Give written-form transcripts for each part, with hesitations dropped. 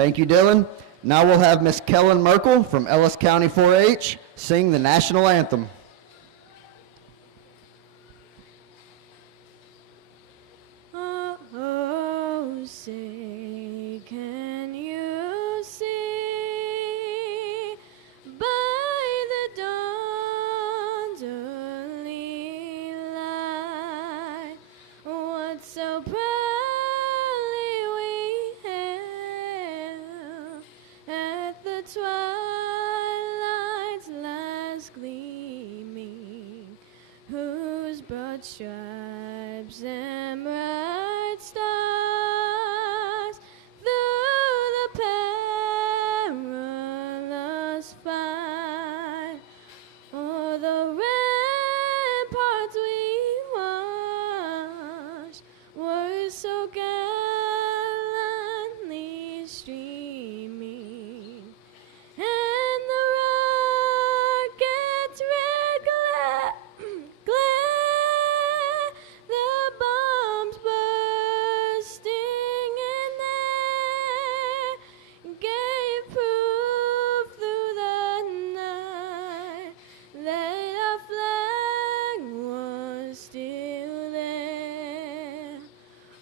Thank you, Dylan. Now we'll have Miss Kellen Merkel from Ellis County 4-H sing the national anthem. Oh, say, can you see by the dawn's early light what so proudly we hailed at the twilight's last gleaming, whose broad stripes and bright stars through the perilous fight o'er the ramparts we watched were so gallantly streaming, and the rocket's red glare, the bombs bursting in air, gave proof through the night that our flag was still there.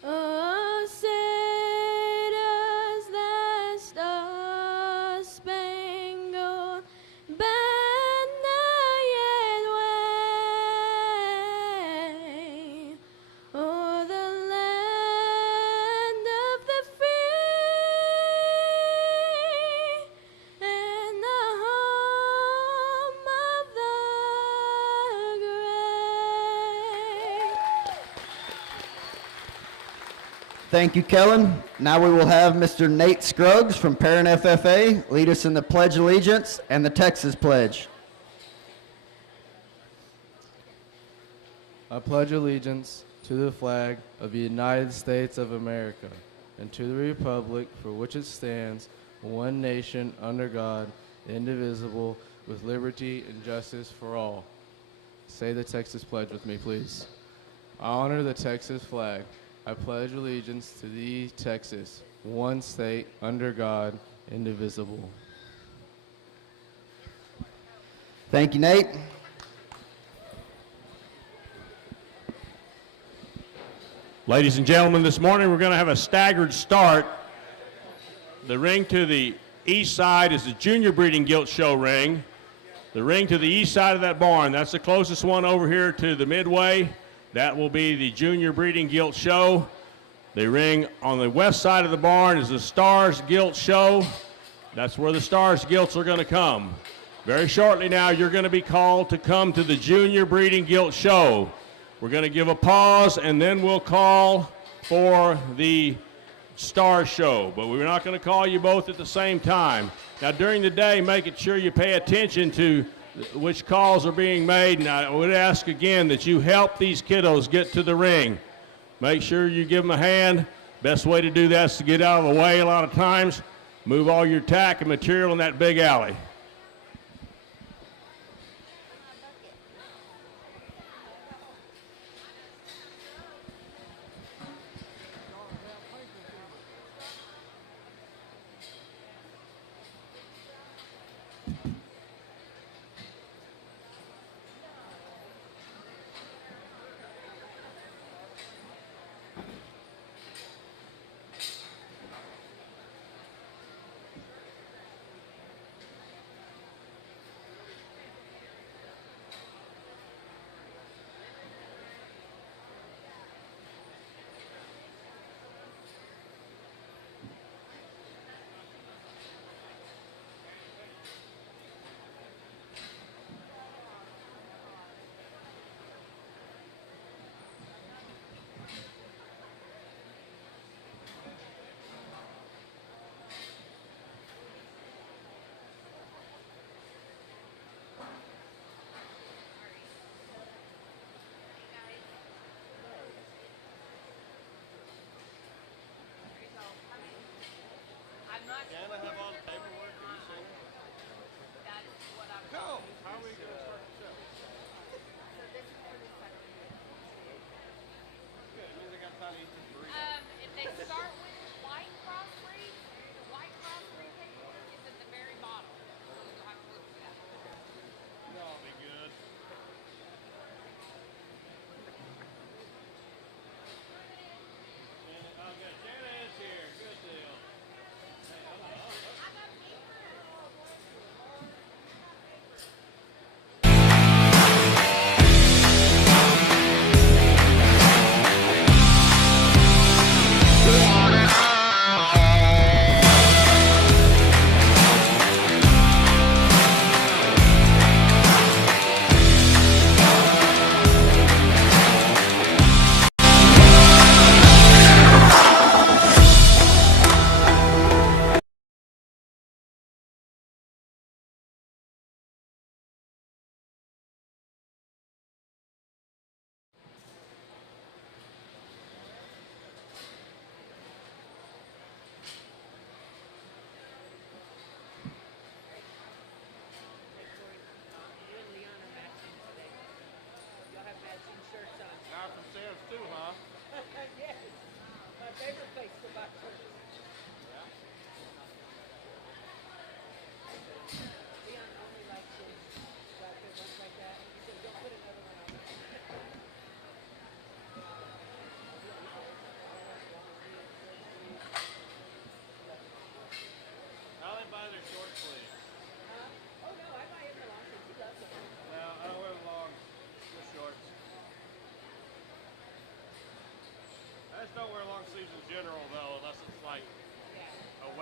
Oh, say does that star-spangled banner yet wave o'er the land of the free and the home of the great? Thank you, Kellen. Now we will have Mr. Nate Scruggs from Parent FFA lead us in the Pledge of Allegiance and the Texas Pledge. I pledge allegiance to the flag of the United States of America and to the republic for which it stands, one nation under God, indivisible, with liberty and justice for all. Say the Texas Pledge with me, please. I honor the Texas flag. I pledge allegiance to thee, Texas, one state under God, indivisible. Thank you, Nate. Ladies and gentlemen, this morning we're going to have a staggered start. The ring to the east side is the Junior Breeding Gilt Show ring. The ring to the east side of that barn, that's the closest one over here to the Midway. That will be the Junior Breeding Gilt Show. The ring on the west side of the barn is the Stars Gilt Show. That's where the Stars Gilts are going to come. Very shortly now, you're going to be called to come to the Junior Breeding Gilt Show. We're going to give a pause, and then we'll call for the Star Show. But we're not going to call you both at the same time. Now, during the day, make it sure you pay attention to which calls are being made. And I would ask again that you help these kiddos get to the ring. Make sure you give them a hand. Best way to do that is to get out of the way a lot of times. Move all your tack and material in that big alley.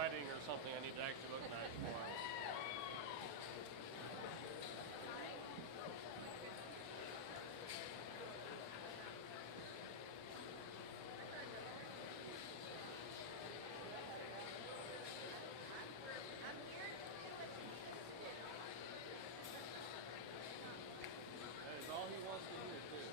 wedding or something, I need to actually look nice for him. That is all he wants to hear, too.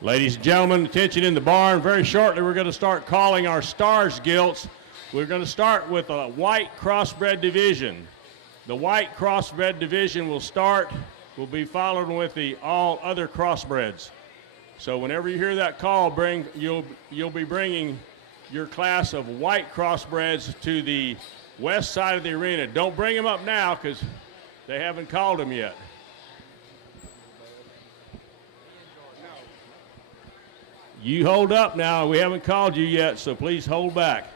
Ladies and gentlemen, attention in the barn. Very shortly, we're going to start calling our stars gilts. We're going to start with a white crossbred division. The white crossbred division will be followed with the all other crossbreds. So whenever you hear that call, you'll be bringing your class of white crossbreds to the west side of the arena. Don't bring them up now because they haven't called them yet. You hold up now. We haven't called you yet, so please hold back.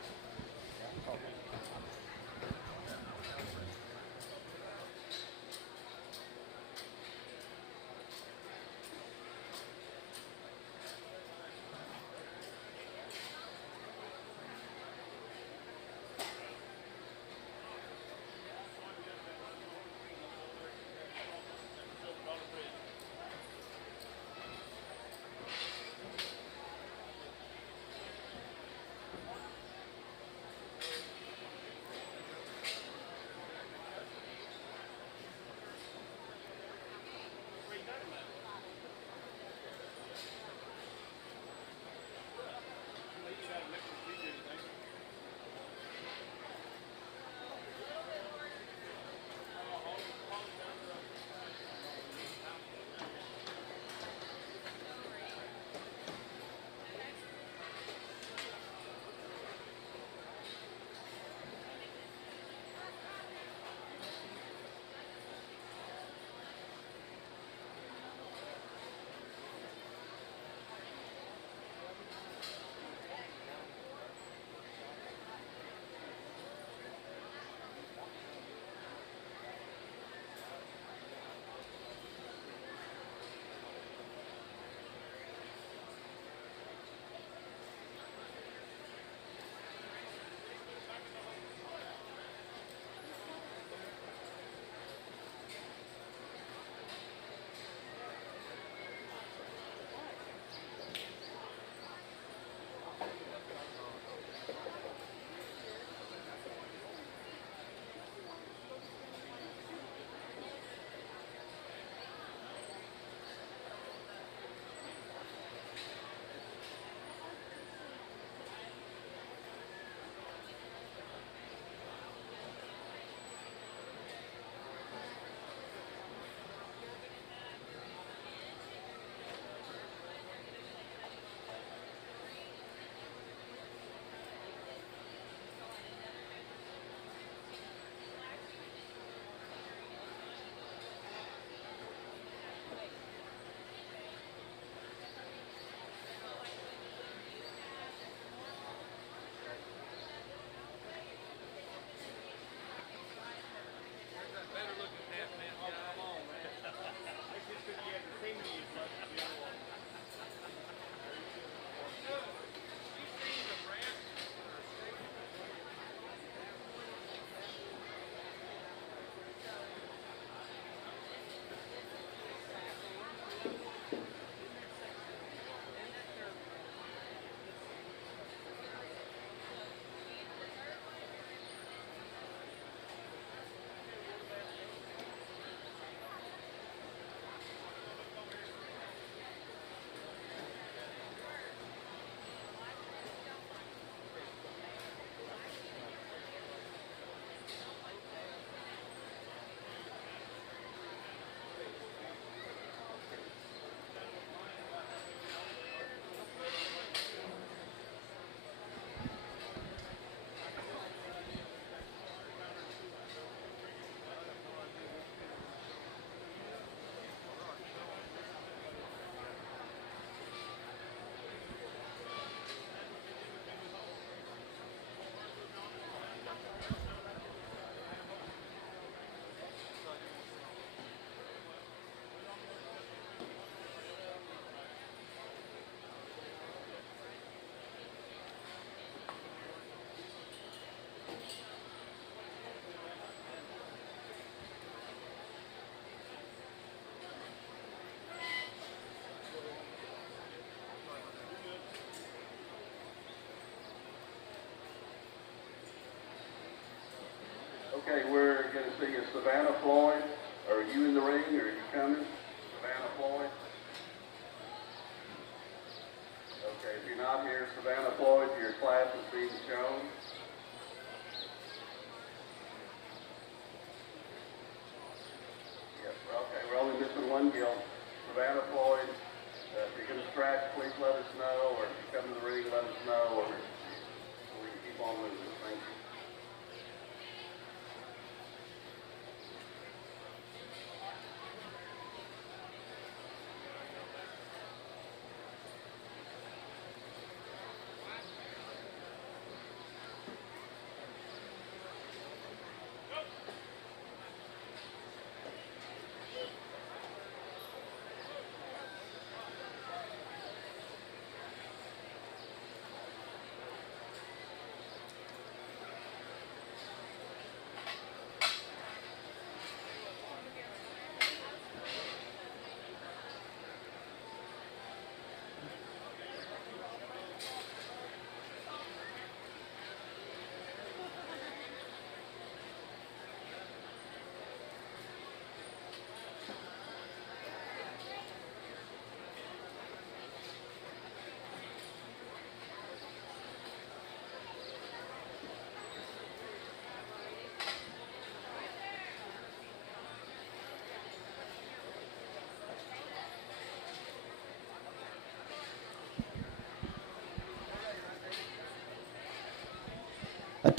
Okay, we're going to see a Savannah Floyd. Are you in the ring or are you coming? Savannah Floyd.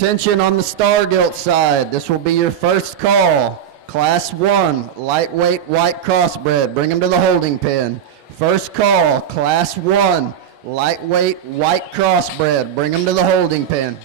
Attention on the Star Gilt side. This will be your first call. Class 1, lightweight white crossbred. Bring them to the holding pen. First call, Class 1, lightweight white crossbred. Bring them to the holding pen.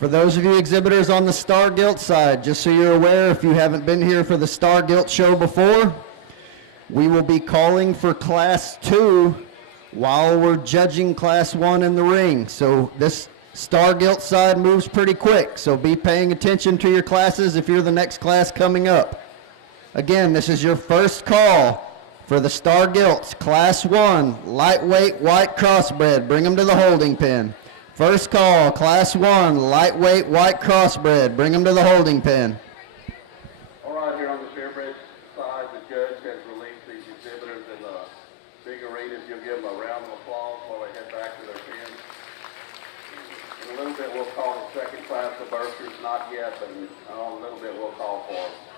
For those of you exhibitors on the Star Gilt side, just so you're aware, if you haven't been here for the Star Gilt show before, we will be calling for Class 2 while we're judging Class 1 in the ring. So this Star Gilt side moves pretty quick, so be paying attention to your classes if you're the next class coming up. Again, this is your first call for the Star Gilts, Class 1, lightweight white crossbred. Bring them to the holding pen. First call, Class 1, lightweight white crossbred. Bring them to the holding pen. All right, here on the Purebred side, the judge has released these exhibitors in the big arena. If you'll give them a round of applause while they head back to their pens. In a little bit, we'll call the second class of bursters. Not yet, but in a little bit, we'll call for them.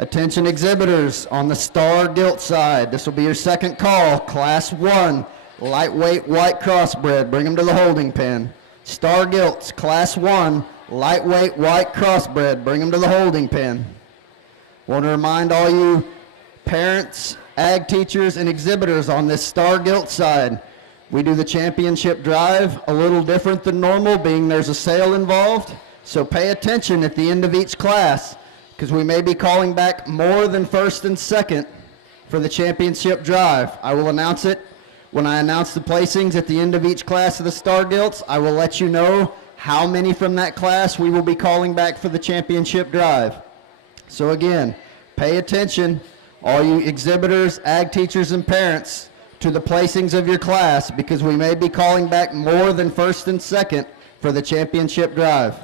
Attention exhibitors on the Star Gilt side. This will be your second call. Class 1, lightweight white crossbred. Bring them to the holding pen. Star Gilts, Class 1, lightweight white crossbred. Bring them to the holding pen. Want to remind all you parents, ag teachers, and exhibitors on this Star Gilt side, we do the championship drive a little different than normal, being there's a sale involved. So pay attention at the end of each class, because we may be calling back more than first and second for the championship drive. I will announce it when I announce the placings at the end of each class of the Star Gilts. I will let you know how many from that class we will be calling back for the championship drive. So again, pay attention, all you exhibitors, ag teachers, and parents, to the placings of your class, because we may be calling back more than first and second for the championship drive.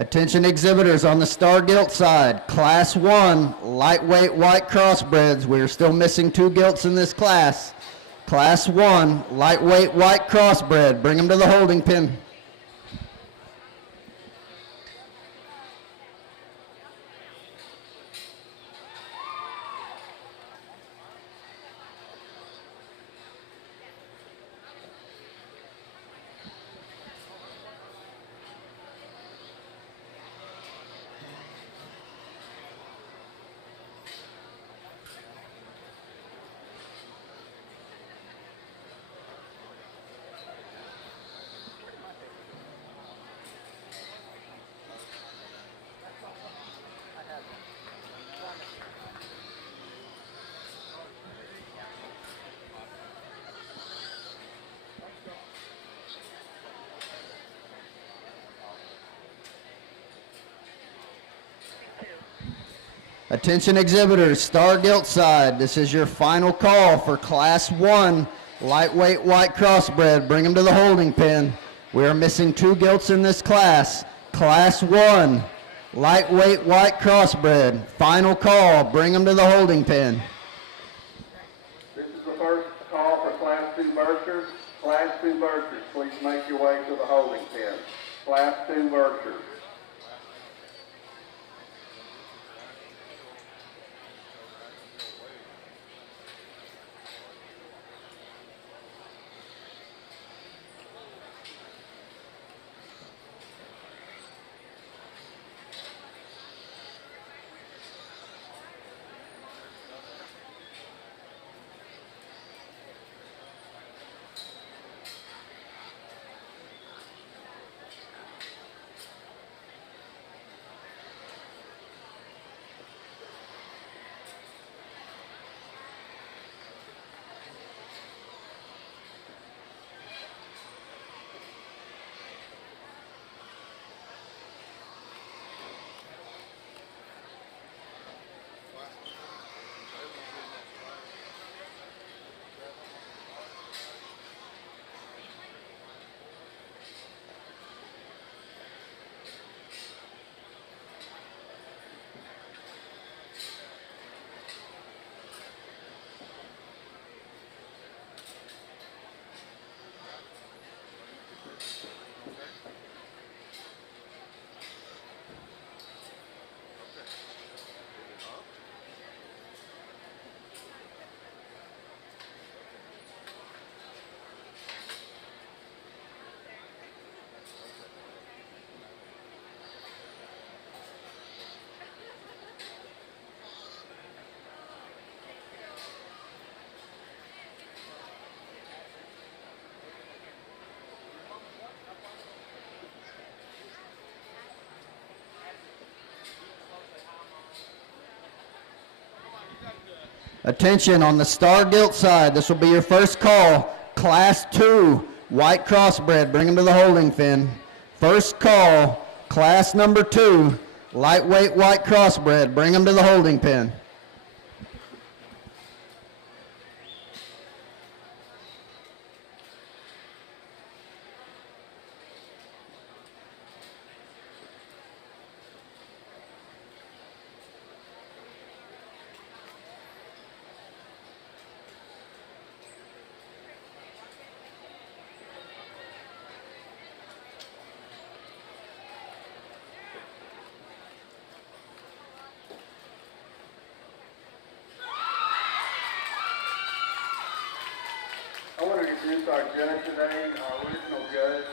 Attention exhibitors on the Star Gilt side, Class 1, lightweight white crossbreds. We are still missing 2 gilts in this class. Class 1, lightweight white crossbred. Bring them to the holding pen. Attention exhibitors, Star Gilt side, this is your final call for Class 1, lightweight white crossbred. Bring them to the holding pen. We are missing 2 gilts in this class. Class 1, lightweight white crossbred. Final call, bring them to the holding pen. This is the first call for Class 2 Berkshires. Class 2 Berkshires, please make your way to the holding pen. Class 2 Berkshires. Attention on the Star Gilt side. This will be your first call. Class 2, white crossbred. Bring them to the holding pen. First call, class number 2, lightweight white crossbred. Bring them to the holding pen. I want to introduce our judge today, our original judge,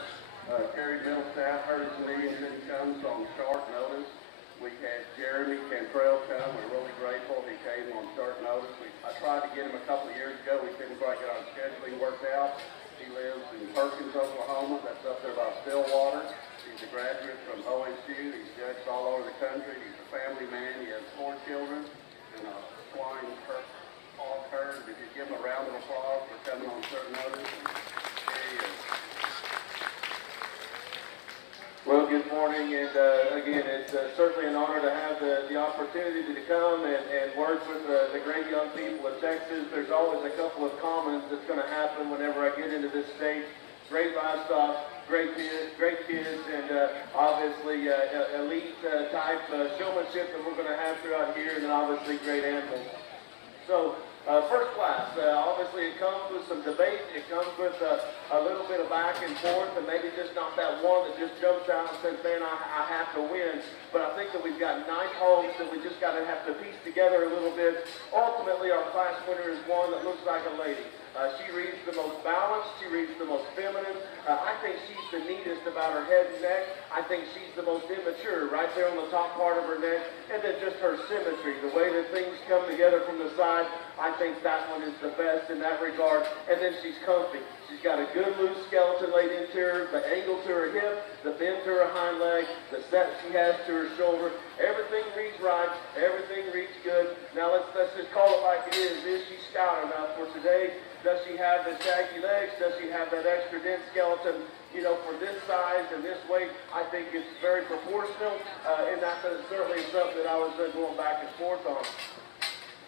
Terry Middlestaff. Heard his name didn't come on short notice. We had Jeremy Cantrell come. We're really grateful he came on short notice. I tried to get him a couple of years ago. We couldn't quite get our scheduling worked out. He lives in Perkins, Oklahoma. That's up there by Stillwater. He's a graduate from OSU. He's judged all over the country. He's a family man. He has 4 children and a flying all curves. If you give him a round of applause for coming on short notice. There he is. Well, good morning, and again, it's certainly an honor to have the opportunity to come and work with the great young people of Texas. There's always a couple of comments that's going to happen whenever I get into this state. Great livestock, great kids, and obviously elite type showmanship that we're going to have throughout here, and then obviously great animals. So, first class, obviously it comes with some debate, it comes with a little bit of back and forth, and maybe just not that one that just jumps out and says, man, I have to win. But I think that we've got 9 homes that we just got to have to piece together a little bit. Ultimately, our class winner is one that looks like a lady. She reads the most balanced, she reads the most feminine. I think she's the neatest about her head and neck. I think she's the most immature right there on the top part of her neck. And then just her symmetry, the way that things come together from the side, I think that one is the best in that regard. And then she's comfy. She's got a good loose skeleton laid into her, the angle to her hip, the bend to her hind leg, the set she has to her shoulder. Everything reads right, everything reads good. Now let's just call it like it is. Is she stout enough for today? Does she have the shaggy legs? Does she have that extra dense skeleton? You know, for this size and this weight, I think it's very proportional, and that's certainly something that I was going back and forth on.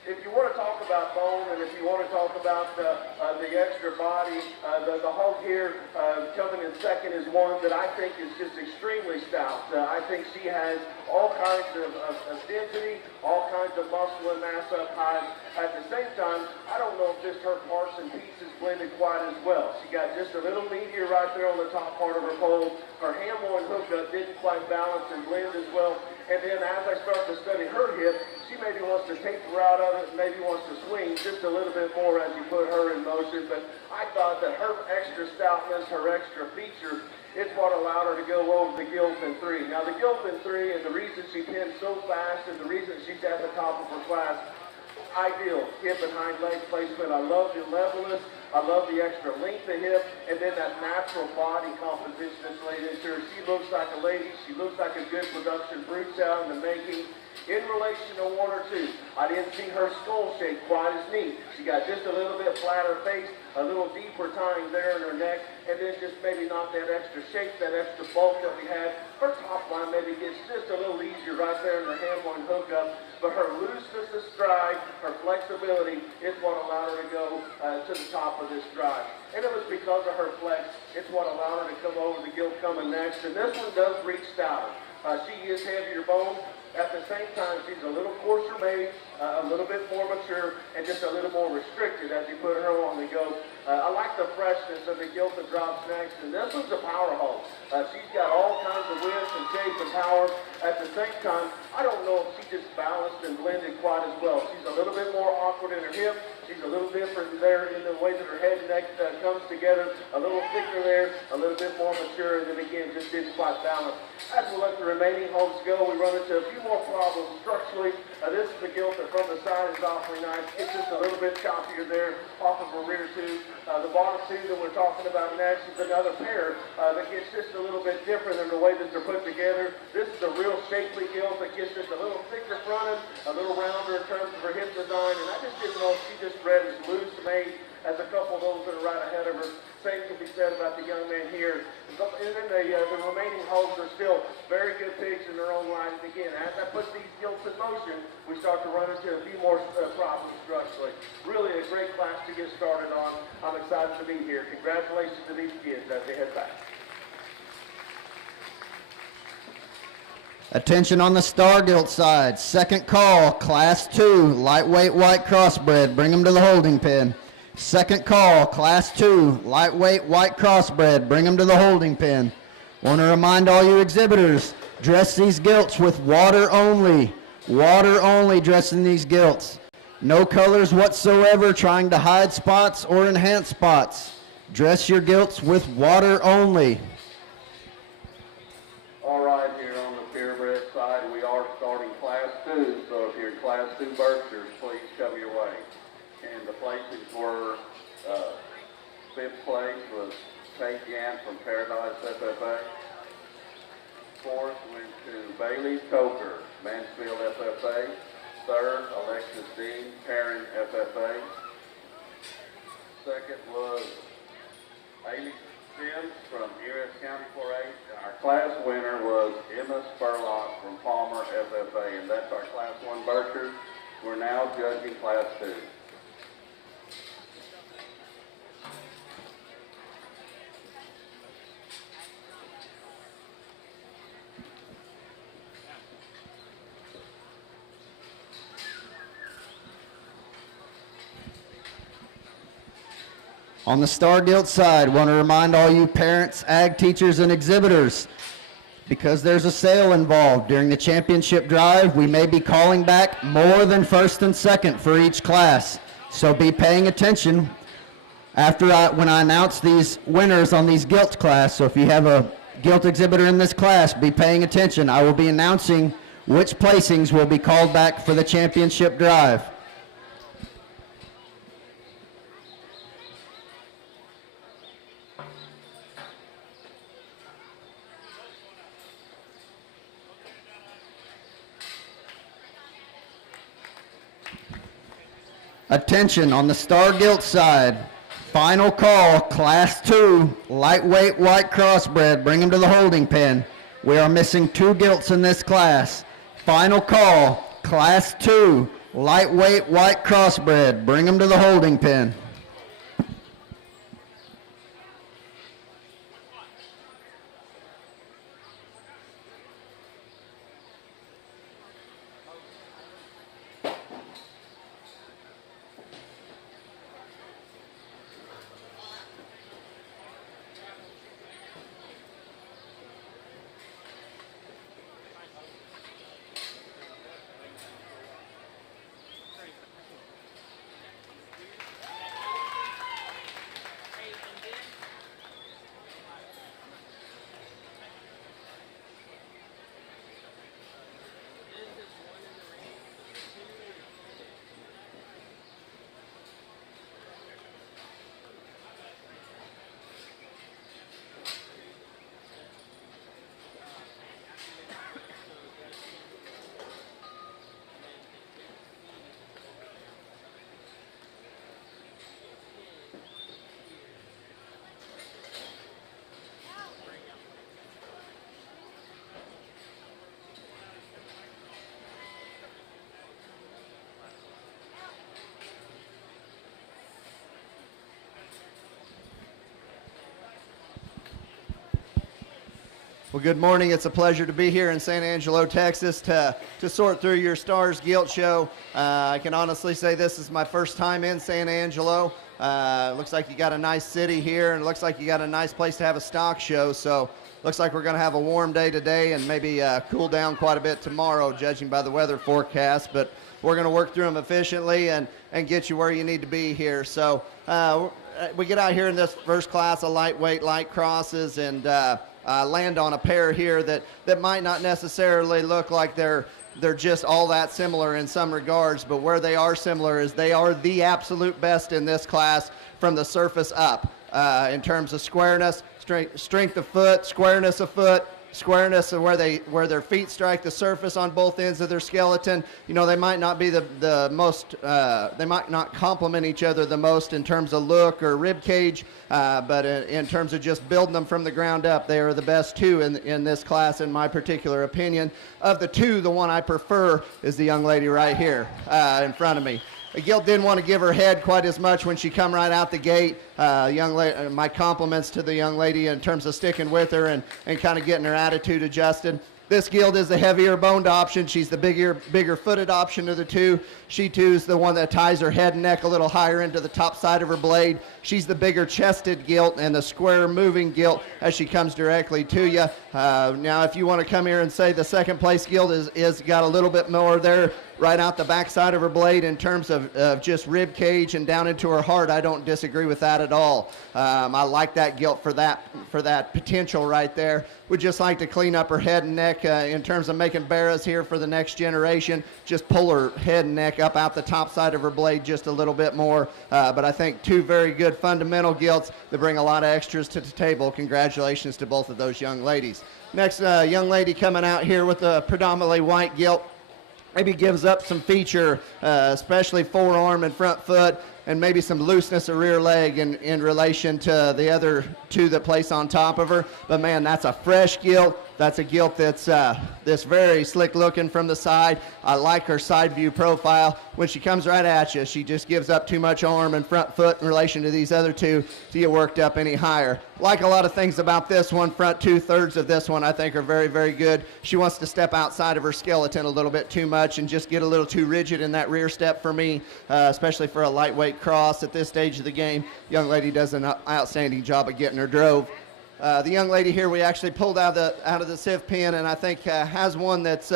If you want to talk about bone, and if you want to talk about the extra body, the hog here coming in second is one that I think is just extremely stout. I think she has all kinds of density, all kinds of muscle and mass up high. At the same time, I don't know if just her parts and pieces blended quite as well. She got just a little meatier right there on the top part of her pole. Her ham loin hookup didn't quite balance and blend as well. And then as I start to study her hip, she maybe wants to taper out of it, maybe wants to swing just a little bit more as you put her in motion. But I thought that her extra stoutness, her extra feature, is what allowed her to go over the Gilt in 3. Now the Gilt in 3, and the reason she pins so fast, and the reason she's at the top of her class, ideal hip and hind leg placement. I love the levelness. I love the extra length of hip, and then that natural body composition that's laid into her. She looks like a lady. She looks like a good production brute out in the making. In relation to 1 or 2, I didn't see her skull shape quite as neat. She got just a little bit flatter face, a little deeper tying there in her neck, and then just maybe not that extra shape, that extra bulk that we had. Her top line maybe gets just a little easier right there in her hand line hookup, but her looseness of stride, her flexibility is what allowed her to go to the top of this stride. And it was because of her flex, it's what allowed her to come over the Gilt coming next. And this one does reach stouter. She is heavier bone. At the same time, she's a little coarser made, a little bit more mature, and just a little more restricted as you put her on the go. I like the freshness of the Gilt that drops next, and this one's a power hog. She's got all kinds of width and shape and power. At the same time, I don't know if she just balanced and blended quite as well. She's a little bit more awkward in her hip. She's a little different there in the way that her head and neck comes together. A little thicker there, a little bit more mature, and then again, just didn't quite balance. As we let the remaining hogs go, we run into a few more problems structurally. This is the Gilt that from the side is awfully nice. It's just a little bit choppier there off of her rear tooth. The bottom two that we're talking about next is another pair that gets it's just a little bit different in the way that they're put together. This is a real shapely gilt that gets just a little thicker fronted, a little rounder in terms of her hip design, and I just didn't know if she just read as loose made as a couple of those that are right ahead of her. Same can be said about the young man here. And then the remaining hogs are still very good pigs in their own right. And again, as I put these gilts in motion, we start to run into a few more problems structurally. Really a great class to get started on. I'm excited to be here. Congratulations to these kids as they head back. Attention on the Star Gilt side. Second call, Class 2, lightweight white crossbred. Bring them to the holding pen. Second call, Class 2, lightweight white crossbred. Bring them to the holding pen. Want to remind all you exhibitors, dress these gilts with water only. Water only dressing these gilts. No colors whatsoever trying to hide spots or enhance spots. Dress your gilts with water only. All right, here on the purebred side, we are starting Class 2, so if you're in Class 2 Berkshires, please come your way. And the placings were, fifth place was Tate Yan from Paradise FFA. Fourth went to Bailey Coker, Mansfield FFA. Third, Alexis Dean, Perrin FFA. Second was Amy Sims from Erie County 4-H. Our class winner was Emma Spurlock from Palmer FFA, and that's our Class 1 Berkshire. We're now judging Class 2. On the Star Gilt side, want to remind all you parents, ag teachers, and exhibitors, because there's a sale involved during the championship drive, we may be calling back more than first and second for each class. So be paying attention when I announce these winners on these Gilt class. So if you have a Gilt exhibitor in this class, be paying attention. I will be announcing which placings will be called back for the championship drive. Attention on the Star Gilt side. Final call, Class 2, lightweight white crossbred. Bring them to the holding pen. We are missing 2 gilts in this class. Final call, Class 2, lightweight white crossbred. Bring them to the holding pen. Well, good morning. It's a pleasure to be here in San Angelo, Texas, to sort through your Stars Gilt show. I can honestly say this is my first time in San Angelo. Looks like you got a nice city here, and it looks like you got a nice place to have a stock show. So looks like we're going to have a warm day today and maybe cool down quite a bit tomorrow, judging by the weather forecast. But we're going to work through them efficiently and get you where you need to be here. So we get out here in this first class of lightweight light crosses and land on a pair here that might not necessarily look like they're just all that similar in some regards, but where they are similar is they are the absolute best in this class from the surface up in terms of squareness, strength of foot, squareness of where their feet strike the surface on both ends of their skeleton. You know, they might not be the most, they might not complement each other the most in terms of look or rib cage, but in terms of just building them from the ground up, they are the best two in this class, in my particular opinion. Of the two, the one I prefer is the young lady right here in front of me. Gilt didn't want to give her head quite as much when she come right out the gate. My compliments to the young lady in terms of sticking with her and kind of getting her attitude adjusted. This Gilt is the heavier boned option. She's the bigger footed option of the two. She too is the one that ties her head and neck a little higher into the top side of her blade. She's the bigger chested Gilt and the square moving Gilt as she comes directly to you. Now if you want to come here and say the second place Gilt is got a little bit more there right out the back side of her blade in terms of just rib cage and down into her heart, I don't disagree with that at all. I like that Gilt for that potential right there. Would just like to clean up her head and neck in terms of making barras here for the next generation. Just pull her head and neck up out the top side of her blade just a little bit more. But I think two very good fundamental Gilts that bring a lot of extras to the table. Congratulations to both of those young ladies. Next young lady coming out here with a predominantly white Gilt. Maybe gives up some feature, especially forearm and front foot, and maybe some looseness of rear leg in relation to the other two that place on top of her. But man, that's a fresh Gilt. That's a Gilt that's very slick looking from the side. I like her side view profile. When she comes right at you, she just gives up too much arm and front foot in relation to these other two to get worked up any higher. Like a lot of things about this one, front 2/3 of this one I think are very, very good. She wants to step outside of her skeleton a little bit too much and just get a little too rigid in that rear step for me, especially for a lightweight cross at this stage of the game. Young lady does an outstanding job of getting her drove. The young lady here we actually pulled out of the sieve pin, and I think has one that's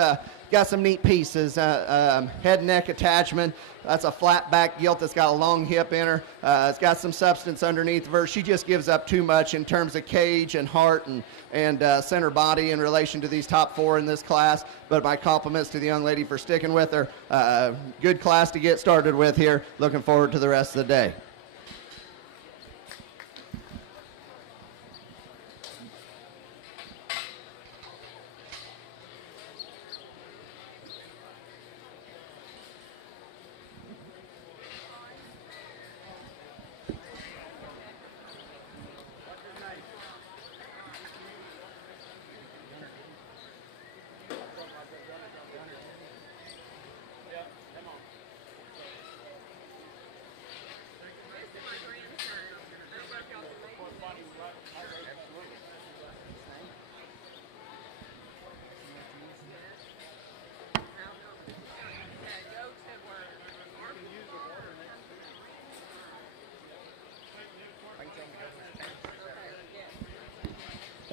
got some neat pieces. Head and neck attachment. That's a flat back Gilt that's got a long hip in her. It's got some substance underneath of her. She just gives up too much in terms of cage and heart and center body in relation to these top four in this class. But my compliments to the young lady for sticking with her. Good class to get started with here. Looking forward to the rest of the day.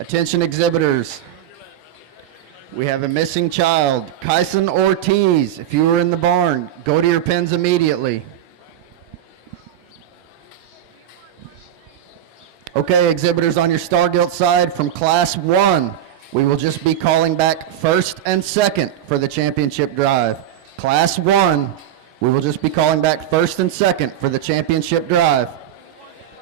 Attention exhibitors. We have a missing child, Kyson Ortiz. If you were in the barn, go to your pens immediately. Okay, exhibitors on your Star Gilt side from Class 1, we will just be calling back first and second for the championship drive. Class 1, we will just be calling back first and second for the championship drive.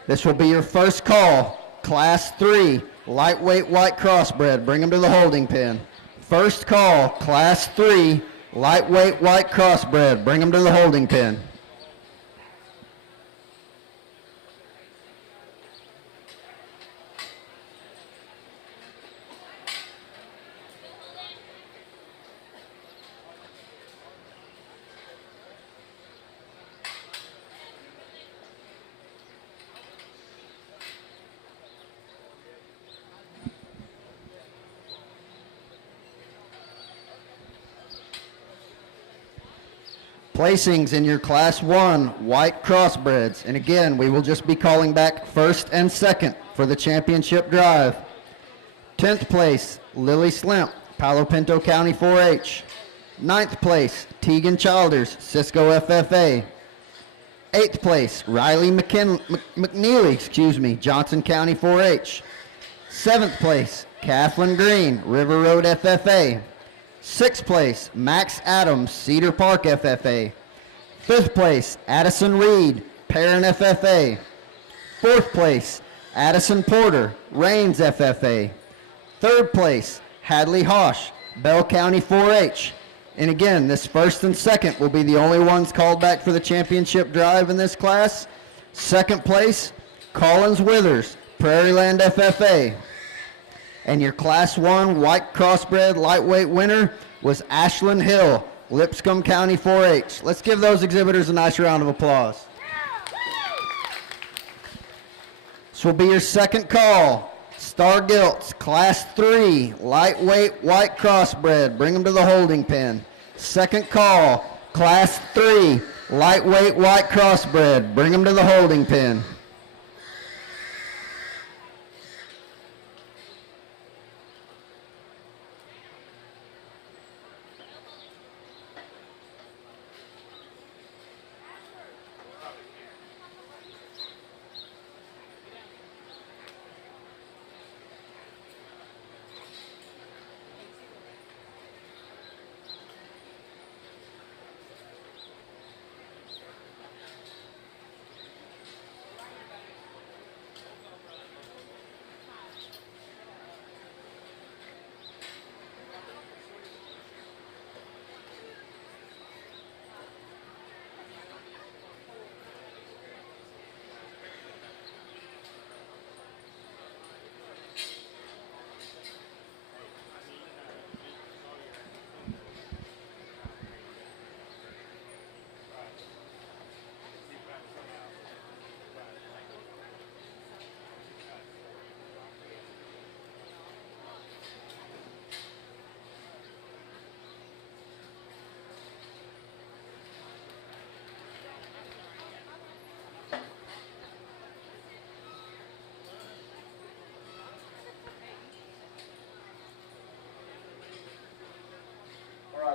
This will be your first call. Class 3, lightweight white crossbred. Bring them to the holding pen. First call, Class 3, lightweight white crossbred. Bring them to the holding pen. Placings in your Class 1 white crossbreds. And again, we will just be calling back first and second for the championship drive. 10th place, Lily Slimp, Palo Pinto County 4-H. 9th place, Tegan Childers, Cisco FFA. 8th place, Riley McNeely, Johnson County 4-H. 7th place, Kathleen Green, River Road FFA. 6th place, Max Adams, Cedar Park FFA. 5th place, Addison Reed, Perrin FFA. 4th place, Addison Porter, Rains FFA. Third place, Hadley Hosh, Bell County 4-H. And again, this first and second will be the only ones called back for the championship drive in this class. Second place, Collins Withers, Prairie Land FFA. And your Class 1 White Crossbred lightweight winner was Ashlyn Hill, Lipscomb County 4-H. Let's give those exhibitors a nice round of applause. This will be your second call. Star Gilts, Class 3, lightweight white crossbred. Bring them to the holding pen. Second call, Class 3, lightweight white crossbred. Bring them to the holding pen.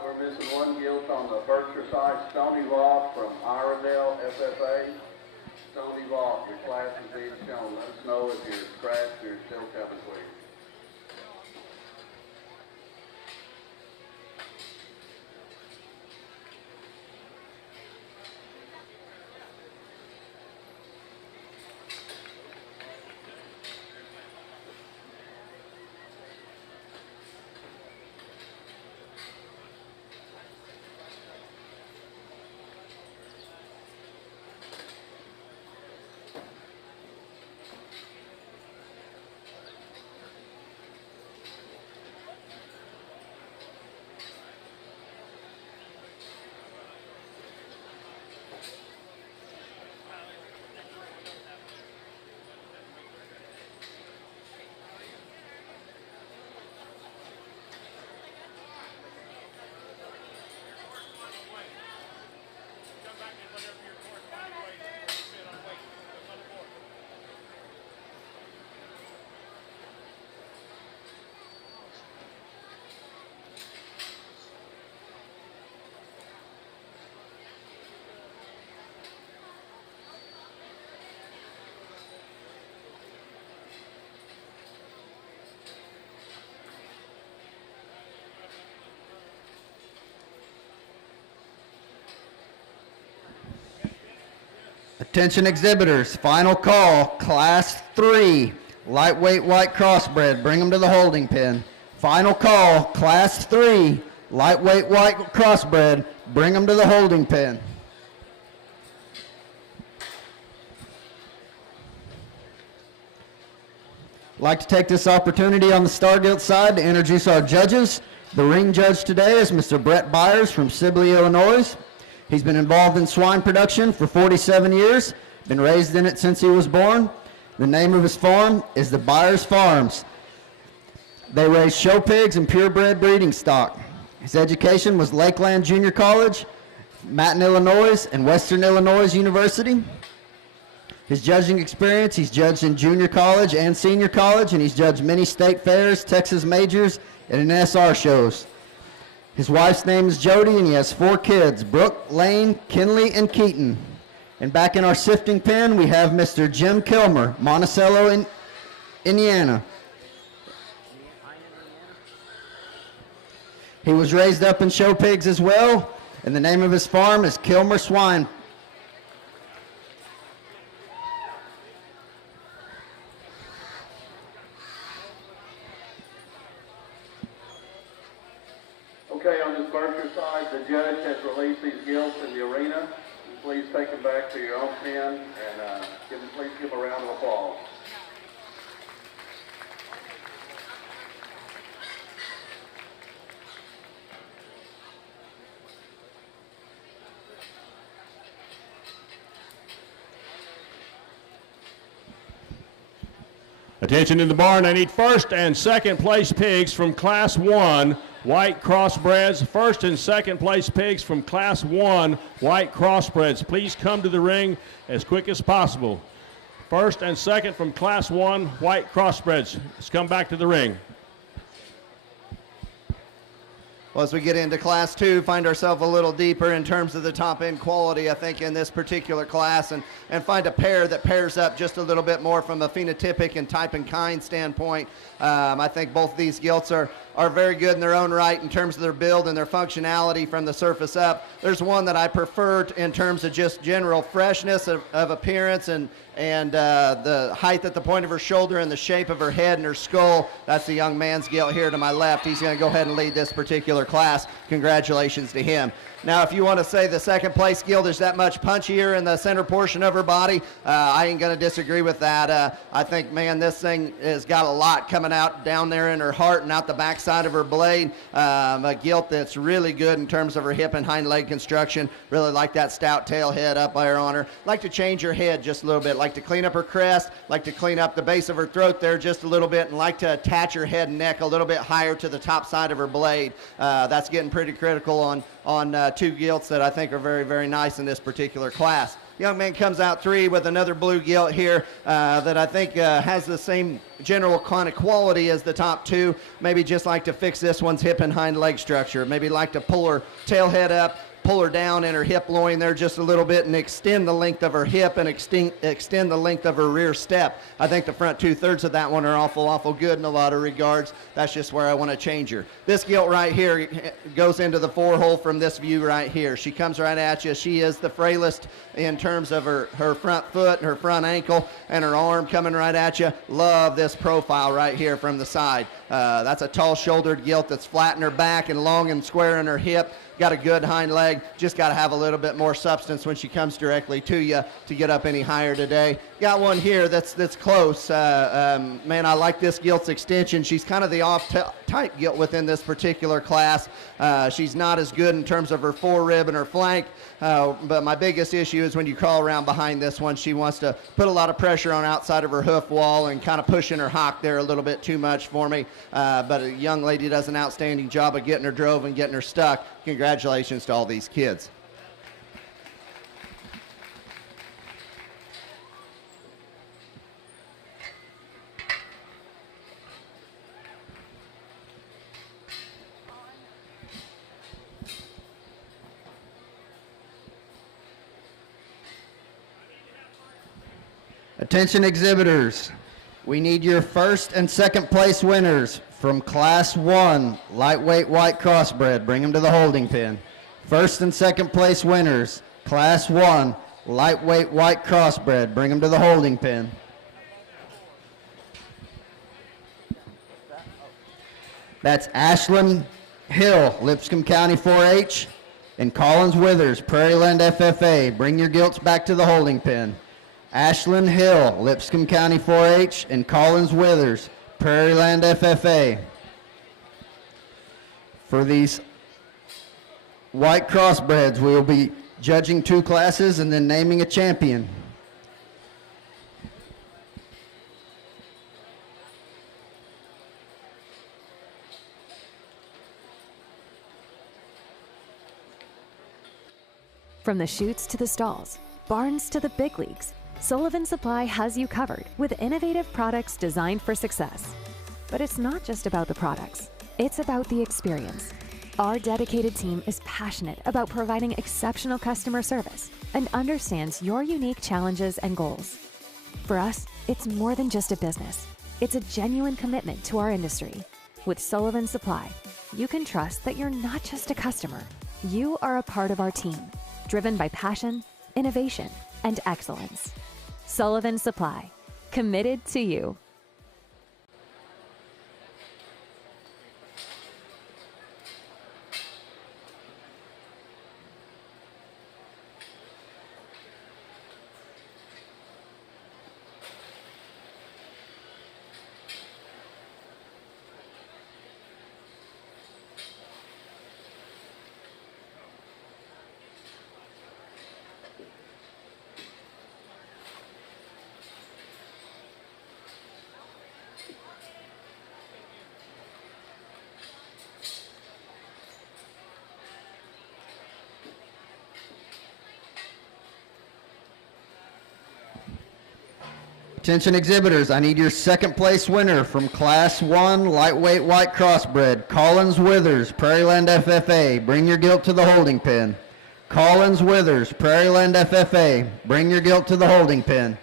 We're missing one gilt on the Berkshire side. Stony Vault from Iredale FFA. Stony Vault, your class is being shown. Let us know if you're scratched or you're still coming, please. Attention exhibitors, final call, Class 3, lightweight white crossbred. Bring them to the holding pen. Final call, Class 3, lightweight white crossbred. Bring them to the holding pen. I'd like to take this opportunity on the Star Gilt side to introduce our judges. The ring judge today is Mr. Brett Byers from Sibley, Illinois. He's been involved in swine production for 47 years, been raised in it since he was born. The name of his farm is the Byers Farms. They raise show pigs and purebred breeding stock. His education was Lakeland Junior College, Matin, Illinois, and Western Illinois University. His judging experience, he's judged in junior college and senior college, and he's judged many state fairs, Texas majors, and NSR shows. His wife's name is Jody, and he has 4 kids, Brooke, Lane, Kinley, and Keaton. And back in our sifting pen, we have Mr. Jim Kilmer, Monticello, Indiana. He was raised up in show pigs as well, and the name of his farm is Kilmer Swine. Okay, on this Berkshire side, the judge has released these gilts in the arena. Please take them back to your own pen and please give them a round of applause. Attention in the barn, I need first and second place pigs from Class 1 white crossbreds. First and second place pigs from Class 1 white crossbreds. Please come to the ring as quick as possible. First and second from Class 1 white crossbreds. Let's come back to the ring. Well, as we get into Class 2, find ourselves a little deeper in terms of the top-end quality, I think, in this particular class, and find a pair that pairs up just a little bit more from a phenotypic and type and kind standpoint. I think both these gilts are very good in their own right in terms of their build and their functionality from the surface up. There's one that I prefer in terms of just general freshness of appearance and the height at the point of her shoulder and the shape of her head and her skull. That's the young man's gilt here to my left. He's going to go ahead and lead this particular class. Congratulations to him. Now, if you want to say the second place gilt is that much punchier in the center portion of her body, I ain't going to disagree with that. I think, man, this thing has got a lot coming out down there in her heart and out the backside of her blade. A gilt that's really good in terms of her hip and hind leg construction. Really like that stout tail head up there on her. Like to change her head just a little bit. Like to clean up her crest. Like to clean up the base of her throat there just a little bit. And like to attach her head and neck a little bit higher to the top side of her blade. That's getting pretty critical on two gilts that I think are very, very nice in this particular class. Young man comes out 3 with another blue gilt here that I think has the same general kind of quality as the top 2. Maybe just like to fix this one's hip and hind leg structure. Maybe like to pull her tail head up, pull her down in her hip loin there just a little bit and extend the length of her hip and extend the length of her rear step. I think the front 2/3 of that one are awful good in a lot of regards. That's just where I want to change her. This gilt right here goes into the 4-hole from this view right here. She comes right at you. She is the frailest in terms of her front foot, her front ankle, and her arm coming right at you. Love this profile right here from the side. That's a tall-shouldered gilt that's flat in her back and long and square in her hip. Got a good hind leg, just got to have a little bit more substance when she comes directly to you to get up any higher today. Got one here that's close. Man, I like this gilt's extension. She's kind of the off-type gilt within this particular class. She's not as good in terms of her forerib and her flank, but my biggest issue is when you crawl around behind this one, she wants to put a lot of pressure on outside of her hoof wall and kind of pushing her hock there a little bit too much for me. But a young lady does an outstanding job of getting her drove and getting her stuck. Congratulations to all these kids. Attention exhibitors, we need your first and second place winners from Class 1 lightweight white crossbred. Bring them to the holding pen. First and second place winners, Class 1 lightweight white crossbred. Bring them to the holding pen. That's Ashlyn Hill, Lipscomb County 4-H, and Collins Withers, Prairieland FFA. Bring your gilts back to the holding pen. Ashlyn Hill, Lipscomb County 4-H, and Collins Withers, Prairieland FFA. For these white crossbreds, we will be judging 2 classes and then naming a champion. From the chutes to the stalls, barns to the big leagues, Sullivan Supply has you covered with innovative products designed for success. But it's not just about the products, it's about the experience. Our dedicated team is passionate about providing exceptional customer service and understands your unique challenges and goals. For us, it's more than just a business. It's a genuine commitment to our industry. With Sullivan Supply, you can trust that you're not just a customer. You are a part of our team, driven by passion, innovation, and excellence. Sullivan Supply, committed to you. Attention exhibitors, I need your second place winner from Class 1 Lightweight White Crossbred, Collins Withers, Prairieland FFA. Bring your gilt to the holding pen. Collins Withers, Prairieland FFA. Bring your gilt to the holding pen.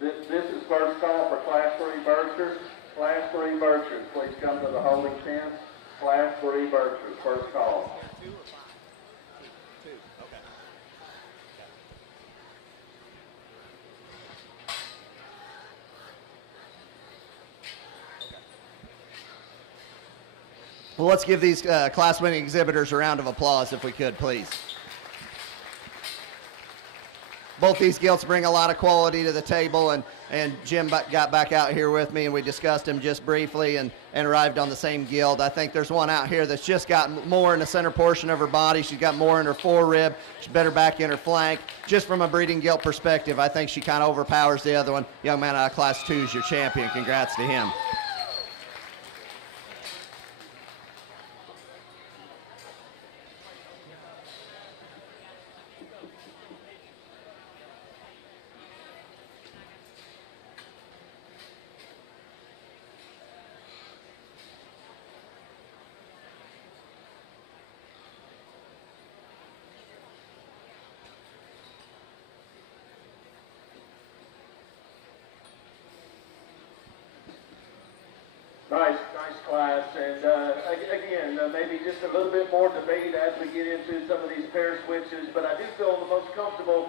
This is first call for Class 3 Berkshires. Class 3 Berkshires, please come to the holding pen. Class 3 Berkshires, first call. Well, let's give these class-winning exhibitors a round of applause if we could, please. Both these gilts bring a lot of quality to the table, and Jim got back out here with me, and we discussed them just briefly and arrived on the same gilt. I think there's one out here that's just got more in the center portion of her body. She's got more in her forerib. She's better back in her flank. Just from a breeding gilt perspective, I think she kind of overpowers the other one. Young man out of Class 2 is your champion. Congrats to him. Nice class, and again, maybe just a little bit more debate as we get into some of these pair switches, but I do feel the most comfortable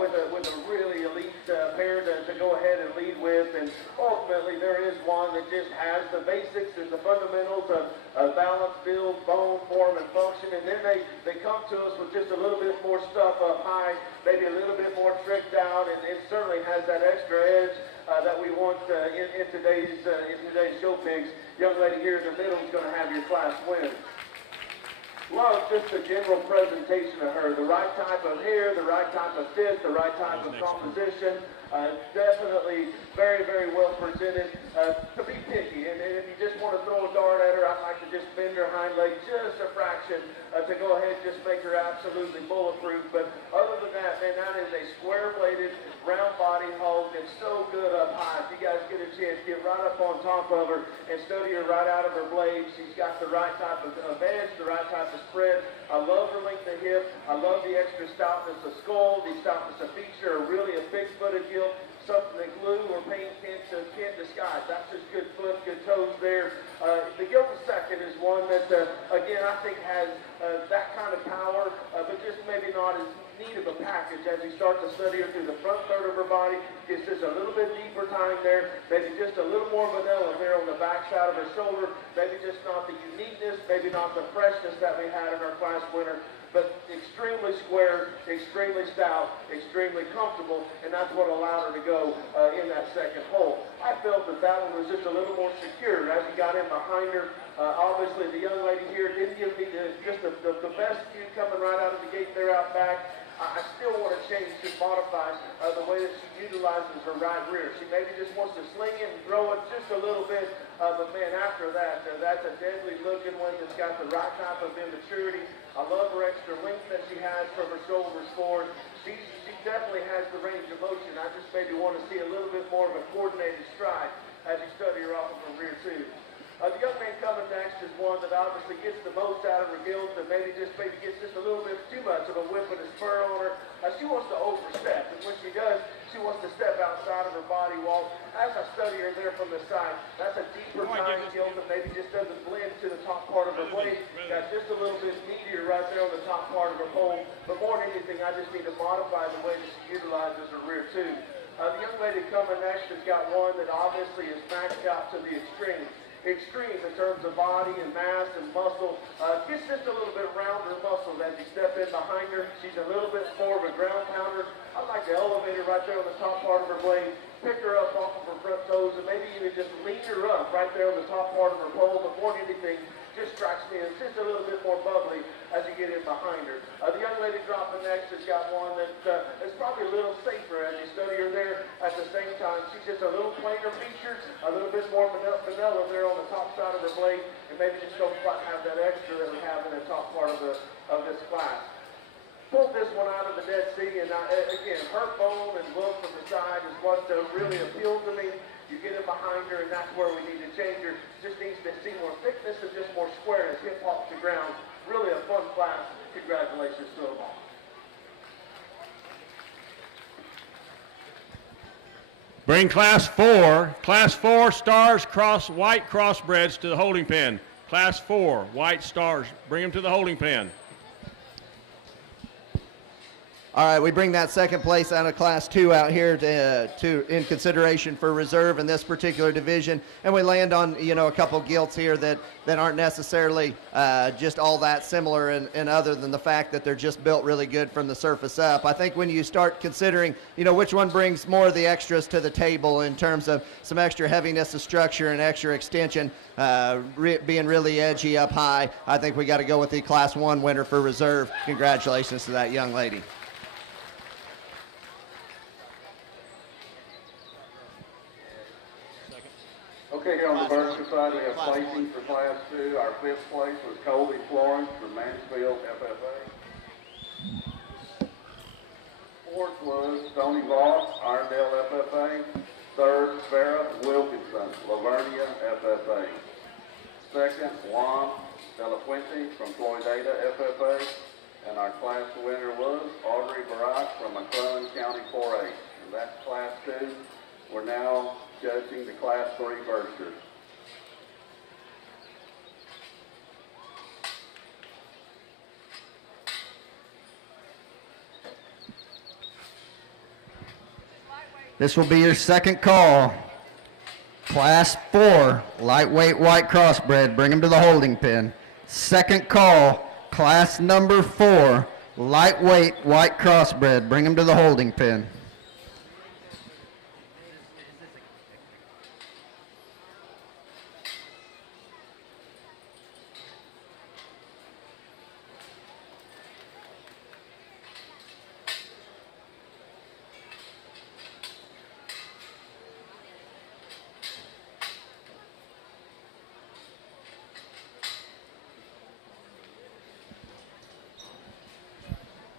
with a really elite pair to go ahead and lead with, and ultimately there is one that just has the basics and the fundamentals of balance, build, bone, form, and function, and then they come to us with just a little bit more stuff up high, maybe a little bit more tricked out, and it certainly has that extra edge that we want in today's show pigs. Young lady here in the middle is going to have your class win. Love just the general presentation of her. The right type of hair, the right type of fit, the right type of composition. Definitely very, very well presented. To be picky, and if you just want to throw a dart at her, I'd like to just bend her hind leg just a fraction to go ahead and just make her absolutely bulletproof. But other than that, man, that is a square-bladed, round-body hog that's so good up high. If you guys get a chance, get right up on top of her and study her right out of her blade. She's got the right type of edge, the right type of spread. I love her length of hip. I love the extra stoutness of skull. The stoutness of feature are really a big-footed gilt. Something that glue or paint can't disguise. That's just good foot, good toes there. The gilt second is one that, again, I think has that kind of power, but just maybe not as neat of a package as you start to study her through the front third of her body. It's just a little bit deeper time there, maybe just a little more vanilla there on the back side of her shoulder, maybe just not the uniqueness, maybe not the freshness that we had in our class winner, but extremely square, extremely stout, extremely comfortable, and that's what allowed her to go in that second hole. I felt that one was just a little more secure as he got in behind her. Obviously, the young lady here didn't give me just the best view coming right out of the gate there out back. I still want to change, just modify the way that she utilizes her right rear. She maybe just wants to sling it and throw it just a little bit, but man, after that, that's a deadly looking one that's got the right type of immaturity. I love her extra length that she has from her shoulders forward. She definitely has the range of motion. I just maybe want to see a little bit more of a coordinated stride as you study her off of her rear too. The young man coming next is one that obviously gets the most out of her gilt and maybe gets just a little bit too much of a whip and a spur on her. She wants to overstep, and when she does, she wants to step outside of her body wall. As I study her there from the side, that's a deeper kind gilt that maybe just doesn't blend to the top part of her blade. Got just a little bit meatier right there on the top part of her pole. But more than anything, I just need to modify the way that she utilizes her rear tube. The young lady coming next has got one that obviously is maxed out to the extreme in terms of body and mass and muscle. Gets just a little bit rounder muscle as you step in behind her. She's a little bit more of a ground pounder. I'd like to elevate her right there on the top part of her blade, pick her up off of her front toes, and maybe even just lean her up right there on the top part of her pole. But more than anything, just strikes me as just a little bit more bubbly as you get in behind her. The young lady dropping next has got one that is probably a little safer as you study her there. At the same time, she's just a little plainer featured, a little bit more vanilla there on the top side of her blade, and maybe just don't quite have that extra that we have in the top part of this class. Pulled this one out of the Dead Sea, and again, her bone and look from the side is what really appeals to me. You get in behind her, and that's where we need to change her. Just needs to see more thickness and just more squareness, hip hop to ground. Really a fun class. Congratulations to them all. Bring Class 4 stars white crossbreds to the holding pen. Class 4 white stars, bring them to the holding pen. All right, we bring that second place out of Class 2 out here to in consideration for reserve in this particular division, and we land on a couple gilts here that aren't necessarily just all that similar, and other than the fact that they're just built really good from the surface up. I think when you start considering which one brings more of the extras to the table in terms of some extra heaviness of structure and extra extension, being really edgy up high, I think we got to go with the Class 1 winner for reserve. Congratulations to that young lady. Okay, here on the Berkshire side, we have placing for Class 2. Our 5th place was Colby Florence from Mansfield, FFA. 4th was Tony Voss, Irondale, FFA. 3rd, Sarah Wilkinson, Lavernia, FFA. 2nd, Juan De La Fuente from Floydada, FFA. And our class winner was Audrey Barat from McClellan County 4A. And that's Class 2. We're now judging the Class 3 Berkshires. This will be your second call. Class 4, lightweight white crossbred. Bring them to the holding pen. Second call, class number 4, lightweight white crossbred. Bring them to the holding pen.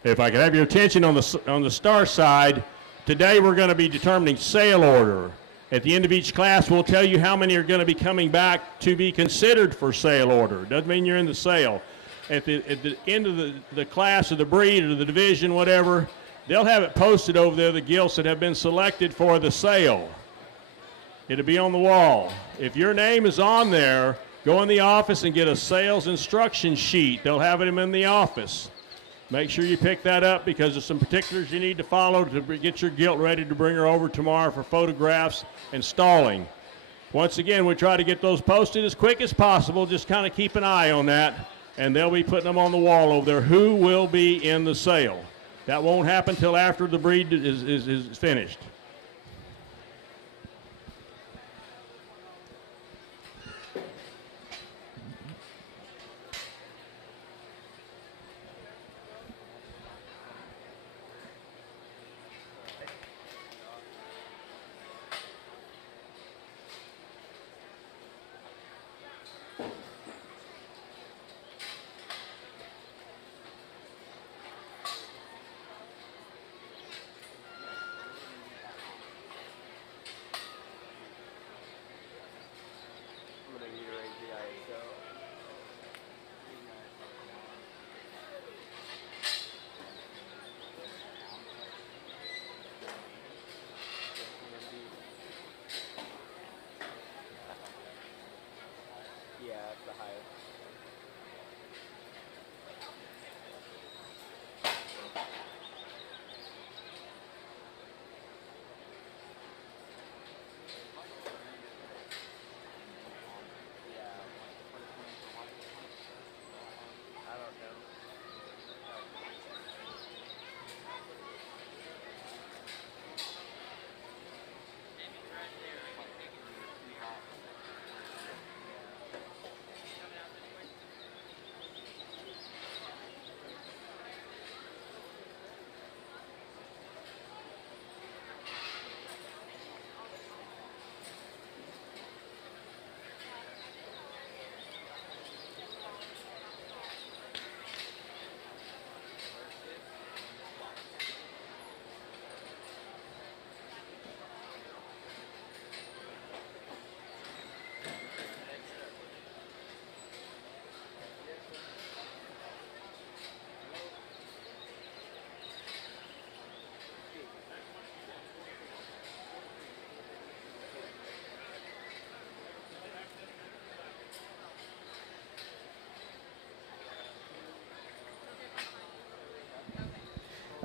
If I could have your attention on the star side, today we're going to be determining sale order. At the end of each class, we'll tell you how many are going to be coming back to be considered for sale order. Doesn't mean you're in the sale. At the end of the class or the breed or the division, whatever, they'll have it posted over there, the gilts that have been selected for the sale. It'll be on the wall. If your name is on there, go in the office and get a sales instruction sheet. They'll have them in the office. Make sure you pick that up because there's some particulars you need to follow to get your gilt ready to bring her over tomorrow for photographs and stalling. Once again, we try to get those posted as quick as possible. Just kind of keep an eye on that, and they'll be putting them on the wall over there. Who will be in the sale? That won't happen till after the breed is finished.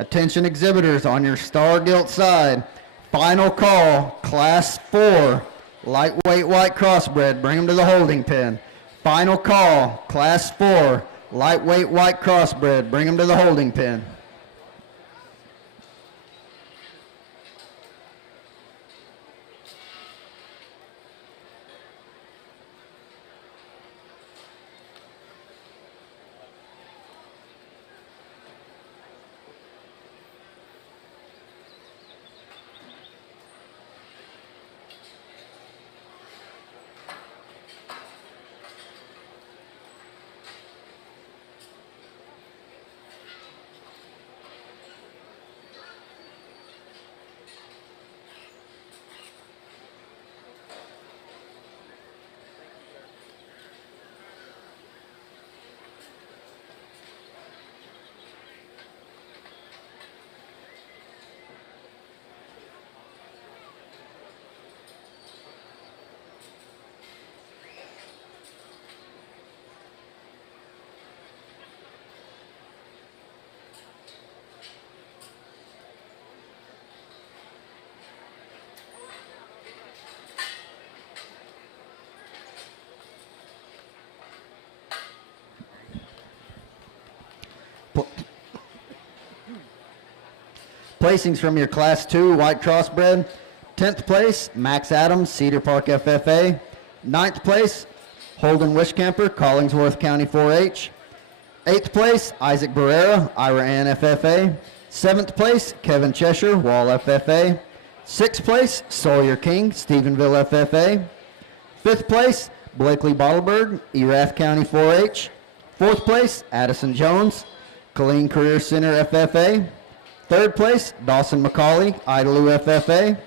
Attention exhibitors on your Star Gilt side. Final call, Class 4, lightweight white crossbred. Bring them to the holding pen. Final call, Class 4, lightweight white crossbred. Bring them to the holding pen. Placings from your Class 2 white crossbred. 10th place, Max Adams, Cedar Park FFA. 9th place, Holden Wishcamper, Collingsworth County 4-H. 8th place, Isaac Barrera, Ira Ann FFA. 7th place, Kevin Cheshire, Wall FFA. 6th place, Sawyer King, Stephenville FFA. 5th place, Blakely Bottleberg, Erath County 4-H. 4th place, Addison Jones, Colleen Career Center FFA. 3rd place, Dawson McCauley, Idalou FFA.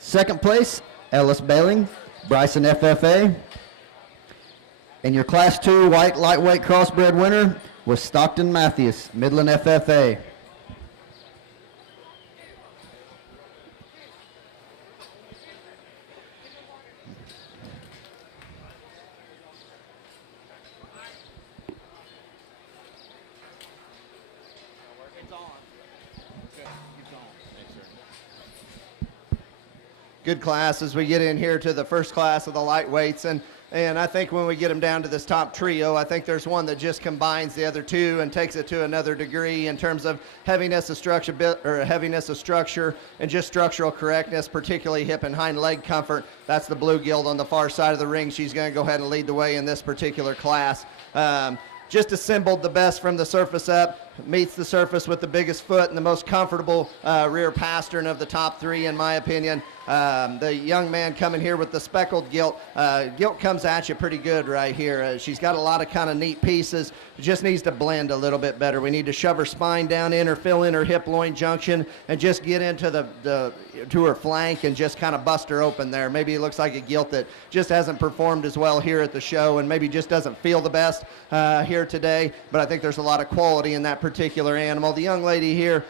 2nd place, Ellis Bailing, Bryson FFA. And your Class 2 white lightweight crossbred winner was Stockton Matthews, Midland FFA. Good class as we get in here to the first class of the lightweights. And I think when we get them down to this top trio, I think there's one that just combines the other two and takes it to another degree in terms of heaviness of structure and just structural correctness, particularly hip and hind leg comfort. That's the blue gilt on the far side of the ring. She's going to go ahead and lead the way in this particular class. Just assembled the best from the surface up, meets the surface with the biggest foot and the most comfortable rear pastern of the top three, in my opinion. The young man coming here with the speckled gilt. Gilt comes at you pretty good right here. She's got a lot of kind of neat pieces. Just needs to blend a little bit better. We need to shove her spine down in her, fill in her hip-loin junction, and just get into to her flank and just kind of bust her open there. Maybe it looks like a gilt that just hasn't performed as well here at the show and maybe just doesn't feel the best here today, but I think there's a lot of quality in that particular animal. The young lady here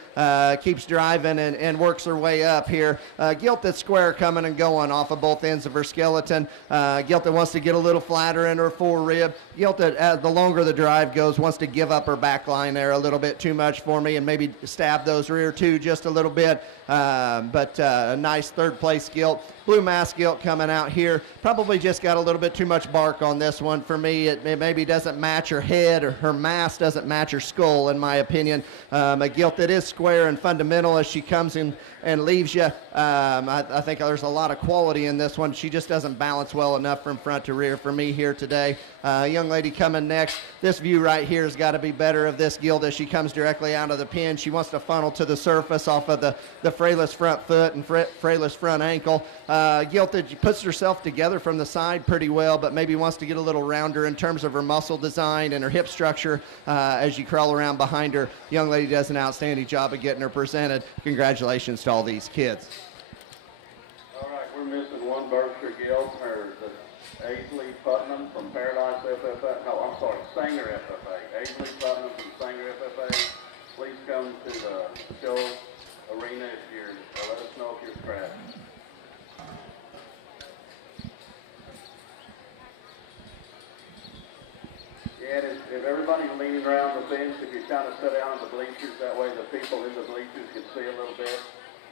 keeps driving and works her way up here. Gilt that's square coming and going off of both ends of her skeleton. Gilt that wants to get a little flatter in her forerib. Gilt that as the longer the drive goes wants to give up her back line there a little bit too much for me and maybe stab those rear two just a little bit. But a nice third place gilt. Blue mask gilt coming out here. Probably just got a little bit too much bark on this one for me. It maybe doesn't match her head, or her mask doesn't match her skull, in my opinion. A gilt that is square and fundamental as she comes in and leaves you. I think there's a lot of quality in this one. She just doesn't balance well enough from front to rear for me here today. Young lady coming next. This view right here has got to be better of this gilt as she comes directly out of the pin. She wants to funnel to the surface off of the frailest front foot and frailest front ankle. Gilt that puts herself together from the side pretty well, but maybe wants to get a little rounder in terms of her muscle design and her hip structure as you crawl around behind her. Young lady does an outstanding job of getting her presented. Congratulations to all these kids. All right, we're missing one Berkshire gilt. Aisley Putnam from Paradise FFA. No, I'm sorry, Sanger FFA. Aisley Putnam from Sanger FFA. Please come to the show arena if you're, let us know if you're scratched. And if everybody's leaning around the fence, if you kind of sit down in the bleachers, that way the people in the bleachers can see a little bit.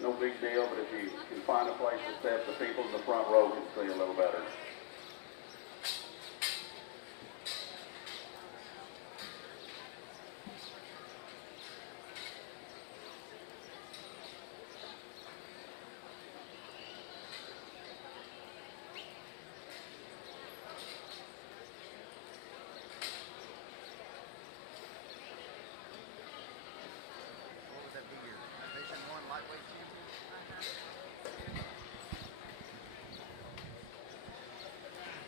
No big deal, but if you can find a place to sit, the people in the front row can see a little better.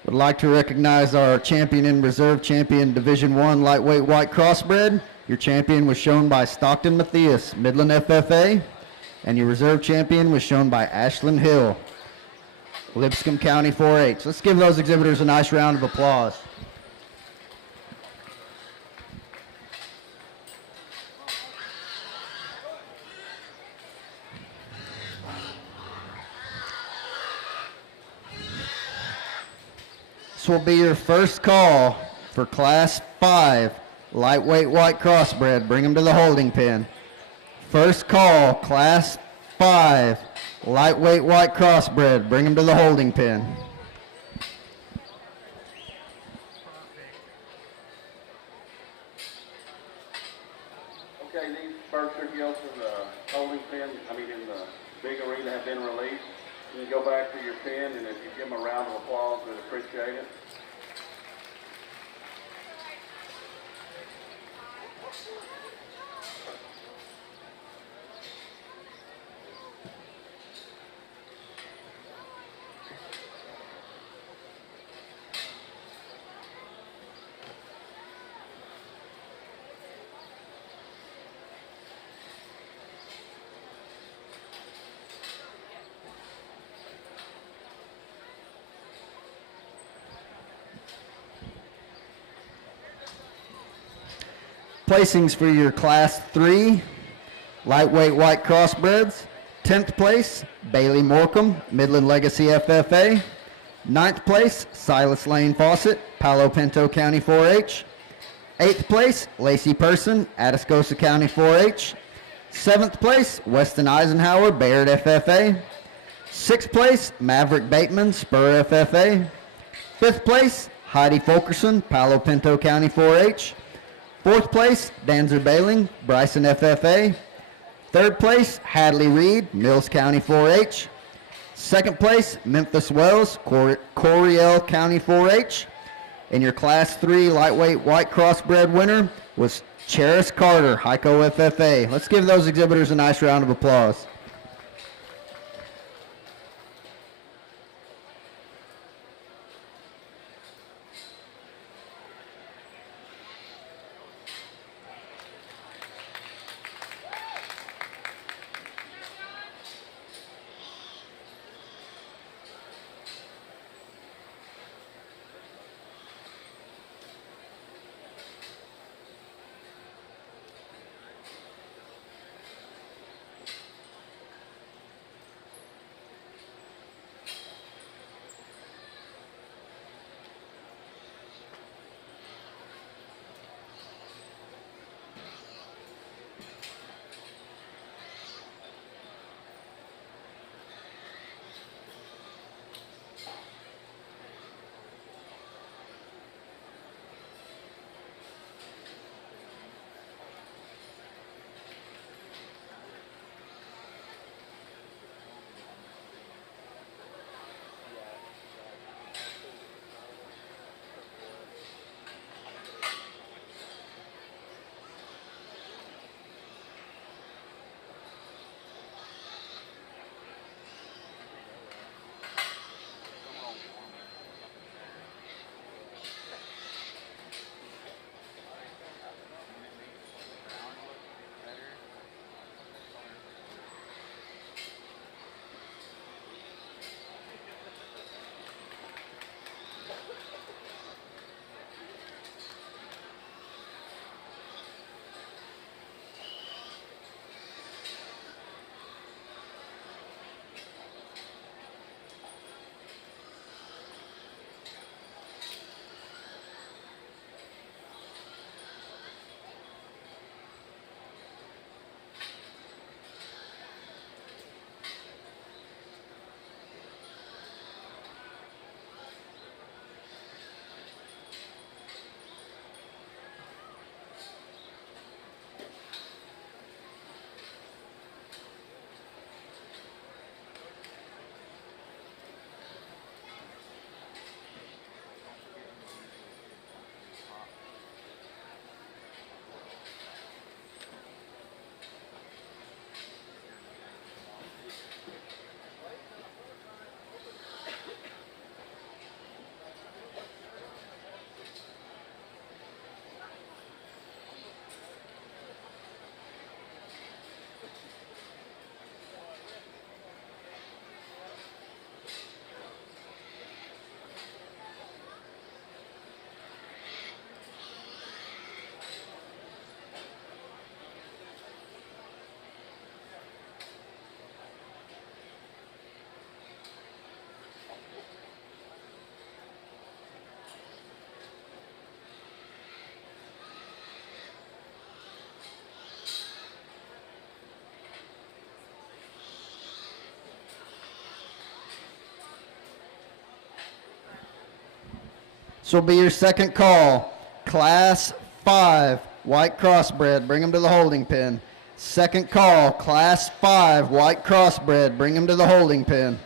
Would like to recognize our champion in reserve, champion Division I lightweight white crossbred. Your champion was shown by Stockton Matthias, Midland FFA, and your reserve champion was shown by Ashland Hill, Lipscomb County 4-H. Let's give those exhibitors a nice round of applause. This will be your first call for Class 5 lightweight white crossbred. Bring them to the holding pen. First call, Class 5 lightweight white crossbred. Bring them to the holding pen. Okay, these Berkshire gilts in the holding pen, in the big arena have been released. You can go back to your pen, and if you give them a round of applause, we'd appreciate it. Placings for your Class 3 lightweight white crossbreds. 10th place, Bailey Morcom, Midland Legacy FFA. 9th place, Silas Lane Fawcett, Palo Pinto County 4-H. 8th place, Lacey Person, Atascosa County 4-H. 7th place, Weston Eisenhower, Bayard FFA. 6th place, Maverick Bateman, Spur FFA. 5th place, Heidi Fulkerson, Palo Pinto County 4-H. 4th place, Danzer Bailing, Bryson FFA. 3rd place, Hadley Reed, Mills County 4-H. 2nd place, Memphis Wells, Coryell County 4-H. And your Class 3 lightweight white crossbred winner was Cheris Carter, Hyco FFA. Let's give those exhibitors a nice round of applause. This will be your second call. Class 5, white crossbred. Bring them to the holding pen. Second call, Class 5, white crossbred. Bring them to the holding pen.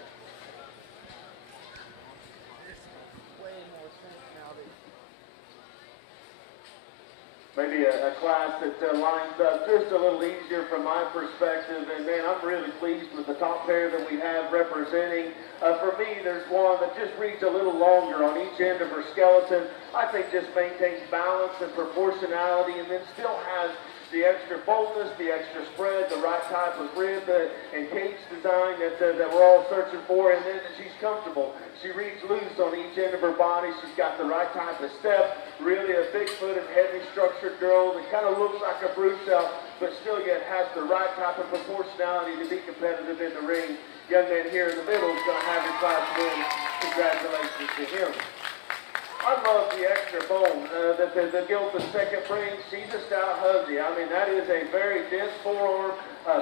Maybe a class that lines up just a little easier from my perspective. And man, I'm really pleased with the top pair that we have representing. For me, there's one that just reads a little longer on each end of her skeleton. I think just maintains balance and proportionality, and then still has the extra boldness, the extra spread, the right type of rib and cage design that we're all searching for, and then she's comfortable. She reads loose on each end of her body. She's got the right type of step, really a big-footed, heavy-structured girl that kind of looks like a Brucel, but still yet has the right type of proportionality to be competitive in the ring. Young man here in the middle is going to have his class win. Congratulations to him. I love the extra bone that the Gilt second brings. She's a stout hussy. I mean, that is a very dense forearm.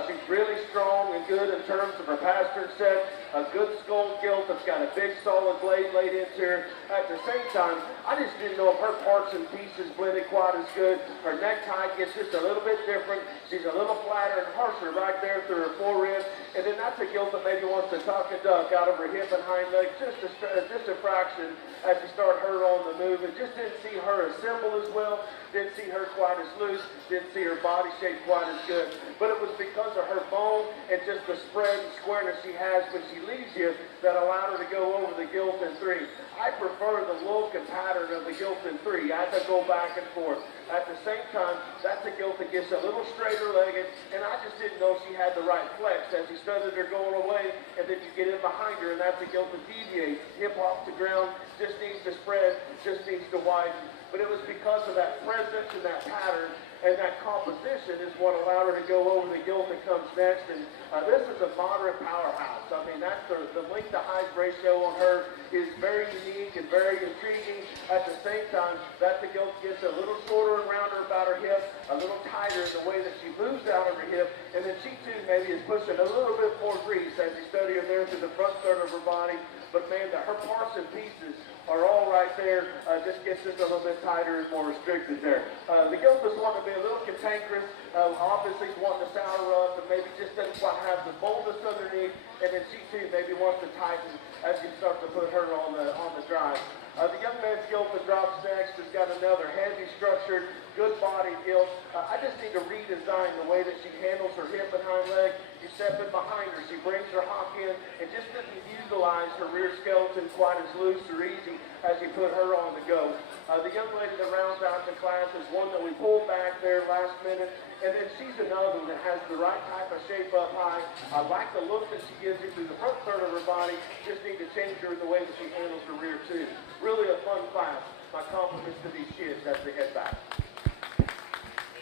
She's really strong and good in terms of her pastern set. A good skull gilt that's got a big solid blade laid into her. At the same time, I just didn't know if her parts and pieces blended quite as good. Her necktie gets just a little bit different. She's a little flatter and harsher right there through her forehead. And then that's a gilt that maybe wants to tuck and duck out of her hip and hind leg just a fraction as you start her on the move. And just didn't see her assemble as well. Didn't see her quite as loose. Didn't see her body shape quite as good. But it was because of her bone and just the spread and squareness she has when she leaves you that allowed her to go over the Gilt in 3. I prefer the look and pattern of the Gilt in 3 as I go back and forth. At the same time, that's a Gilt that gets a little straighter legged, and I just didn't know she had the right flex as you started her going away, and then you get in behind her, and that's a Gilt that deviates. Hip off the ground, just needs to spread, just needs to widen. But it was because of that presence and that pattern and that composition is what allowed her to go over the Gilt that comes next. And this is a moderate powerhouse. I mean, that's the length to height ratio on her is very unique and very intriguing. At the same time, that the Gilt gets a little shorter and rounder about her hip, a little tighter in the way that she moves out of her hip, and then she too maybe is pushing a little bit more grease as you study her there through the front third of her body. But man, her parts and pieces are all right there. Just gets just a little bit tighter and more restricted there. The Gilt is wanting to be a little cantankerous. Obviously wanting to sour up and maybe just doesn't quite have the boldness underneath. And then she too maybe wants to tighten as you start to put her on the drive. The young man's Gilt that drops next has got another heavy structured, good body Gilt. I just need to redesign the way that she handles her hip and hind leg. You step in behind her, she brings her hock in, and just didn't utilize her rear skeleton quite as loose or easy as you put her on the go. The young lady that rounds out the class is one that we pulled back there last minute, and then she's another one that has the right type of shape up high. I like the look that she gives you through the front third of her body. Just need to change her in the way that she handles her rear too. Really a fun class. My compliments to these kids as they head back.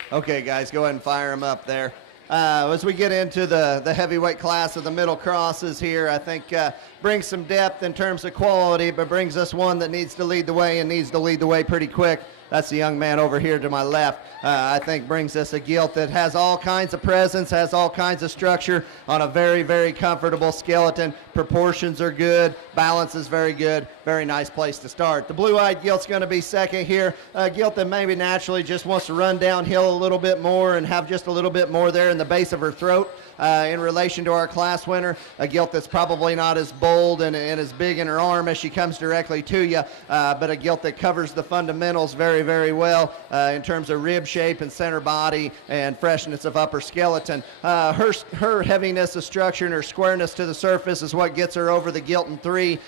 Okay, guys, go ahead and fire them up there. As we get into the heavyweight class of the middle crosses here, I think brings some depth in terms of quality, but brings us one that needs to lead the way and needs to lead the way pretty quick. That's the young man over here to my left. I think brings us a Gilt that has all kinds of presence, has all kinds of structure on a very, very comfortable skeleton. Proportions are good, balance is very good. Very nice place to start. The blue-eyed Gilt's going to be second here. Gilt that maybe naturally just wants to run downhill a little bit more and have just a little bit more there in the base of her throat. In relation to our class winner, a Gilt that's probably not as bold and as big in her arm as she comes directly to you, but a Gilt that covers the fundamentals very, very well in terms of rib shape and center body and freshness of upper skeleton. Her heaviness of structure and her squareness to the surface is what gets her over the Gilt in 3.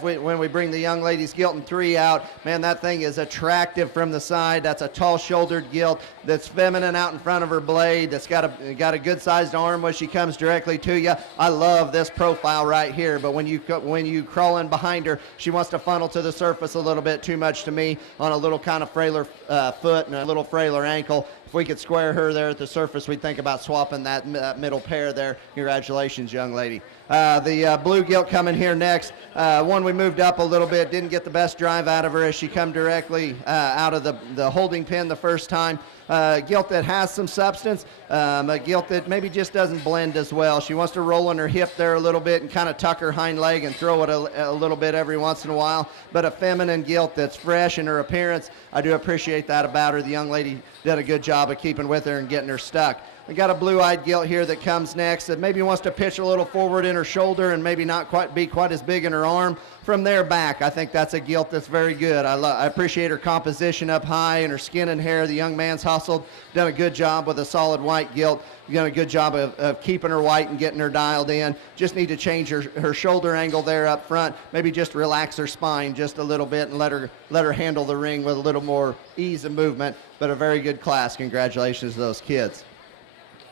When we bring the young lady's Gilt in 3 out, man, that thing is attractive from the side. That's a tall-shouldered Gilt that's feminine out in front of her blade, that's got a good-sized arm when she comes directly to you. I love this profile right here, but when you crawl in behind her, she wants to funnel to the surface a little bit too much to me on a little kind of frailer foot and a little frailer ankle. if we could square her there at the surface, we'd think about swapping that middle pair there. Congratulations, young lady. The blue gilt coming here next. One we moved up a little bit, didn't get the best drive out of her as she come directly out of the holding pin the first time. Gilt that has some substance, a gilt that maybe just doesn't blend as well. She wants to roll on her hip there a little bit and kind of tuck her hind leg and throw it a little bit every once in a while, but a feminine gilt that's fresh in her appearance. I do appreciate that about her. The young lady did a good job of keeping with her and getting her stuck. We got a blue-eyed gilt here that comes next that maybe wants to pitch a little forward in her shoulder and maybe not be quite as big in her arm. From there back, I think that's a gilt that's very good. I appreciate her composition up high and her skin and hair. The young man's hustled, done a good job with a solid white gilt. Done a good job of keeping her white and getting her dialed in. Just need to change her shoulder angle there up front. Maybe just relax her spine just a little bit and let her handle the ring with a little more ease and movement. But a very good class. Congratulations to those kids.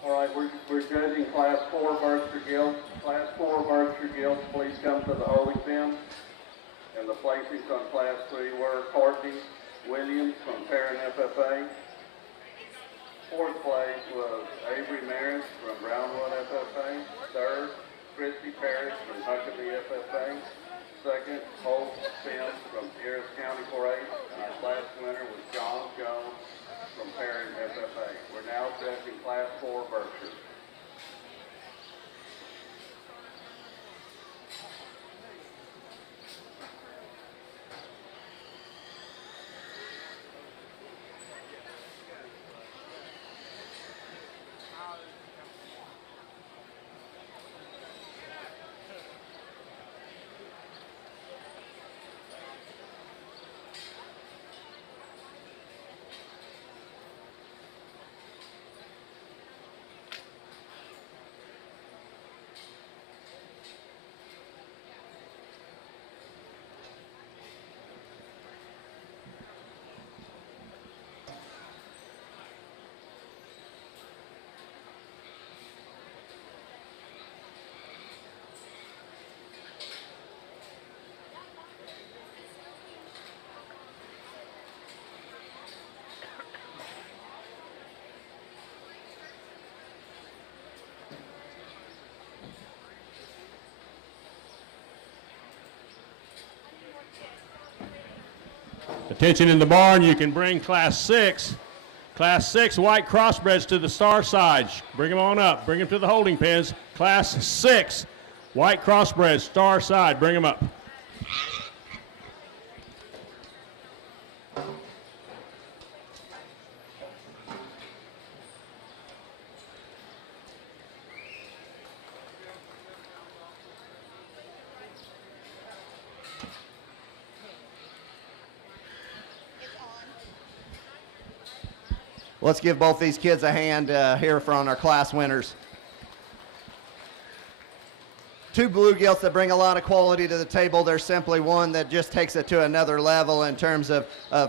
All right, we're judging Class 4 Berkshire Gilt. Class 4 Berkshire Gilt, please come to the holding pen. And the placings on Class 3 were Courtney Williams from Perrin FFA. Fourth place was Avery Maris from Brownwood FFA. Third, Christy Parrish from Huckabee FFA. Second, Holt Sims from Harris County 4-H. And our class winner was John Jones from Perrin FFA. We're now judging Class 4 Berkshire. Attention in the barn, you can bring Class 6 white crossbreds to the star side. Bring them on up, bring them to the holding pens. Class 6 white crossbreds, star side, bring them up. Let's give both these kids a hand here for on our class winners. Two blue gilts that bring a lot of quality to the table. There's simply one that just takes it to another level in terms of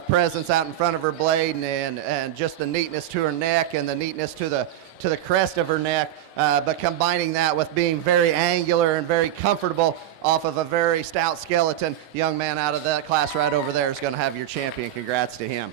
presence out in front of her blade and just the neatness to her neck and the neatness to the crest of her neck. But combining that with being very angular and very comfortable off of a very stout skeleton, young man out of that class right over there is going to have your champion. Congrats to him.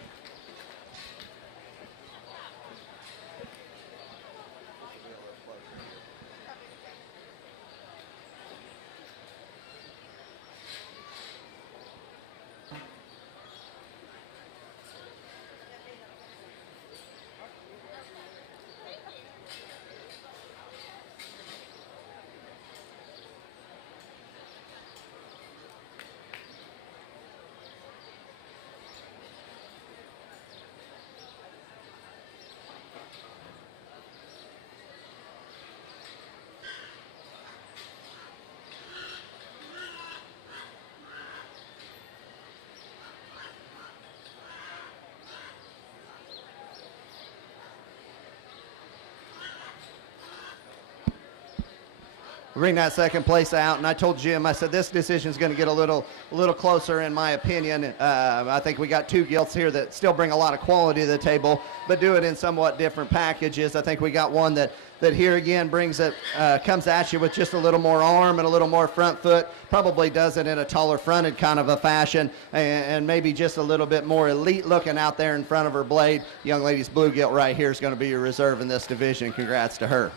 bring that second place out. And I told Jim, I said, this decision is going to get a little closer in my opinion. I think we got two gilts here that still bring a lot of quality to the table, but do it in somewhat different packages. I think we got one that here again brings it, comes at you with just a little more arm and a little more front foot, probably does it in a taller fronted kind of a fashion, and maybe just a little bit more elite looking out there in front of her blade. Young lady's blue gilt right here is going to be your reserve in this division. Congrats to her.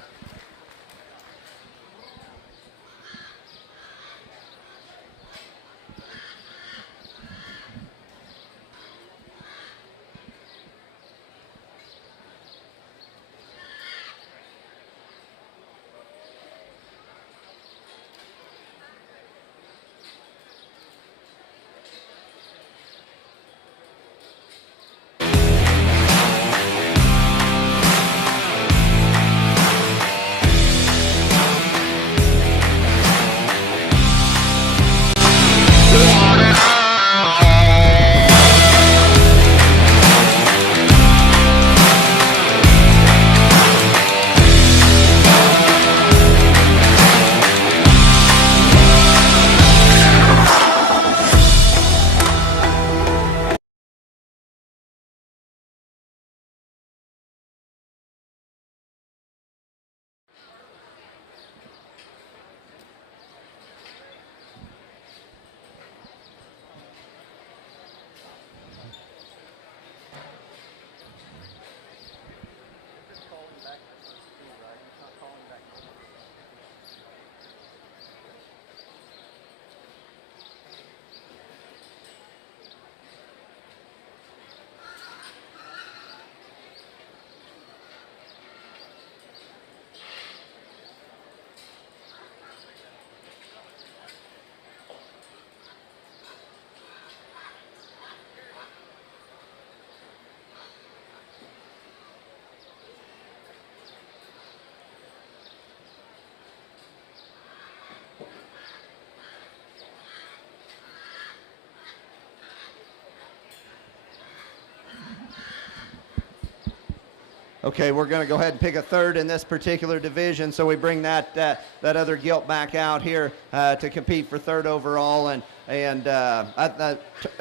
Okay, we're going to go ahead and pick a third in this particular division, so we bring that other gilt back out here to compete for third overall. And a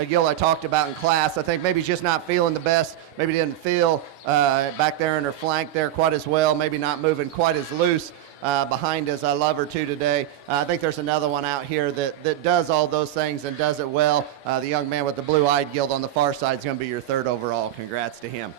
gilt I talked about in class, I think maybe just not feeling the best, maybe didn't feel back there in her flank there quite as well, maybe not moving quite as loose behind as I love her to today. I think there's another one out here that does all those things and does it well. The young man with the blue-eyed gilt on the far side is going to be your third overall. Congrats to him.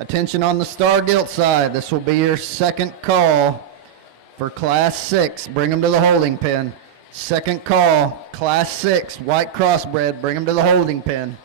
Attention on the star gilt side. This will be your second call for Class 6. Bring them to the holding pen. Second call, Class 6, white crossbred. Bring them to the holding pen.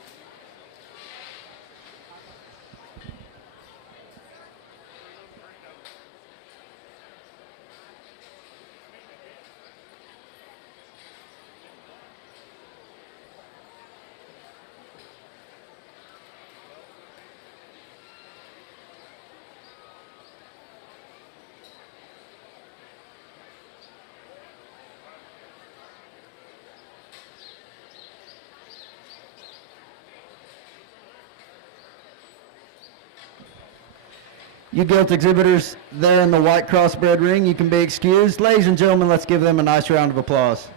You gilt exhibitors there in the white crossbred ring, you can be excused. Ladies and gentlemen, let's give them a nice round of applause.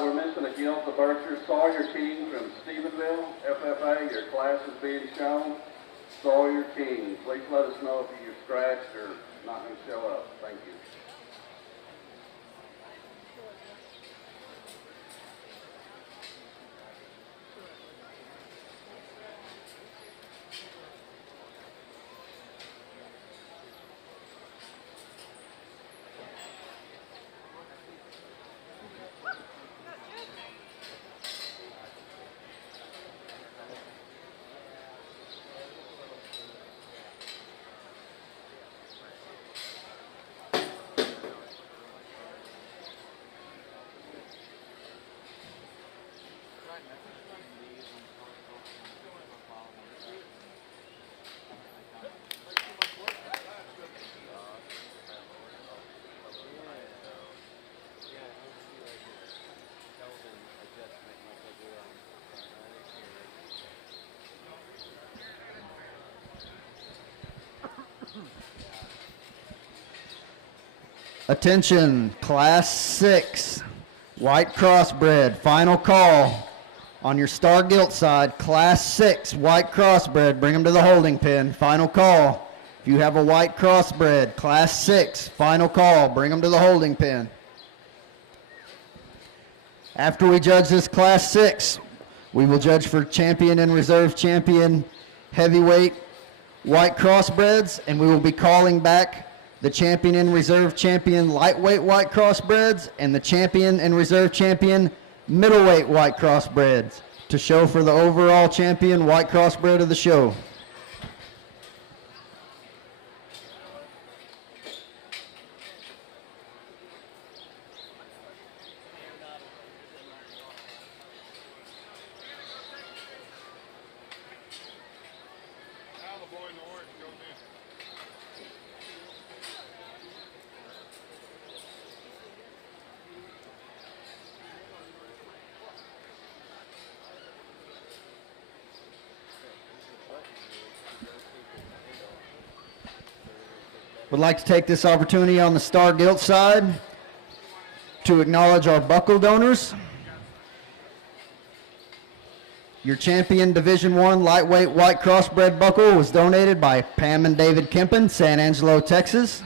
right, we're missing a Gilt, the Berkshire. Sawyer King from Stephenville, FFA. Your class is being shown. Sawyer King. Please let us know if you're scratched or not going to show up. Thank you. Attention, Class 6, White Crossbred, final call. On your Star Gilt side, Class 6, White Crossbred, bring them to the holding pen, final call. If you have a White Crossbred, Class 6, final call, bring them to the holding pen. After we judge this Class 6, we will judge for champion and reserve champion heavyweight White Crossbreds, and we will be calling back the champion and reserve champion lightweight White Crossbreds and the champion and reserve champion middleweight White Crossbreds to show for the overall champion White Crossbred of the show. Would like to take this opportunity on the Star Gilt side to acknowledge our buckle donors. Your champion Division I lightweight White Crossbred buckle was donated by Pam and David Kempen, San Angelo, Texas.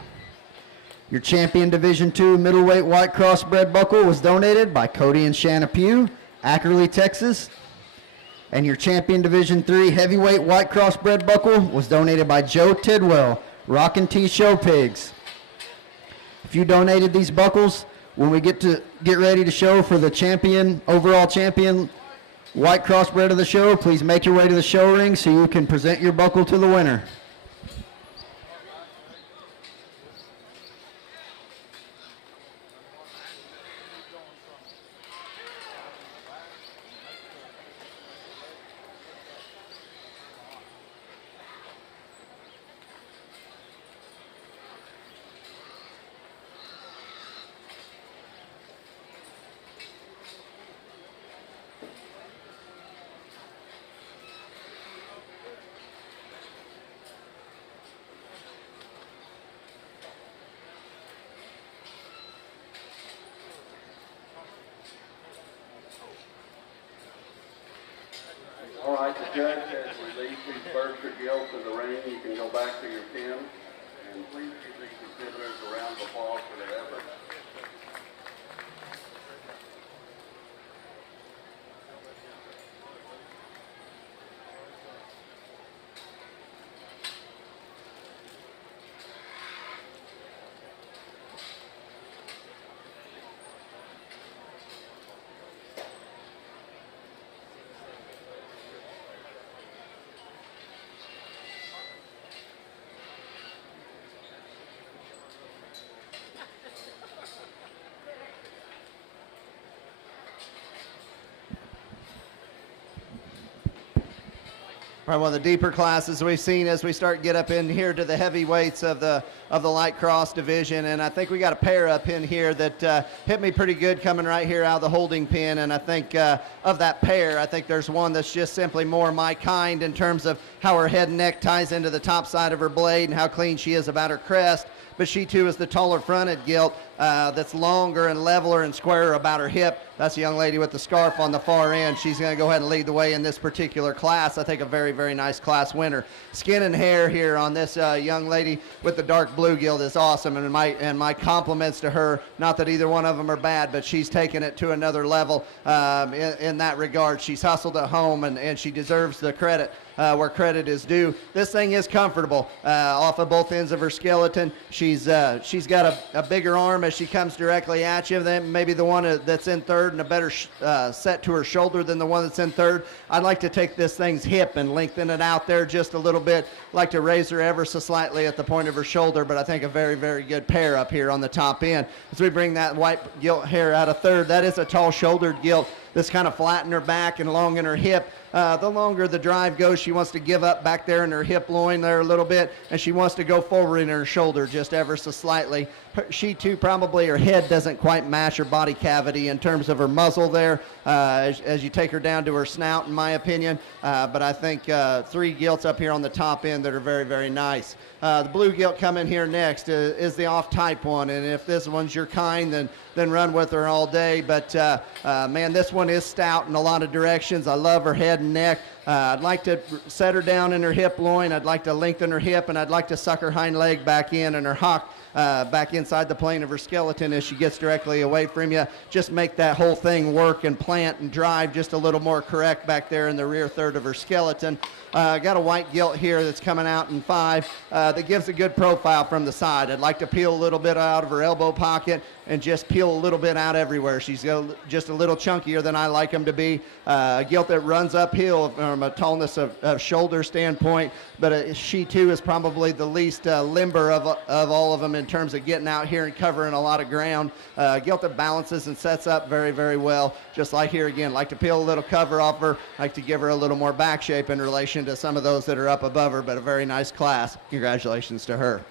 Your champion Division II middleweight White Crossbred buckle was donated by Cody and Shanna Pugh, Ackerley, Texas. And your champion Division III heavyweight White Crossbred buckle was donated by Joe Tidwell, Rockin' T Show Pigs. If you donated these buckles, when we get ready to show for the champion, overall champion, White Crossbred of the show, please make your way to the show ring so you can present your buckle to the winner. All right, the judge has released these Berkshire Gilts in the ring. You can go back to your pen, and please give these exhibitors a round of applause for their efforts. Probably one of the deeper classes we've seen as we start get up in here to the heavyweights of the light cross division, and I think we got a pair up in here that hit me pretty good coming right here out of the holding pen. And I think of that pair, I think there's one that's just simply more my kind in terms of how her head and neck ties into the top side of her blade and how clean she is about her crest. but she too is the taller fronted gilt that's longer and leveler and squarer about her hip. That's the young lady with the scarf on the far end. She's going to go ahead and lead the way in this particular class. I think a very, very nice class winner. Skin and hair here on this young lady with the dark blue gilt is awesome, and my compliments to her. Not that either one of them are bad, but she's taken it to another level in that regard. She's hustled at home, and she deserves the credit where credit is due. This thing is comfortable off of both ends of her skeleton. She's got a bigger arm as she comes directly at you than maybe the one that's in third, and a better set to her shoulder than the one that's in third. I'd like to take this thing's hip and lengthen it out there just a little bit. Like to raise her ever so slightly at the point of her shoulder, but I think a very, very good pair up here on the top end. As we bring that white gilt hair out of third, that is a tall shouldered gilt. This kind of flatten her back and long in her hip. The longer the drive goes, she wants to give up back there in her hip loin there a little bit, and she wants to go forward in her shoulder just ever so slightly. She too, probably her head doesn't quite match her body cavity in terms of her muzzle there as you take her down to her snout, in my opinion. But I think 3 gilts up here on the top end that are very, very nice. The blue gilt coming here next is the off-type one, and if this one's your kind, then run with her all day. But man, this one is stout in a lot of directions. I love her head and neck. I'd like to set her down in her hip loin. I'd like to lengthen her hip, and I'd like to suck her hind leg back in and her hock back inside the plane of her skeleton as she gets directly away from you. Just make that whole thing work and plant and drive just a little more correct back there in the rear third of her skeleton. Got a white gilt here that's coming out in 5 that gives a good profile from the side. I'd like to peel a little bit out of her elbow pocket and just peel a little bit out everywhere. She's just a little chunkier than I like them to be. A gilt that runs uphill from a tallness of shoulder standpoint, but she too is probably the least limber of all of them in terms of getting out here and covering a lot of ground. Gilt that balances and sets up very, very well. Just like here again, like to peel a little cover off her, like to give her a little more back shape in relation to some of those that are up above her, but a very nice class. Congratulations to her.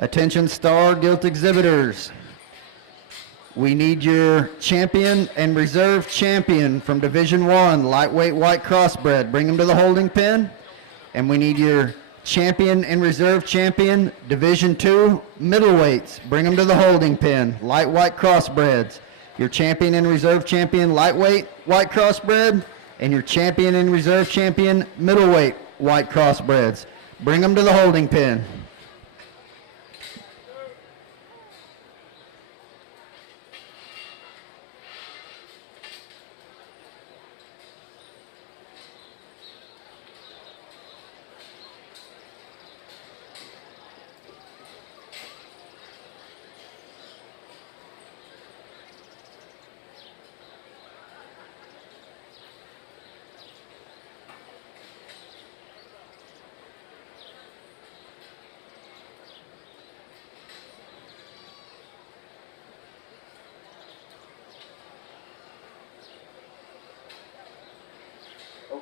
Attention Star Gilt exhibitors. We need your champion and reserve champion from Division 1, lightweight white crossbred. Bring them to the holding pen. And we need your champion and reserve champion, Division 2, middleweights. Bring them to the holding pen, light white crossbreds. Your champion and reserve champion, lightweight white crossbred, and your champion and reserve champion, middleweight white crossbreds. Bring them to the holding pen.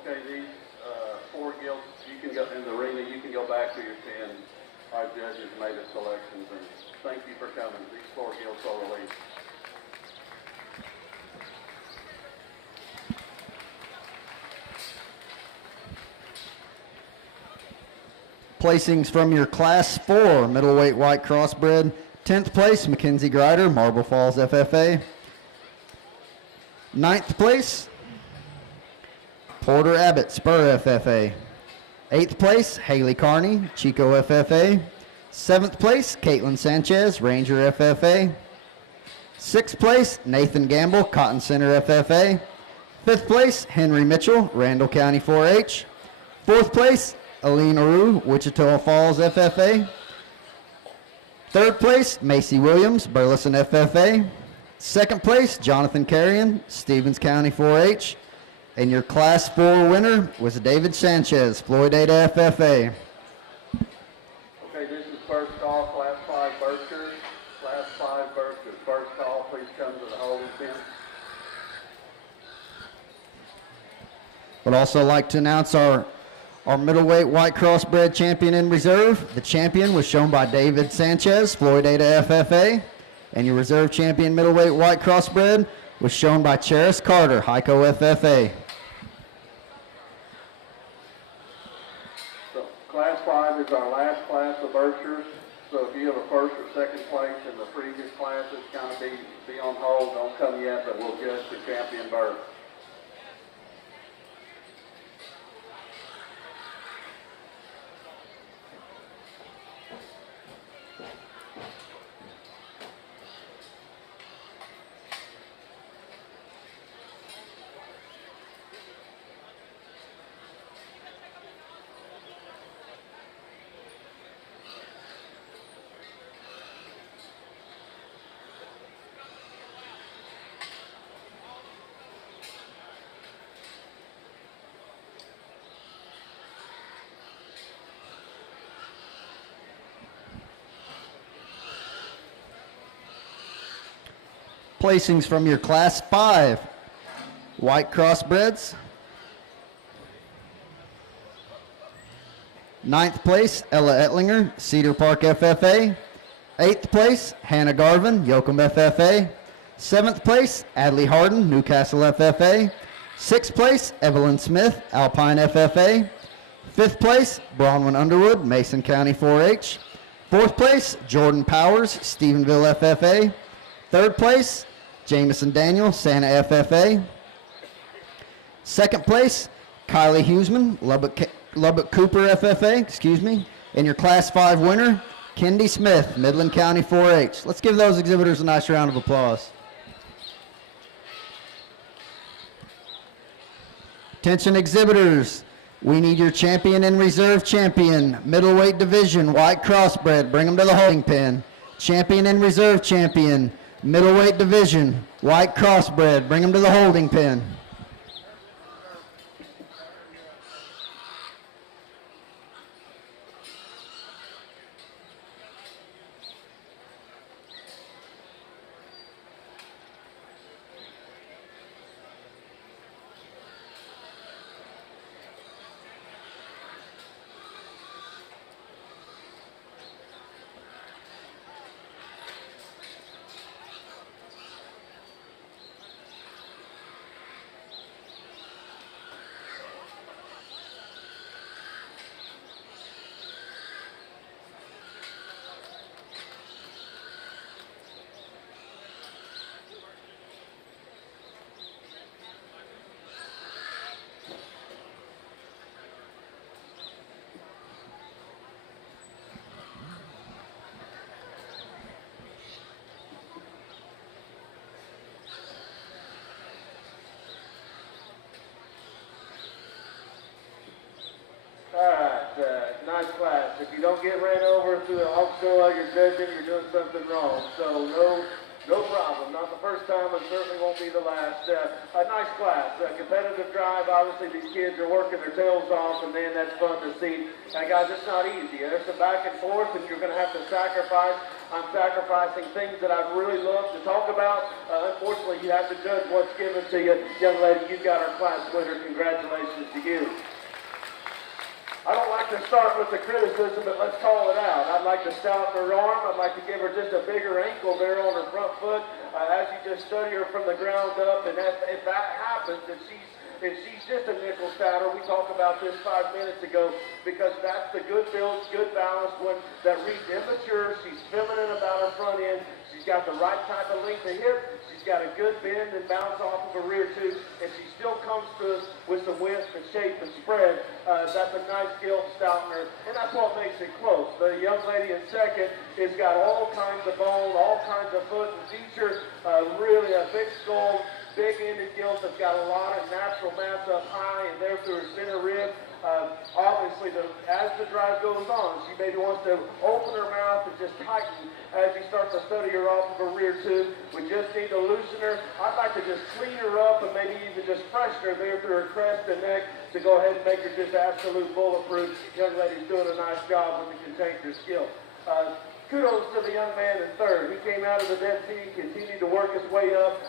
Okay, these 4 gilts, you can go in the arena, you can go back to your 10. Our judges made the selections, and thank you for coming. These 4 gilts are released. Placings from your Class 4 middleweight white crossbred. 10th place, Mackenzie Grider, Marble Falls FFA. 9th place, Porter Abbott, Spur FFA. 8th place, Haley Carney, Chico FFA. 7th place, Caitlin Sanchez, Ranger FFA. 6th place, Nathan Gamble, Cotton Center FFA. 5th place, Henry Mitchell, Randall County 4-H. 4th place, Aline Aru, Wichita Falls FFA. 3rd place, Macy Williams, Burleson FFA. 2nd place, Jonathan Carrion, Stevens County 4-H. And your Class 4 winner was David Sanchez, Floydada FFA. Okay, this is first call, Class 5 Berkshire. Class 5 Berkshire. First call, please come to the holding pen. Would also like to announce our middleweight white crossbred champion in reserve. The champion was shown by David Sanchez, Floydada FFA. And your reserve champion middleweight white crossbred was shown by Cheris Carter, Heiko FFA. So Class 5 is our last class of Berkshires. So if you have a first or second place in the previous classes, kind of be on hold. Don't come yet, but we'll judge the champion berth. Placings from your Class 5 white crossbreds. 9th place, Ella Ettlinger, Cedar Park FFA. 8th place, Hannah Garvin, Yoakum FFA. 7th place, Adley Harden, Newcastle FFA. 6th place, Evelyn Smith, Alpine FFA. 5th place, Bronwyn Underwood, Mason County 4-H. 4th place, Jordan Powers, Stephenville FFA. 3rd place, Jamison Daniel, Santa FFA. 2nd place, Kylie Huseman, Lubbock Cooper FFA, And your Class 5 winner, Kendi Smith, Midland County 4-H. Let's give those exhibitors a nice round of applause. Attention exhibitors, we need your champion and reserve champion, middleweight division, white crossbred. Bring them to the holding pen. Champion and reserve champion, middleweight division, white crossbred. Bring them to the holding pen. Nice class. If you don't get ran over through the obstacle while you're judging, you're doing something wrong. So No problem. Not the first time and certainly won't be the last. A nice class. Competitive drive. Obviously, these kids are working their tails off, and man, that's fun to see. Guys, it's not easy. There's some back and forth, and you're going to have to sacrifice. I'm sacrificing things that I'd really love to talk about. Unfortunately, you have to judge what's given to you. Young lady, you've got our class winner. Congratulations to you. I don't like to start with the criticism, but let's call it out. I'd like to stouten her arm. I'd like to give her just a bigger ankle there on her front foot as you just study her from the ground up. And if that happens, if she's just a nickel stouter, we talked about this 5 minutes ago, because that's the good build, good balance one that reads immature. She's feminine about her front end. She's got the right type of length of hip. She's got a good bend and bounce off of her rear tooth, and she still comes to us with some width and shape and spread. That's a nice Gilt stoutener, and that's what makes it close. The young lady in second has got all kinds of bone, all kinds of foot and feature, really a big skull, big-ended Gilt that's got a lot of natural mass up high and there through her center rib. Obviously, as the drive goes on, she maybe wants to open her mouth and just tighten as you start to study her off of her rear tooth. We just need to loosen her. I'd like to just clean her up and maybe even just freshen her there through her crest and neck to go ahead and make her just absolute bulletproof. Young lady's doing a nice job with the container skill. Kudos to the young man in third. He came out of the Dead Sea, continued to work his way up.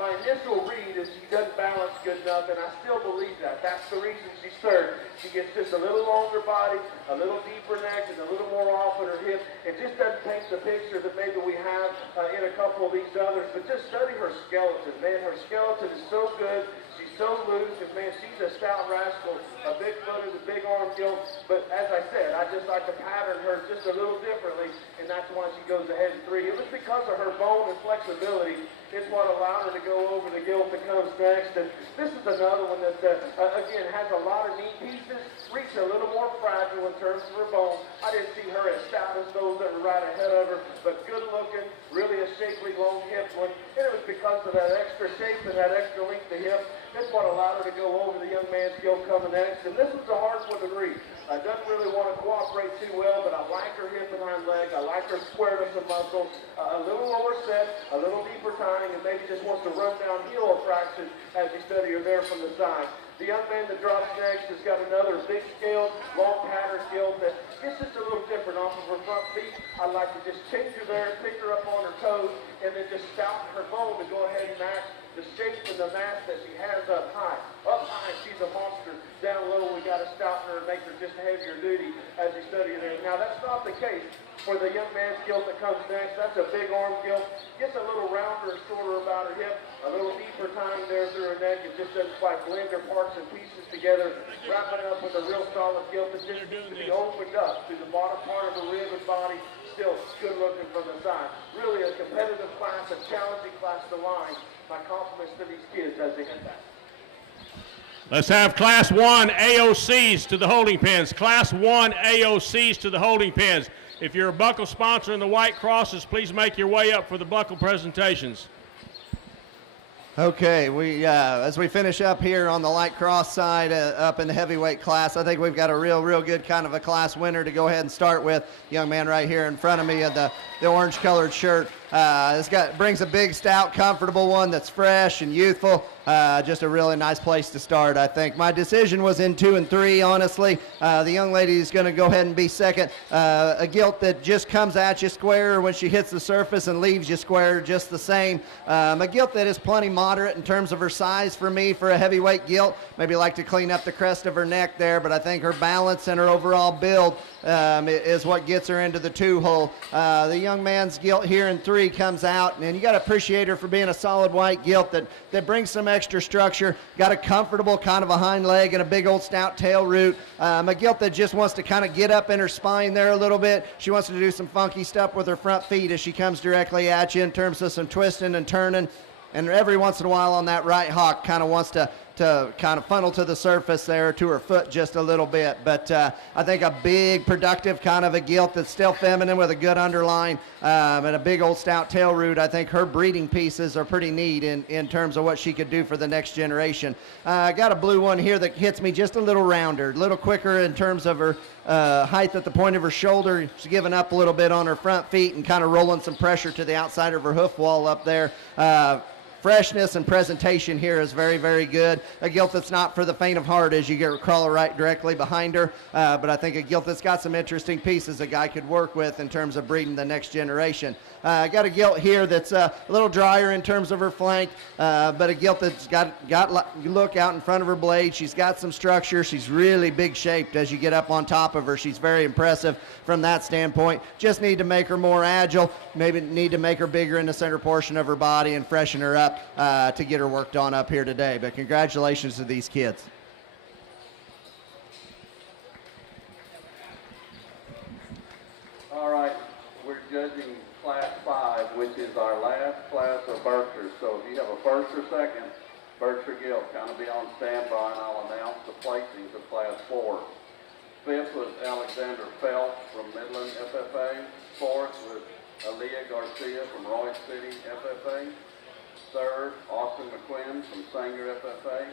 My initial read is he doesn't balance good enough, and I still believe that. That's the reason she's third. She gets just a little longer body, a little deeper neck, and a little more off at her hip. It just doesn't paint the picture that maybe we have in a couple of these others. But just study her skeleton, man. Her skeleton is so good. She's so loose, and man, she's a stout rascal, a big footed, a big arm Gilt. But as I said, I just like to pattern her just a little differently, and that's why she goes ahead in three. It was because of her bone and flexibility. It's what allowed her to go over the Gilt that comes next. And this is another one that, again, has a lot of neat pieces, reach a little more fragile in terms of her bone. I didn't see her as stout as those that were right ahead of her, but good looking, really a shapely, long hip one. And it was because of that extra shape and that extra length of hip. That's what allowed her to go over the young man's Gilt coming next. And this was a hard one to read. Doesn't really want to cooperate too well, but I like her hip and hind leg. I like her squareness of muscle. A little lower set, a little deeper tying, and maybe just wants to run down heel a fraction as you study her there from the side. The young man that drops next has got another big scale, long pattern Gilt that is just a little different off of her front feet. I like to just change her there, pick her up on her toes, and then just stouten her bone to go ahead and match the shape and the mass that she has up high. Up high, she's a monster. Down low, we got to stouten her and make her just heavier duty as you study her. Now, that's not the case for the young man's Gilt that comes next. That's a big arm Gilt. Gets a little rounder, shorter about her hip, a little deeper tying there through her neck. It just doesn't quite blend her parts and pieces together. Wrapping it up with a real solid Gilt that just needs to be opened up through the bottom part of the rib and body. Still good looking from the side. Really a competitive class, a challenging class to line. My compliments to these kids as they head back. Let's have Class 1 AOCs to the holding pens. Class 1 AOCs to the holding pens. If you're a buckle sponsor in the white crosses, please make your way up for the buckle presentations. Okay, as we finish up here on the light cross side, up in the heavyweight class, I think we've got a real good kind of a class winner to go ahead and start with. Young man right here in front of me in the orange-colored shirt. Brings a big, stout, comfortable one that's fresh and youthful. Just a really nice place to start, I think. My decision was in 2 and 3, honestly. The young lady is going to go ahead and be second. A Gilt that just comes at you square when she hits the surface and leaves you square just the same. A Gilt that is plenty moderate in terms of her size for me for a heavyweight Gilt. Maybe like to clean up the crest of her neck there, but I think her balance and her overall build is what gets her into the 2-hole. The young man's Gilt here in 3 comes out, and you got to appreciate her for being a solid white Gilt that brings some extra structure, got a comfortable kind of a hind leg and a big old stout tail root. A Gilt that just wants to kind of get up in her spine there a little bit. She wants to do some funky stuff with her front feet as she comes directly at you in terms of some twisting and turning. And every once in a while on that right hock kind of wants to kind of funnel to the surface there to her foot just a little bit. But I think a big, productive kind of a gilt that's still feminine with a good underline and a big old stout tail root. I think her breeding pieces are pretty neat in terms of what she could do for the next generation. I got a blue one here that hits me just a little rounder, a little quicker in terms of her height at the point of her shoulder. She's giving up a little bit on her front feet and kind of rolling some pressure to the outside of her hoof wall up there. Freshness and presentation here is very, very good. A gilt that's not for the faint of heart as you get crawler right directly behind her, but I think a gilt that's got some interesting pieces a guy could work with in terms of breeding the next generation. Got a gilt here that's a little drier in terms of her flank, but a gilt that's got look out in front of her blade. She's got some structure. She's really big shaped as you get up on top of her. She's very impressive from that standpoint. Just need to make her more agile, maybe need to make her bigger in the center portion of her body and freshen her up to get her worked on up here today. But congratulations to these kids. All right, we're judging Class 5, which is our last class of Berkshires. So if you have a first or second Berkshire gilt, kind of be on standby, and I'll announce the placings of Class 4. Fifth was Alexander Felt from Midland FFA. Fourth was Aaliyah Garcia from Roy City FFA. Third, Austin McQuinn from Sanger FFA.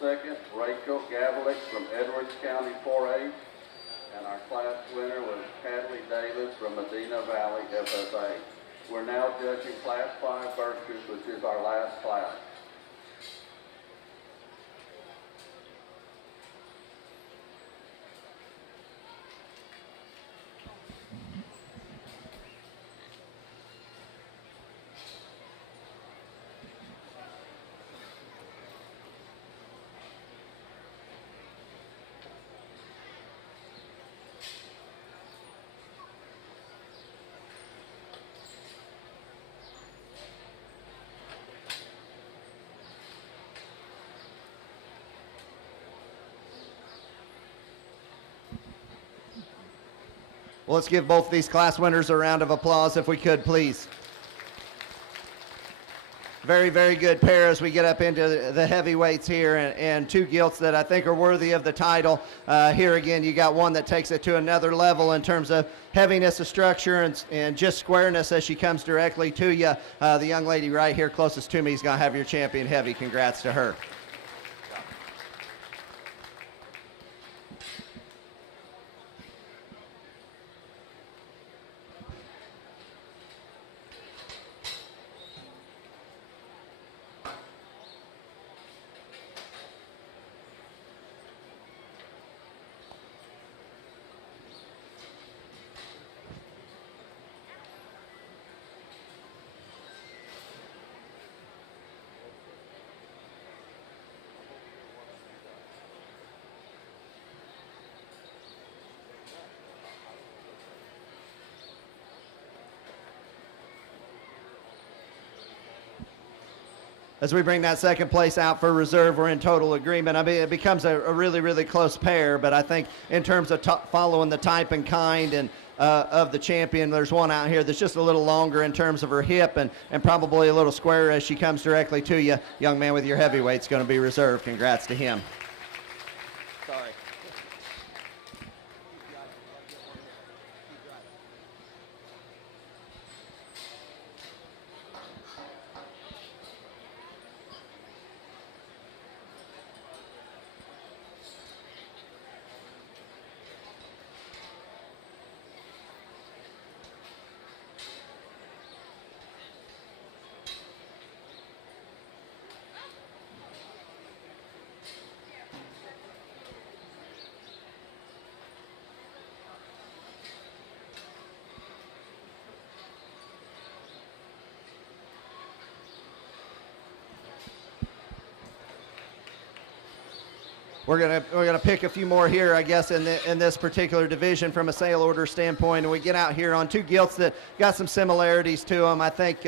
Second, Rachel Gavlik from Edwards County 4-H. And our class winner was Hadley Davis from Medina Valley FFA. We're now judging Class 5 Berkshires, which is our last class. Well, let's give both these class winners a round of applause if we could, please. Very, very good pair as we get up into the heavyweights here, and two gilts that I think are worthy of the title. Here again, you got one that takes it to another level in terms of heaviness of structure and just squareness as she comes directly to you. The young lady right here closest to me is going to have your champion heavy. Congrats to her. As we bring that second place out for reserve, we're in total agreement. I mean, it becomes a really, really close pair, but I think in terms of following the type and kind and of the champion, there's one out here that's just a little longer in terms of her hip and probably a little squarer as she comes directly to you. Young man with your heavyweight's going to be reserved. Congrats to him. Sorry. We're gonna pick a few more here, I guess, in this particular division from a sale order standpoint, and we get out here on two gilts that got some similarities to them. I think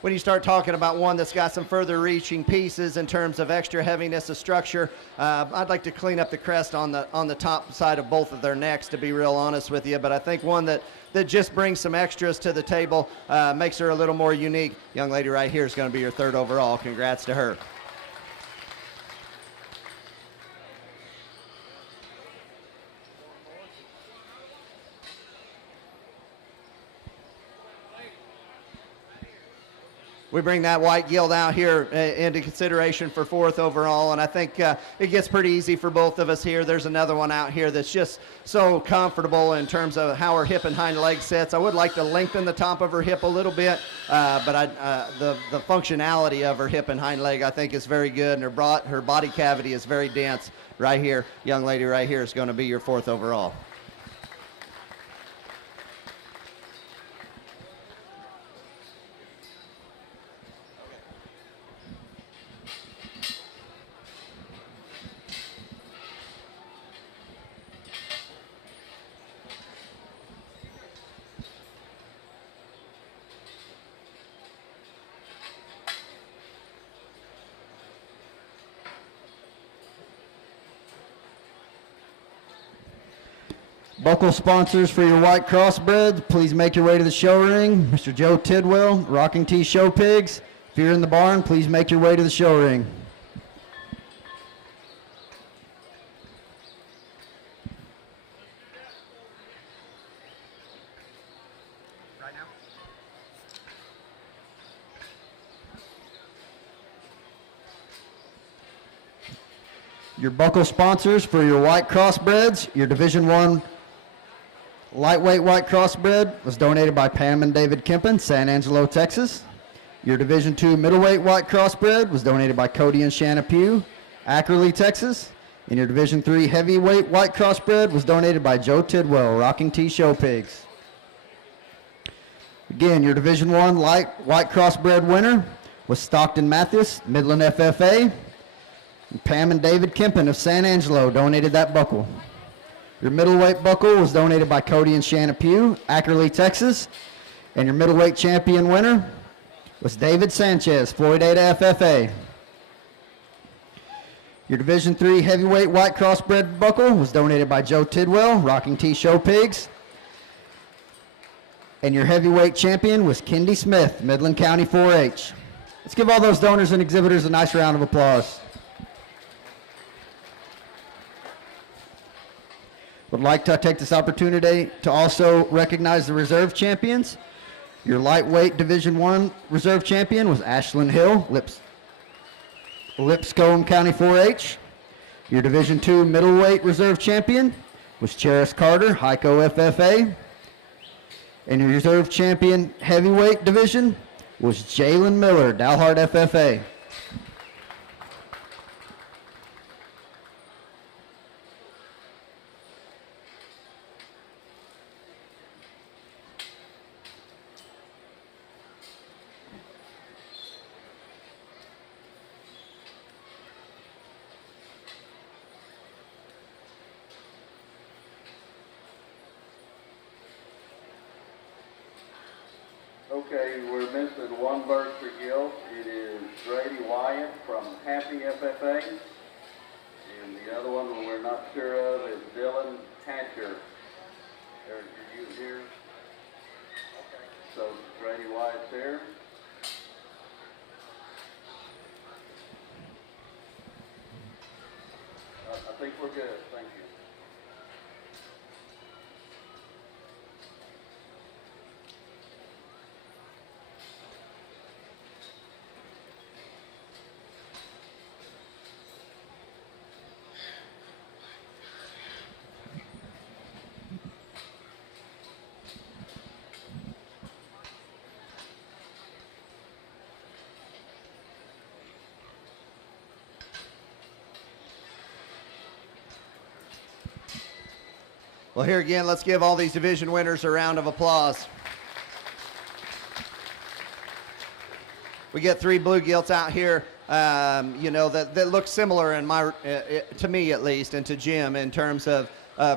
when you start talking about one that's got some further reaching pieces in terms of extra heaviness of structure, I'd like to clean up the crest on the top side of both of their necks, to be real honest with you. But I think one that just brings some extras to the table, makes her a little more unique. Young lady right here is going to be your third overall. Congrats to her. we bring that white gilt out here into consideration for 4th overall, and I think it gets pretty easy for both of us here. There's another one out here that's just so comfortable in terms of how her hip and hind leg sits. I would like to lengthen the top of her hip a little bit, but the functionality of her hip and hind leg I think is very good, and her body cavity is very dense right here. Young lady right here is going to be your 4th overall. Buckle sponsors for your white crossbreds, please make your way to the show ring. Mr. Joe Tidwell, Rocking T Show Pigs. If you're in the barn, please make your way to the show ring. Your buckle sponsors for your white crossbreds, your Division I lightweight white crossbred was donated by Pam and David Kempen, San Angelo, Texas. Your Division II middleweight white crossbred was donated by Cody and Shanna Pugh, Ackerley, Texas. And your Division III heavyweight white crossbred was donated by Joe Tidwell, Rocking T Show Pigs. Again, your Division I light white crossbred winner was Stockton Mathis, Midland FFA. And Pam and David Kempen of San Angelo donated that buckle. Your middleweight buckle was donated by Cody and Shanna Pugh, Ackerley, Texas. And your middleweight champion winner was David Sanchez, Floyd Ada FFA. Your Division III heavyweight white crossbred buckle was donated by Joe Tidwell, Rocking T Show Pigs. And your heavyweight champion was Kendi Smith, Midland County 4-H. Let's give all those donors and exhibitors a nice round of applause. Would like to take this opportunity to also recognize the reserve champions. Your lightweight Division I reserve champion was Ashlyn Hill, Lipscomb County 4-H. Your Division II middleweight reserve champion was Cheris Carter, Hyco FFA. And your reserve champion heavyweight division was Jalen Miller, Dalhart FFA. Okay, we're missing one bird for Gilt. It is Grady Wyatt from Happy FFA. And the other one we're not sure of is Dylan Hatcher. Are you here? Okay. So Grady Wyatt's here. I think we're good. Thank you. Well, here again, let's give all these division winners a round of applause. We get 3 blue gilts out here, you know, that look similar in to me at least, and to Jim in terms of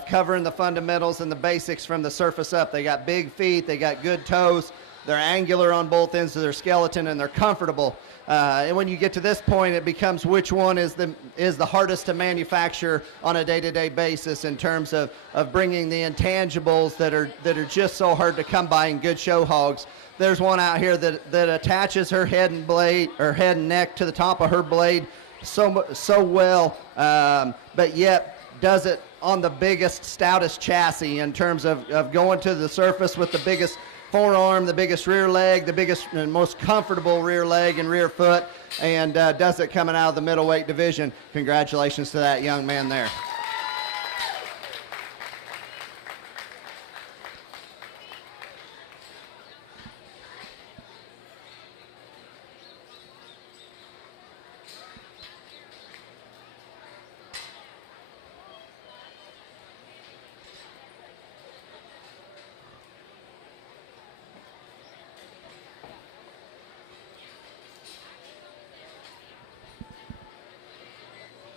covering the fundamentals and the basics from the surface up. They got big feet, they got good toes, they're angular on both ends of their skeleton, and they're comfortable. And when you get to this point, it becomes which one is the hardest to manufacture on a day-to-day basis in terms of bringing the intangibles that are just so hard to come by in good show hogs. There's one out here that attaches her head and neck to the top of her blade so well, but yet does it on the biggest, stoutest chassis in terms of going to the surface with the biggest forearm, the biggest rear leg, the biggest and most comfortable rear leg and rear foot, and does it coming out of the middleweight division. Congratulations to that young man there.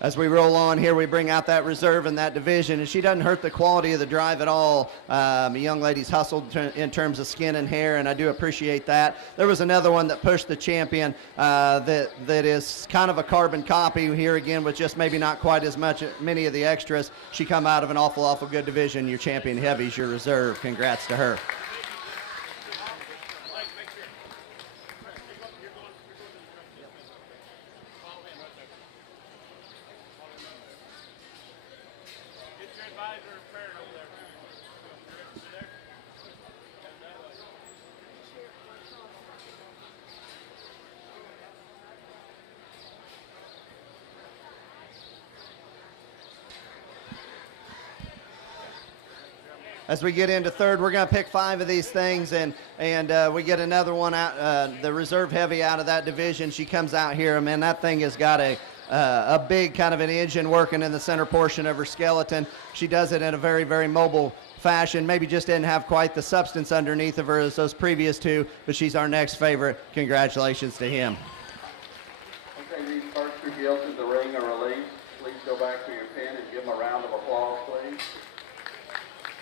As we roll on here, we bring out that reserve in that division, and she doesn't hurt the quality of the drive at all. The young lady's hustled in terms of skin and hair, and I do appreciate that. There was another one that pushed the champion that is kind of a carbon copy here again, with just maybe not quite as many of the extras. She come out of an awful good division. Your champion heavy's your reserve. Congrats to her. As we get into third, we're going to pick 5 of these things, and we get another one out, the reserve heavy out of that division. She comes out here, man, that thing has got a big kind of an engine working in the center portion of her skeleton. She does it in a very, very mobile fashion. Maybe just didn't have quite the substance underneath of her as those previous two, but she's our next favorite. Congratulations to him. Okay, these first 2 gilts in the ring are released. Please go back to your pin and give them a round of applause, please.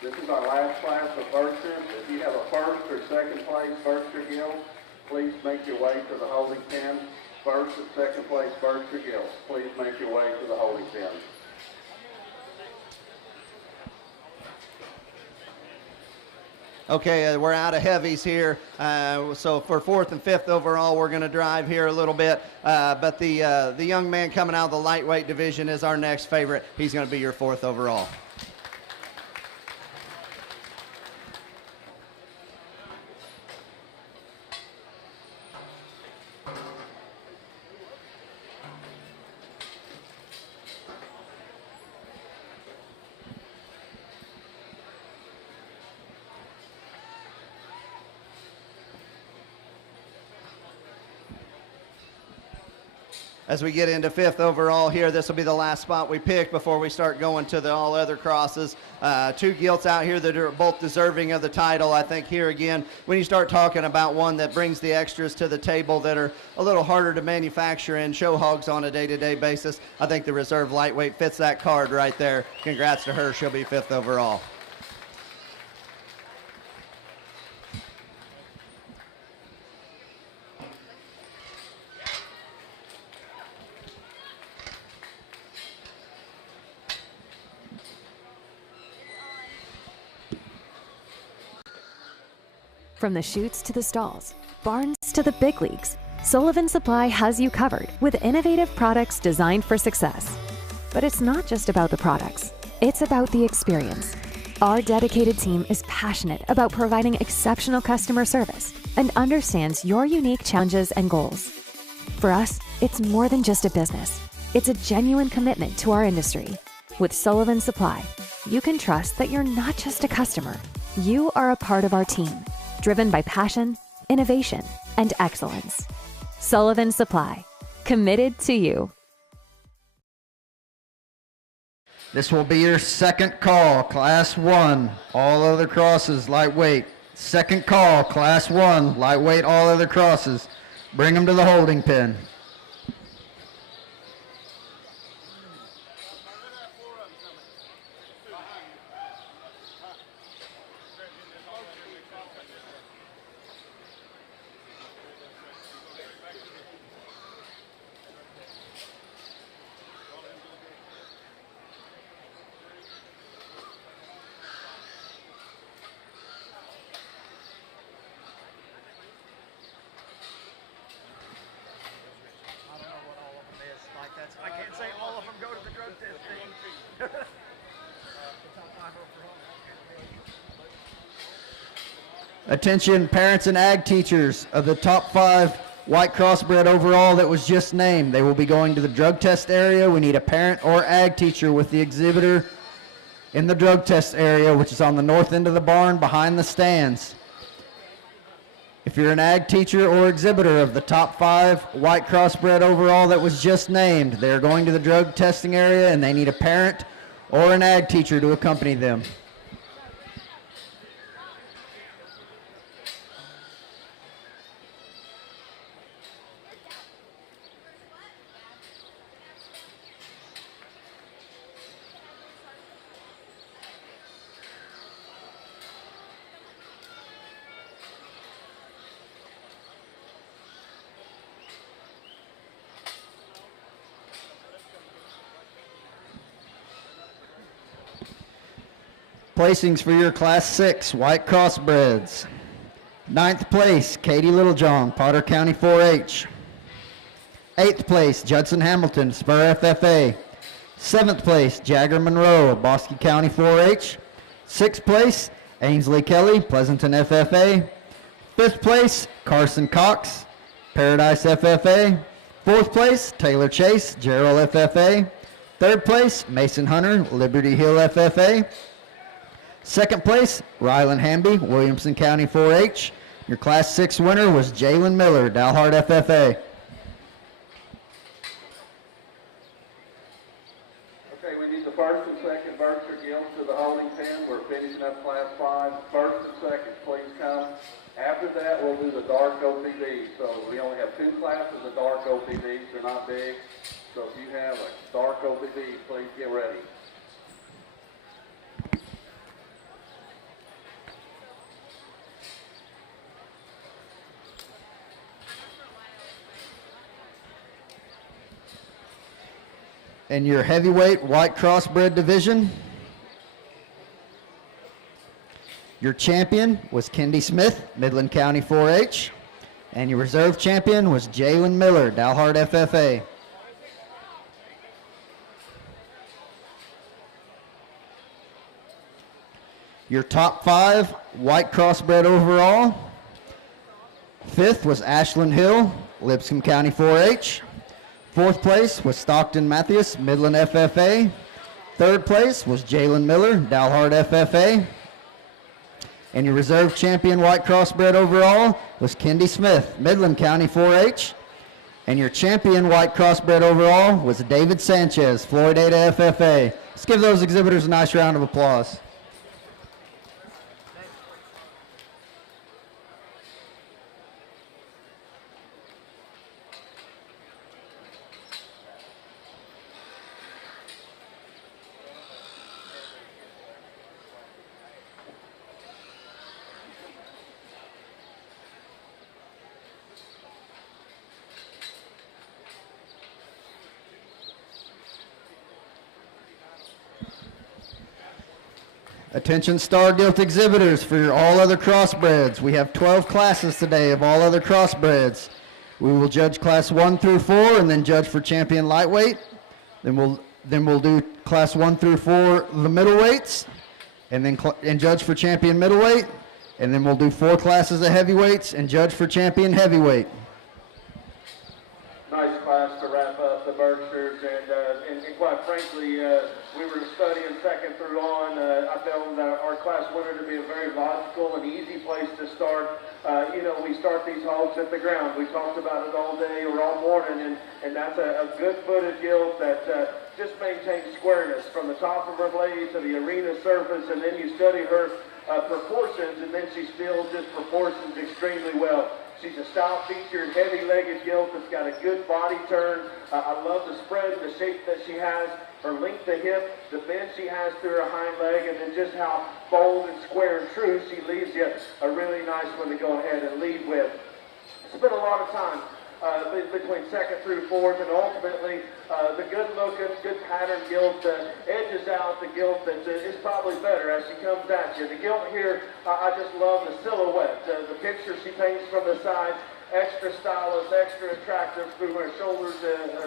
This is our last class of Berkshires. If you have a first or second place Berkshire gilt, please make your way to the holding pen. First and second place Berkshire gilt, please make your way to the holding pen. Okay, we're out of heavies here, so for 4th and 5th overall, we're going to drive here a little bit, but the young man coming out of the lightweight division is our next favorite. He's going to be your 4th overall. As we get into 5th overall here, this will be the last spot we pick before we start going to the all other crosses. 2 gilts out here that are both deserving of the title. I think here again, when you start talking about one that brings the extras to the table that are a little harder to manufacture and show hogs on a day-to-day basis, I think the reserve lightweight fits that card right there. Congrats to her. She'll be 5th overall. From the chutes to the stalls, barns to the big leagues, Sullivan Supply has you covered with innovative products designed for success. But it's not just about the products, it's about the experience. Our dedicated team is passionate about providing exceptional customer service and understands your unique challenges and goals. For us, it's more than just a business. It's a genuine commitment to our industry. With Sullivan Supply, you can trust that you're not just a customer, you are a part of our team, driven by passion, innovation, and excellence. Sullivan Supply, committed to you. This will be your second call, Class 1, all other crosses, lightweight. Second call, Class 1, lightweight, all other crosses. Bring them to the holding pen. Attention parents and ag teachers of the top 5 white crossbred overall that was just named. They will be going to the drug test area. We need a parent or ag teacher with the exhibitor in the drug test area, which is on the north end of the barn behind the stands. If you're an ag teacher or exhibitor of the top 5 white crossbred overall that was just named, they're going to the drug testing area and they need a parent or an ag teacher to accompany them. Placings for your Class 6 White Crossbreds. 9th place, Katie Littlejohn, Potter County 4-H. 8th place, Judson Hamilton, Spur FFA. 7th place, Jagger Monroe, Bosque County 4-H. 6th place, Ainsley Kelly, Pleasanton FFA. 5th place, Carson Cox, Paradise FFA. 4th place, Taylor Chase, Gerald FFA. 3rd place, Mason Hunter, Liberty Hill FFA. 2nd place, Rylan Hamby, Williamson County 4-H. Your Class 6 winner was Jalen Miller, Dalhart FFA. Okay, we need the first and second Berkshire Gilts to the holding pen. We're finishing up Class 5. First and second, please come. After that, we'll do the dark OPBs. So we only have 2 classes of dark OPBs. They're not big. So if you have a dark OPB, please get ready. In your heavyweight white crossbred division, your champion was Kendi Smith, Midland County 4-H, and your reserve champion was Jalen Miller, Dalhart FFA. Your top 5 white crossbred overall. 5th was Ashland Hill, Lipscomb County 4-H. 4th place was Stockton Matthews, Midland FFA. 3rd place was Jalen Miller, Dalhart FFA. And your reserve champion white crossbred overall was Kendi Smith, Midland County 4-H. And your champion white crossbred overall was David Sanchez, Floydada FFA. Let's give those exhibitors a nice round of applause. Attention Star Gilt exhibitors for your all other crossbreds. We have 12 classes today of all other crossbreds. We will judge class 1 through 4 and then judge for champion lightweight. Then we'll do class 1 through 4 the middleweights and then judge for champion middleweight. And then we'll do 4 classes of heavyweights and judge for champion heavyweight. Nice class to wrap up the Berkshires, and quite frankly, we were studying second through on. I found our class winner to be a very logical and easy place to start. We start these hogs at the ground. We talked about it all day or all morning, and that's a good-footed gilt that just maintains squareness from the top of her blade to the arena surface, and then you study her proportions, and then she still just proportions extremely well. She's a style-featured, heavy-legged gilt that's got a good body turn. I love the spread, the shape that she has, her length to hip, the bend she has through her hind leg, and then just how bold and square and true she leaves you a really nice one to go ahead and lead with. Spent a lot of time between second through fourth, and ultimately the good-looking, good pattern gilt edges out the gilt that is probably better as she comes at you. The gilt here, I just love the silhouette, the picture she paints from the sides, extra stylish, extra attractive through her shoulders,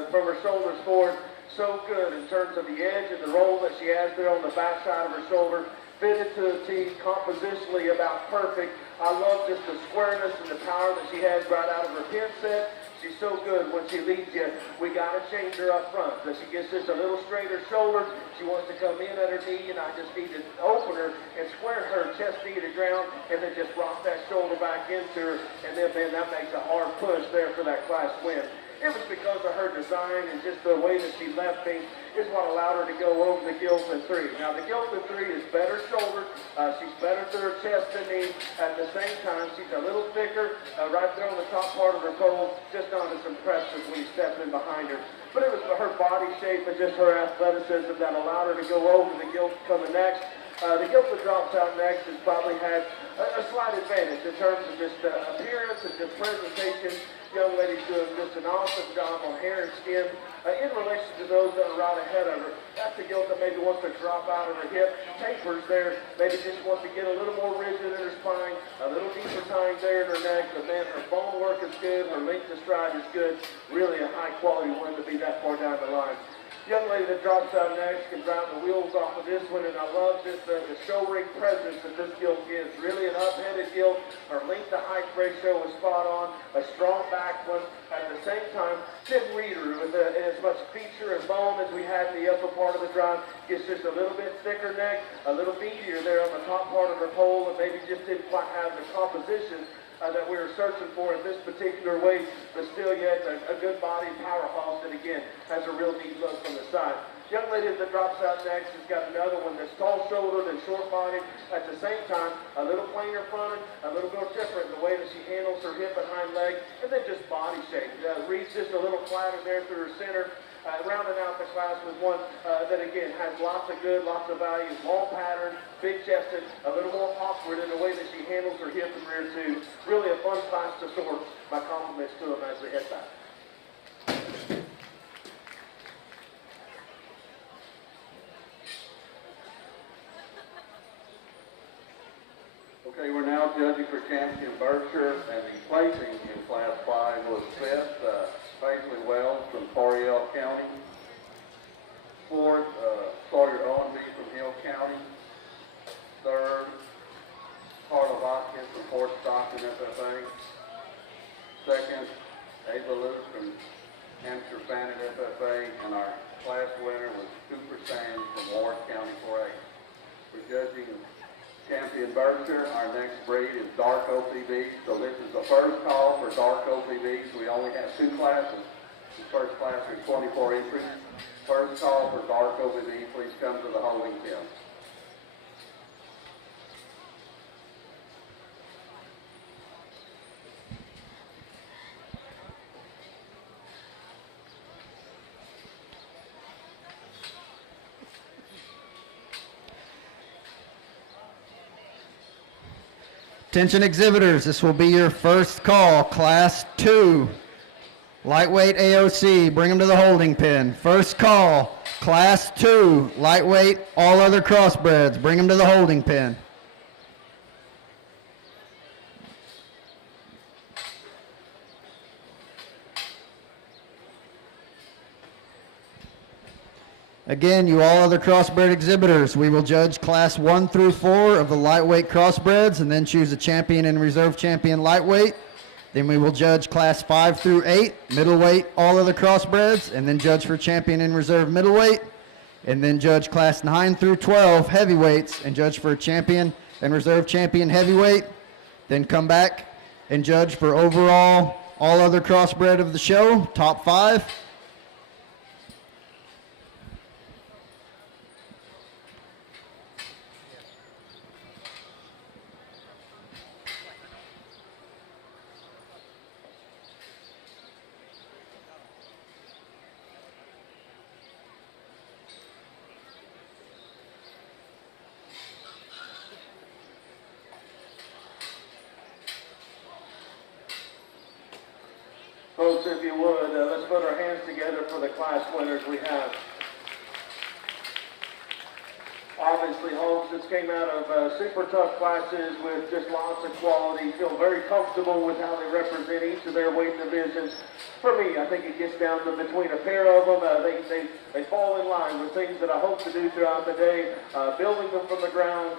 from her shoulders forward. So good in terms of the edge and the roll that she has there on the back side of her shoulder. Fitted to a T, compositionally about perfect. I love just the squareness and the power that she has right out of her pin set. She's so good when she leads you. We got to change her up front. So she gets just a little straighter shoulder. She wants to come in at her knee, and I just need to open her and square her chest knee to ground, and then just rock that shoulder back into her. And then, man, that makes a hard push there for that class win. It was because of her design and just the way that she left things is what allowed her to go over the Gilt in 3. Now, the Gilt in 3 is better shouldered. She's better to her chest and knee. At the same time, she's a little thicker right there on the top part of her pole. Just not as impressive when you step in behind her. But it was her body shape and just her athleticism that allowed her to go over the Gilt coming next. The Gilt that drops out next has probably had a slight advantage in terms of just appearance and just presentation. Young lady's doing just an awesome job on hair and skin in relation to those that are right ahead of her. That's the Gilt that maybe wants to drop out of her hip. Tapers there, maybe just wants to get a little more rigid in her spine, a little deeper tying there in her neck. But man, her bone work is good, her length of stride is good. Really a high quality one to be that far down the line. Young lady that drops out next can drive the wheels off of this one, and I love just the show ring presence that this Gilt gives. Really an up-headed Gilt. Her length to height ratio is spot on. A strong back one. At the same time, didn't read her with as much feature and bone as we had in the upper part of the drive. Gets just a little bit thicker neck, a little meatier there on the top part of her pole, and maybe just didn't quite have the composition that we were searching for in this particular weight, but still yet a good body powerhouse that again has a real neat look from the side. Young lady that drops out next has got another one that's tall shouldered and short bodied. At the same time, a little plainer fronted, a little bit different in the way that she handles her hip and hind leg, and then just body shape. Reads just a little flatter there through her center. Rounding out the class with one that again has lots of good, lots of value, long pattern, big chested, a little more awkward in the way that she handles her hip and rear too. Really a fun class to sort. My compliments to them as we head back. Okay, we're now judging for champion Berkshire, and the placing in Class 5 was fifth, Paisley Wells from Coryell County. Fourth, Sawyer Owenby from Hill County. Third, Carla Watkins from Fort Stockton FFA. Second, Ava Lewis from Hampshire Fannin FFA, and our class winner was Cooper Sands from Ward County 4A. We're judging champion Berkshire. Our next breed is dark OPB. So this is the first call for dark OPBs. We only have 2 classes. The first class is 24 entries. First call for dark OPB. Please come to the holding pen. Attention exhibitors, this will be your first call, Class 2. Lightweight AOC, bring them to the holding pen. First call, Class 2, lightweight, all other crossbreds, bring them to the holding pen. Again, you all other crossbred exhibitors, we will judge Class 1 through 4 of the lightweight crossbreds and then choose a champion and reserve champion lightweight. Then we will judge Class 5 through 8, middleweight, all other crossbreds, and then judge for champion and reserve middleweight. And then judge Class 9 through 12 heavyweights and judge for champion and reserve champion heavyweight. Then come back and judge for overall all other crossbred of the show, top 5. Folks, if you would, let's put our hands together for the class winners we have. On obviously homes that came out of super tough classes with just lots of quality, feel very comfortable with how they represent each of their weight divisions. For me, I think it gets down to between a pair of them. They fall in line with things that I hope to do throughout the day, building them from the ground,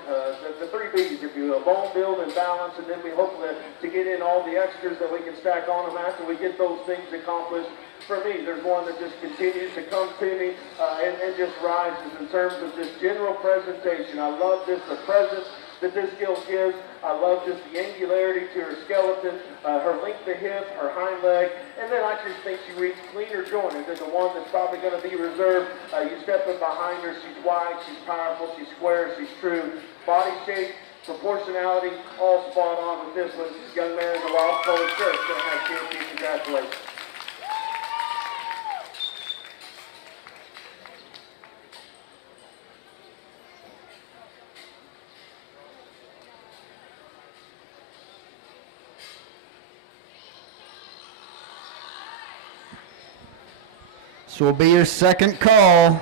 the three B's, if you will, bone, build, and balance, and then we hope to get in all the extras that we can stack on them after we get those things accomplished. For me, there's one that just continues to come to me and just rises in terms of just general presentation. I love just the presence that this gilt gives. I love just the angularity to her skeleton, her length of hip, her hind leg, and then I just think she reads cleaner jointed than the one that's probably going to be reserved. You step in behind her, she's wide, she's powerful, she's square, she's true. Body shape, proportionality, all spot on with this one. Young man in the wild colored shirt, going to have champion. Congratulations. This will be your second call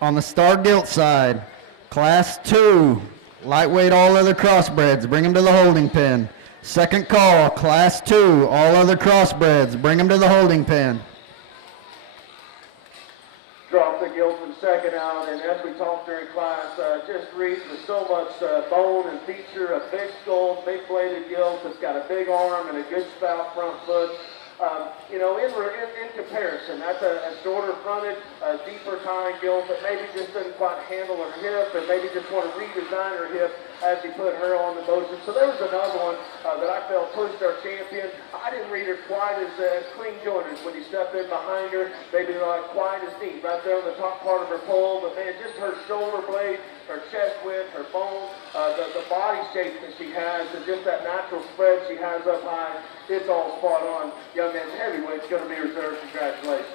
on the Star Gilt side. Class 2, lightweight all other crossbreds, bring them to the holding pen. Second call, Class 2, all other crossbreds, bring them to the holding pen. Drop the gilt in second out, and as we talked during class, just reads with so much bone and feature, a big skull, big bladed gilt. It's got a big arm and a good spout front foot. You know, in comparison, that's a shorter fronted, deeper tying gilt that maybe just doesn't quite handle her hip, and maybe just want to redesign her hip as he put her on the motion. So there was another one that I felt pushed our champion. I didn't read her quite as clean jointed when he stepped in behind her, maybe not quite as deep right there on the top part of her pole, but man, just her shoulder blade, her chest width, her bone, the body shape that she has, and just that natural spread she has up high, it's all spot on. Young man's heavyweight's going to be reserved. Congratulations.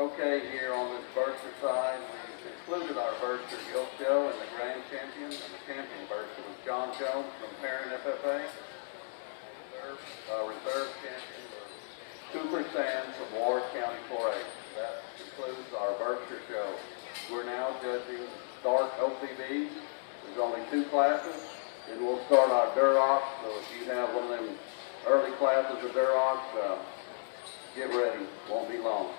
Okay, here on this Berkshire side, we included our Berkshire Gilt Show and the Grand Champion, and the champion Berkshire was John Jones from Parent FFA. Reserve champion was Cooper Sands from Ward County 4A. That concludes our Berkshire Show. We're now judging start OPBs. There's only 2 classes, and we'll start our Duroc. So if you have one of them early classes of Duroc, get ready. Won't be long.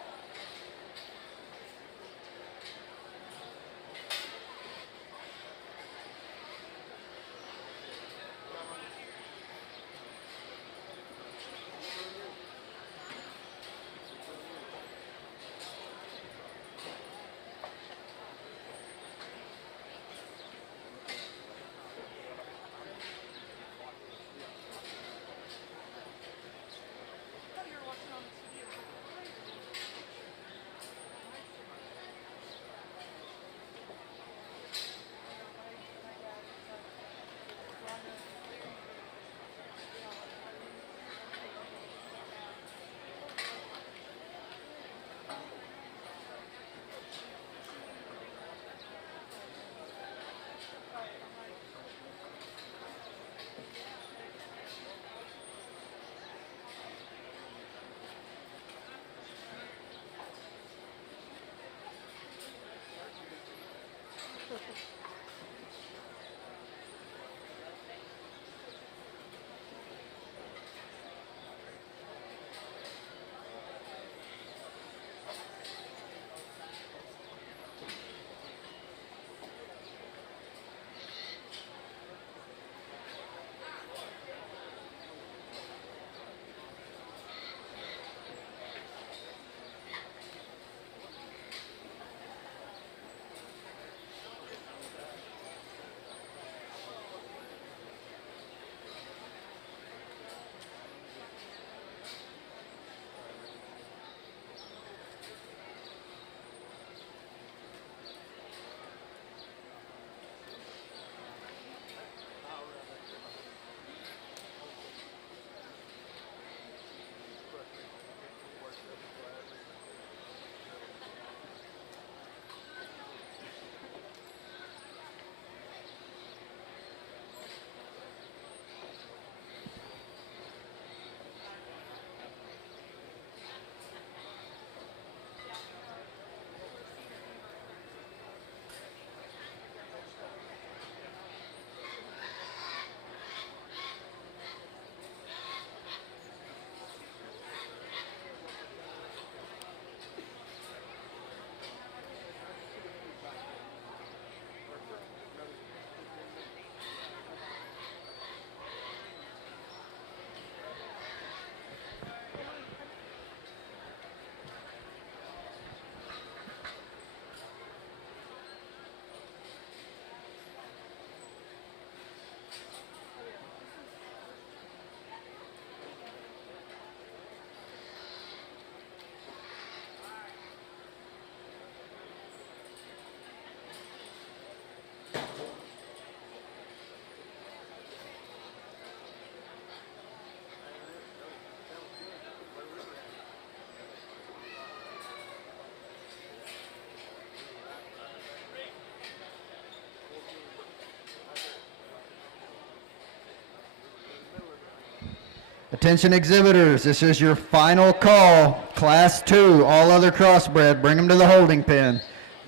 Attention exhibitors, this is your final call. Class 2, all other crossbred, bring them to the holding pen.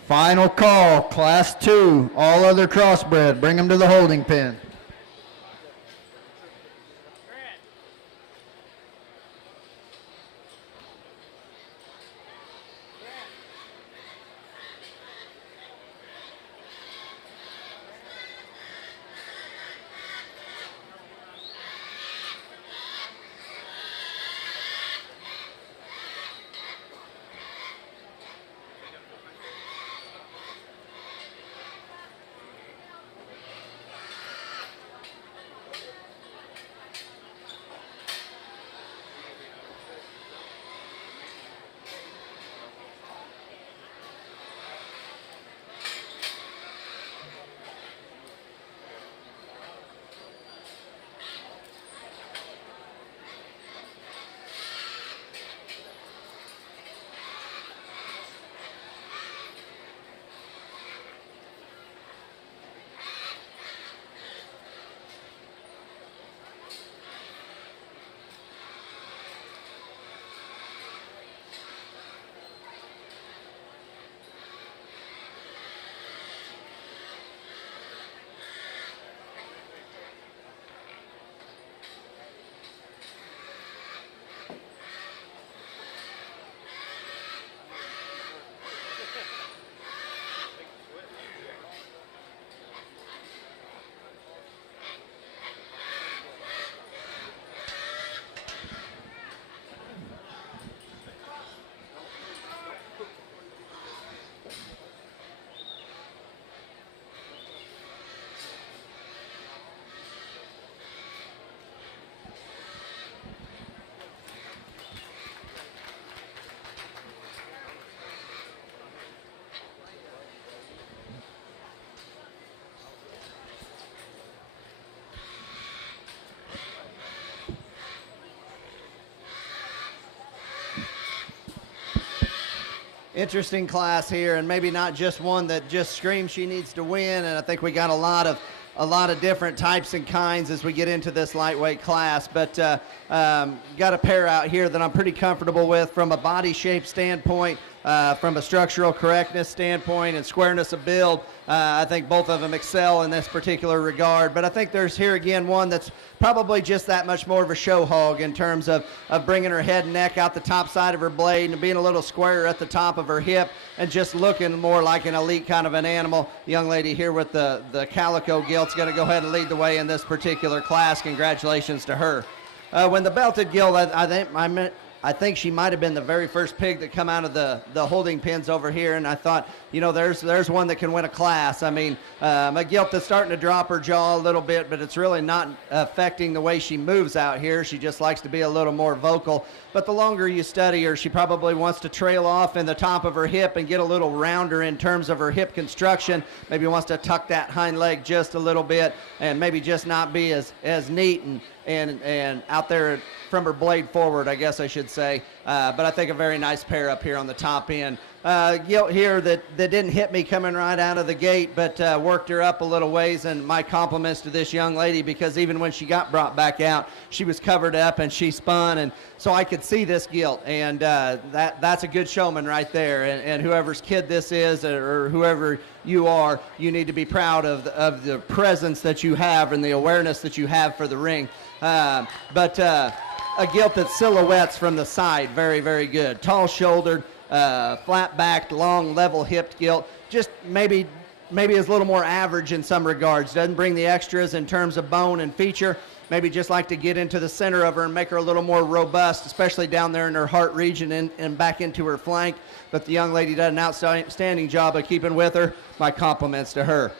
Final call, Class 2, all other crossbred, bring them to the holding pen. Interesting class here, and maybe not just one that just screams she needs to win. And I think we got a lot of different types and kinds as we get into this lightweight class. But got a pair out here that I'm pretty comfortable with from a body shape standpoint, from a structural correctness standpoint, and squareness of build. I think both of them excel in this particular regard. But I think there's here again one that's probably just that much more of a show hog in terms of bringing her head and neck out the top side of her blade and being a little squarer at the top of her hip and just looking more like an elite kind of an animal. The young lady here with the calico gilt's going to go ahead and lead the way in this particular class. Congratulations to her. When the belted gilt, I think she might have been the very first pig that come out of the holding pens over here, and I thought, you know, there's one that can win a class. I mean, a gilt that's starting to drop her jaw a little bit, but it's really not affecting the way she moves out here. She just likes to be a little more vocal. But the longer you study her, she probably wants to trail off in the top of her hip and get a little rounder in terms of her hip construction. Maybe wants to tuck that hind leg just a little bit and maybe just not be as neat and out there from her blade forward, I guess I should say. But I think a very nice pair up here on the top end. Gilt here that didn't hit me coming right out of the gate, but worked her up a little ways, and my compliments to this young lady, because even when she got brought back out, she was covered up and she spun, and so I could see this gilt, and that's a good showman right there, and whoever's kid this is or whoever you are, you need to be proud of the presence that you have and the awareness that you have for the ring. But a gilt that silhouettes from the side, very, very good. Tall-shouldered, flat-backed, long, level-hipped gilt. Just maybe is a little more average in some regards. Doesn't bring the extras in terms of bone and feature. Maybe just like to get into the center of her and make her a little more robust, especially down there in her heart region and back into her flank. But the young lady did an outstanding job of keeping with her. My compliments to her.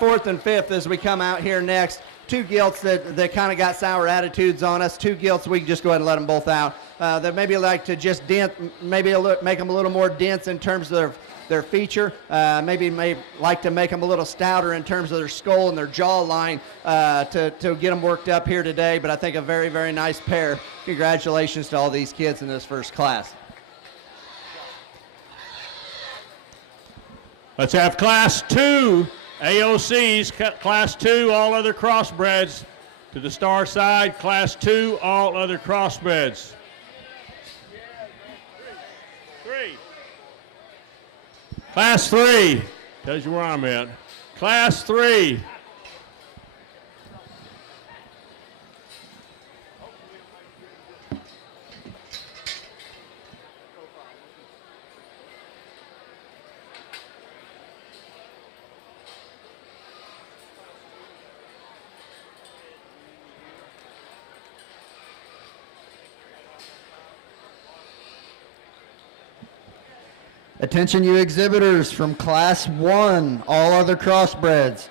Fourth and fifth as we come out here next. Two gilts that kind of got sour attitudes on us. Two gilts, we can just go ahead and let them both out. That maybe like to just dent, maybe make them a little more dense in terms of their feature. Maybe may like to make them a little stouter in terms of their skull and their jawline to get them worked up here today. But I think a very, very nice pair. Congratulations to all these kids in this first class. Let's have Class 2 AOCs, Class 2 all other crossbreds To the star side, Class 2, all other crossbreds. 3. Class 3. Tells you where I'm at. Class 3. Attention you exhibitors from Class 1, all other crossbreds.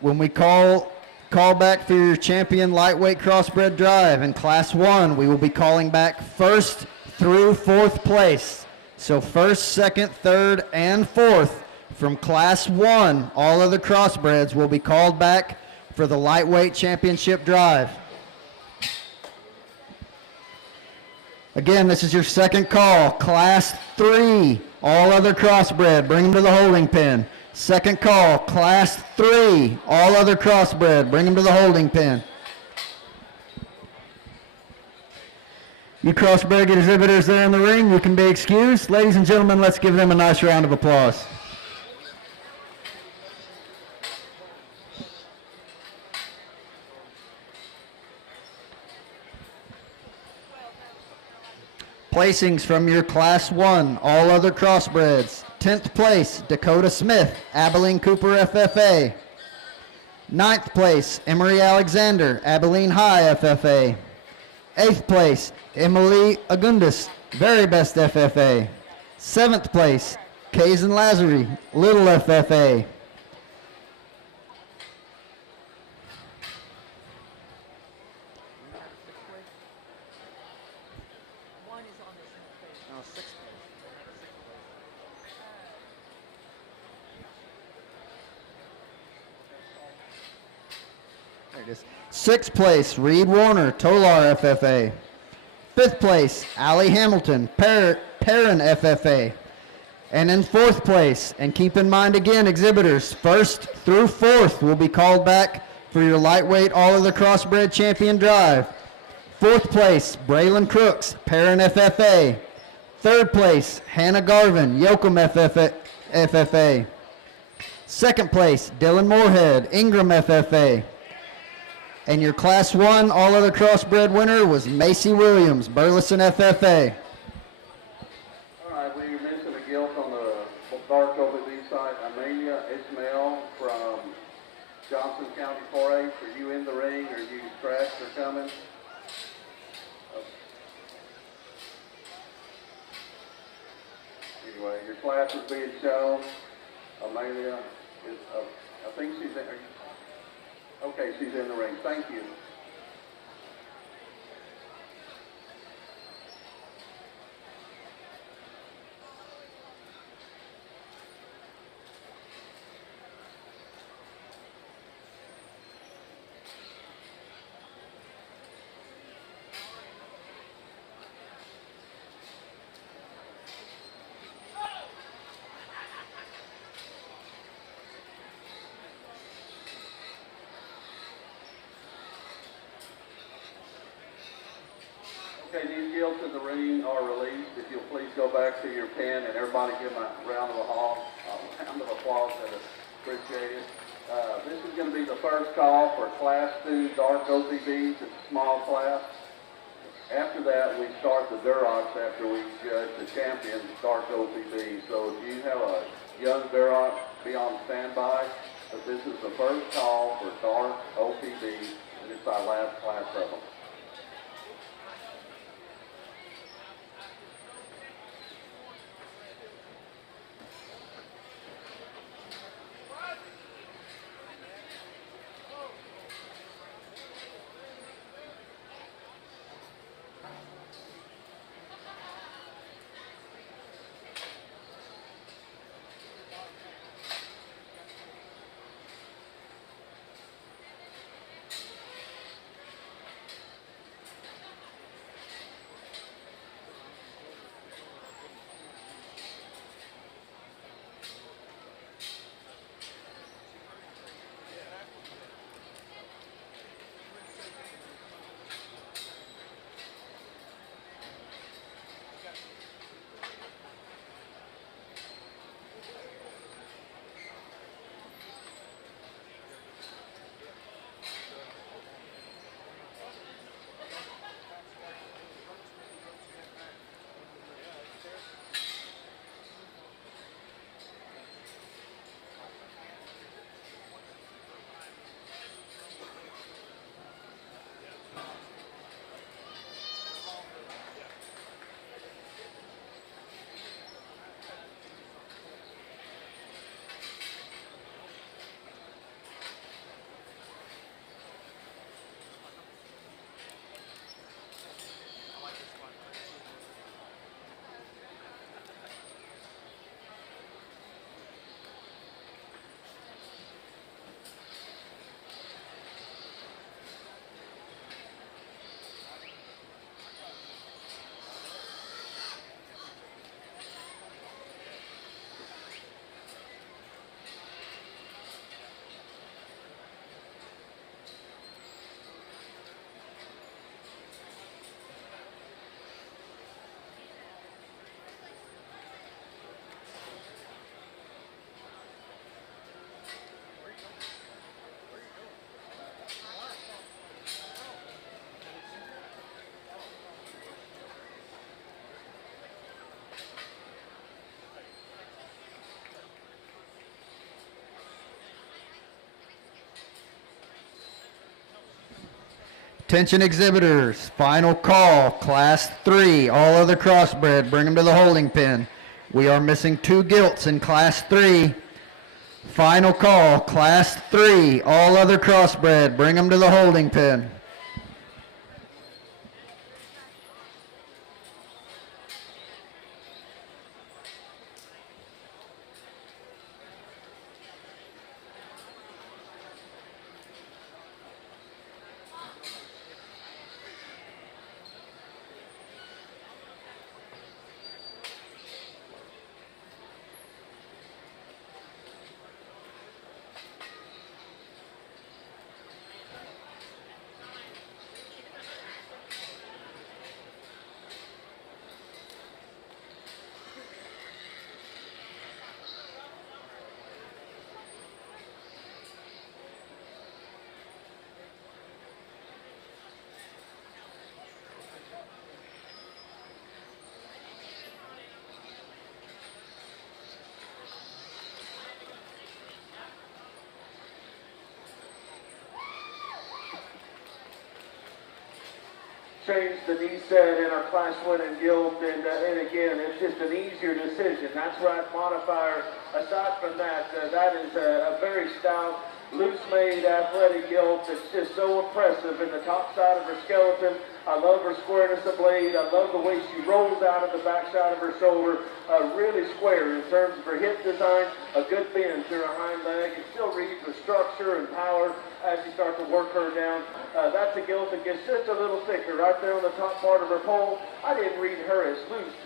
When we call back for your champion lightweight crossbred drive in Class 1, we will be calling back first through fourth place. So first, second, third, and fourth from Class 1, all other crossbreds will be called back for the lightweight championship drive. Again, this is your second call. Class 3, all other crossbred, bring them to the holding pen. Second call, Class 3, all other crossbred, bring them to the holding pen. You crossbred exhibitors there in the ring, you can be excused. Ladies and gentlemen, let's give them a nice round of applause. Placings from your Class 1, all other crossbreds. 10th place, Dakota Smith, Abilene Cooper FFA. 9th place, Emery Alexander, Abilene High FFA. 8th place, Emily Agundis, Very Best FFA. 7th place, Kaysen Lazary, Little FFA. There it is. 6th place, Reed Warner, Tolar FFA. 5th place, Allie Hamilton, Perrin FFA. And in 4th place, and keep in mind again, exhibitors, 1st through 4th will be called back for your lightweight all of the crossbred champion drive. 4th place, Braylon Crooks, Perrin FFA. 3rd place, Hannah Garvin, Yoakum FFA. 2nd place, Dylan Moorhead, Ingram FFA. And your Class 1 all other crossbred winner was Macy Williams, Burleson FFA. All right, we mentioned a Gilt on the dark OBB side. Amelia Ismail from Johnson County 4-H. Are you in the ring? Are you scratched or coming? Anyway, your class is being shown. Amelia is, I think she's in. Okay, she's in the ring. Thank you. Okay, these gilts in the ring are released. If you'll please go back to your pen and everybody give them a round of applause. That is appreciated. This is going to be the first call for Class 2 dark OPBs. It's a small class. After that, we start the Durocs after we judge the champion dark OPB. So if you have a young Duroc, be on standby. But this is the first call for dark OPB, and it's our last class of them. Attention exhibitors, final call, Class 3, all other crossbred, bring them to the holding pen. We are missing 2 gilts in Class 3. Final call, Class 3, all other crossbred, bring them to the holding pen. Changed the knee set in our class winning Gilt, and again, it's just an easier decision. That's right modifier. Aside from that, that is a very stout, loose-made athletic Gilt that's just so impressive in the top side of her skeleton. I love her squareness of blade. I love the way she rolls out of the back side of her shoulder. Really square in terms of her hip design. A good bend to her hind leg. It still reads with structure and power as you start to work her down. That's a Gilt that gets just a little thicker right there on the top part of her pole. I didn't read her as loose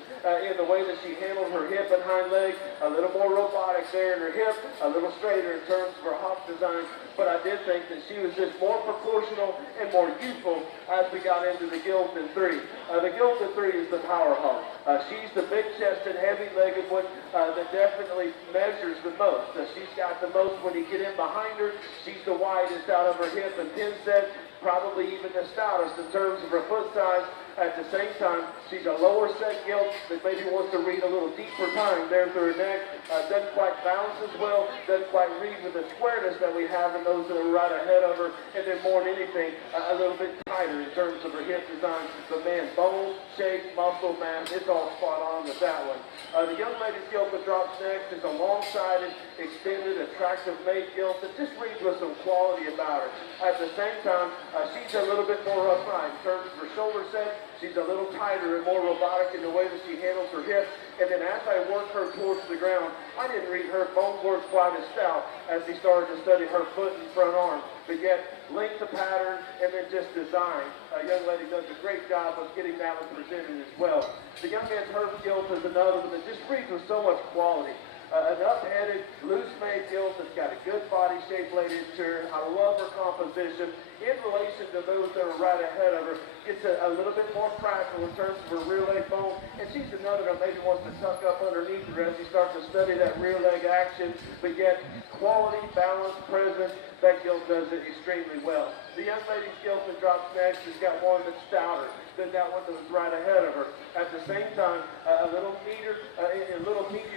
in the way that she handled her hip and hind leg. A little more robotic there in her hip, a little straighter in terms of her hop design. But I did think that she was just more proportional and more youthful as we got into the Gilt in 3. The Gilt in 3 is the power hog. She's the big-chested, heavy-legged one that definitely measures the most. She's got the most when you get in behind her. She's the widest out of her hip and pin set, probably even the stoutest in terms of her foot size. At the same time, she's a lower set Gilt that maybe wants to read a little deeper time there through her neck. Doesn't quite balance as well, doesn't quite read with the squareness that we have in those that are right ahead of her. And then more than anything, a little bit tighter in terms of her hip design. But man, bone, shape, muscle, mass, it's all spot on with that one. The young lady's Gilt that drops next is a long-sided, extended, attractive made Gilt that just reads with some quality about her. At the same time, she's a little bit more upright in terms of her shoulder set. She's a little tighter and more robotic in the way that she handles her hip. And then as I work her towards the ground, I didn't read her bone work quite as stout as we started to study her foot and front arm. But yet, length of pattern and then just design. A young lady does a great job of getting that one presented as well. The young man's Herb Gilt is another one that just reads with so much quality. An up-headed, loose-made Gilt that's got a good body shape laid into her. I love her composition. In relation to those that are right ahead of her, gets a little bit more practical in terms of her rear leg bone. And she's another that maybe wants to tuck up underneath her as you start to study that rear leg action. But yet, quality, balance, presence, that Gilt does it extremely well. The young lady's Gilt that drops next has got one that's stouter than that one that was right ahead of her. At the same time, a little meatier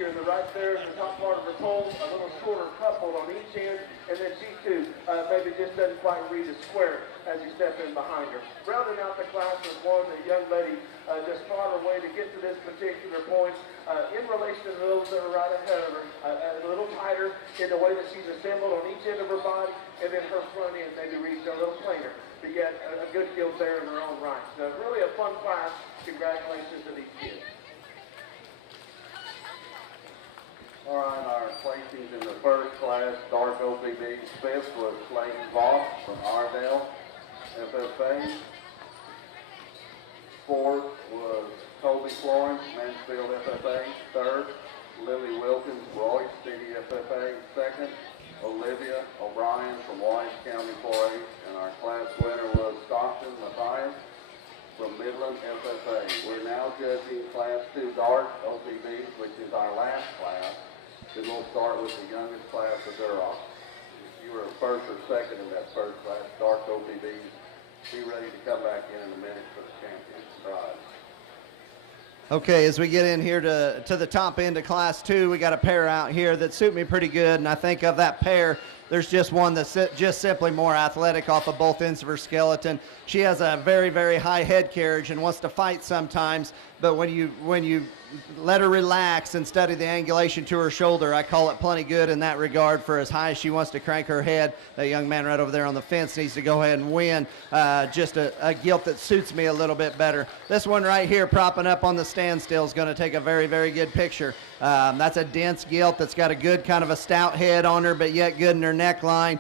in the right there in the top part of her pole, a little shorter coupled on each end, and then she too maybe just doesn't quite read as square as you step in behind her. Rounding out the class is one, the young lady just fought her way to get to this particular point. In relation to those that are right ahead of her, a little tighter in the way that she's assembled on each end of her body, and then her front end maybe reads a little plainer. But yet, a good Gilt there in her own right. So really a fun class. Congratulations to these kids. All right, our placings in the first class, Dark OPB. Fifth was Clayton Voss from Ardell, FFA. Fourth was Toby Florence, Mansfield FFA. Third, Lily Wilkins, Royce City FFA. Second, Olivia O'Brien from White County 4-H, and our class winner was Stockton Matthias from Midland FFA. We're now judging Class 2 Dark OPB, which is our last class. Then we'll start with the youngest class of Duroc. If you were first or second in that first class, Dark OPB, be ready to come back in a minute for the champion prize. Okay, as we get in here to the top end of Class 2, we got a pair out here that suit me pretty good, and I think of that pair, There's just one that's just simply more athletic off of both ends of her skeleton. She has a very, very high head carriage and wants to fight sometimes, but when you let her relax and study the angulation to her shoulder, I call it plenty good in that regard for as high as she wants to crank her head. That young man right over there on the fence needs to go ahead and win. Just a gilt that suits me a little bit better. This one right here propping up on the standstill is going to take a very, very good picture. That's a dense gilt that's got a good kind of a stout head on her, but yet good in her neckline.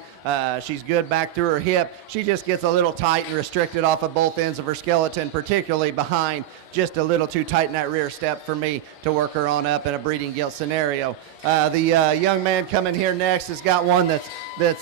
She's good back through her hip. She just gets a little tight and restricted off of both ends of her skeleton, particularly behind. Just a little too tight in that rear step for me to work her on up in a breeding gilt scenario. The young man coming here next has got one that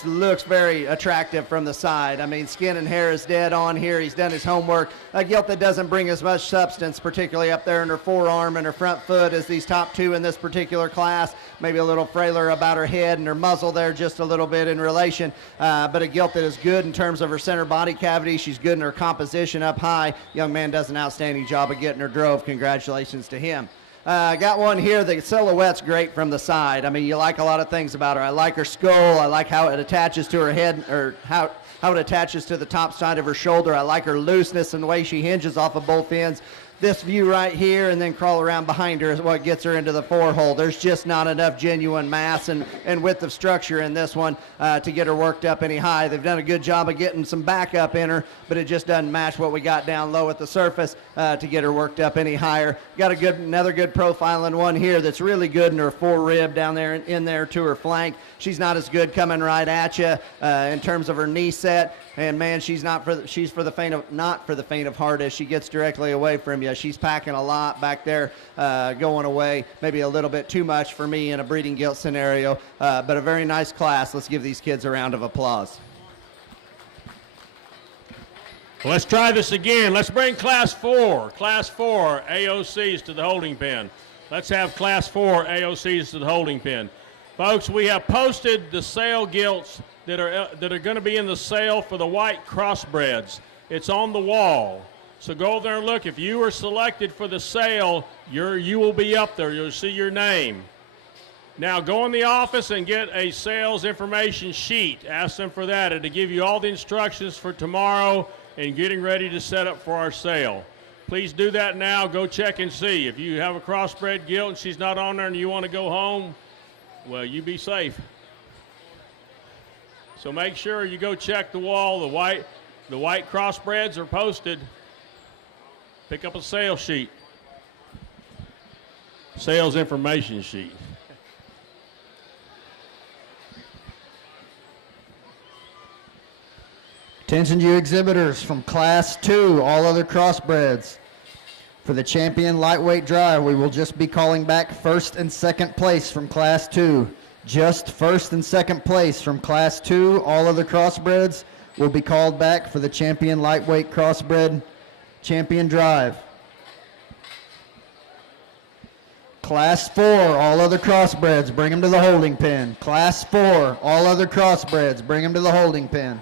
looks very attractive from the side. I mean, skin and hair is dead on here. He's done his homework. A gilt that doesn't bring as much substance, particularly up there in her forearm and her front foot, as these top two in this particular class. Maybe a little frailer about her head and her muzzle there just a little bit in relation. But a gilt that is good in terms of her center body cavity. She's good in her composition up high. Young man does an outstanding job of getting her drove. Congratulations to him. Got one here. The silhouette's great from the side. I mean, you like a lot of things about her. I like her skull. I like how it attaches to her head, or how it attaches to the top side of her shoulder. I like her looseness and the way she hinges off of both ends. This view right here and then crawl around behind her is what gets her into the forehole. There's just not enough genuine mass and width of structure in this one to get her worked up any high. They've done a good job of getting some backup in her, but it just doesn't match what we got down low at the surface to get her worked up any higher. Got another good profiling one here that's really good in her fore rib down there in there to her flank. She's not as good coming right at you in terms of her knee set. And man, she's not for the faint of heart as she gets directly away from you. She's packing a lot back there, going away, maybe a little bit too much for me in a breeding gilt scenario, but a very nice class. Let's give these kids a round of applause. Well, let's try this again. Let's bring Class 4 AOCs to the holding pen. Let's have Class 4 AOCs to the holding pen. Folks, we have posted the sale gilts that are going to be in the sale for the white crossbreds. It's on the wall. So go there and look. If you are selected for the sale, you will be up there. You'll see your name. Now go in the office and get a sales information sheet. Ask them for that. It'll give you all the instructions for tomorrow and getting ready to set up for our sale. Please do that now. Go check and see. If you have a crossbred gilt and she's not on there and you want to go home, well, you be safe. So make sure you go check the wall. The white crossbreds are posted. Pick up a sales sheet. Sales information sheet. Attention you exhibitors from Class 2, all other crossbreds. For the champion lightweight drive, we will just be calling back first and second place from Class 2. Just first and second place from Class 2. All other crossbreds will be called back for the champion lightweight crossbred champion drive. Class 4, all other crossbreds, bring them to the holding pen. Class 4, all other crossbreds, bring them to the holding pen.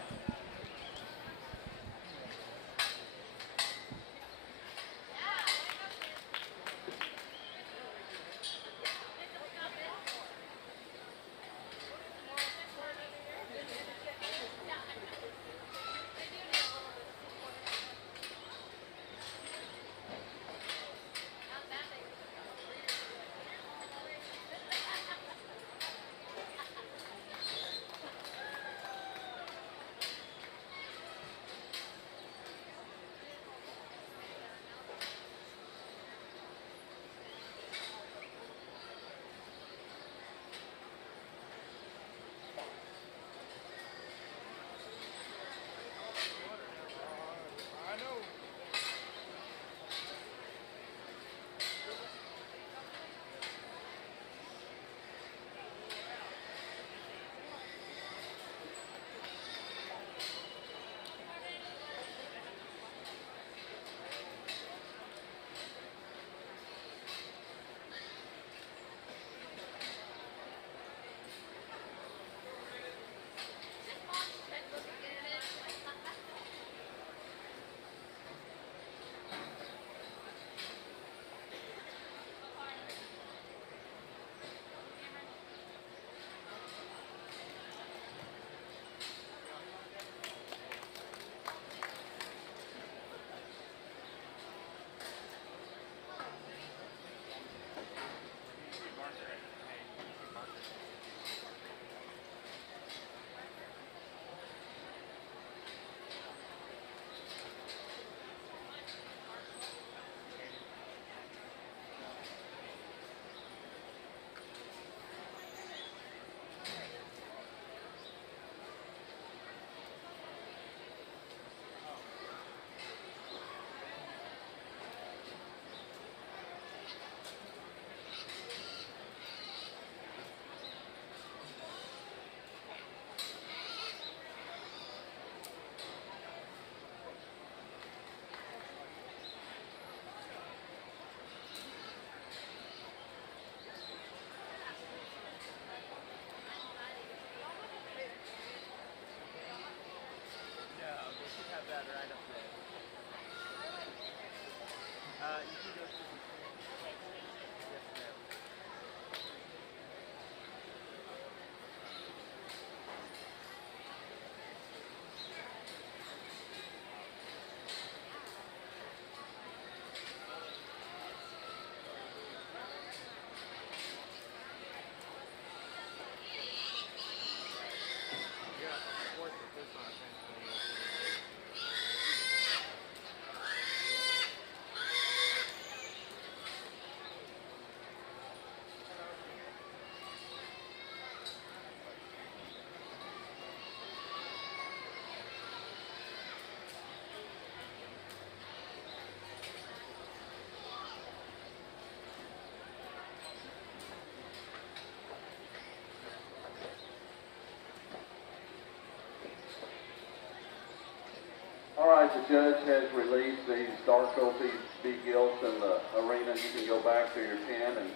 right, the judge has released these dark OPB gilts in the arena. You can go back to your pen and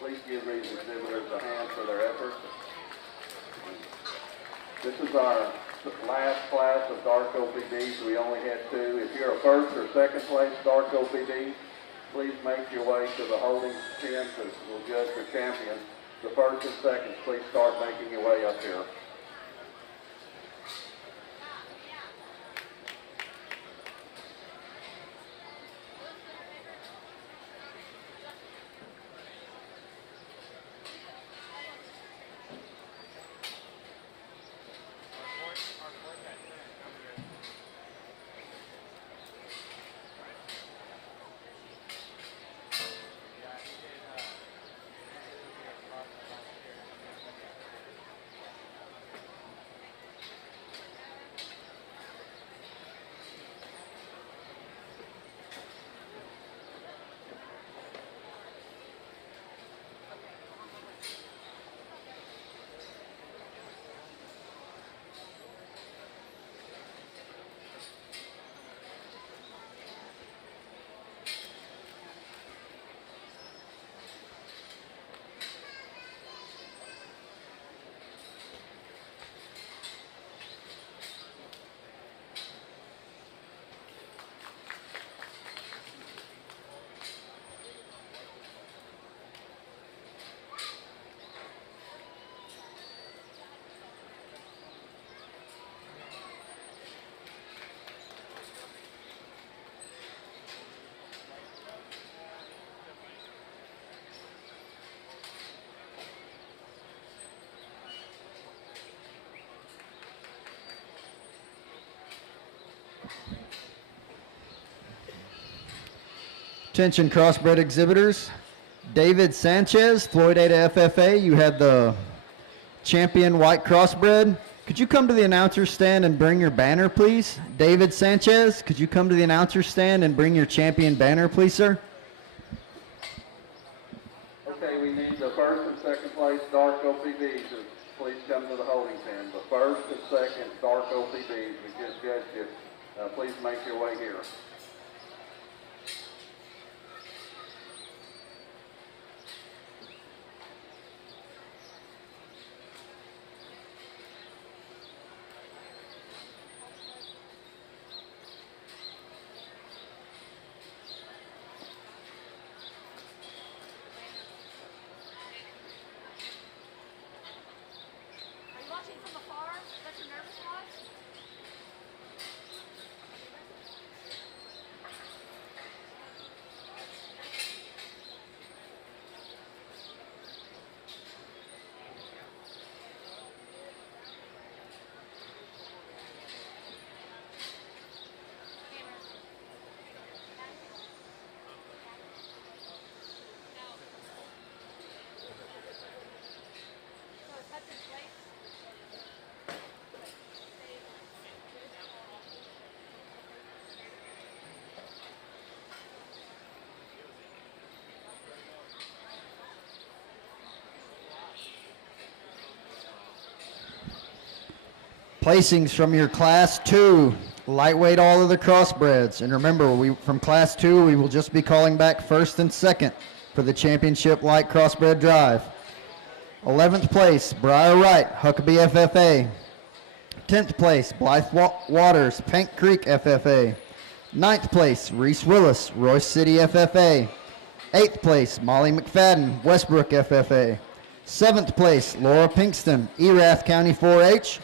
please give these exhibitors a hand for their efforts. This is our last class of dark OPBs. We only had 2. If you're a first or second place dark OPB, please make your way to the holding pen because we'll judge for champions. The first and seconds, please start making your way up here. Attention crossbred exhibitors. David Sanchez, Floyd Ada FFA, you had the champion white crossbred. Could you come to the announcer stand and bring your banner, please? David Sanchez, could you come to the announcer stand and bring your champion banner, please, sir? Okay, we need the first and second place dark OPBs to please come to the holding pen. The first and second dark OPBs, we just judged it. Please make your way here. Placings from your Class 2, lightweight all of the crossbreds. And remember, from Class 2, we will just be calling back first and second for the championship light crossbred drive. 11th place, Briar Wright, Huckabee FFA. 10th place, Blythe Waters, Paint Creek FFA. 9th place, Reese Willis, Royce City FFA. 8th place, Molly McFadden, Westbrook FFA. 7th place, Laura Pinkston, Erath County 4-H.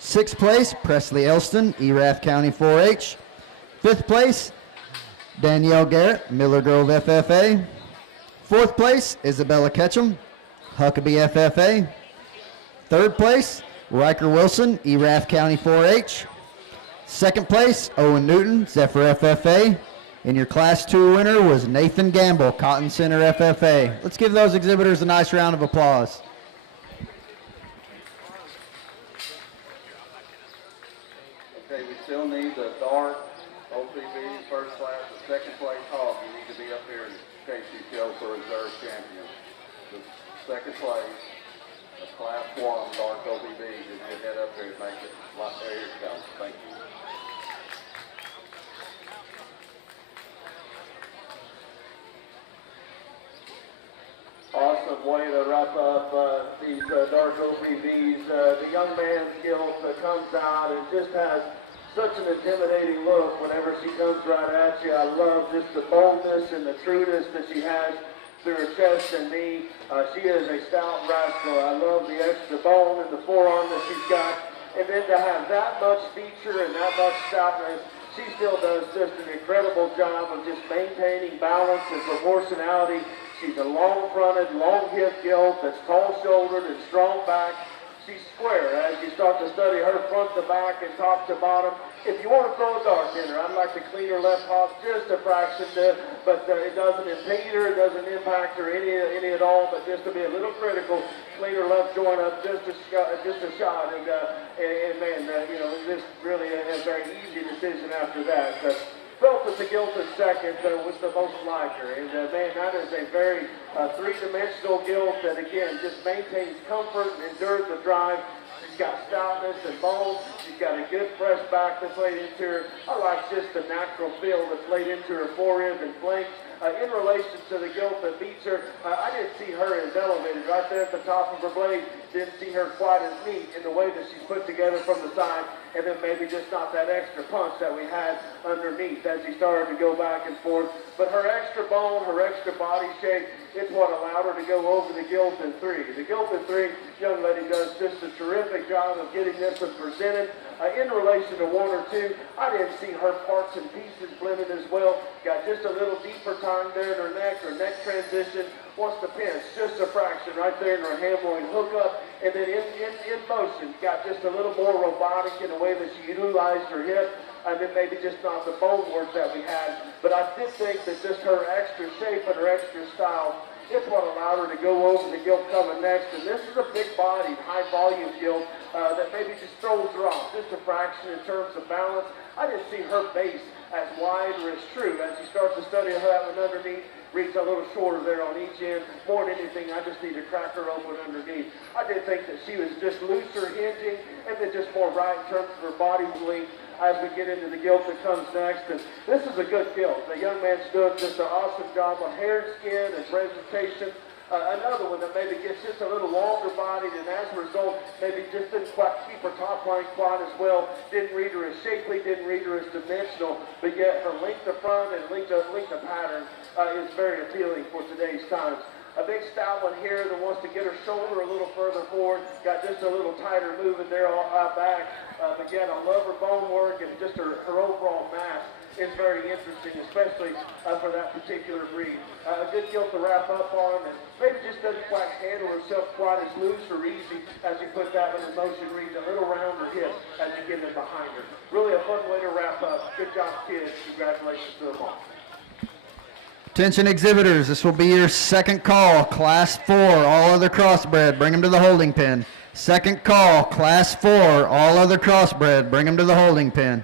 6th place, Presley Elston, Erath County 4-H. 5th place, Danielle Garrett, Miller Grove FFA. 4th place, Isabella Ketchum, Huckabee FFA. 3rd place, Riker Wilson, Erath County 4-H. 2nd place, Owen Newton, Zephyr FFA. And your Class 2 winner was Nathan Gamble, Cotton Center FFA. Let's give those exhibitors a nice round of applause. Okay, we still need the dark OPB first class and second place hog. You need to be up here in case you show for reserve champion. The second place, the class 1 dark OPB. If you head up there and make it, there you go. Thank you. way to wrap up these dark OPVs. The young man's Gilt comes out and just has such an intimidating look whenever she comes right at you. I love just the boldness and the trueness that she has through her chest and knee. She is a stout rascal. I love the extra bone and the forearm that she's got. And then to have that much feature and that much stoutness, she still does just an incredible job of just maintaining balance and proportionality. She's a long-fronted, long-hip Gilt that's tall-shouldered and strong back. She's square as you start to study her front to back and top to bottom. If you want to throw a dart in her, I'd like to clean her left hop just a fraction, but it doesn't impede her, it doesn't impact her any at all, but just to be a little critical, clean her left joint up just a shot, and man, this really a very easy decision after that. Felt that the Gilt in second was the most like her, and man, that is a very three-dimensional Gilt that again just maintains comfort and endures the drive. She's got stoutness and bone. She's got a good fresh back that's laid into her. I like just the natural feel that's laid into her forend and flanks. In relation to the Gilt that beats her, I didn't see her as elevated right there at the top of her blade. Didn't see her quite as neat in the way that she's put together from the side, and then maybe just not that extra punch that we had underneath as he started to go back and forth. But her extra bone, her extra body shape, it's what allowed her to go over the Gilt in three. The Gilt in three, young lady does just a terrific job of getting this one presented. In relation to one or two, I didn't see her parts and pieces blended as well. Got just a little deeper time there in her neck transition. Wants to pinch just a fraction right there in her hamline hookup. And then in motion, got just a little more robotic in the way that she utilized her hip. And then maybe just not the bone work that we had. But I did think that just her extra shape and her extra style, it's what allowed her to go over the Gilt coming next. And this is a big-bodied, high-volume Gilt that maybe just throws her off just a fraction in terms of balance. I didn't see her base as wide or as true. As you start to study that one underneath, reach a little shorter there on each end. More than anything, I just need to crack her open underneath. I did think that she was just looser hinging and then just more right in terms of her body length as we get into the Gilt that comes next. And this is a good Gilt. The young man's doing just an awesome job on hair, skin, and presentation. Another one that maybe gets just a little longer bodied, and as a result, maybe just didn't quite keep her top line quite as well. Didn't read her as shapely, didn't read her as dimensional, but yet her length of front and length of pattern is very appealing for today's times. A big stout one here that wants to get her shoulder a little further forward. Got just a little tighter moving there back. But yet I love her bone work and just her overall mass is very interesting, especially for that particular breed. A good Gilt to wrap up on, and maybe just doesn't quite handle herself quite as loose or easy as you put that one in motion, reads a little rounder hip as you get in behind her. Really a fun way to wrap up. Good job, kids. Congratulations to them all. Attention exhibitors, this will be your second call, Class 4, all other crossbred, bring them to the holding pen. Second call, Class 4, all other crossbred, bring them to the holding pen.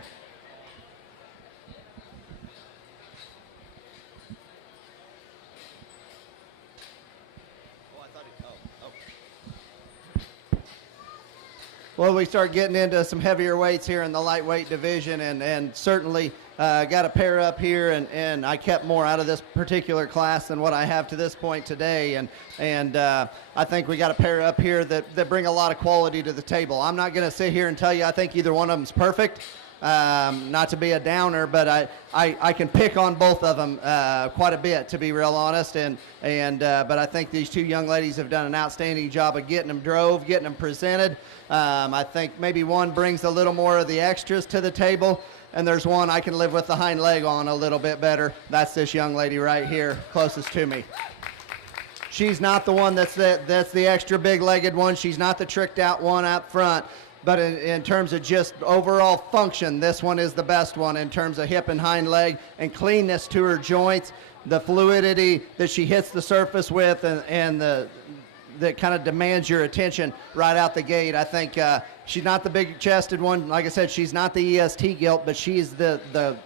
Well, we start getting into some heavier weights here in the lightweight division, and certainly got a pair up here, and I kept more out of this particular class than what I have to this point today, and I think we got a pair up here that bring a lot of quality to the table. I'm not going to sit here and tell you I think either one of them's perfect, not to be a downer, but I can pick on both of them quite a bit, to be real honest, but I think these two young ladies have done an outstanding job of getting them drove, getting them presented. I think maybe one brings a little more of the extras to the table, and there's one I can live with the hind leg on a little bit better. That's this young lady right here, closest to me. She's not the one that's the extra big-legged one. She's not the tricked out one up front. But in terms of just overall function, this one is the best one in terms of hip and hind leg and cleanness to her joints, the fluidity that she hits the surface with, and that kind of demands your attention right out the gate. I think she's not the big-chested one. Like I said, she's not the EST Gilt, but she's the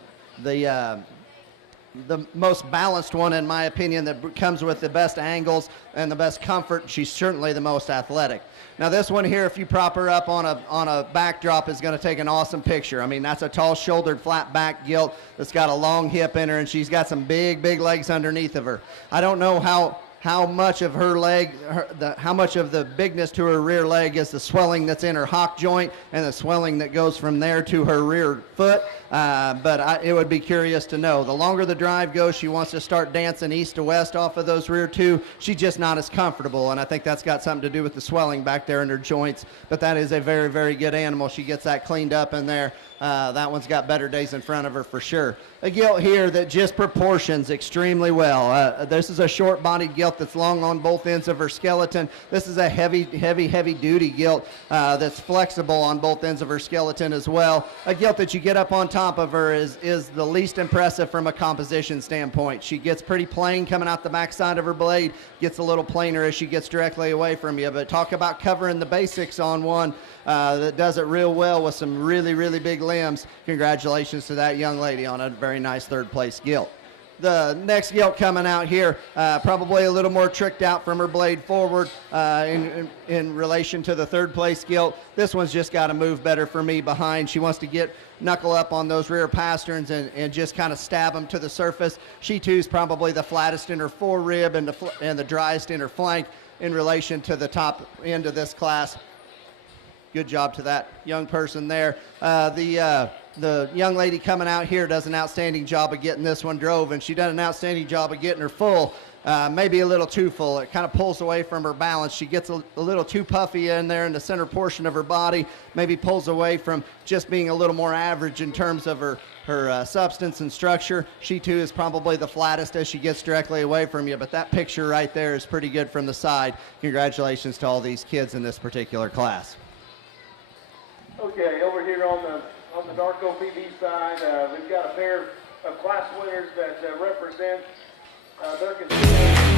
most balanced one, in my opinion, that comes with the best angles and the best comfort. She's certainly the most athletic. Now this one here, if you prop her up on a backdrop, is going to take an awesome picture. I mean, that's a tall-shouldered, flat-back Gilt that's got a long hip in her, and she's got some big legs underneath of her. I don't know how how much of her leg, how much of the bigness to her rear leg is the swelling that's in her hock joint and the swelling that goes from there to her rear foot. It would be curious to know. The longer the drive goes, she wants to start dancing east to west off of those rear two. She's just not as comfortable, and I think that's got something to do with the swelling back there in her joints. But that is a very, very good animal. She gets that cleaned up in there. That one's got better days in front of her for sure. A gilt here that just proportions extremely well. This is a short-bodied gilt that's long on both ends of her skeleton. This is a heavy, heavy, heavy-duty gilt that's flexible on both ends of her skeleton as well. A gilt that you get up on top of her is the least impressive from a composition standpoint. She gets pretty plain coming out the backside of her blade, gets a little plainer as she gets directly away from you. But talk about covering the basics on one that does it real well with some really, really big limbs. Congratulations to that young lady on a very nice third place gilt. The next gilt coming out here, probably a little more tricked out from her blade forward in relation to the third place gilt. This one's just got to move better for me behind. She wants to knuckle up on those rear pasterns and just kind of stab them to the surface. She too is probably the flattest in her forerib and the driest in her flank in relation to the top end of this class. Good job to that young person there. The young lady coming out here does an outstanding job of getting this one drove, and she done an outstanding job of getting her full, maybe a little too full. It kind of pulls away from her balance. She gets a little too puffy in there in the center portion of her body, maybe pulls away from just being a little more average in terms of her substance and structure. She too is probably the flattest as she gets directly away from you, but that picture right there is pretty good from the side. Congratulations to all these kids in this particular class. Okay, over here on the Darko PB side, we've got a pair of class winners that represent their constituents.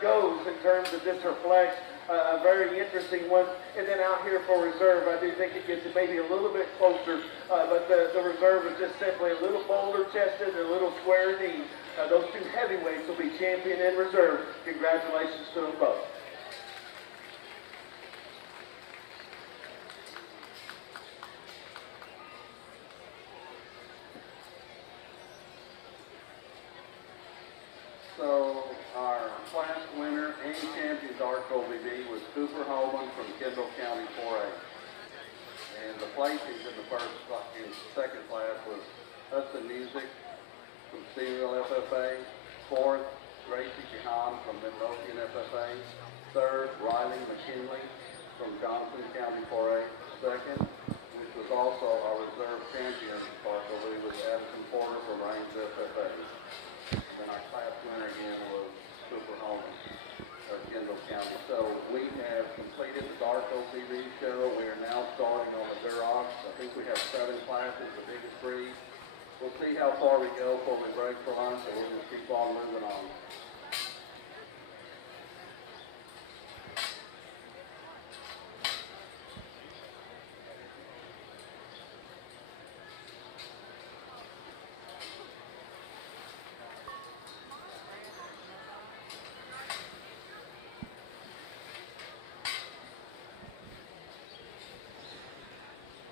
Goes in terms of this reflects a very interesting one. And then out here for reserve, I do think it gets maybe a little bit closer, but the reserve is just simply a little bolder chested and a little square knee. Those two heavyweights will be champion in reserve. Congratulations to them both. So our class winner and champion Darko BB was Cooper Holman from Kendall County 4A. And the placings in the second class was Hudson Music from Stevenville FFA. Fourth, Gracie Kahan from Midlothian FFA. Third, Riley McKinley from Johnson County 4A. Second, which was also our reserve champion, Darko BB, was Addison Porter from Range FFA. And our class winner again was Cooper Holman of Kendall County. So we have completed the Darko PB show. We are now starting on the Duroc. I think we have 7 classes, the biggest breed. We'll see how far we go before we break for lunch, and we'll just keep on moving on.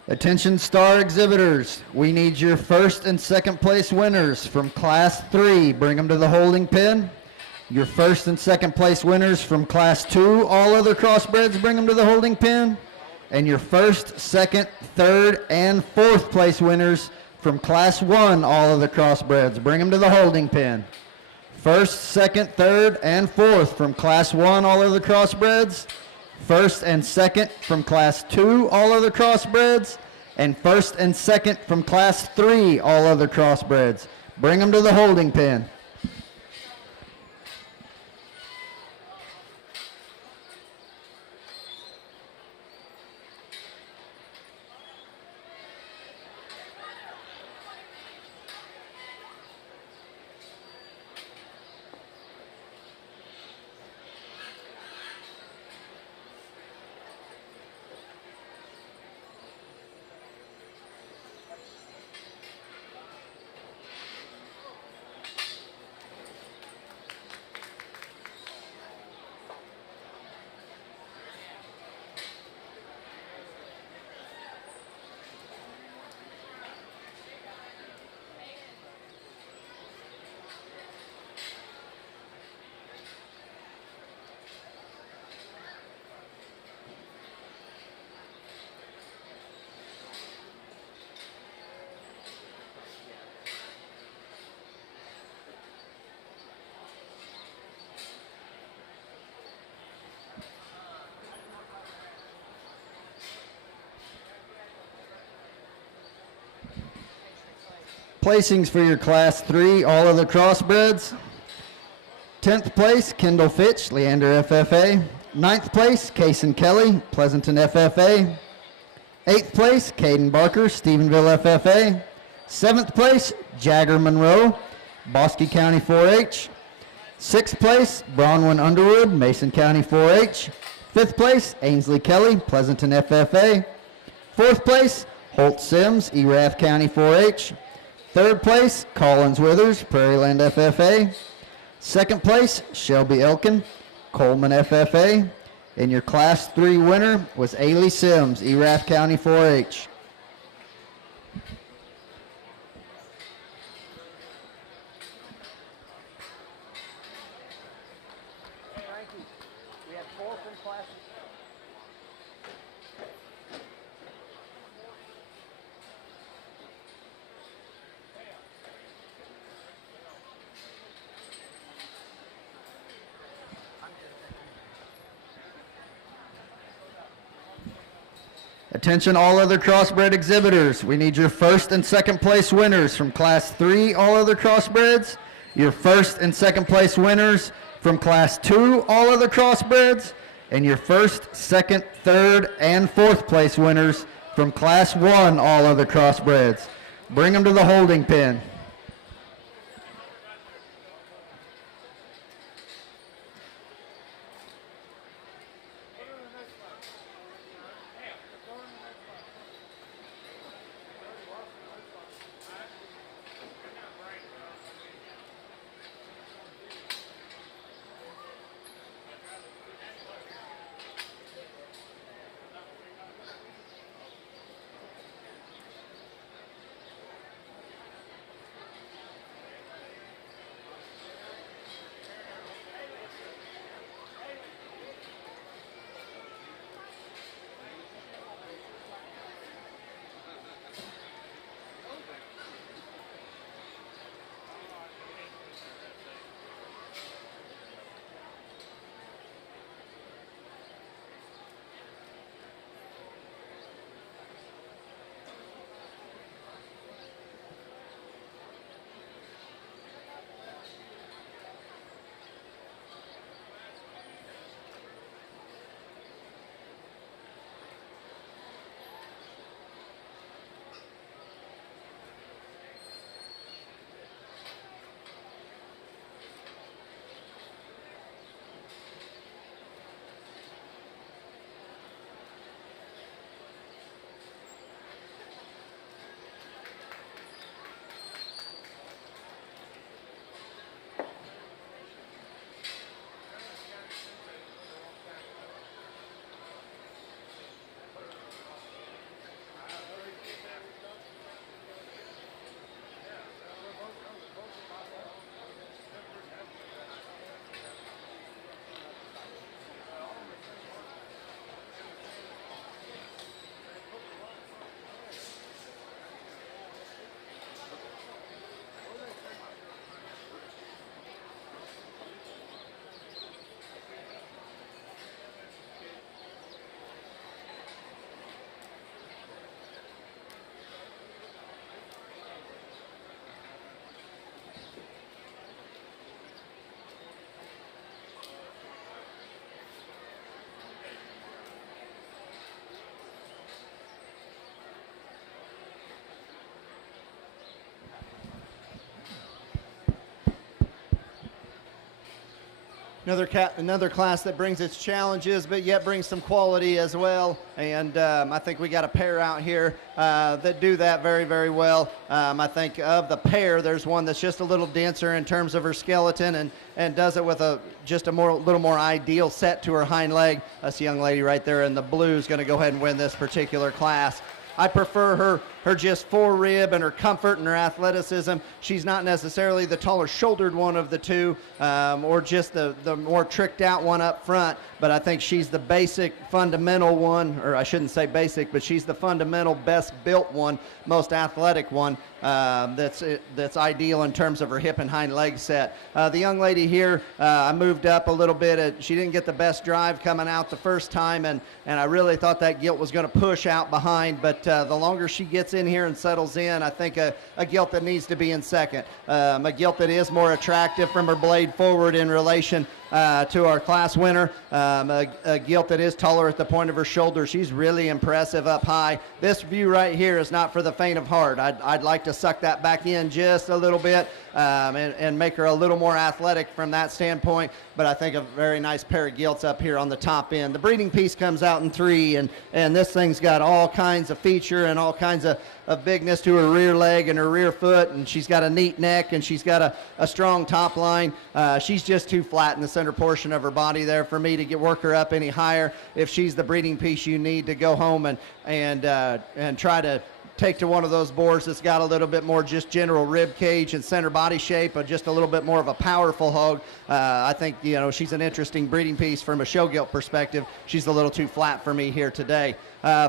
Attention star exhibitors, we need your first and second place winners from class 3. Bring them to the holding pen. Your first and second place winners from class 2, all other crossbreds, bring them to the holding pen. And your first, second, third, and fourth place winners from class 1, all other crossbreds, bring them to the holding pen. First, second, third, and fourth from class 1, all other crossbreds. First and second from class 2, all other crossbreds, and first and second from class 3, all other crossbreds. Bring them to the holding pen. Placings for your Class 3 all other crossbreds. 10th place, Kendall Fitch, Leander FFA. 9th place, Kason Kelly, Pleasanton FFA. 8th place, Caden Barker, Stephenville FFA. 7th place, Jagger Monroe, Bosque County 4-H. 6th place, Bronwyn Underwood, Mason County 4-H. 5th place, Ainsley Kelly, Pleasanton FFA. 4th place, Holt Sims, Erath County 4-H. 3rd place, Collins Withers, Prairieland FFA. 2nd place, Shelby Elkin, Coleman FFA. And your Class 3 winner was Ailey Sims, Erath County 4-H. Attention all other crossbred exhibitors. We need your first and second place winners from Class 3 all other crossbreds. Your first and second place winners from Class 2 all other crossbreds. And your first, second, third, and fourth place winners from Class 1 all other crossbreds. Bring them to the holding pen. Another class that brings its challenges, but yet brings some quality as well. And I think we got a pair out here that do that very, very well. I think of the pair, there's one that's just a little denser in terms of her skeleton and does it with just a little more ideal set to her hind leg. This young lady right there in the blue is going to go ahead and win this particular class. I prefer her just fore-rib and her comfort and her athleticism. She's not necessarily the taller shouldered one of the two or just the more tricked out one up front, but I think she's the basic fundamental one, or I shouldn't say basic, but she's the fundamental best built one, most athletic one that's ideal in terms of her hip and hind leg set. The young lady here, I moved up a little bit. She didn't get the best drive coming out the first time, and I really thought that Gilt was going to push out behind, but the longer she gets gets in here and settles in, I think a gilt that needs to be in second. A gilt that is more attractive from her blade forward in relation to our class winner. A gilt that is taller at the point of her shoulder. She's really impressive up high. This view right here is not for the faint of heart. I'd like to suck that back in just a little bit and make her a little more athletic from that standpoint, but I think a very nice pair of gilts up here on the top end. The breeding piece comes out in 3, and this thing's got all kinds of feature and all kinds of bigness to her rear leg and her rear foot, and she's got a neat neck, and she's got a strong top line. She's just too flat in the center portion of her body there for me to work her up any higher. If she's the breeding piece you need to go home and try to take to one of those boars that's got a little bit more just general rib cage and center body shape, or just a little bit more of a powerful hog, I think, you know, she's an interesting breeding piece from a show gilt perspective. She's a little too flat for me here today.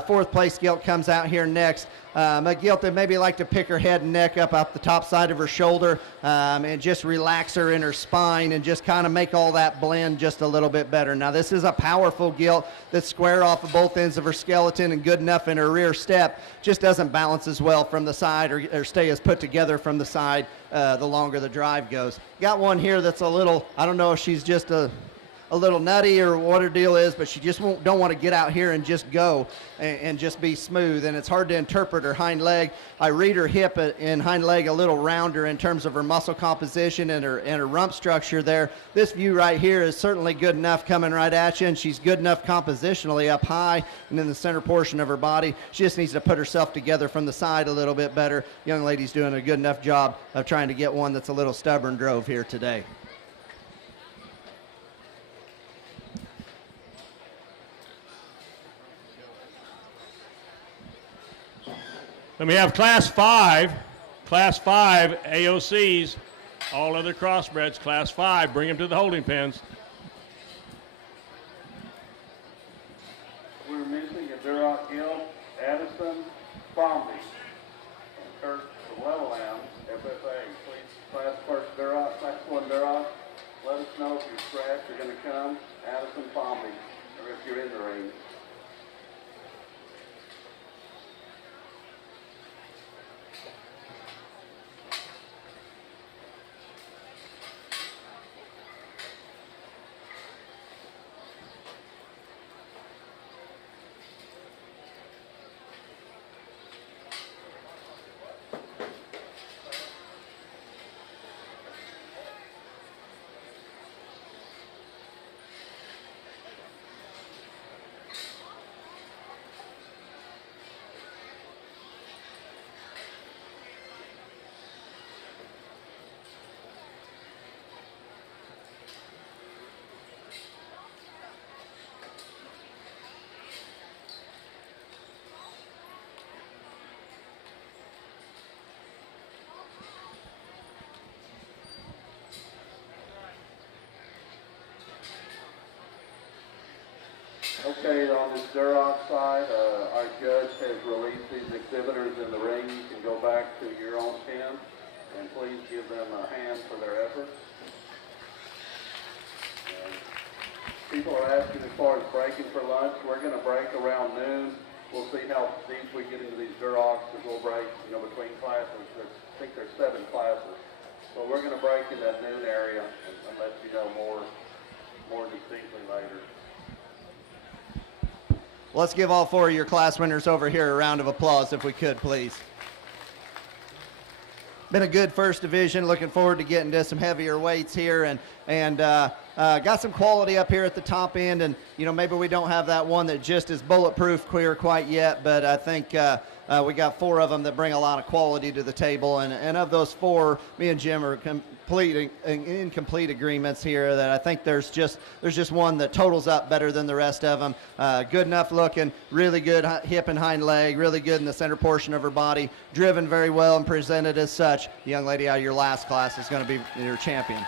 Fourth place gilt comes out here next. A gilt that maybe like to pick her head and neck up the top side of her shoulder and just relax her in her spine and just kind of make all that blend just a little bit better. Now, this is a powerful gilt that's square off of both ends of her skeleton and good enough in her rear step. Just doesn't balance as well from the side or stay as put together from the side the longer the drive goes. Got one here that's a little, I don't know if she's just a little nutty or what her deal is, but she just don't want to get out here and just go and just be smooth, and it's hard to interpret her hind leg. I read her hip and hind leg a little rounder in terms of her muscle composition and her rump structure there. This view right here is certainly good enough coming right at you, and she's good enough compositionally up high and in the center portion of her body. She just needs to put herself together from the side a little bit better. Young lady's doing a good enough job of trying to get one that's a little stubborn drove here today. Then we have Class 5 AOCs, all other crossbreds, Class 5. Bring them to the holding pens. We're missing a Duroc Gilt, Addison, Bombi, Kirk, the Level Lamb, FFA. Please, class first Duroc, class 1 Duroc. Let us know if you're scratched, you're going to come. Addison, Bombi, or if you're in the ring. Okay, on this Duroc side, our judge has released these exhibitors in the ring. You can go back to your own pen, and please give them a hand for their efforts. And people are asking as far as breaking for lunch. We're going to break around noon. We'll see how deep we get into these Durocs, because we'll break, you know, between classes. I think there's 7 classes. So we're going to break in that noon area and let you know more distinctly later. Let's give all 4 of your class winners over here a round of applause if we could, please. Been a good first division. Looking forward to getting to some heavier weights here, and got some quality up here at the top end. And you know, maybe we don't have that one that just is bulletproof clear quite yet, but I think we got 4 of them that bring a lot of quality to the table. And of those 4, me and Jim are in complete agreements here that I think there's just one that totals up better than the rest of them. Good enough looking, really good hip and hind leg, really good in the center portion of her body, driven very well and presented as such. The young lady out of your last class is going to be your champion.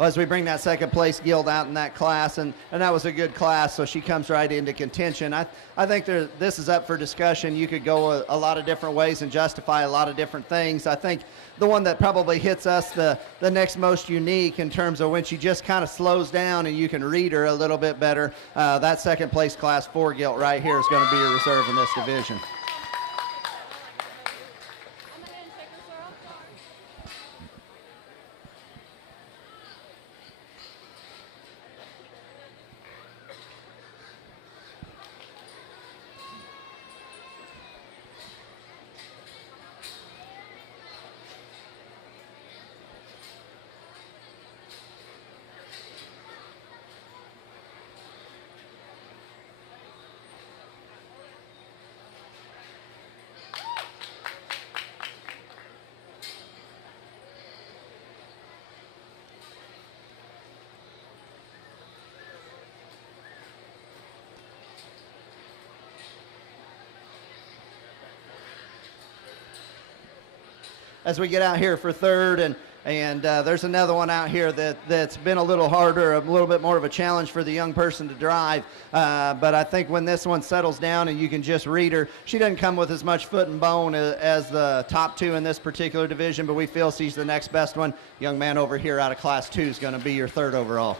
Well, as we bring that second place Gilt out in that class, and that was a good class, so she comes right into contention. I think this is up for discussion. You could go a lot of different ways and justify a lot of different things. I think the one that probably hits us the next most unique in terms of when she just kind of slows down and you can read her a little bit better, that second place class 4 Gilt right here is going to be your reserve in this division. As we get out here for third, and there's another one out here that's been a little harder, a little bit more of a challenge for the young person to drive. But I think when this one settles down and you can just read her, she doesn't come with as much foot and bone as the top 2 in this particular division, but we feel she's the next best one. Young man over here out of class 2 is going to be your 3rd overall.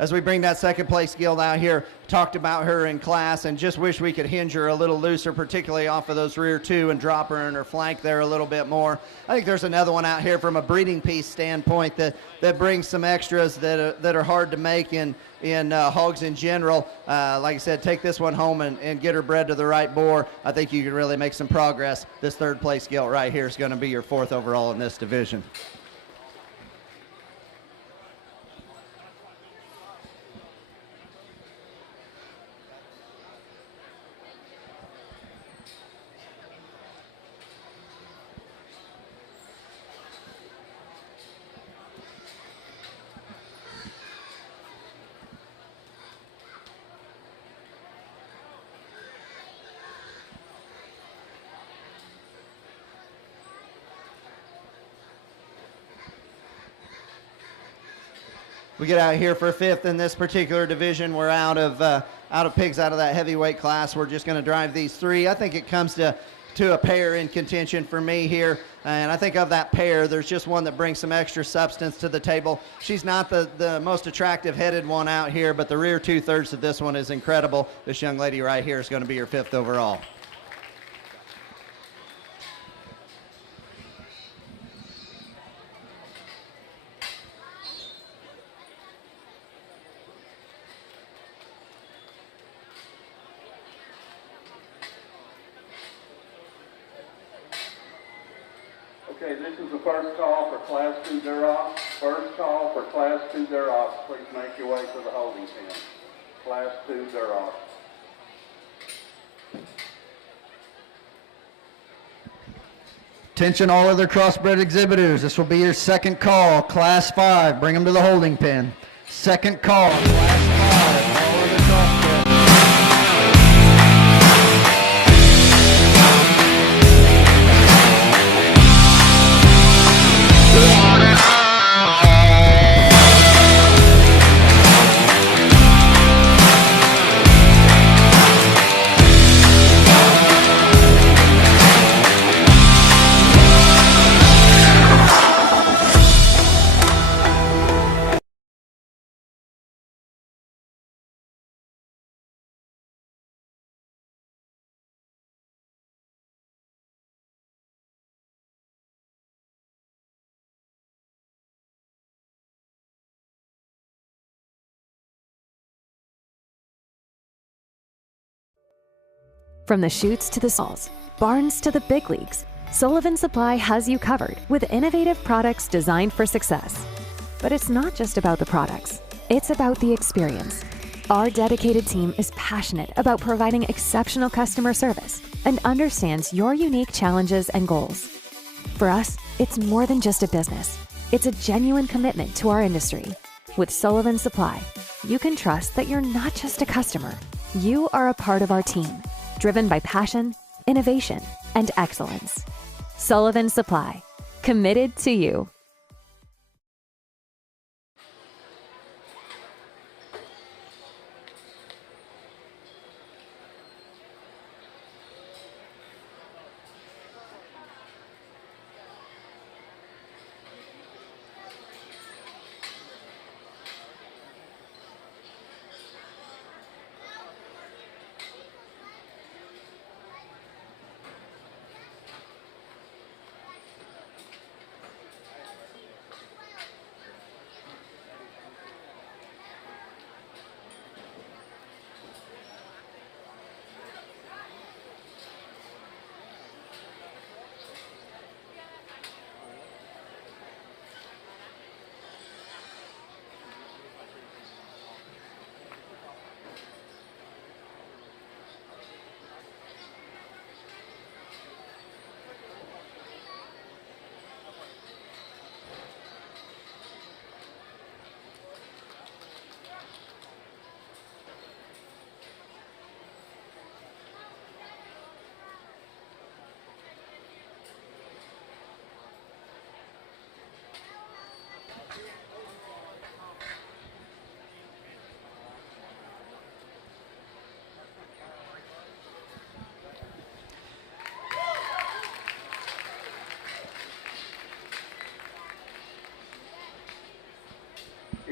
As we bring that second place Gilt out here, talked about her in class and just wish we could hinge her a little looser, particularly off of those rear 2 and drop her in her flank there a little bit more. I think there's another one out here from a breeding piece standpoint that brings some extras that are hard to make in hogs in general. Like I said, take this one home and get her bred to the right boar. I think you can really make some progress. This 3rd place Gilt right here is going to be your 4th overall in this division. We get out here for 5th in this particular division. We're out of pigs out of that heavyweight class. We're just going to drive these 3. I think it comes to a pair in contention for me here. And I think of that pair, there's just one that brings some extra substance to the table. She's not the most attractive headed one out here, but the rear 2/3 of this one is incredible. This young lady right here is going to be your 5th overall. Okay, this is the first call for Class 2 Duroc. First call for Class 2 Duroc. Please make your way to the holding pen. Class 2 Duroc. Attention all other crossbred exhibitors. This will be your 2nd call, Class 5. Bring them to the holding pen. 2nd call, Class 5. All other crossbred. From the chutes to the stalls, barns to the big leagues, Sullivan Supply has you covered with innovative products designed for success. But it's not just about the products, it's about the experience. Our dedicated team is passionate about providing exceptional customer service and understands your unique challenges and goals. For us, it's more than just a business. It's a genuine commitment to our industry. With Sullivan Supply, you can trust that you're not just a customer. You are a part of our team, driven by passion, innovation, and excellence. Sullivan Supply, committed to you.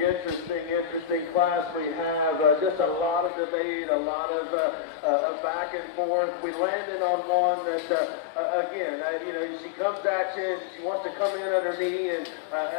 Interesting class we have. Just a lot of debate, a lot of back and forth. We landed on one that, again, she comes at you, and she wants to come in underneath, and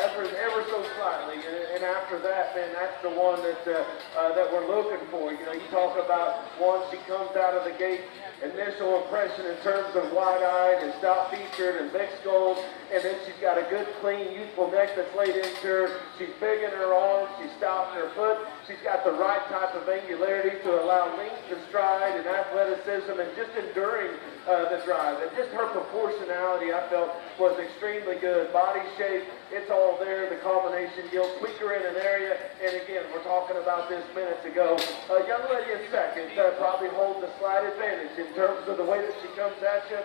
ever so slightly. And after that, man, that's the one that we're looking for. You talk about one, she comes out of the gate, initial impression in terms of wide-eyed and stout-featured and mixed gold, and then she's got a good, clean, youthful neck that's laid into her. She's big in her arms, she's stout in her foot. She's got the right type of angularity to allow length to stride and athleticism and just enduring the drive. And just her proportionality, I felt, was extremely good. Body shape, it's all there. The combination Gilt, tweak her in an area, and again, we're talking about this minutes ago. A young lady in second probably holds a slight advantage in terms of the way that she comes at you.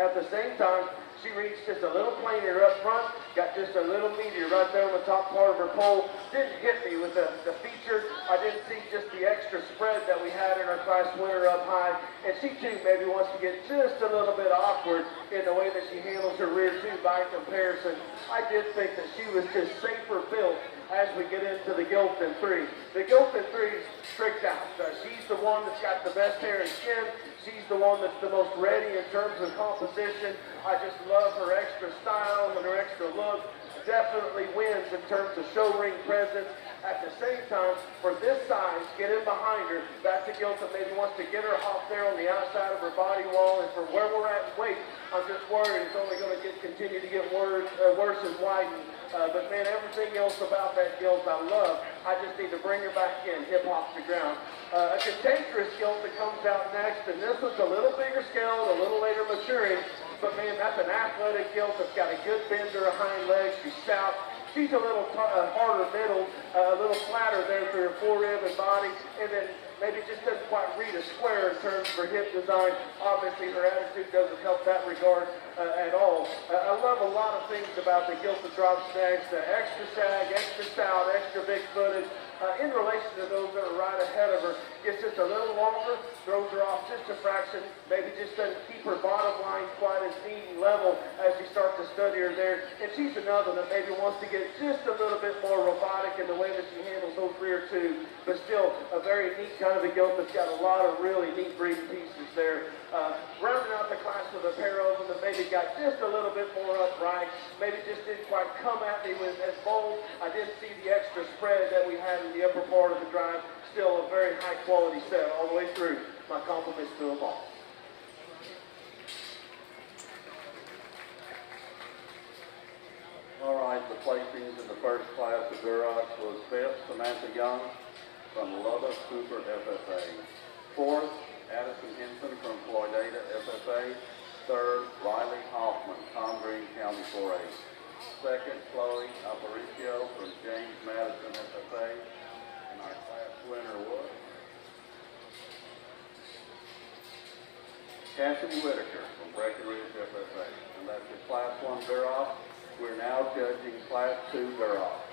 At the same time, she reached just a little plainer up front, got just a little meteor right there on the top part of her pole. Didn't hit me with the feature. I didn't see just the extra spread that we had in our class winner up high. And she too maybe wants to get just a little bit awkward in the way that she handles her rear two by comparison. I did think that she was just safer built as we get into the Gilt in 3. The Gilt in 3 is tricked out. She's the one that's got the best hair and skin. She's the one that's the most ready in terms of composition. I just love her extra style and her extra look. Definitely wins in terms of show ring presence. At the same time, for this size, get in behind her. That's a Gilt that maybe wants to get her off there on the outside of her body wall. And for where we're at in weight, I'm just worried it's only going to continue to get worse and widen. But man, everything else about that Gilt I love. I just need to bring her back in, hip hop to ground. A cantankerous Gilt that comes out next, and this one's a little bigger scale, a little later maturing. But man, that's an athletic Gilt that's got a good bend to her hind legs. She's stout. She's a little harder middle, a little flatter there through her forerib and body, and then maybe just doesn't quite read a square in terms of her hip design. Obviously, her attitude doesn't help that regard at all. I love a lot of things about the Gilt that drops next. Extra sag, extra stout, extra big-footed. In relation to those that are right ahead of her, gets just a little longer, throws her off just a fraction, maybe just doesn't keep her bottom line quite as neat and level as you start to study her there. And she's another that maybe wants to get just a little bit more robotic in the way that she handles those rear two, but still a very neat kind of a Gilt that's got a lot of really neat breeding pieces there. Rounding out the class with a pair of them that maybe got just a little bit more upright, maybe just didn't quite come at me with as bold. I didn't see the extra spread that we had in the upper part of the drive. Still a very high quality set all the way through. My compliments to them all. All right, the placings in the first class of Duroc was 5th, Samantha Young from Lubbock Cooper FFA. 4th, Addison Henson from Floydada FFA. 3rd, Riley Hoffman, Tom Green County 4A. second, Chloe Aparicio from James Madison FFA. And our class winner was Cassidy Whitaker from Breckenridge FFA. And that's the Class 1 Duroc. We're now judging Class 2 Duroc.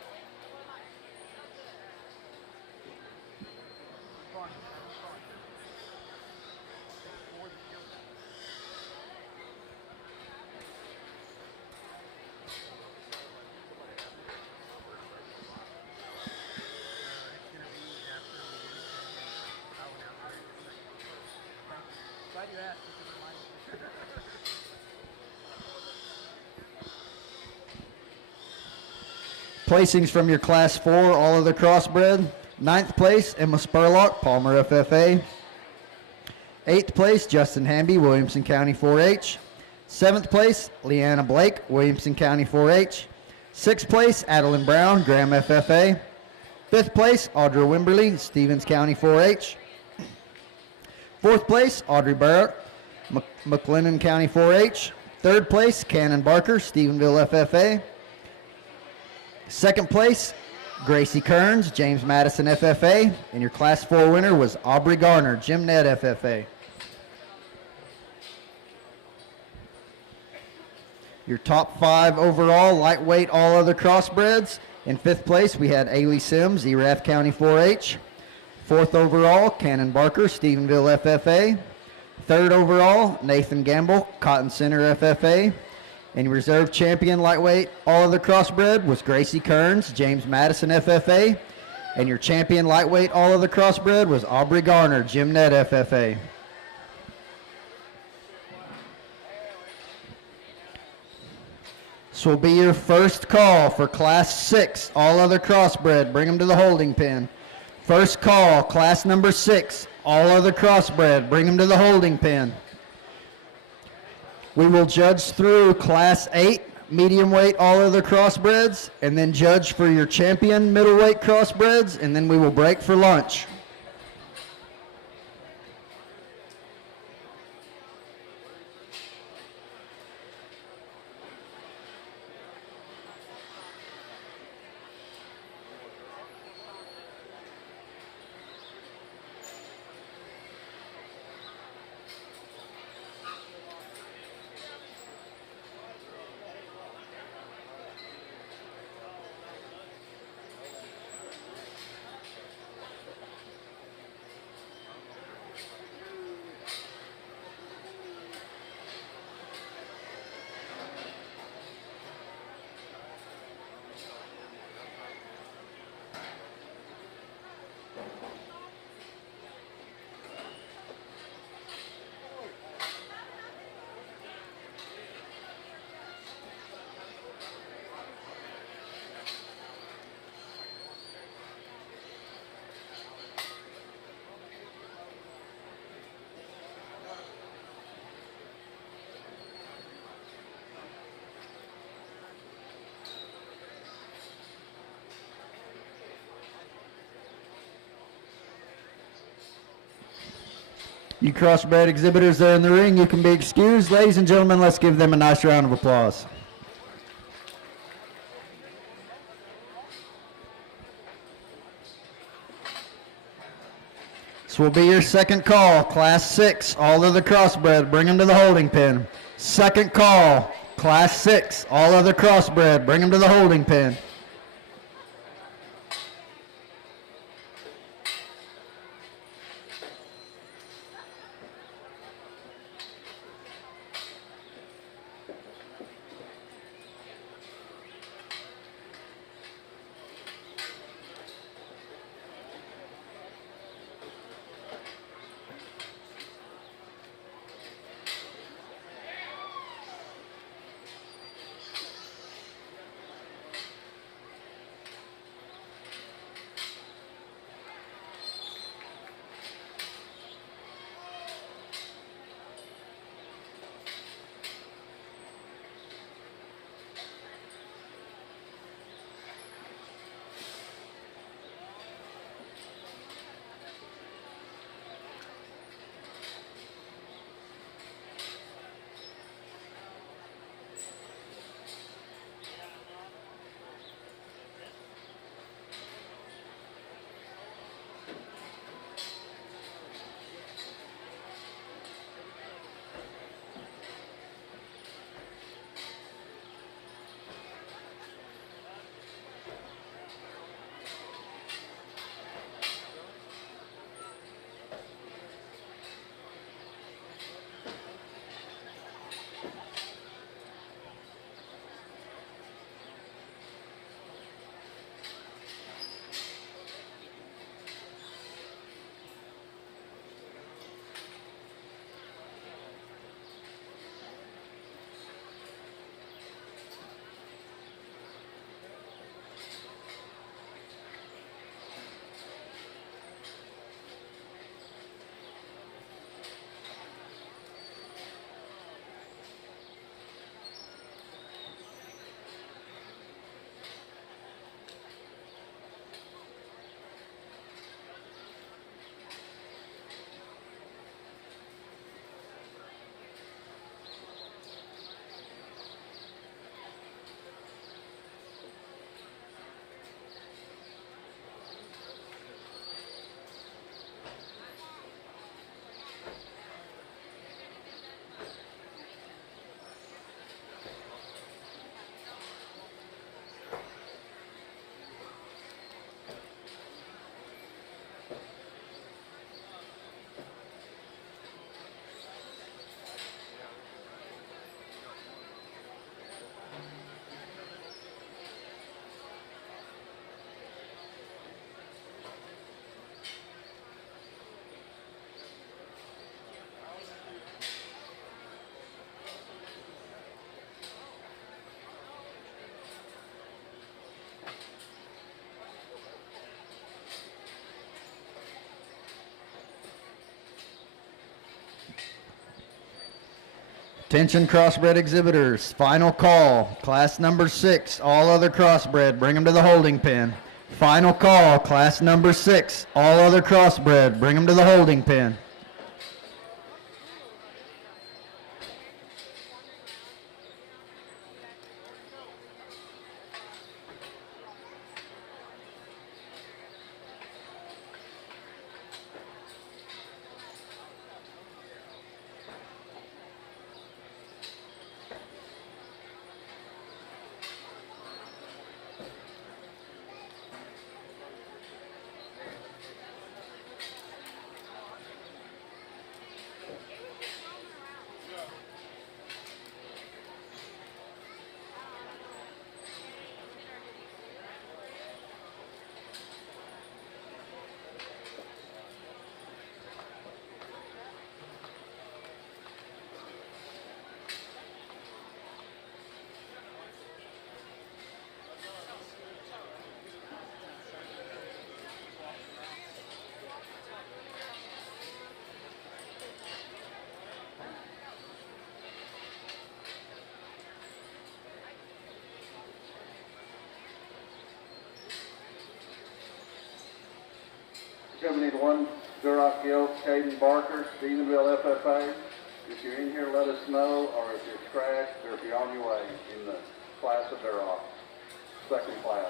Placings from your Class 4, all other crossbred. 9th place, Emma Spurlock, Palmer FFA. 8th place, Justin Hamby, Williamson County 4-H. 7th place, Leanna Blake, Williamson County 4-H. 6th place, Adeline Brown, Graham FFA. 5th place, Audra Wimberly, Stevens County 4-H. 4th place, Audrey Barrett, McLennan County 4-H. 3rd place, Cannon Barker, Stephenville FFA. 2nd place, Gracie Kearns, James Madison FFA. And your Class 4 winner was Aubrey Garner, Jim Ned FFA. Your top 5 overall, lightweight, all other crossbreds. In 5th place, we had Ailey Sims, Erath County 4-H. 4th overall, Cannon Barker, Stephenville FFA. 3rd overall, Nathan Gamble, Cotton Center FFA. And your reserve champion lightweight, all other crossbred, was Gracie Kearns, James Madison FFA. And your champion lightweight, all other crossbred, was Aubrey Garner, Jim Ned FFA. This will be your first call for Class 6, all other crossbred. Bring them to the holding pen. First call, Class number 6, all other crossbred. Bring them to the holding pen. We will judge through Class 8, medium weight, all other crossbreds, and then judge for your champion middleweight crossbreds, and then we will break for lunch. You crossbred exhibitors there in the ring, you can be excused. Ladies and gentlemen, let's give them a nice round of applause. This will be your second call, Class 6, all other crossbred. Bring them to the holding pen. Second call, Class 6, all other crossbred. Bring them to the holding pen. Attention crossbred exhibitors, final call, class number 6, all other crossbred, bring them to the holding pen. Final call, class number 6, all other crossbred, bring them to the holding pen. We need one Duroc Gilt, Caden Barker, Stephenville FFA. If you're in here, let us know, or if you're scratched, or if you're on your way in the class of Duroc, second class.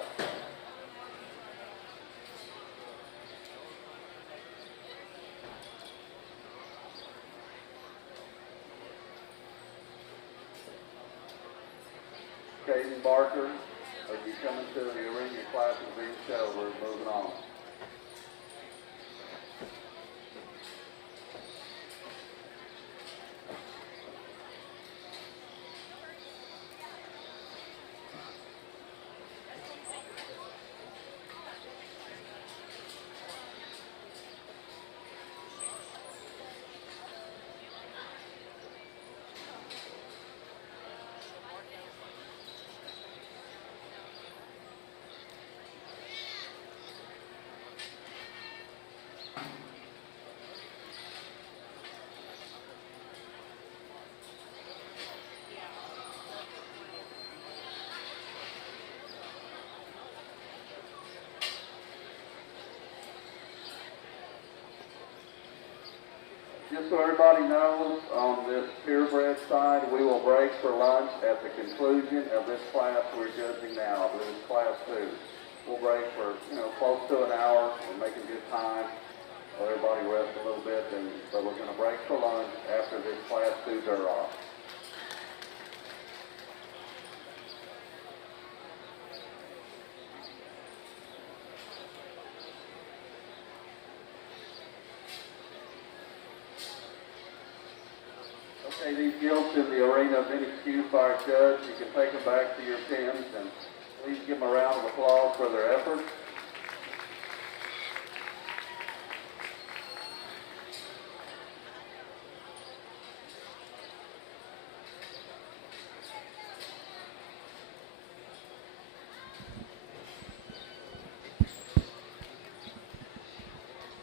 Caden Barker, are you coming to the arena? Your class is being shown. We're moving on. Just so everybody knows, on this purebred side, we will break for lunch at the conclusion of this class we're judging now. This is class 2. We'll break for, close to an hour. We're making good time. Let everybody rest a little bit, but we're going to break for lunch after this class 2 Duroc. Okay, these gilts in the arena have been excused by our judge. You can take them back to your pens, and please give them a round of applause for their efforts.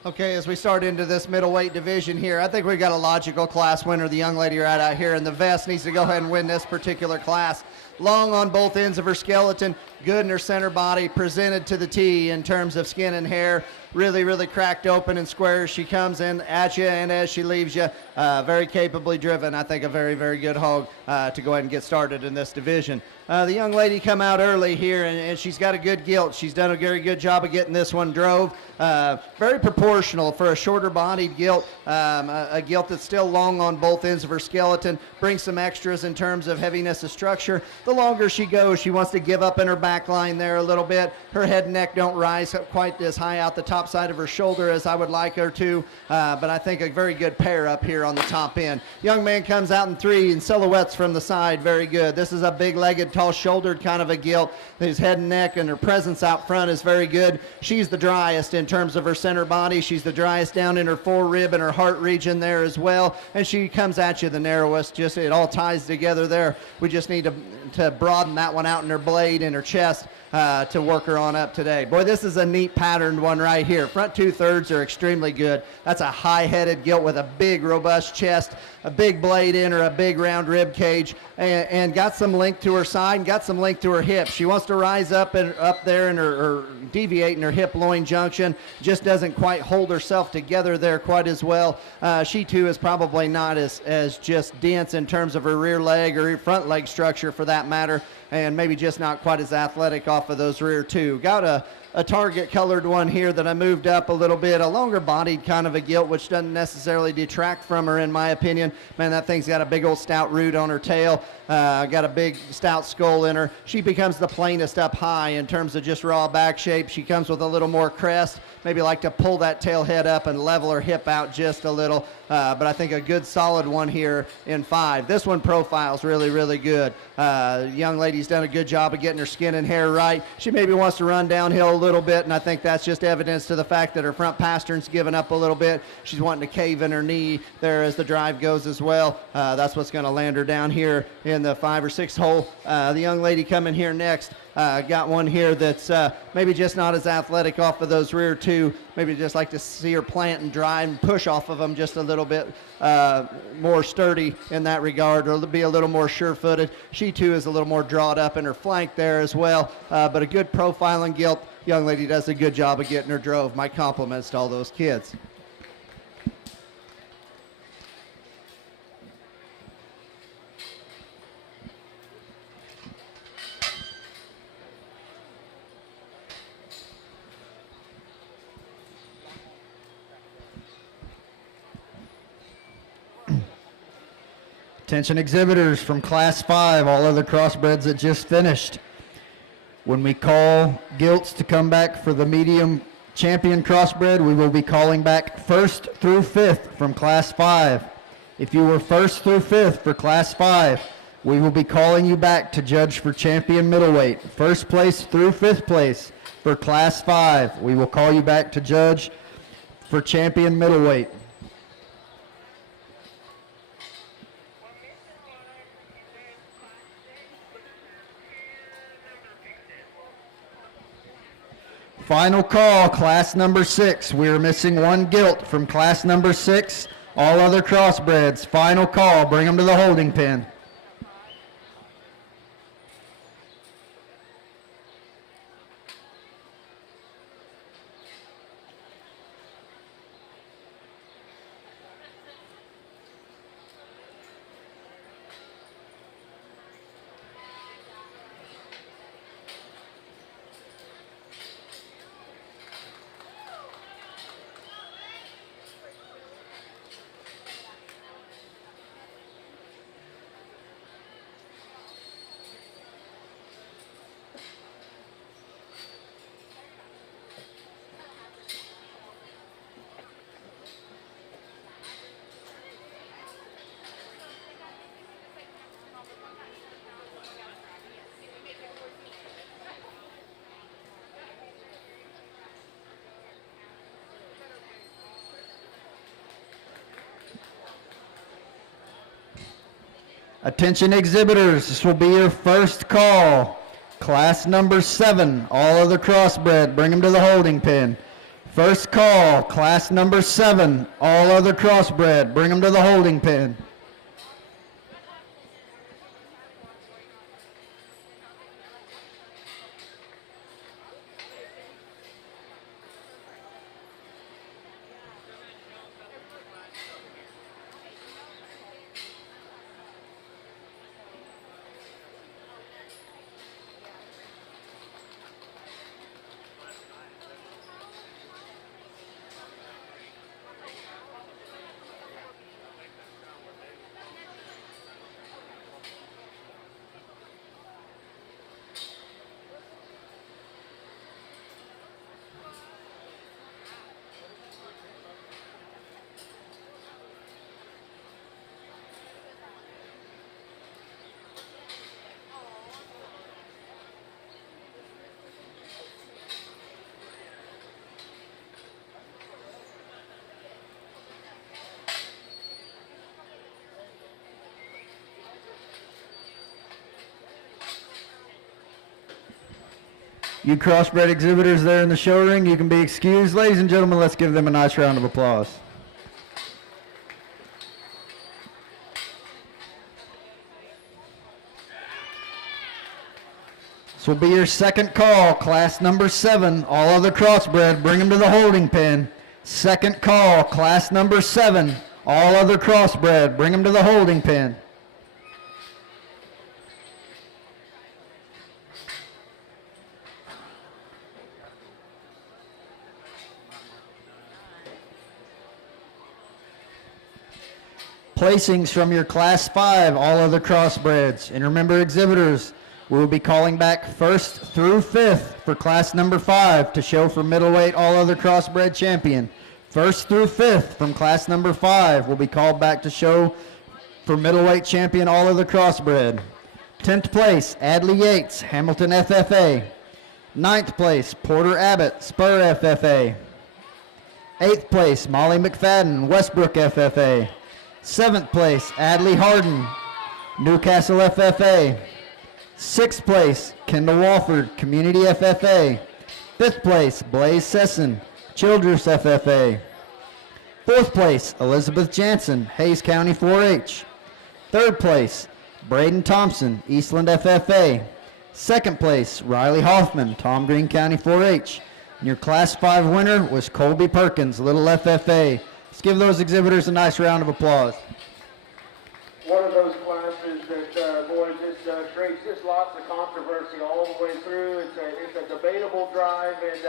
Okay, as we start into this middleweight division here, I think we've got a logical class winner. The young lady right out here in the vest needs to go ahead and win this particular class. Long on both ends of her skeleton, good in her center body, presented to the T in terms of skin and hair. Really, really cracked open and square as she comes in at you and as she leaves you. Very capably driven. I think a very, very good hog to go ahead and get started in this division. The young lady come out early here, and she's got a good gilt. She's done a very good job of getting this one drove. Very proportional for a shorter-bodied gilt, a gilt that's still long on both ends of her skeleton. Brings some extras in terms of heaviness of structure. The longer she goes, she wants to give up in her back line there a little bit. Her head and neck don't rise quite as high out the top side of her shoulder as I would like her to, but I think a very good pair up here on the top end. Young man comes out in 3 and silhouettes from the side, very good. This is a big-legged tall-shouldered kind of a gilt. His head and neck and her presence out front is very good. She's the driest in terms of her center body. She's the driest down in her forerib and her heart region there as well. And she comes at you the narrowest. Just it all ties together there. We just need to broaden that one out in her blade and her chest to work her on up today. Boy, this is a neat patterned one right here. Front 2/3 are extremely good. That's a high-headed gilt with a big, robust chest, a big blade in her, a big round rib cage, and got some length to her side and got some length to her hip. She wants to rise up there in her, or deviate in her hip-loin junction. Just doesn't quite hold herself together there quite as well. She too is probably not as just dense in terms of her rear leg or her front leg structure for that matter, and maybe just not quite as athletic off of those rear two. Got a target colored one here that I moved up a little bit, a longer bodied kind of a gilt, which doesn't necessarily detract from her in my opinion. Man, that thing's got a big old stout root on her tail, got a big stout skull in her. She becomes the plainest up high in terms of just raw back shape. She comes with a little more crest, maybe like to pull that tail head up and level her hip out just a little, but I think a good solid one here in 5. This one profiles really, really good. Young lady's done a good job of getting her skin and hair right. She maybe wants to run downhill a little bit, and I think that's just evidence to the fact that her front pastern's given up a little bit. She's wanting to cave in her knee there as the drive goes as well. That's what's going to land her down here in the 5 or 6 hole. The young lady coming here next got one here that's maybe just not as athletic off of those rear two. Maybe just like to see her plant and drive and push off of them just a little bit more sturdy in that regard, or be a little more sure-footed. She too is a little more drawed up in her flank there as well, but a good profiling gilt. Young lady does a good job of getting her drove. My compliments to all those kids. Attention exhibitors from Class 5, all other crossbreds that just finished. When we call gilts to come back for the medium champion crossbred, we will be calling back 1st through 5th from Class 5. If you were 1st through 5th for Class 5, we will be calling you back to judge for champion middleweight. 1st place through 5th place for Class 5. We will call you back to judge for champion middleweight. Final call, class number 6. We are missing one gilt from class number 6. All other crossbreds. Final call. Bring them to the holding pen. Attention exhibitors, this will be your first call. Class number 7, all other crossbred, bring them to the holding pen. First call, class number 7, all other crossbred, bring them to the holding pen. You crossbred exhibitors there in the show ring, you can be excused. Ladies and gentlemen, let's give them a nice round of applause. This will be your second call, class number 7. All other crossbred, bring them to the holding pen. Second call, class number 7. All other crossbred, bring them to the holding pen. Placings from your class 5, all other crossbreds. And remember, exhibitors, we will be calling back 1st through 5th for class number 5 to show for middleweight all other crossbred champion. 1st through 5th from class number 5 will be called back to show for middleweight champion all other crossbred. 10th place, Adley Yates, Hamilton FFA. 9th place, Porter Abbott, Spur FFA. 8th place, Molly McFadden, Westbrook FFA. 7th place, Adley Harden, Newcastle FFA. 6th place, Kendall Walford, Community FFA. 5th place, Blaze Sesson, Childress FFA. 4th place, Elizabeth Jansen, Hayes County 4-H. 3rd place, Braden Thompson, Eastland FFA. 2nd place, Riley Hoffman, Tom Green County 4-H. And your Class 5 winner was Colby Perkins, Little FFA. Let's give those exhibitors a nice round of applause. One of those classes that, boys, this creates just lots of controversy all the way through. It's a debatable drive, and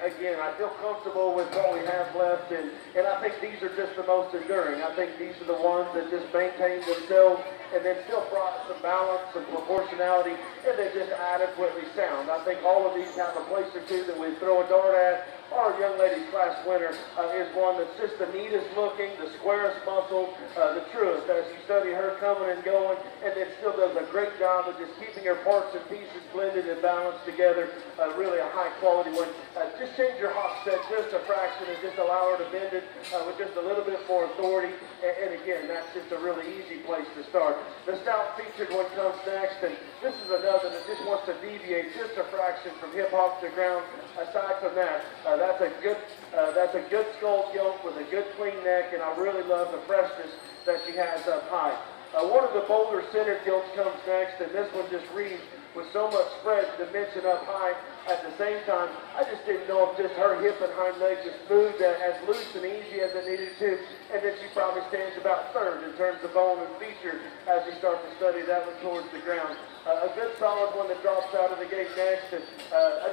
again, I feel comfortable with what we have left, and I think these are just the most enduring. I think these are the ones that just maintain themselves and then still brought some balance, some proportionality, and they're just adequately sound. I think all of these have a place or two that we throw a dart at. Our young lady class winner is one that's just the neatest looking, the squarest muscled, the truest as you study her coming and going, and then still does a great job of just keeping her parts and pieces blended and balanced together. Really a high quality one. Just change your hop set just a fraction and just allow her to bend it with just a little bit more authority. And again, that's just a really easy place to start. The stout featured one comes next, and this is another that just wants to deviate just a fraction from hip hop to ground. Aside from that, that's a good skull gilt with a good clean neck, and I really love the freshness that she has up high. One of the bolder centered gilts comes next, and this one just reads with so much spread dimension up high. At the same time, I just didn't know if just her hip and hind legs just moved as loose and easy as it needed to, and then she probably stands about 3rd in terms of bone and feature as you start to study that one towards the ground. A good solid one that drops out of the gate next, and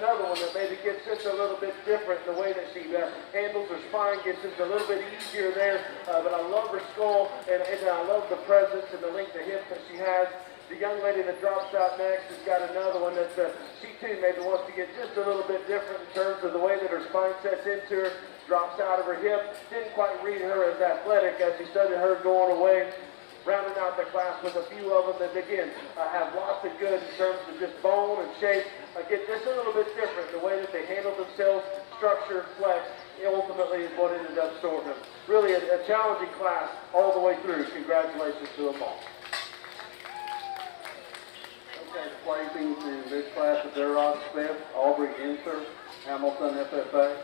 another one that maybe gets just a little bit different. The way that she handles her spine gets just a little bit easier there, but I love her skull, and I love the presence and the length of hip that she has. The young lady that drops out next has got another one that she too maybe wants to get just a little bit different in terms of the way that her spine sets into her, drops out of her hip. Didn't quite read her as athletic as she studied her going away. Rounding out the class with a few of them that, again, have lots of good in terms of just bone and shape. Get just a little bit different. The way that they handle themselves, structure, flex, ultimately is what ended up sorting them. Really a challenging class all the way through. Congratulations to them all. Okay, placing to this class of Duroc Smith, Aubrey Inser, Hamilton FFA.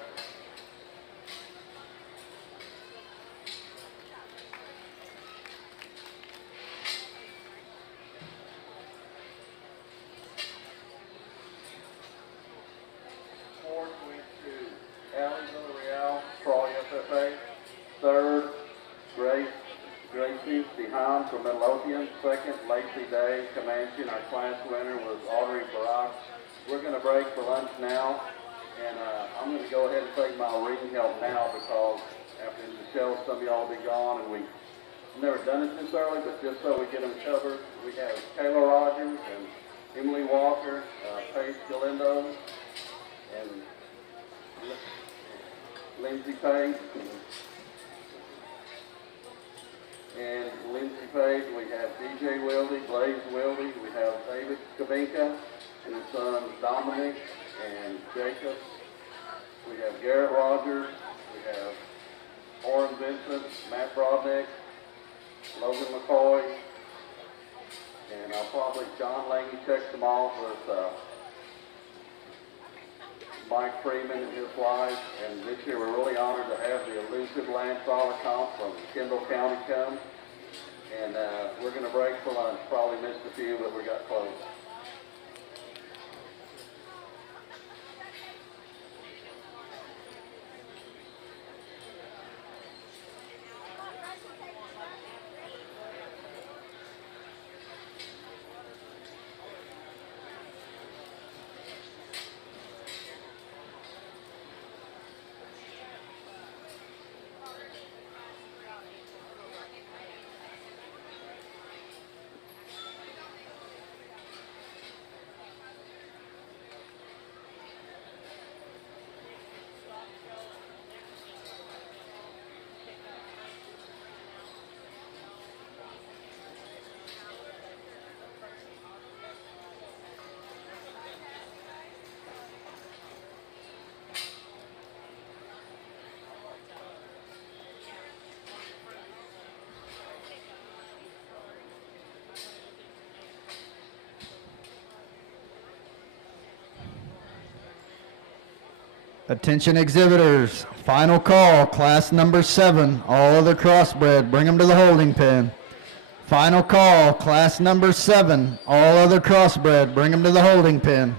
From Midlothian. 2nd, Lacey Day, Comanche, and our class winner was Audrey Barak. We're going to break for lunch now, and I'm going to go ahead and take my reading help now because after the show, some of y'all will be gone, and we've never done it this early, but just so we get them covered, we have Kayla Rogers and Emily Walker, Paige Galindo, and Lindsay Page. And Lindsay Page, we have DJ Wildy, Blaze Wildy, we have David Kavinka and his sons Dominic and Jacob. We have Garrett Rogers, we have Orrin Vincent, Matt Brodnick, Logan McCoy, and I'll probably, John Lange checks them off with Mike Freeman and his wife. And this year we're really honored to have the elusive Lance Ollicomp from Kendall County come. And we're going to break for lunch. Probably missed a few, but we got close. Attention exhibitors, final call, class number 7, all other crossbred, bring them to the holding pen. Final call, class number 7, all other crossbred, bring them to the holding pen.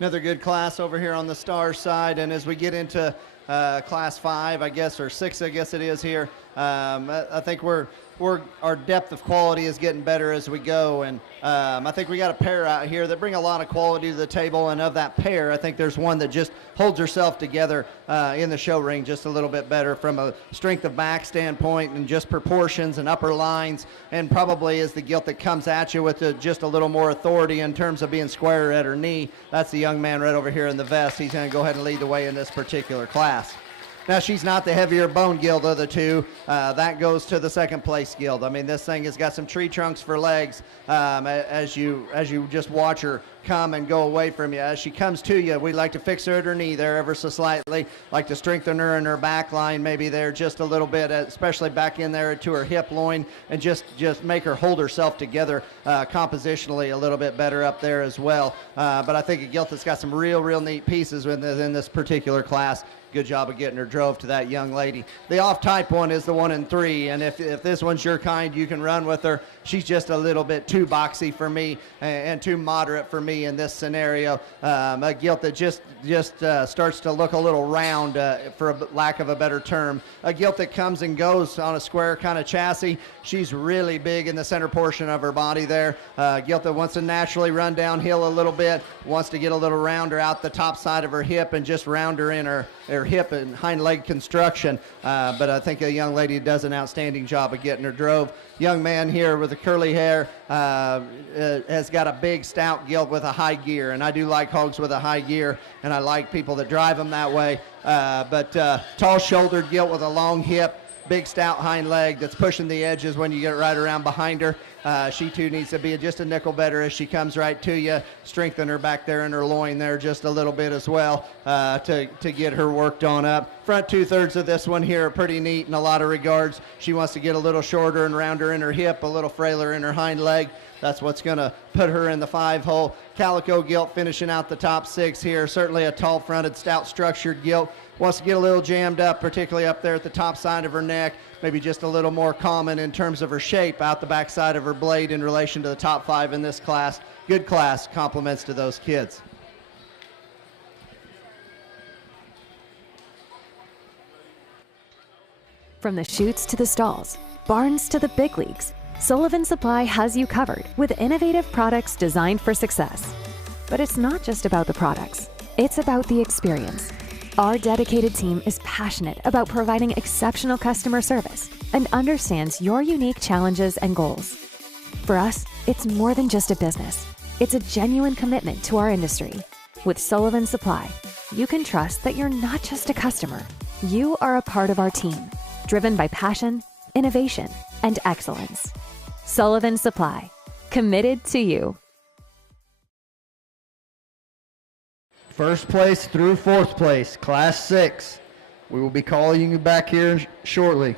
Another good class over here on the star side, and as we get into class 5, I guess, or 6, I guess it is here, I think our depth of quality is getting better as we go, and I think we got a pair out here that bring a lot of quality to the table, and of that pair, I think there's one that just holds herself together in the show ring just a little bit better from a strength of back standpoint and just proportions and upper lines, and probably is the gilt that comes at you with just a little more authority in terms of being square at her knee. That's the young man right over here in the vest. He's going to go ahead and lead the way in this particular class. Now, she's not the heavier bone gilt of the two. That goes to the second place gilt. I mean, this thing has got some tree trunks for legs as you just watch her come and go away from you. As she comes to you, we like to fix her at her knee there ever so slightly, like to strengthen her in her back line, maybe there just a little bit, especially back in there to her hip loin, and just make her hold herself together compositionally a little bit better up there as well. But I think a gilt that's got some real neat pieces in this particular class. Good job of getting her drove to that young lady. The off-type one is the 1 and 3, and if this one's your kind, you can run with her. She's just a little bit too boxy for me and too moderate for me in this scenario. A gilt that just starts to look a little round, for a lack of a better term. A gilt that comes and goes on a square kind of chassis. She's really big in the center portion of her body there. Gilt that wants to naturally run downhill a little bit, wants to get a little rounder out the top side of her hip and just round her in her hip and hind leg construction. But I think a young lady does an outstanding job of getting her drove. Young man here with the curly hair has got a big stout gilt with a high gear, and I do like hogs with a high gear, and I like people that drive them that way. But tall shouldered gilt with a long hip, big stout hind leg that's pushing the edges when you get right around behind her. She too needs to be just a nickel better as she comes right to you. Strengthen her back there in her loin there just a little bit as well to get her worked on up. Front 2/3 of this one here are pretty neat in a lot of regards. She wants to get a little shorter and rounder in her hip, a little frailer in her hind leg. That's what's going to put her in the 5-hole. Calico gilt finishing out the top 6 here. Certainly a tall-fronted, stout-structured gilt. Wants to get a little jammed up, particularly up there at the top side of her neck. Maybe just a little more common in terms of her shape out the back side of her blade in relation to the top 5 in this class. Good class. Compliments to those kids. From the chutes to the stalls, barns to the big leagues, Sullivan Supply has you covered with innovative products designed for success. But it's not just about the products, it's about the experience. Our dedicated team is passionate about providing exceptional customer service and understands your unique challenges and goals. For us, it's more than just a business. It's a genuine commitment to our industry. With Sullivan Supply, you can trust that you're not just a customer. You are a part of our team, driven by passion, innovation, and excellence. Sullivan Supply, committed to you. First place through 4th place, Class 6. We will be calling you back here shortly.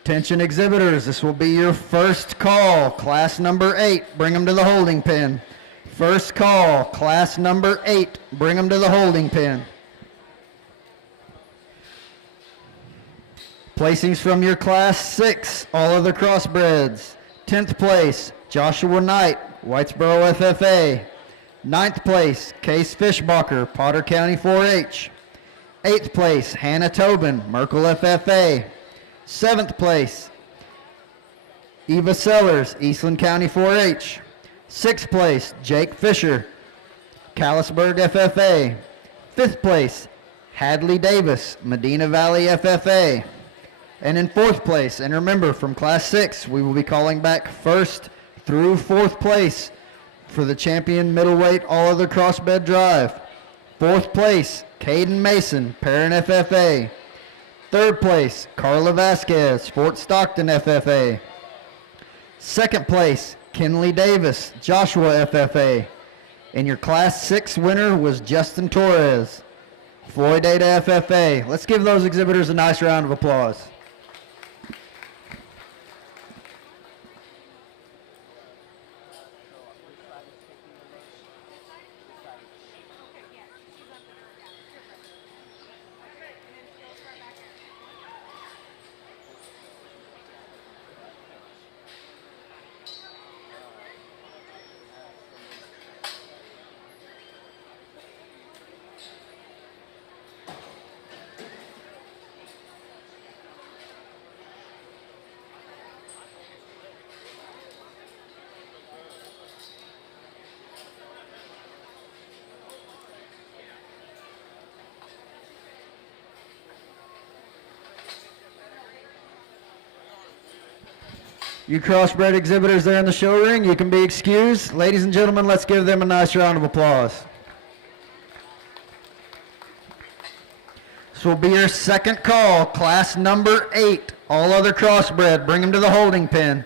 Attention exhibitors, this will be your first call. Class number 8, bring them to the holding pen. First call, class number 8, bring them to the holding pen. Placings from your class 6, all other crossbreds. 10th place, Joshua Knight, Whitesboro FFA. 9th place, Case Fishbacher, Potter County 4-H. 8th place, Hannah Tobin, Merkel FFA. 7th place, Eva Sellers, Eastland County 4-H. 6th place, Jake Fisher, Callisburg FFA. 5th place, Hadley Davis, Medina Valley FFA. And in 4th place, and remember from Class 6, we will be calling back 1st through 4th place for the champion middleweight all other crossbred drive. 4th place, Caden Mason, Perrin FFA. 3rd place, Carla Vasquez, Fort Stockton FFA. 2nd place, Kenley Davis, Joshua FFA. And your Class 6 winner was Justin Torres, Floyd Ada FFA. Let's give those exhibitors a nice round of applause. You crossbred exhibitors there in the show ring, you can be excused. Ladies and gentlemen, let's give them a nice round of applause. This will be your second call, class number 8, all other crossbred, bring them to the holding pen.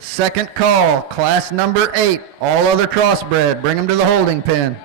Second call, class number 8, all other crossbred, bring them to the holding pen.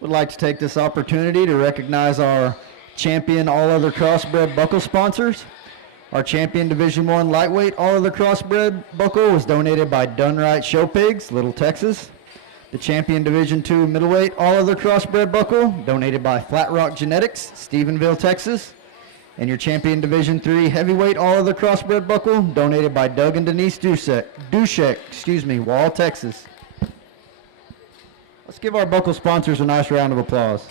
Would like to take this opportunity to recognize our champion all other crossbred buckle sponsors. Our champion Division I lightweight all other crossbred buckle was donated by Done Right Show Pigs, Little Texas. The champion Division II middleweight all other crossbred buckle donated by Flat Rock Genetics, Stephenville, Texas. And your champion Division III heavyweight all other crossbred buckle donated by Doug and Denise Dushek, Wall, Texas. Let's give our buckle sponsors a nice round of applause.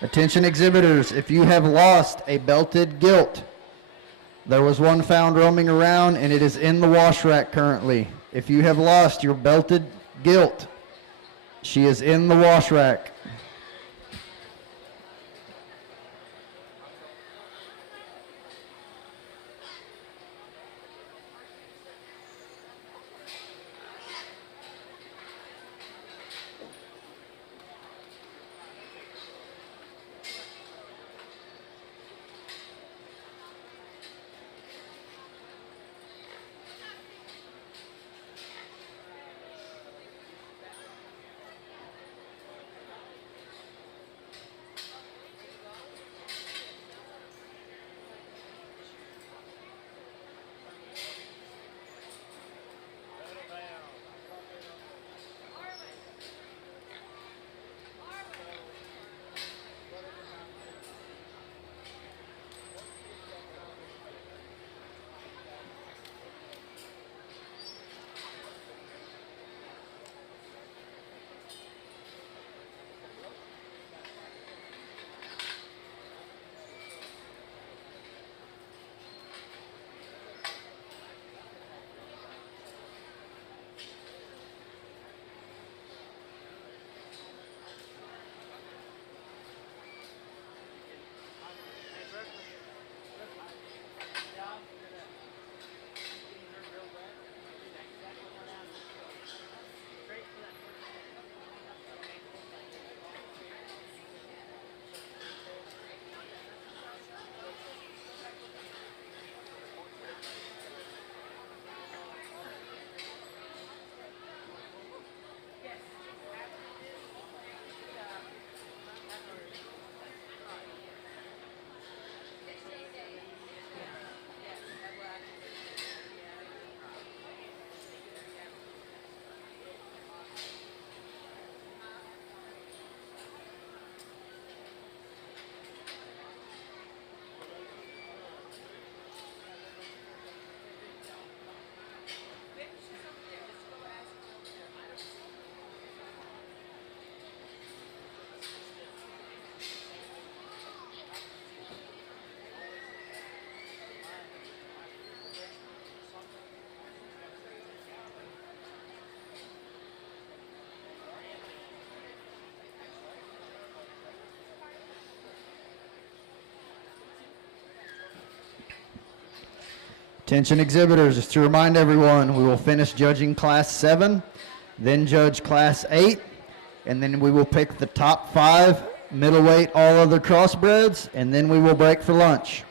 Attention exhibitors, if you have lost a belted gilt, there was one found roaming around and it is in the wash rack currently. If you have lost your belted gilt, she is in the wash rack. Attention exhibitors, just to remind everyone, we will finish judging Class 7, then judge Class 8, and then we will pick the top 5 middleweight all other crossbreds, and then we will break for lunch.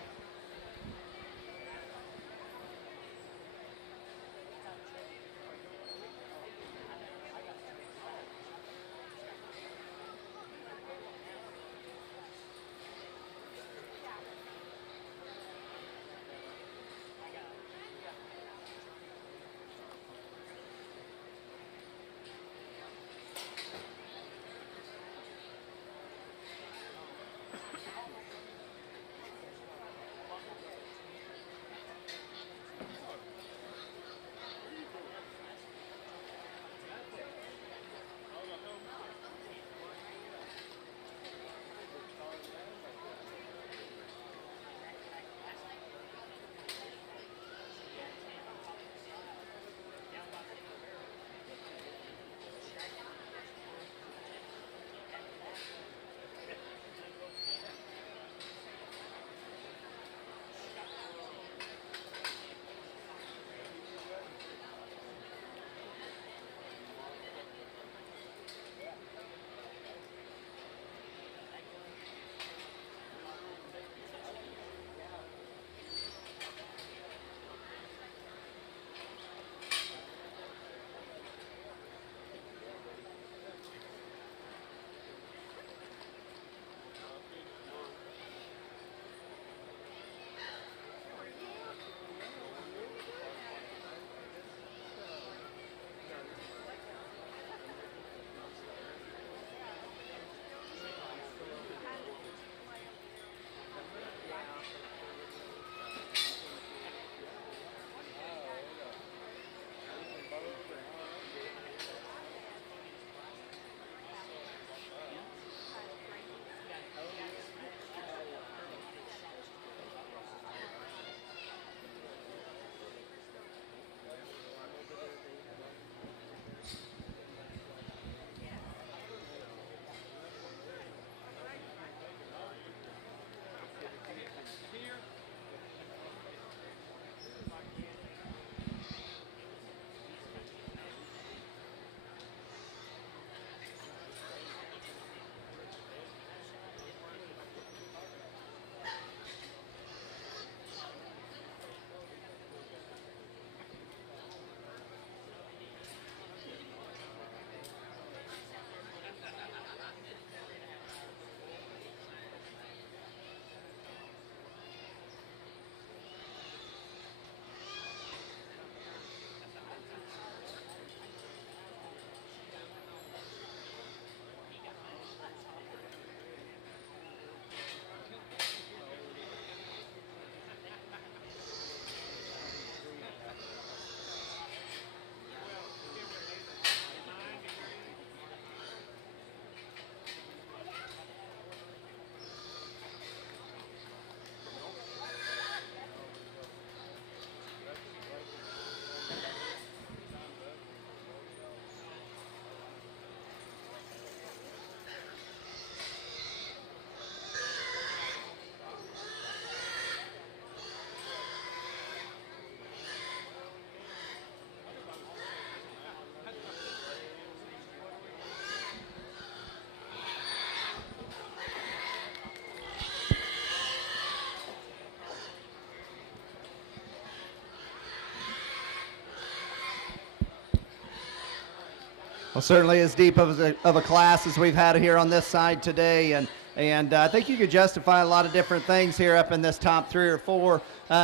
Well, certainly as deep of a class as we've had here on this side today, and I think you could justify a lot of different things here up in this top 3 or 4,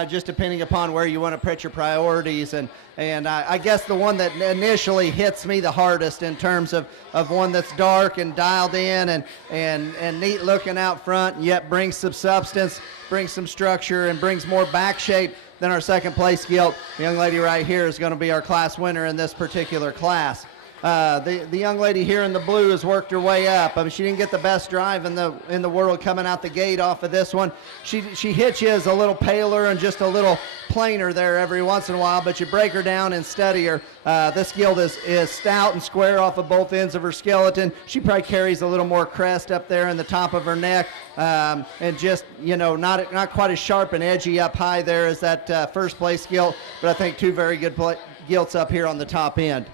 just depending upon where you want to put your priorities. And I guess the one that initially hits me the hardest in terms of one that's dark and dialed in and neat looking out front, and yet brings some substance, brings some structure, and brings more back shape than our second place gilt. The young lady right here is going to be our class winner in this particular class. The young lady here in the blue has worked her way up. I mean, she didn't get the best drive in the world coming out the gate off of this one. She hits you as a little paler and just a little plainer there every once in a while, but you break her down and study her. This gilt is stout and square off of both ends of her skeleton. She probably carries a little more crest up there in the top of her neck, and just, you know, not quite as sharp and edgy up high there as that first place gilt, but I think 2 very good gilts up here on the top end.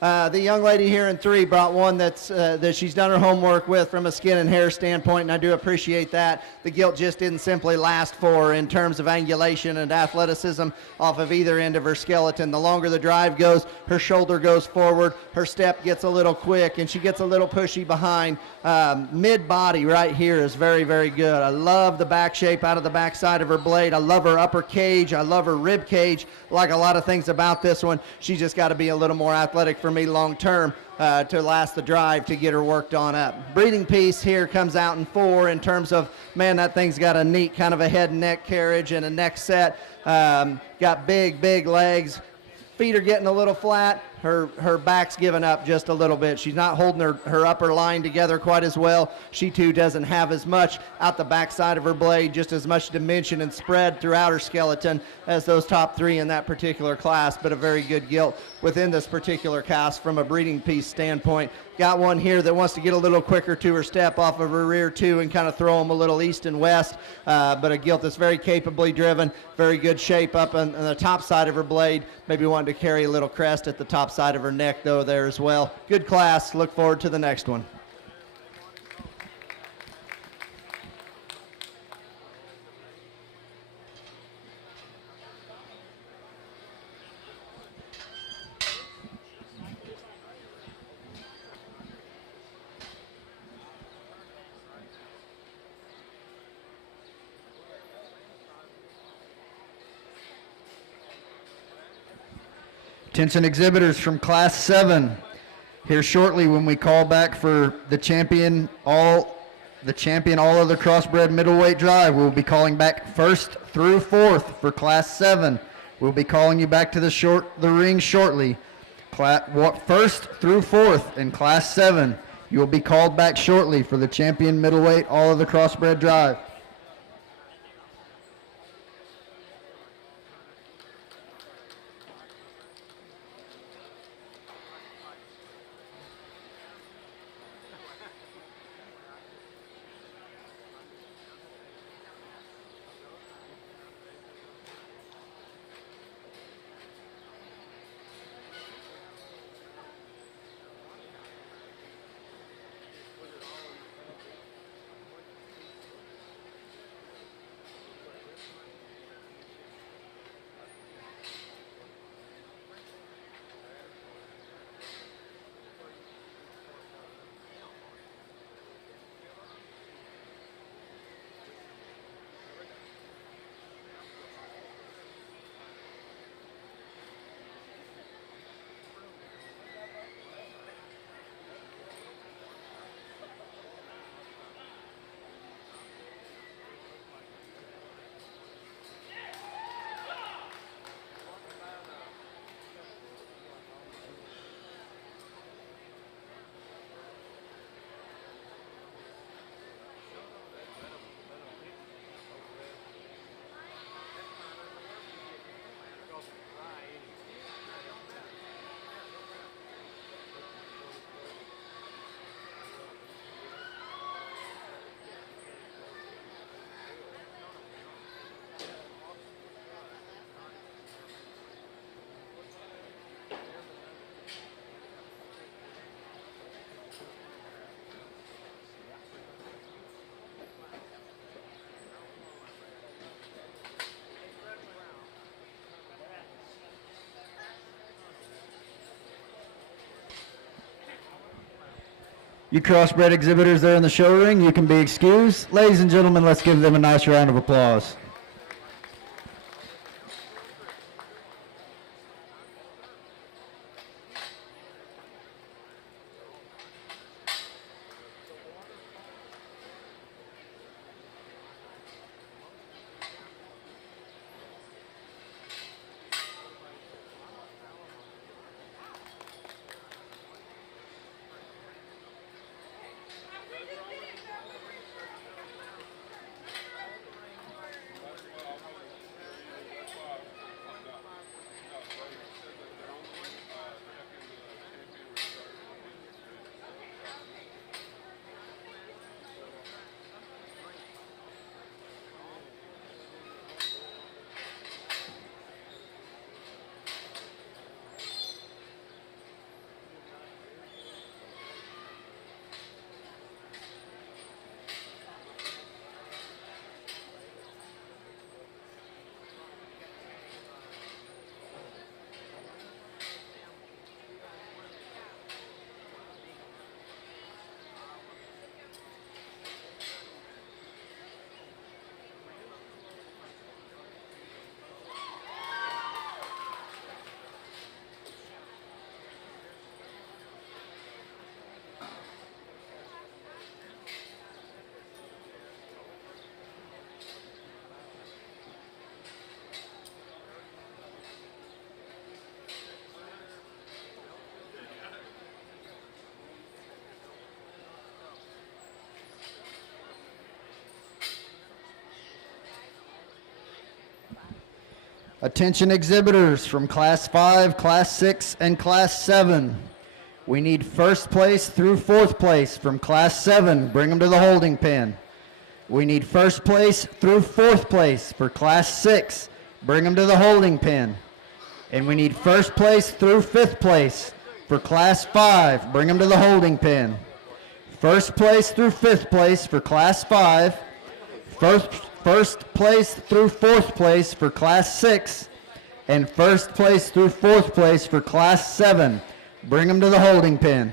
The young lady here in 3 brought one that she's done her homework with from a skin and hair standpoint, and I do appreciate that. The gilt just didn't simply last for her in terms of angulation and athleticism off of either end of her skeleton. The longer the drive goes, her shoulder goes forward, her step gets a little quick, and she gets a little pushy behind. Mid-body right here is very, very good. I love the back shape out of the backside of her blade. I love her upper cage. I love her rib cage. Like a lot of things about this one, she's just got to be a little more athletic for me long term to last the drive to get her worked on up. Breeding piece here comes out in 4 in terms of, man, that thing's got a neat kind of a head and neck carriage and a neck set. Got big legs. Feet are getting a little flat. Her back's giving up just a little bit. She's not holding her upper line together quite as well. She too doesn't have as much out the backside of her blade, just as much dimension and spread throughout her skeleton as those top 3 in that particular class, but a very good gilt within this particular cast from a breeding piece standpoint. Got one here that wants to get a little quicker to her step off of her rear too and kind of throw them a little east and west, but a gilt that's very capably driven, very good shape up on the top side of her blade, maybe wanting to carry a little crest at the top side of her neck though there as well. Good class. Look forward to the next one. Attention exhibitors from Class 7. Here shortly when we call back for the champion all other crossbred middleweight drive. We'll be calling back 1st through 4th for Class 7. We'll be calling you back to the ring shortly. 1st through 4th in Class 7. You will be called back shortly for the champion middleweight all other crossbred drive. You crossbred exhibitors there in the show ring, you can be excused. Ladies and gentlemen, let's give them a nice round of applause. Attention exhibitors from Class 5, Class 6, and Class 7. We need first place through fourth place from Class 7. Bring them to the holding pen. We need first place through fourth place for Class 6. Bring them to the holding pen. And we need first place through fifth place for Class 5. Bring them to the holding pen. First place through fifth place for Class 5. First place through fourth place for Class 6, and first place through fourth place for Class 7. Bring them to the holding pen.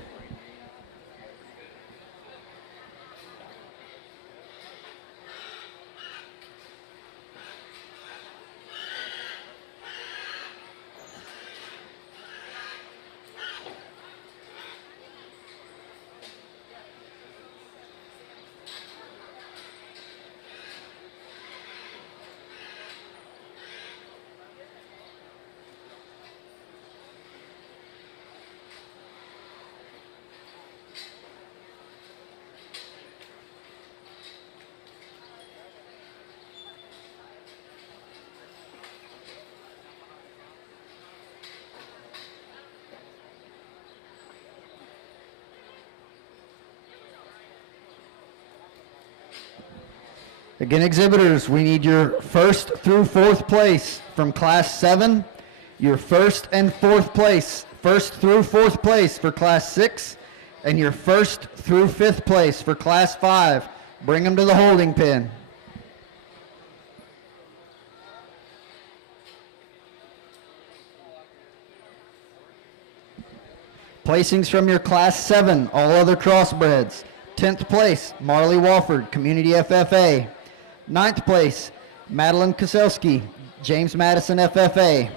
Again, exhibitors, we need your first through fourth place from Class 7, your first and fourth place, first through fourth place for Class 6, and your first through fifth place for Class 5. Bring them to the holding pen. Placings from your Class 7, all other crossbreds. 10th place, Marley Walford, Community FFA. 9th place, Madeline Koselski, James Madison FFA.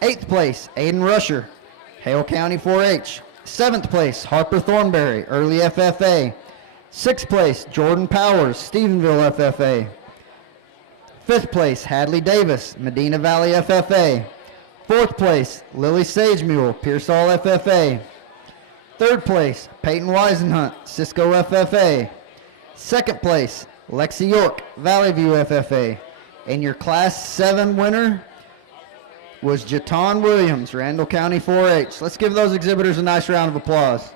8th place, Aiden Rusher, Hale County 4-H. 7th place, Harper Thornberry, Early FFA. 6th place, Jordan Powers, Stephenville FFA. 5th place, Hadley Davis, Medina Valley FFA. 4th place, Lily Sagemule, Pearsall FFA. 3rd place, Peyton Weisenhunt, Cisco FFA. 2nd place, Lexi York, Valley View FFA. And your Class 7 winner was Jaton Williams, Randall County 4-H. Let's give those exhibitors a nice round of applause.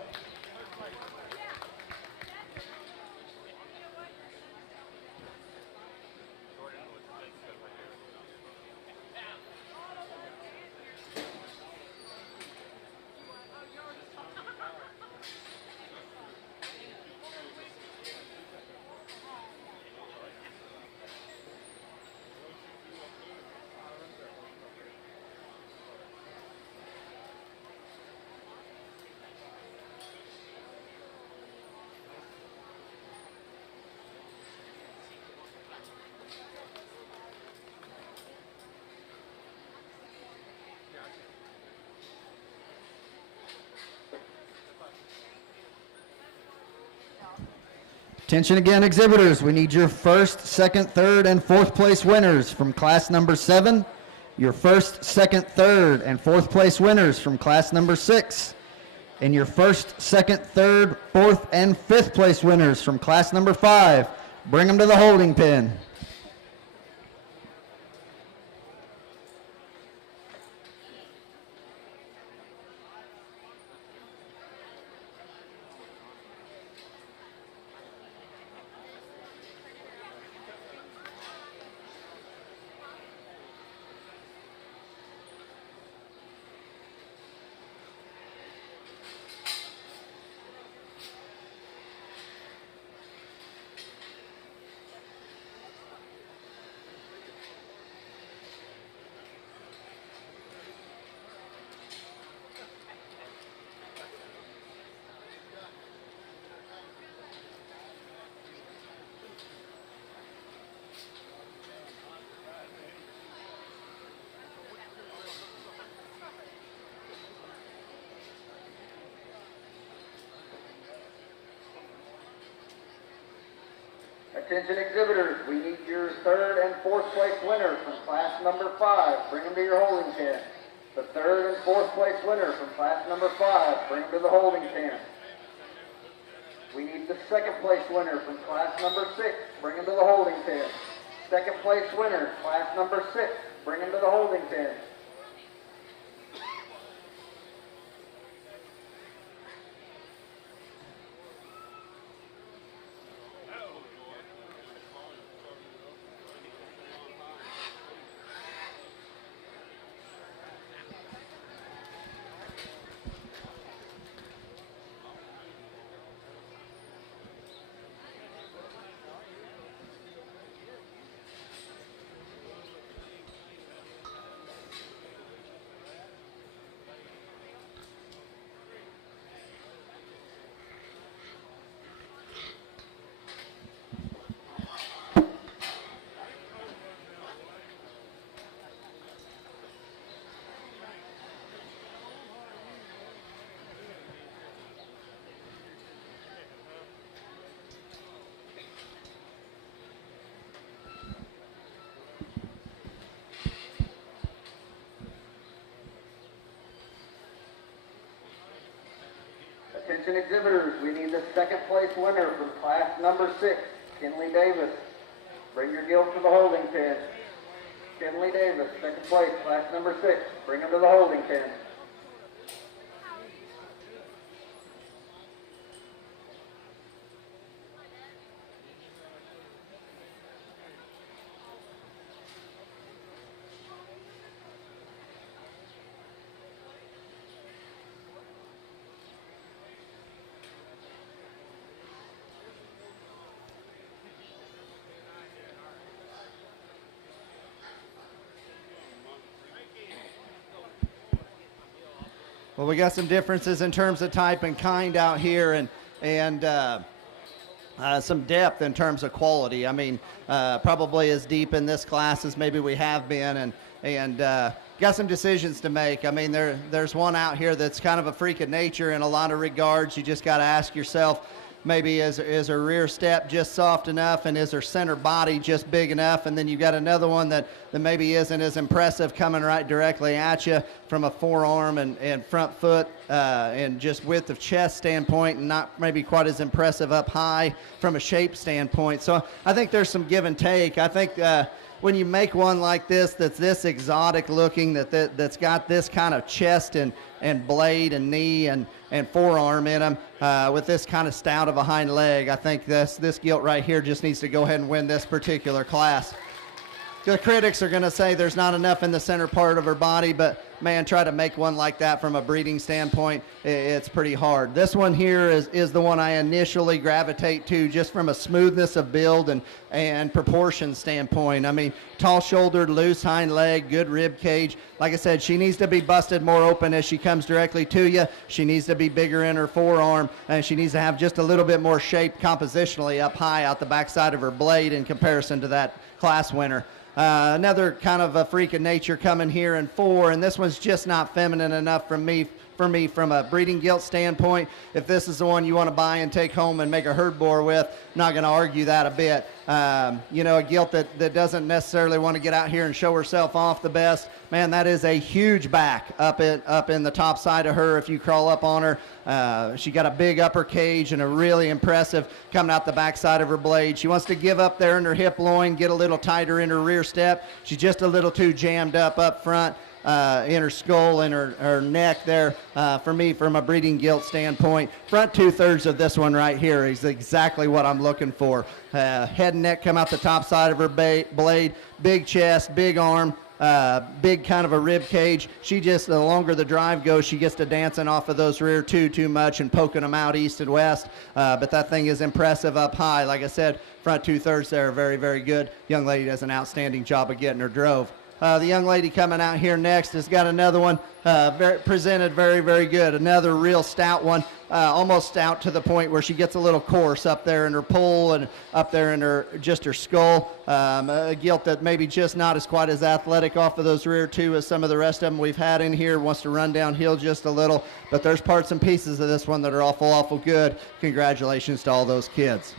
Attention again, exhibitors. We need your first, second, third, and fourth place winners from class number 7. Your first, second, third, and fourth place winners from class number 6. And your first, second, third, fourth, and fifth place winners from class number 5. Bring them to the holding pen. Attention exhibitors, we need your third and fourth place winners from class number 5. Bring them to your holding pen. The third and fourth place winner from class number 5. Bring them to the holding pen. We need the second place winner from class number 6. Bring them to the holding pen. Second place winner, class number 6. Bring them to the holding pen. Attention exhibitors, we need the second place winner from class number 6, Kinley Davis. Bring your gilt to the holding pen. Kinley Davis, second place, class number 6. Bring him to the holding pen. Well, we got some differences in terms of type and kind out here, and some depth in terms of quality. I mean, probably as deep in this class as maybe we have been, and got some decisions to make. I mean, there's one out here that's kind of a freak of nature in a lot of regards. You just got to ask yourself, maybe is her rear step just soft enough, and is her center body just big enough? And then you got another one that maybe isn't as impressive, coming right directly at you from a forearm and front foot and just width of chest standpoint, and not maybe quite as impressive up high from a shape standpoint. So I think there's some give and take. I think when you make one like this that's this exotic looking, that's got this kind of chest and blade and knee and forearm in them, with this kind of stout of a hind leg, I think this gilt right here just needs to go ahead and win this particular class. The critics are going to say there's not enough in the center part of her body, but man, try to make one like that from a breeding standpoint, it's pretty hard. This one here is the one I initially gravitate to, just from a smoothness of build and proportion standpoint. I mean, tall-shouldered, loose hind leg, good rib cage. Like I said, she needs to be busted more open as she comes directly to you. She needs to be bigger in her forearm, and she needs to have just a little bit more shape compositionally up high out the backside of her blade in comparison to that class winner. Another kind of a freak of nature coming here in 4, and this one's just not feminine enough for me for me from a breeding gilt standpoint. If this is the one you want to buy and take home and make a herd boar with, not going to argue that a bit. You know, a gilt that doesn't necessarily want to get out here and show herself off the best, man, that is a huge back up in the top side of her if you crawl up on her. She got a big upper cage and a really impressive coming out the back side of her blade. She wants to give up there in her hip loin, get a little tighter in her rear step. She's just a little too jammed up front. In her skull and her neck there. For me, from a breeding gilt standpoint, front 2/3 of this one right here is exactly what I'm looking for. Head and neck come out the top side of her blade, big chest, big arm, big kind of a rib cage. She just, the longer the drive goes, she gets to dancing off of those rear too much and poking them out east and west. But that thing is impressive up high. Like I said, front 2/3 there are very, very good. Young lady does an outstanding job of getting her drove. The young lady coming out here next has got another one presented very, very good. Another real stout one, almost stout to the point where she gets a little coarse up there in her poll and up there in her skull. A gilt that maybe just not as quite as athletic off of those rear two as some of the rest of them we've had in here. Wants to run downhill just a little, but there's parts and pieces of this one that are awful good. Congratulations to all those kids.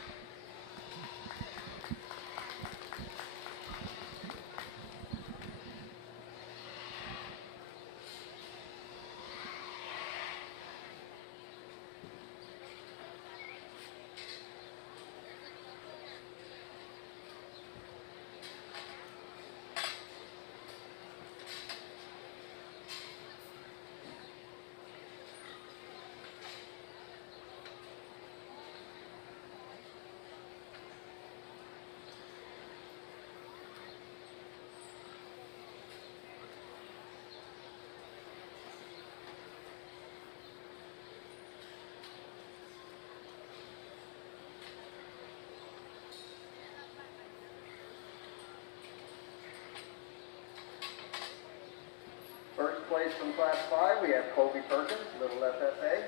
First place from Class 5, we have Colby Perkins, Little FFA.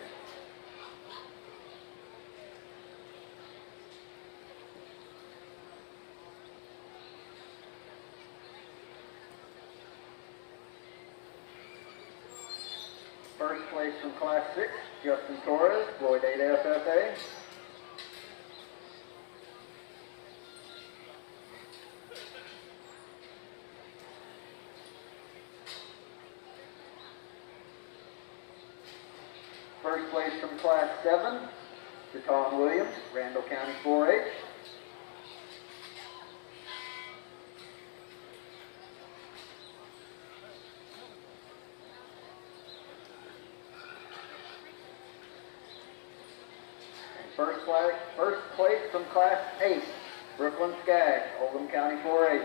First place from Class 6, Justin Torres, Floyd 8 FFA. First place from Class 7, Deton Williams, Randall County 4-H. First place from Class 8, Brooklyn Skaggs, Oldham County 4-H.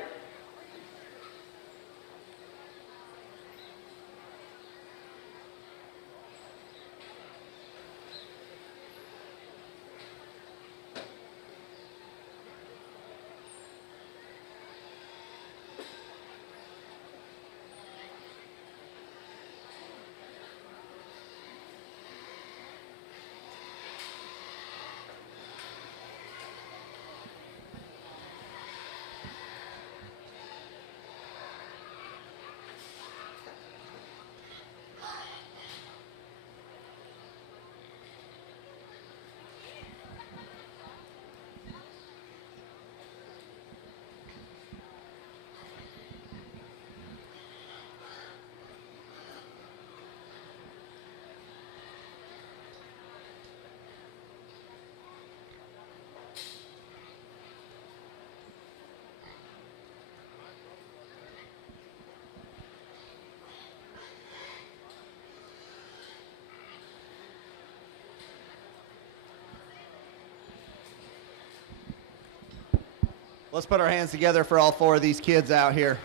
Let's put our hands together for all four of these kids out here.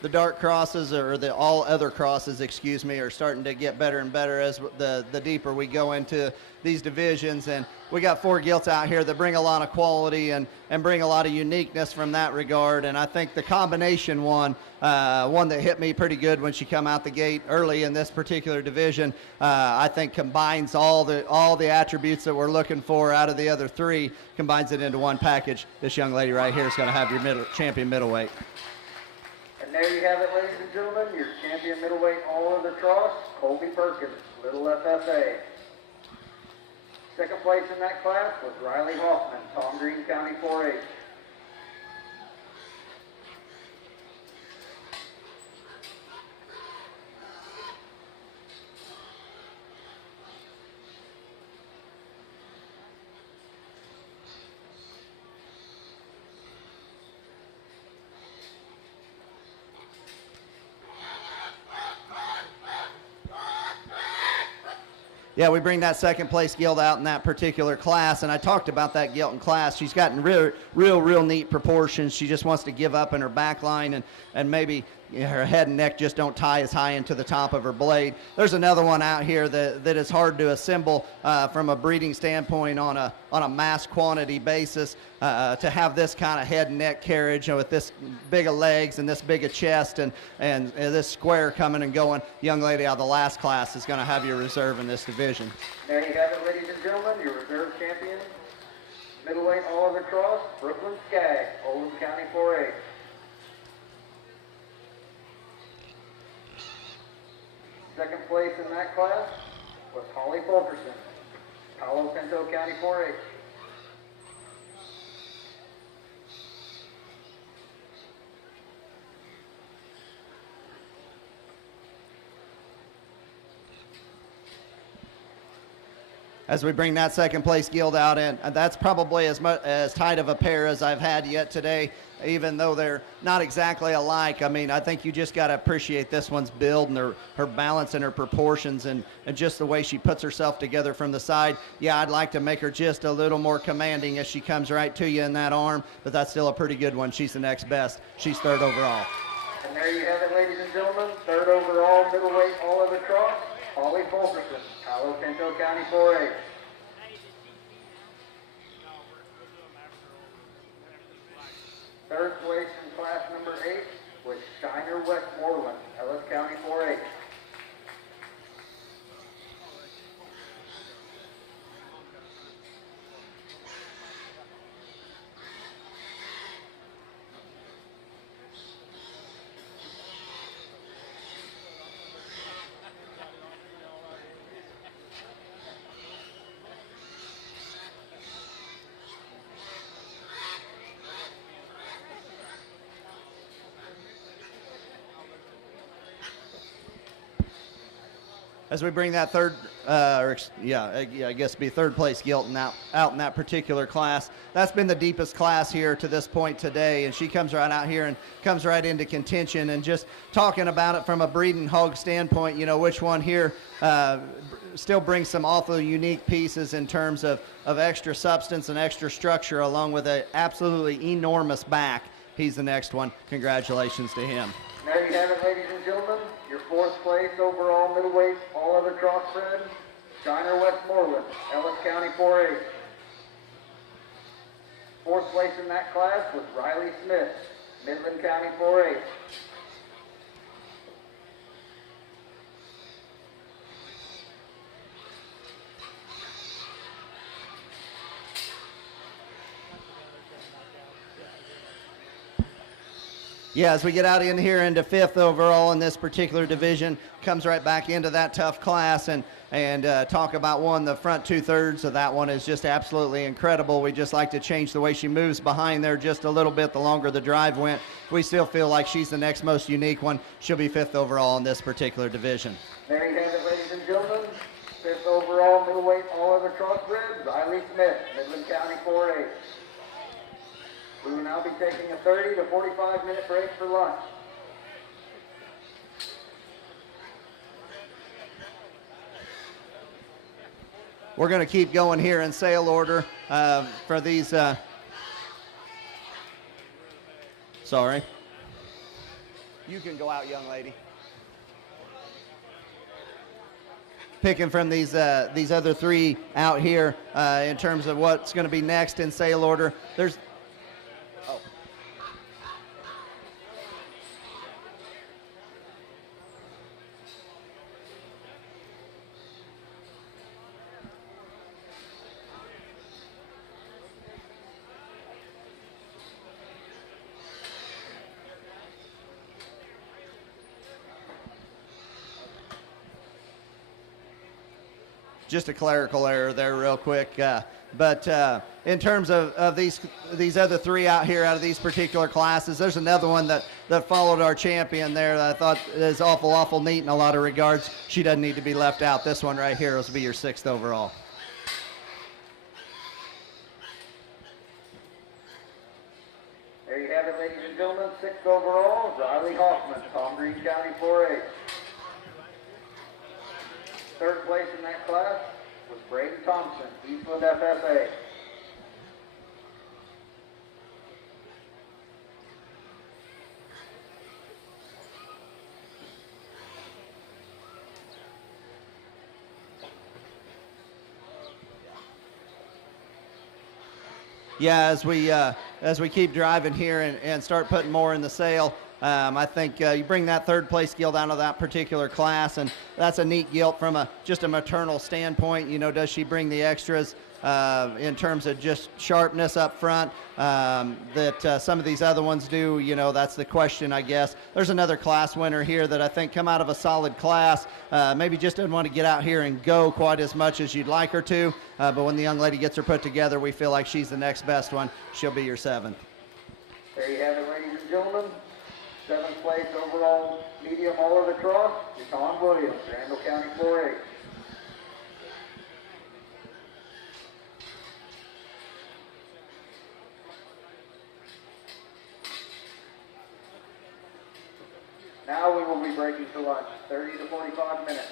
The dark crosses, or the all other crosses, excuse me, are starting to get better and better as the deeper we go into these divisions. And we got four gilts out here that bring a lot of quality and bring a lot of uniqueness from that regard. And I think the combination one that hit me pretty good when she come out the gate early in this particular division, I think combines all the attributes that we're looking for out of the other three, combines it into one package. This young lady right here is going to have your champion middleweight. And there you have it, ladies and gentlemen, your champion middleweight all other cross, Colby Perkins, Little FFA. Second place in that class was Riley Hoffman, Tom Green County 4-H. Yeah, we bring that second place Gilt out in that particular class, and I talked about that Gilt in class. She's gotten real neat proportions. She just wants to give up in her back line, and maybe her head and neck just don't tie as high into the top of her blade. There's another one out here that is hard to assemble from a breeding standpoint on a mass quantity basis. To have this kind of head and neck carriage with this big of legs and this big of chest and this square coming and going, young lady out of the last class is going to have your reserve in this division. There you have it, ladies and gentlemen, your reserve champion, middleweight all other cross, Brooklyn Skaggs, Oldham County 4-H. Second place in that class was Holly Fulkerson, Palo Pinto County 4-H. As we bring that second place Gilt out in, and that's probably as tight of a pair as I've had yet today, even though they're not exactly alike. I mean, I think you just got to appreciate this one's build and her balance and her proportions and just the way she puts herself together from the side. Yeah, I'd like to make her just a little more commanding as she comes right to you in that arm, but that's still a pretty good one. She's the next best. She's third overall. And there you have it, ladies and gentlemen, third overall middleweight all other cross, Holly Fulkerson, Palo Pinto County 4-H. Third place in class number 8 was Shiner Westmoreland, Ellis County 4-H. As we bring that third, I guess be third place Gilt out in that particular class. That's been the deepest class here to this point today, and she comes right out here and comes right into contention. And just talking about it from a breeding hog standpoint, you know, which one here still brings some awful unique pieces in terms of extra substance and extra structure, along with an absolutely enormous back. He's the next one. Congratulations to him. There you have it, ladies and gentlemen. Your fourth place overall middleweight, all other crossbred, Shiner Westmoreland, Ellis County 4-H. Fourth place in that class was Riley Smith, Midland County 4-H. Yeah, as we get out in here into fifth overall in this particular division, comes right back into that tough class and talk about one. The front 2/3 of that one is just absolutely incredible. We just like to change the way she moves behind there just a little bit the longer the drive went. We still feel like she's the next most unique one. She'll be fifth overall in this particular division. There you have it, ladies and gentlemen. Fifth overall middleweight, all other crossbred, Riley Smith, Midland County 4-H. We will now be taking a 30 to 45 minute break for lunch. We're going to keep going here in sale order for these. Sorry. You can go out, young lady. Picking from these other three out here in terms of what's going to be next in sale order. There's. Oh. just a clerical error there real quick. But in terms of these other three out here out of these particular classes, there's another one that followed our champion there that I thought is awful neat in a lot of regards. She doesn't need to be left out. This one right here will be your 6th overall. There you have it, ladies and gentlemen. 6th overall, Riley Hoffman, Tom Green County 4A. 3rd place in that class was Braden Thompson, Eastland FFA. Yeah, as we keep driving here and start putting more in the sale, I think you bring that 3rd place gilt out of that particular class, and that's a neat gilt from just a maternal standpoint. You know, does she bring the extras in terms of just sharpness up front that some of these other ones do? You know, that's the question, I guess. There's another class winner here that I think come out of a solid class, maybe just didn't want to get out here and go quite as much as you'd like her to, but when the young lady gets her put together, we feel like she's the next best one. She'll be your 7th. There you have it, ladies and gentlemen. 7th place overall medium all of the cross, Yvonne Williams, Randall County 4A. Now we will be breaking for lunch, 30 to 45 minutes.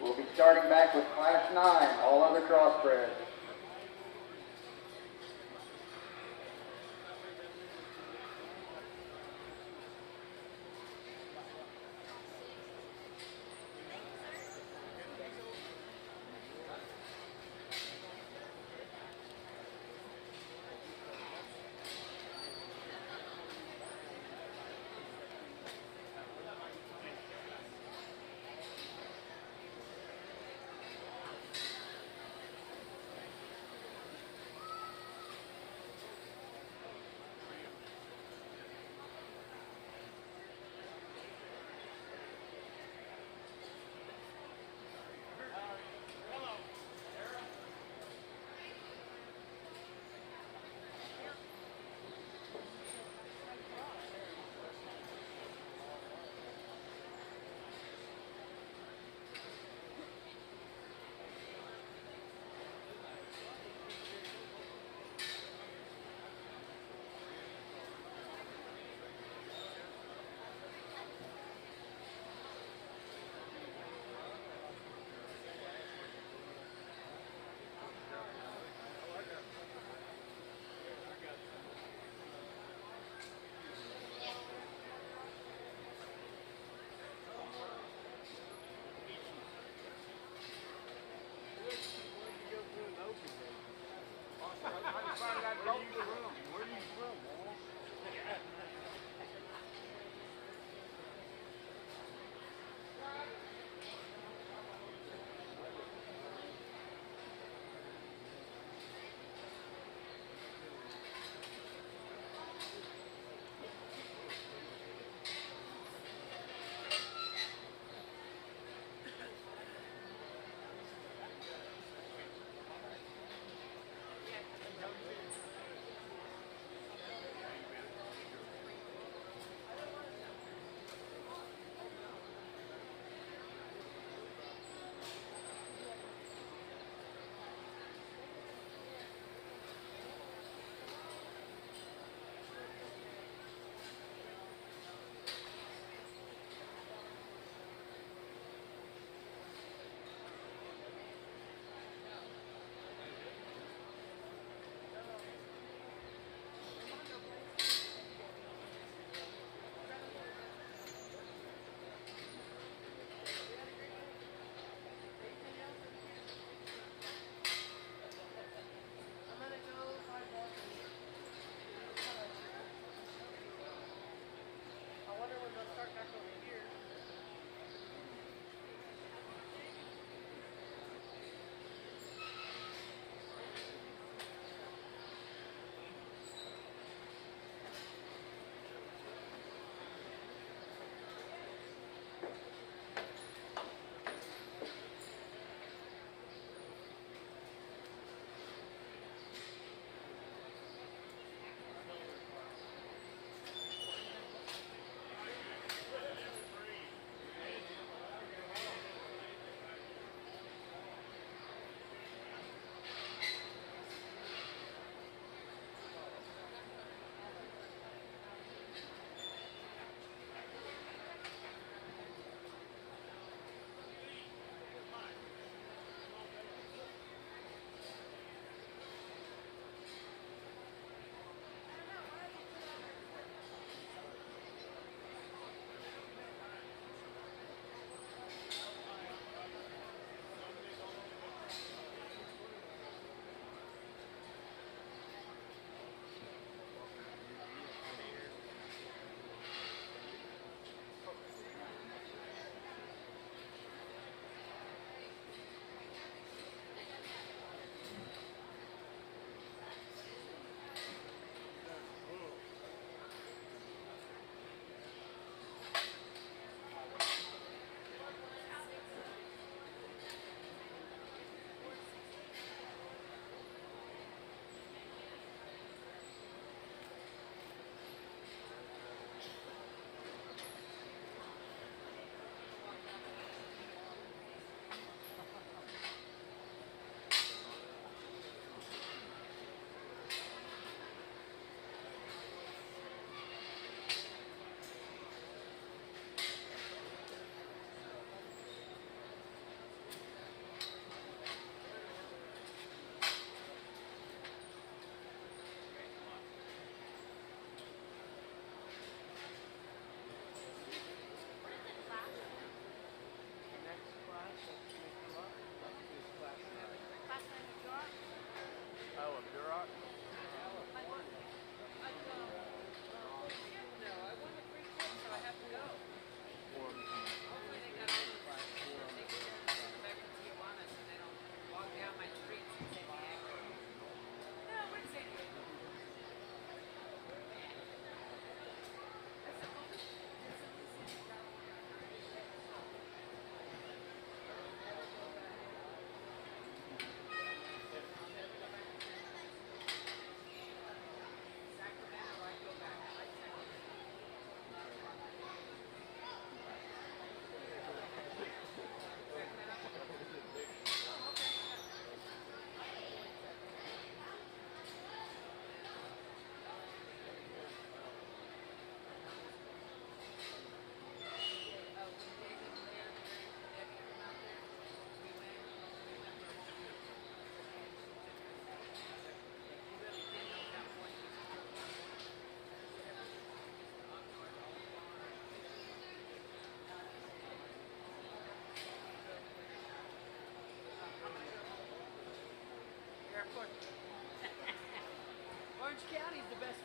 We'll be starting back with Class 9, all other crossbreds.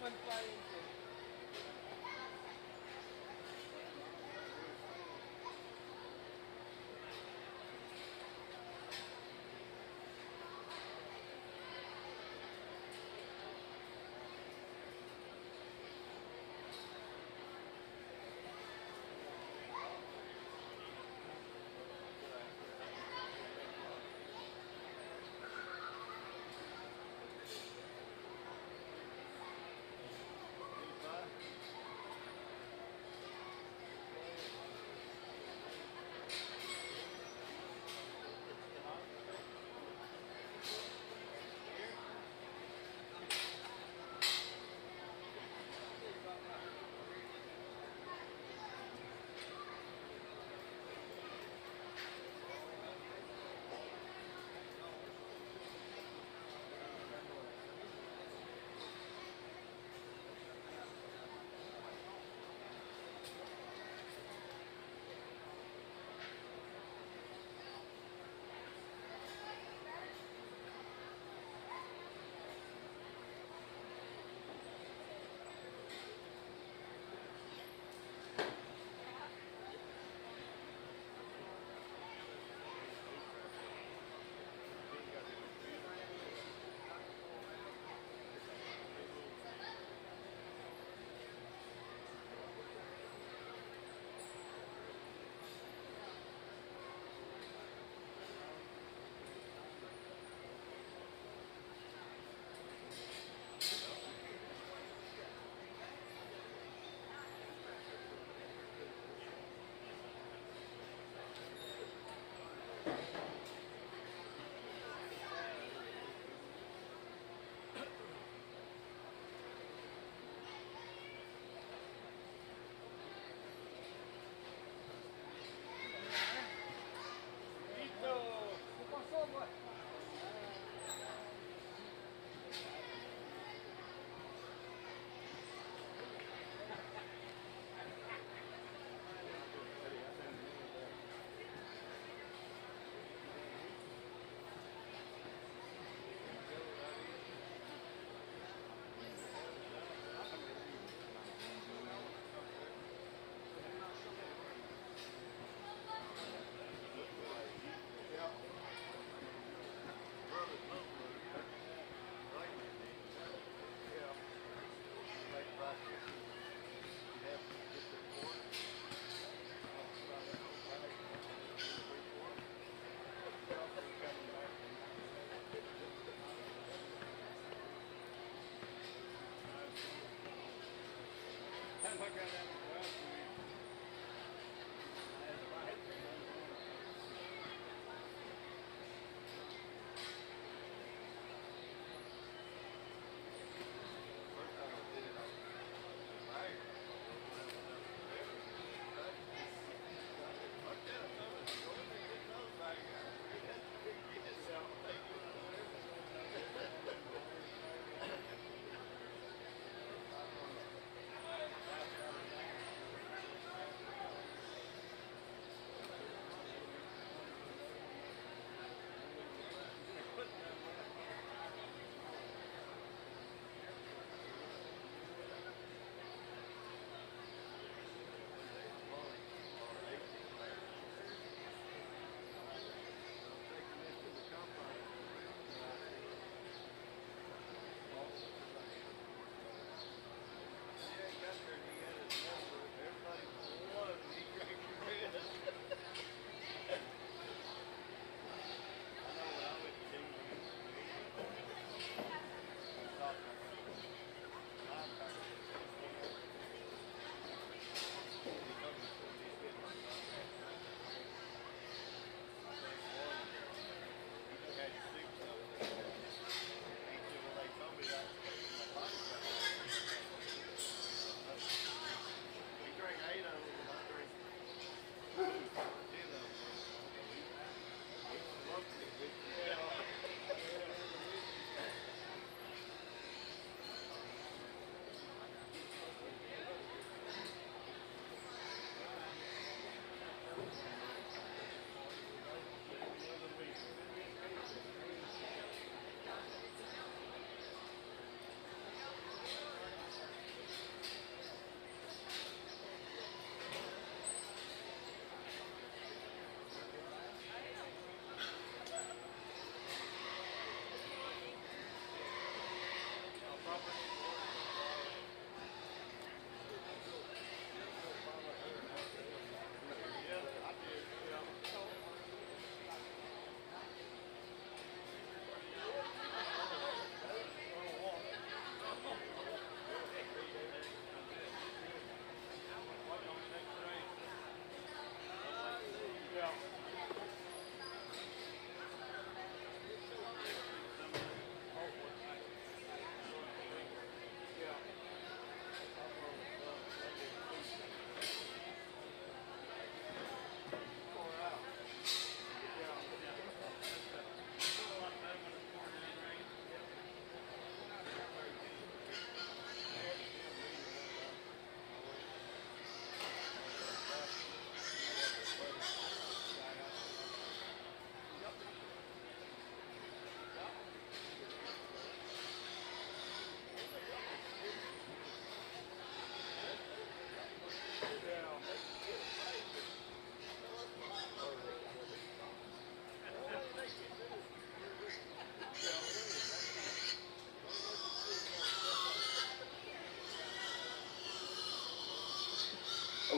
one fly into.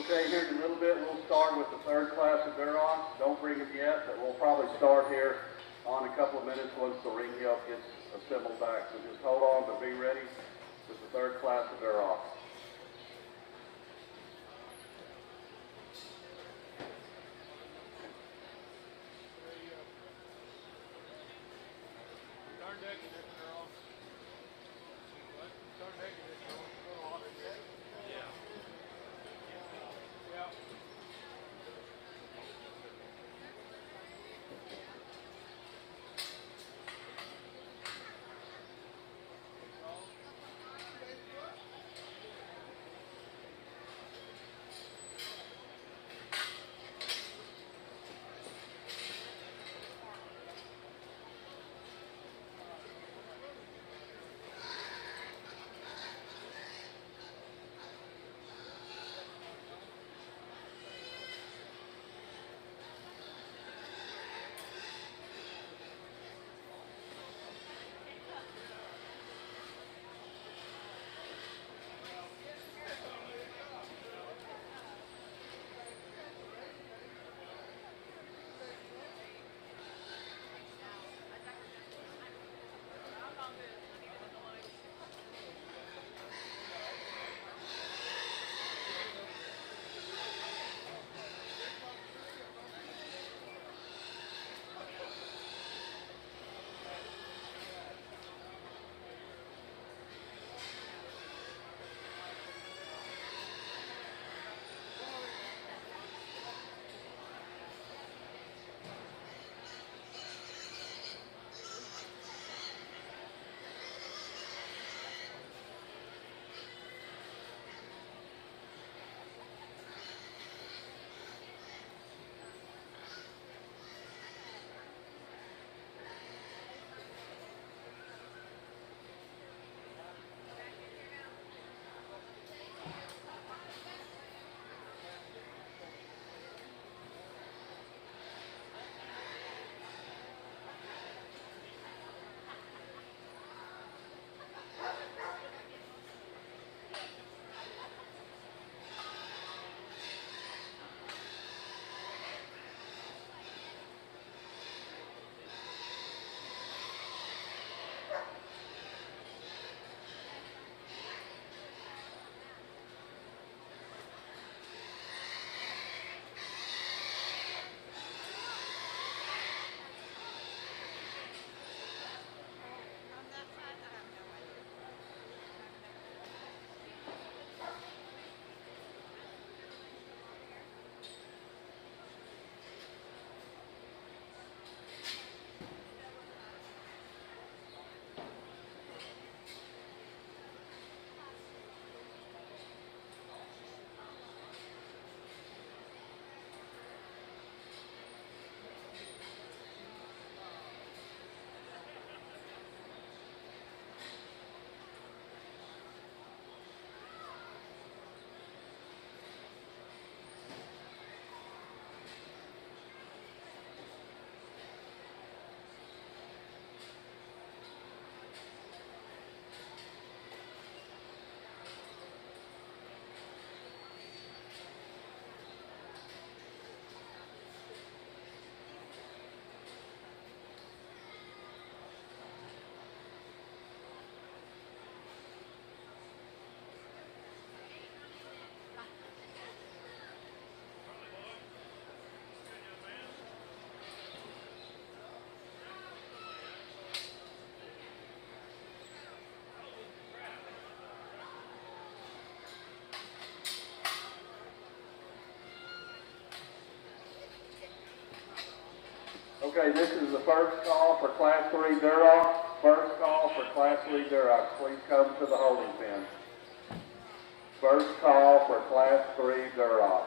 Okay, here in a little bit, we'll start with the third class of Duroc. Don't bring them yet, but we'll probably start here on a couple of minutes once the ring gilt gets assembled back. So just hold on, but be ready with the third class of Duroc. Okay, this is the first call for Class 3 Duroc. First call for Class 3 Duroc. Please come to the holding pen. First call for Class 3 Duroc.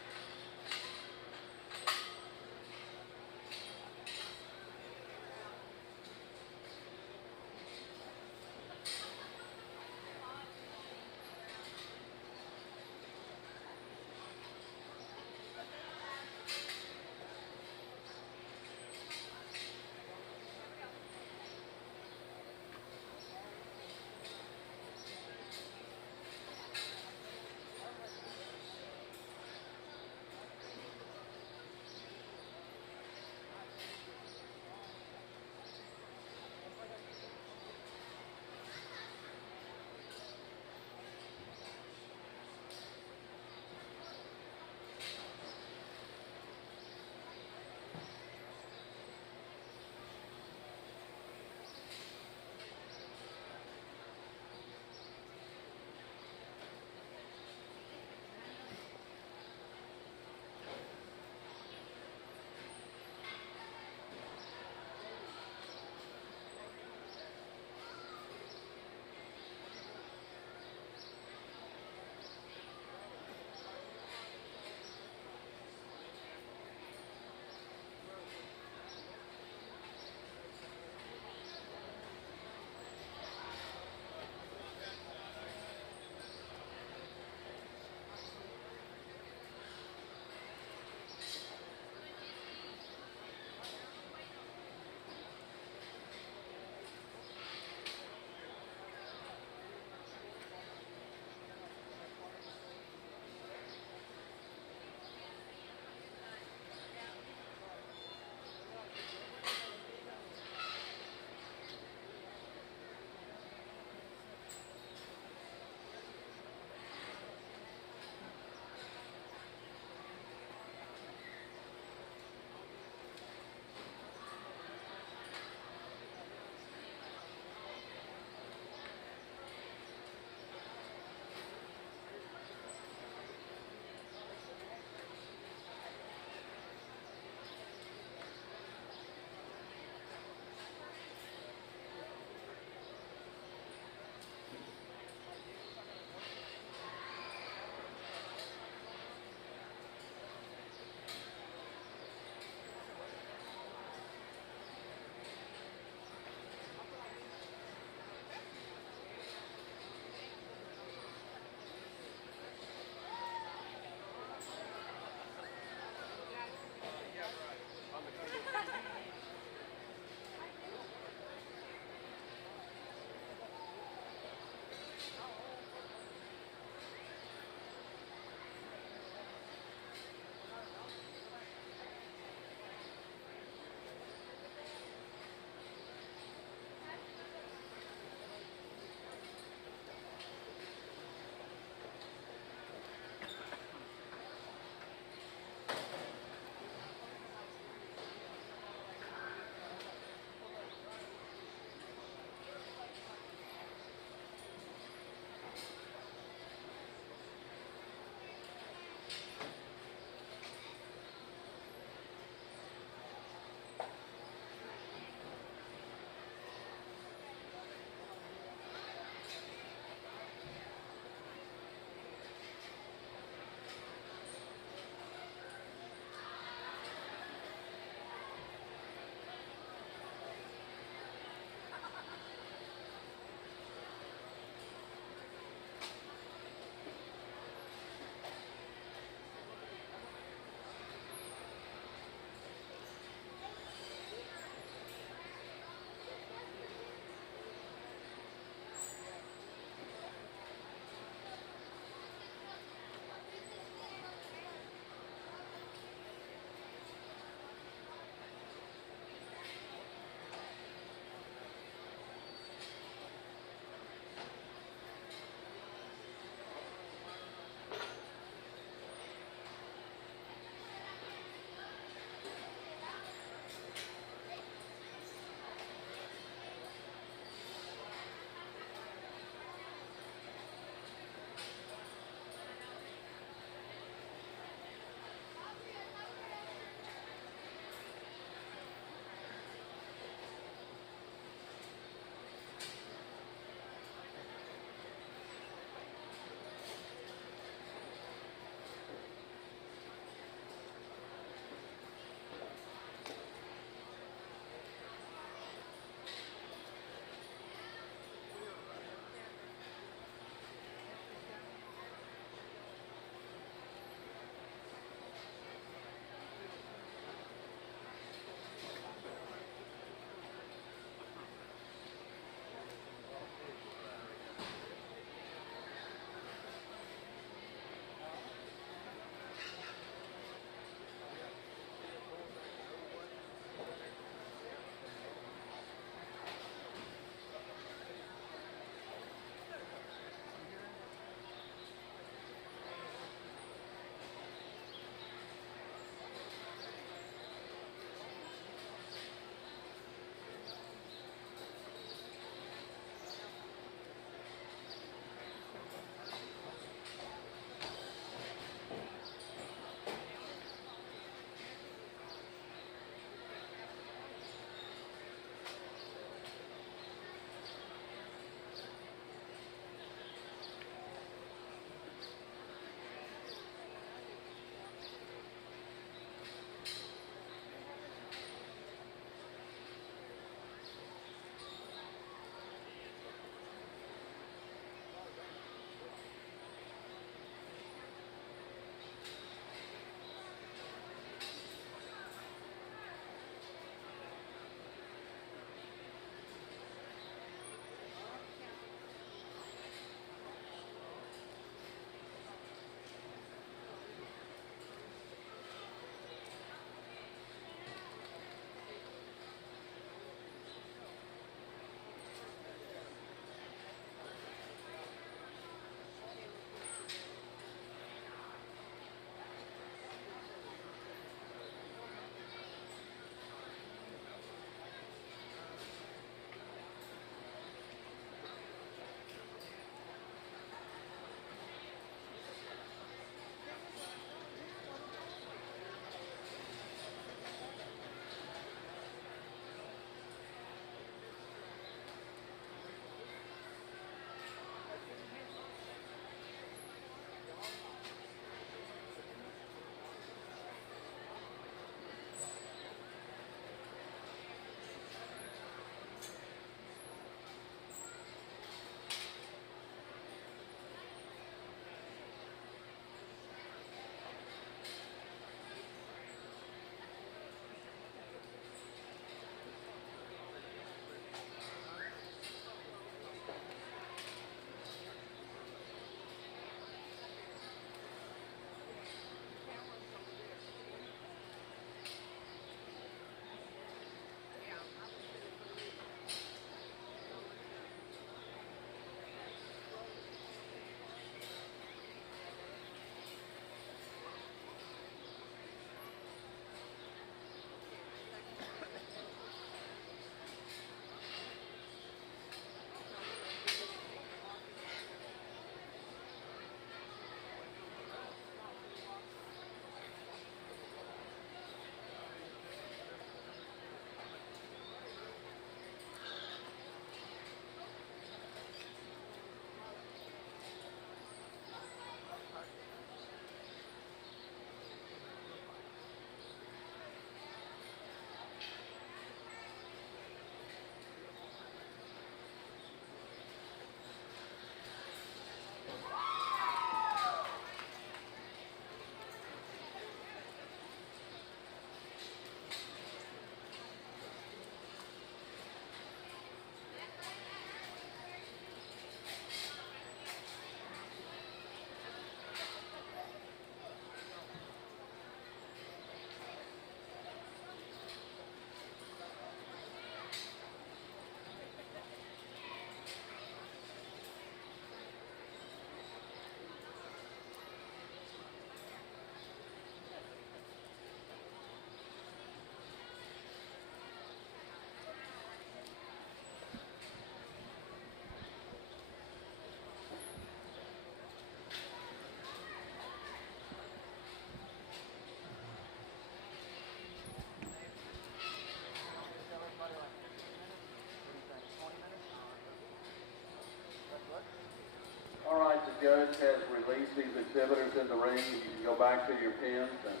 judge has released these exhibitors in the ring, you can go back to your pins, and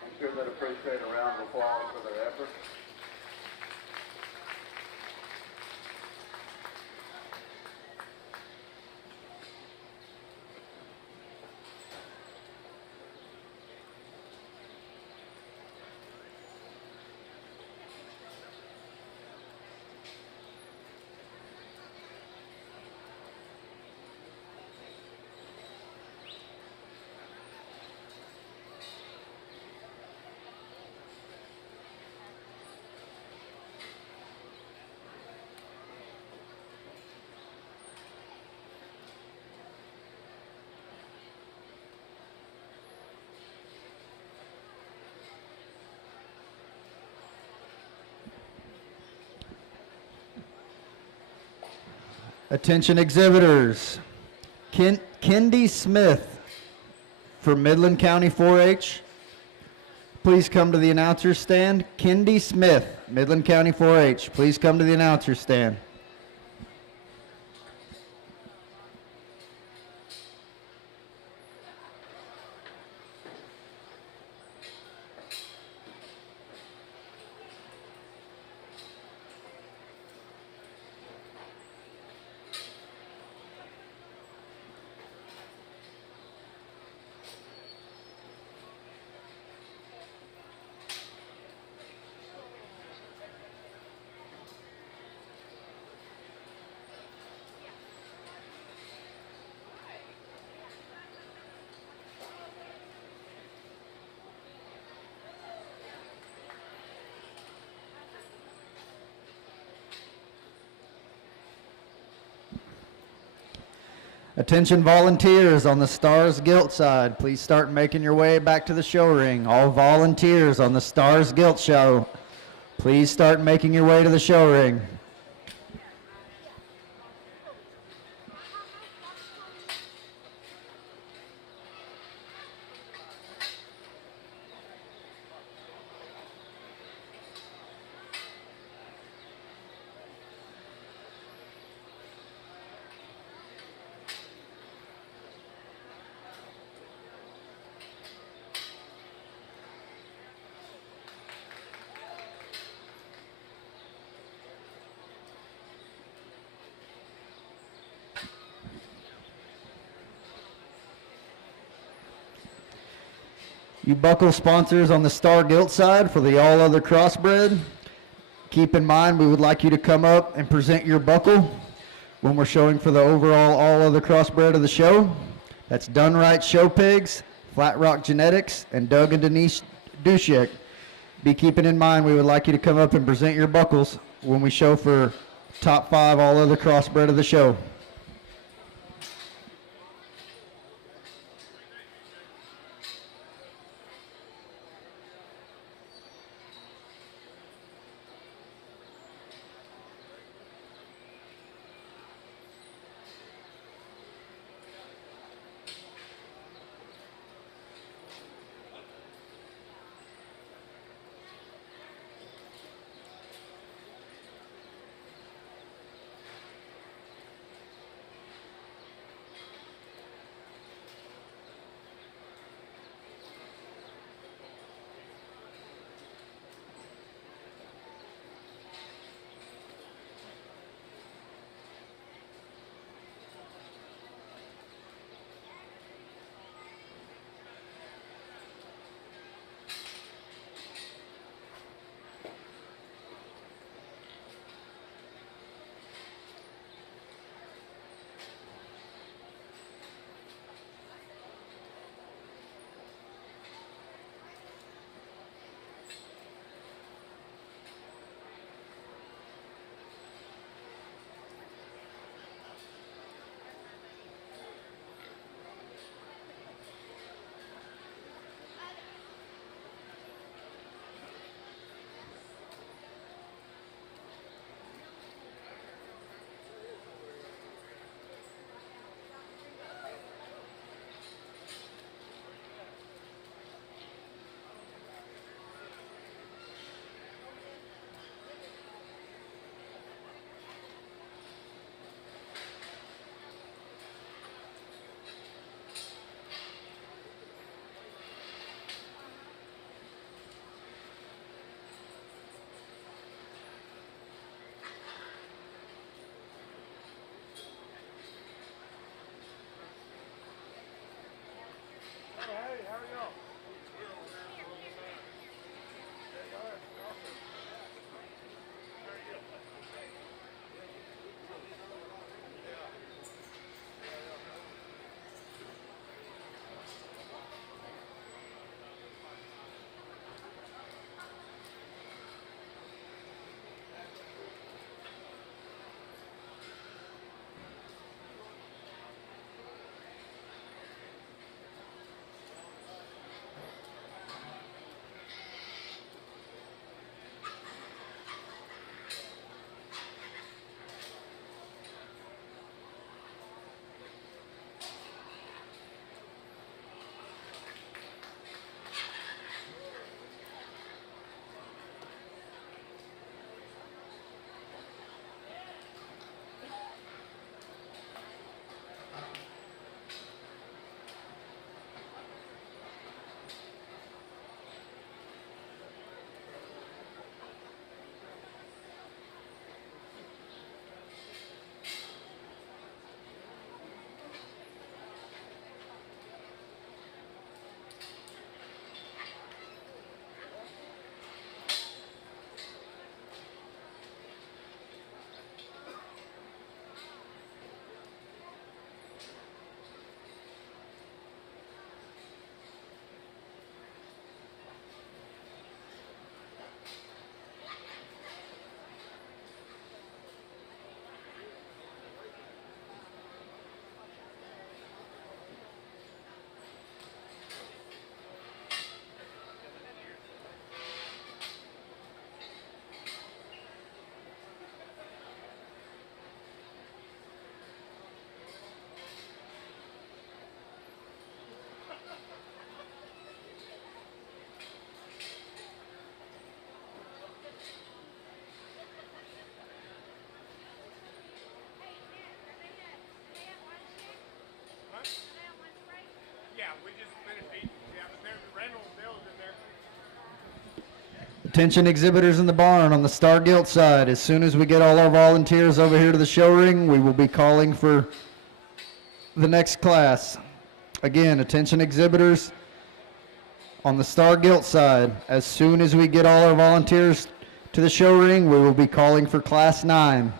I'm sure they'd appreciate a round of applause for their efforts. Attention exhibitors. Kendi Smith for Midland County 4-H. Please come to the announcer's stand. Kendi Smith, Midland County 4-H. Please come to the announcer's stand. Attention volunteers on the Stars Gilt side, please start making your way back to the show ring. All volunteers on the Stars Gilt show, please start making your way to the show ring. You buckle sponsors on the Star Gilt side for the all other crossbred, keep in mind we would like you to come up and present your buckle when we're showing for the overall all other crossbred of the show. That's Done Right Show Pigs, Flat Rock Genetics, and Doug and Denise Dushek. Be keeping in mind we would like you to come up and present your buckles when we show for top 5 all other crossbred of the show. Attention exhibitors in the barn on the Star Gilt side. As soon as we get all our volunteers over here to the show ring, we will be calling for the next class. Again, attention exhibitors on the Star Gilt side. As soon as we get all our volunteers to the show ring, we will be calling for Class 9.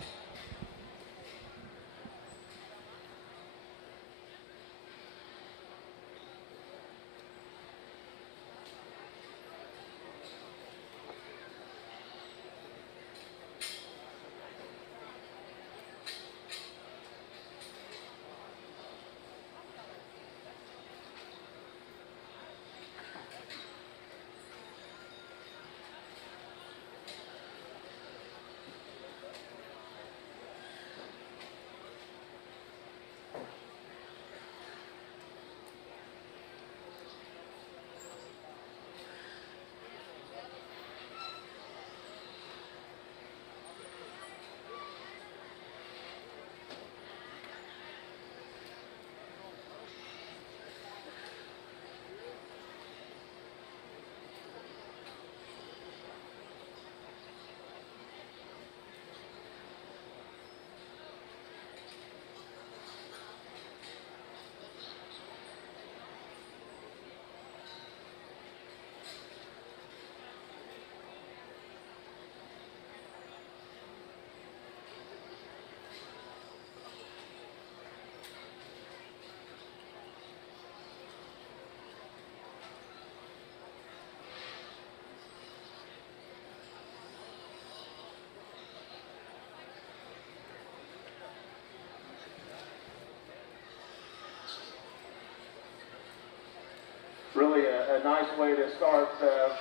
Really a nice way to start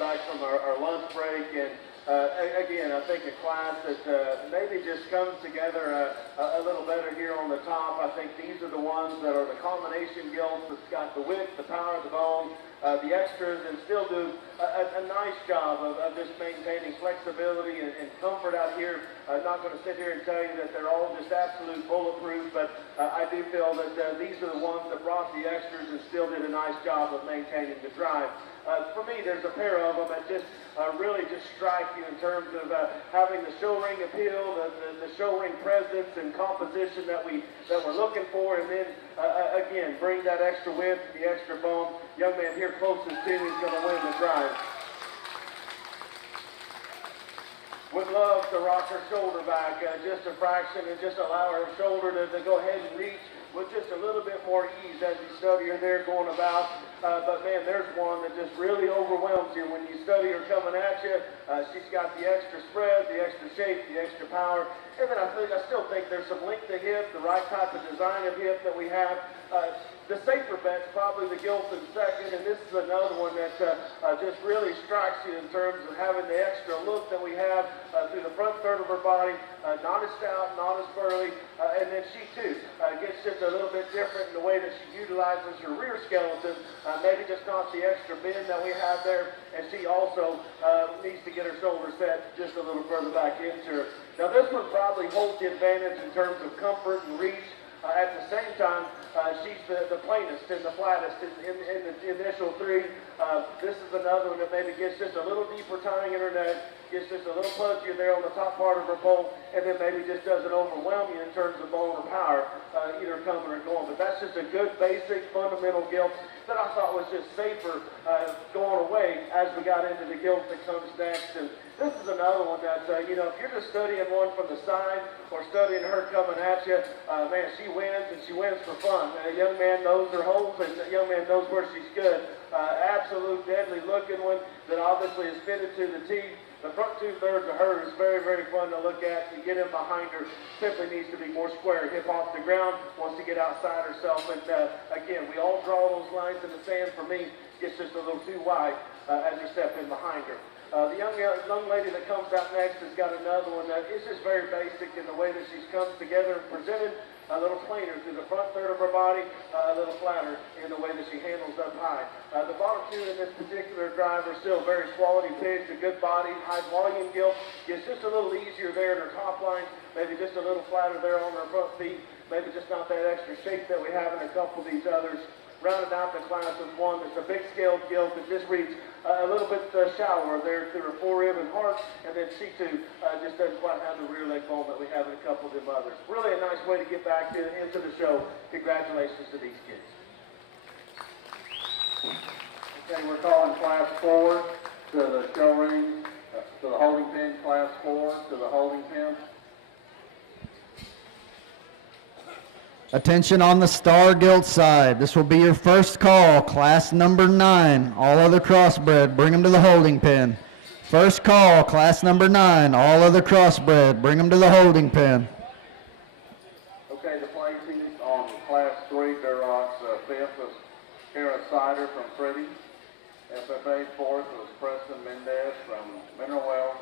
back from our lunch break. And again, I think a class that maybe just comes together a little better here on the top. I think these are the ones that are the combination gilts that's got the width, the power of the bone, the extras, and still do a nice job of just maintaining flexibility and comfort out here. I'm not going to sit here and tell you that they're all just absolute bulletproof, but I do feel that these are the ones that brought the extras and still did a nice job of maintaining the drive. For me, there's a pair of them that just really just strike you in terms of having the show ring appeal, the show ring presence and composition that we're looking for, and then again bring that extra width, the extra bone. Young man here closest to me is going to win the drive. Would love to rock her shoulder back just a fraction and just allow her shoulder to go ahead and reach with just a little bit more ease as you study her there going about. But man, there's one that just really overwhelms you when you study her coming at you. She's got the extra spread, the extra shape, the extra power. And then I still think there's some length to hip, the right type of design of hip that we have. The safer bet's probably the Gilt in second, and this is another one that just really strikes you in terms of having the extra look that we have through the front third of her body, not as stout, not as burly, and then she too gets just a little bit different in the way that she utilizes her rear skeleton, maybe just not the extra bend that we have there, and she also needs to get her shoulder set just a little further back into her. Now this one probably holds the advantage in terms of comfort and reach. At the same time, she's the plainest and the flattest in the initial three. This is another one that maybe gets just a little deeper tying in her neck, gets just a little pudgier there on the top part of her pole, and then maybe just doesn't overwhelm you in terms of bone or power, either coming or going. But that's just a good basic fundamental gilt that I thought was just safer going away as we got into the gilt that comes next. And this is another one that, if you're just studying one from the side or studying her coming at you, man, she wins, and she wins for fun. A young man knows her holes, and a young man knows where she's good. Absolute deadly looking one that obviously is fitted to the tee. The front two-thirds of her is very, very fun to look at. You get in behind her, simply needs to be more square, hip off the ground, wants to get outside herself. And again, we all draw those lines in the sand. For me, gets just a little too wide as you step in behind her. The young lady that comes out next has got another one that is just very basic in the way that she's come together and presented. A little plainer through the front third of her body, a little flatter in the way that she handles up high. The bottom two in this particular drive are still very quality pigs, a good body, high volume gilt. It's just a little easier there in her top line, maybe just a little flatter there on her front feet, maybe just not that extra shape that we have in a couple of these others. rounded out the class with one that's a big scale gilt that just reads a little bit shallower there through her forerib and heart, and then C2 just doesn't quite have the rear leg bone that we have in a couple of them others. Really a nice way to get back into the show. Congratulations to these kids. Okay, we're calling class 4 to the show ring, to the holding pin, class 4 to the holding pin. Attention on the Star Gilt side. This will be your first call, class number 9. All other crossbred, bring them to the holding pin. First call, class number 9. All other crossbred, bring them to the holding pin. Okay, the placing on class 3, Duroc, 5th was Kara Sider from Freddie. FFA 4th was Preston Mendez from Middleweight.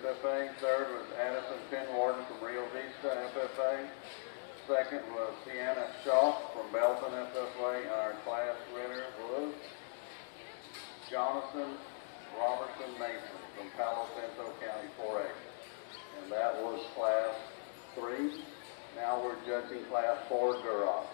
FFA 3rd was Addison Pinwarden from Rio Vista. FFA 2nd was Sienna Shaw from Belton. FFA. Our class winner was Jonathan Robertson Mason from Palo Santo County 4A. And that was class 3. Now we're judging class 4 Duroc.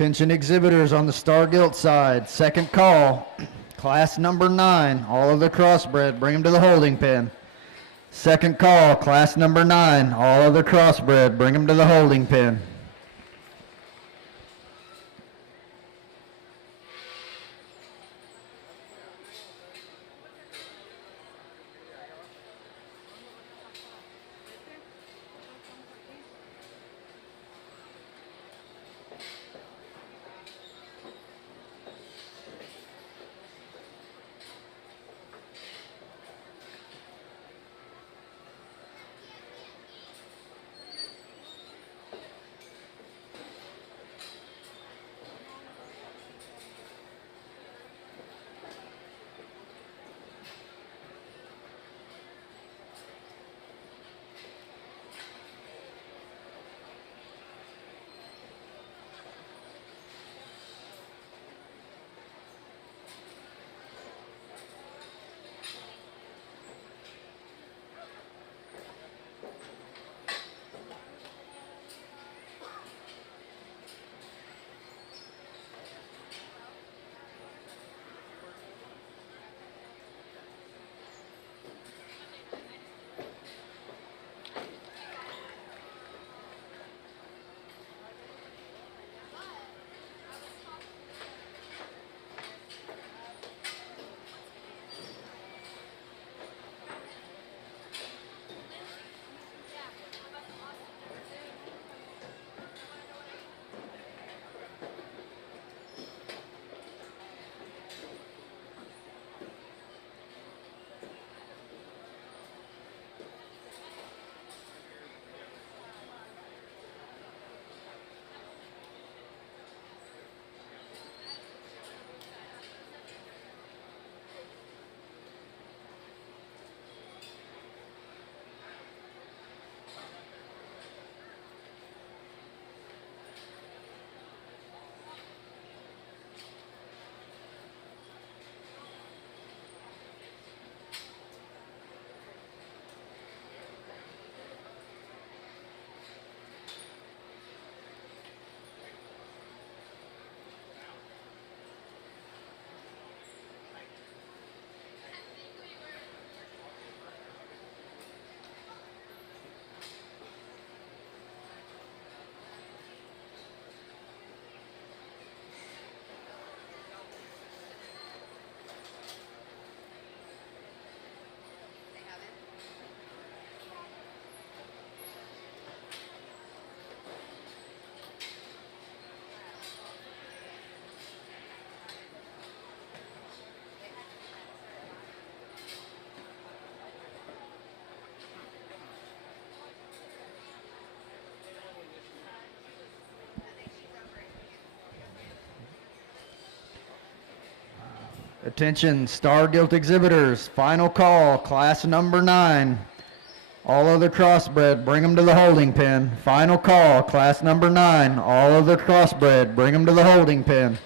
Attention exhibitors on the Star Gilt side. Second call, class number 9. All of the crossbred, bring them to the holding pin. Second call, class number 9. All of the crossbred, bring them to the holding pin. Attention, Star Gilt exhibitors, final call, class number 9. All other crossbred, bring them to the holding pen. Final call, class number 9. All other crossbred, bring them to the holding pen.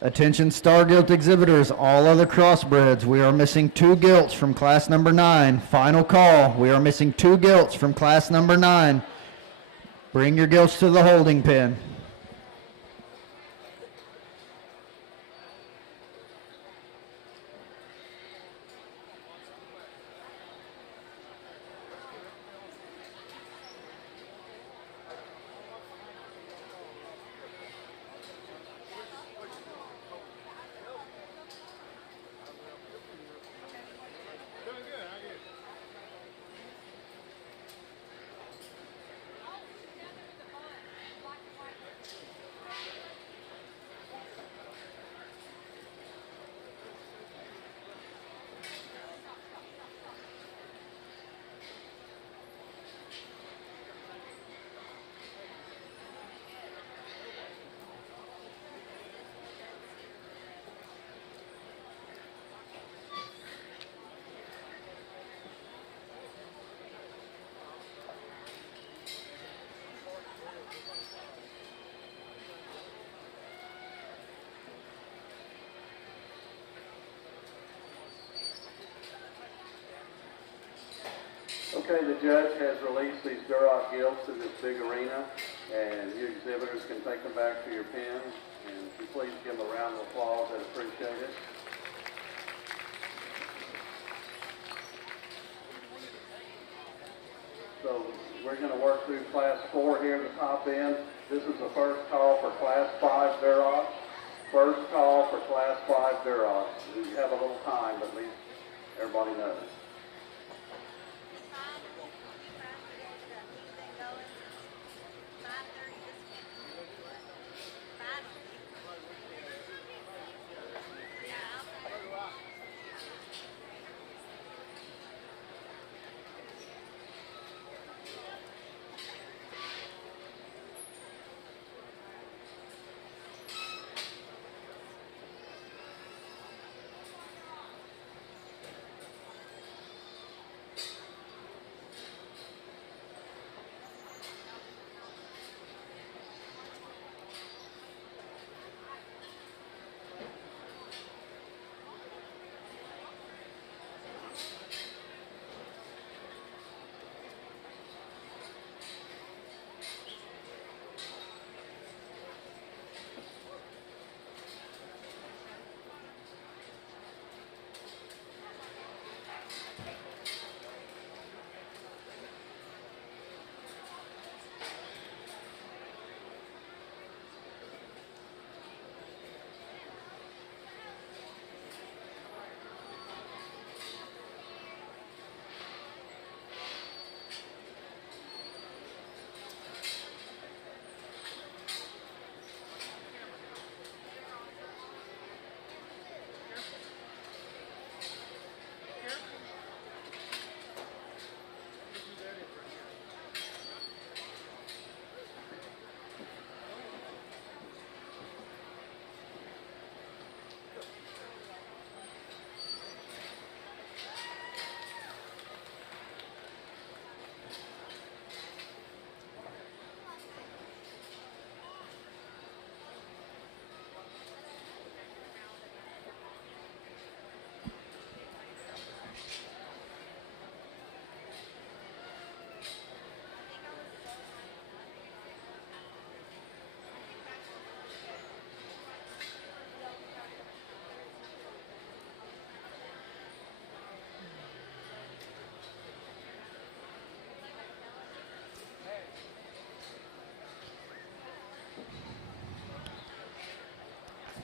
Attention Star Gilt exhibitors, all other crossbreds. We are missing 2 gilts from class number 9. Final call. We are missing 2 gilts from class number 9. Bring your gilts to the holding pen. Okay, the judge has released these Duroc gilts in this big arena, and you exhibitors can take them back to your pens. And if you please give them a round of applause, I'd appreciate it. So we're going to work through class 4 here at the top end. This is the first call for class 5 Duroc. First call for class 5 Duroc. You have a little time, but at least everybody knows.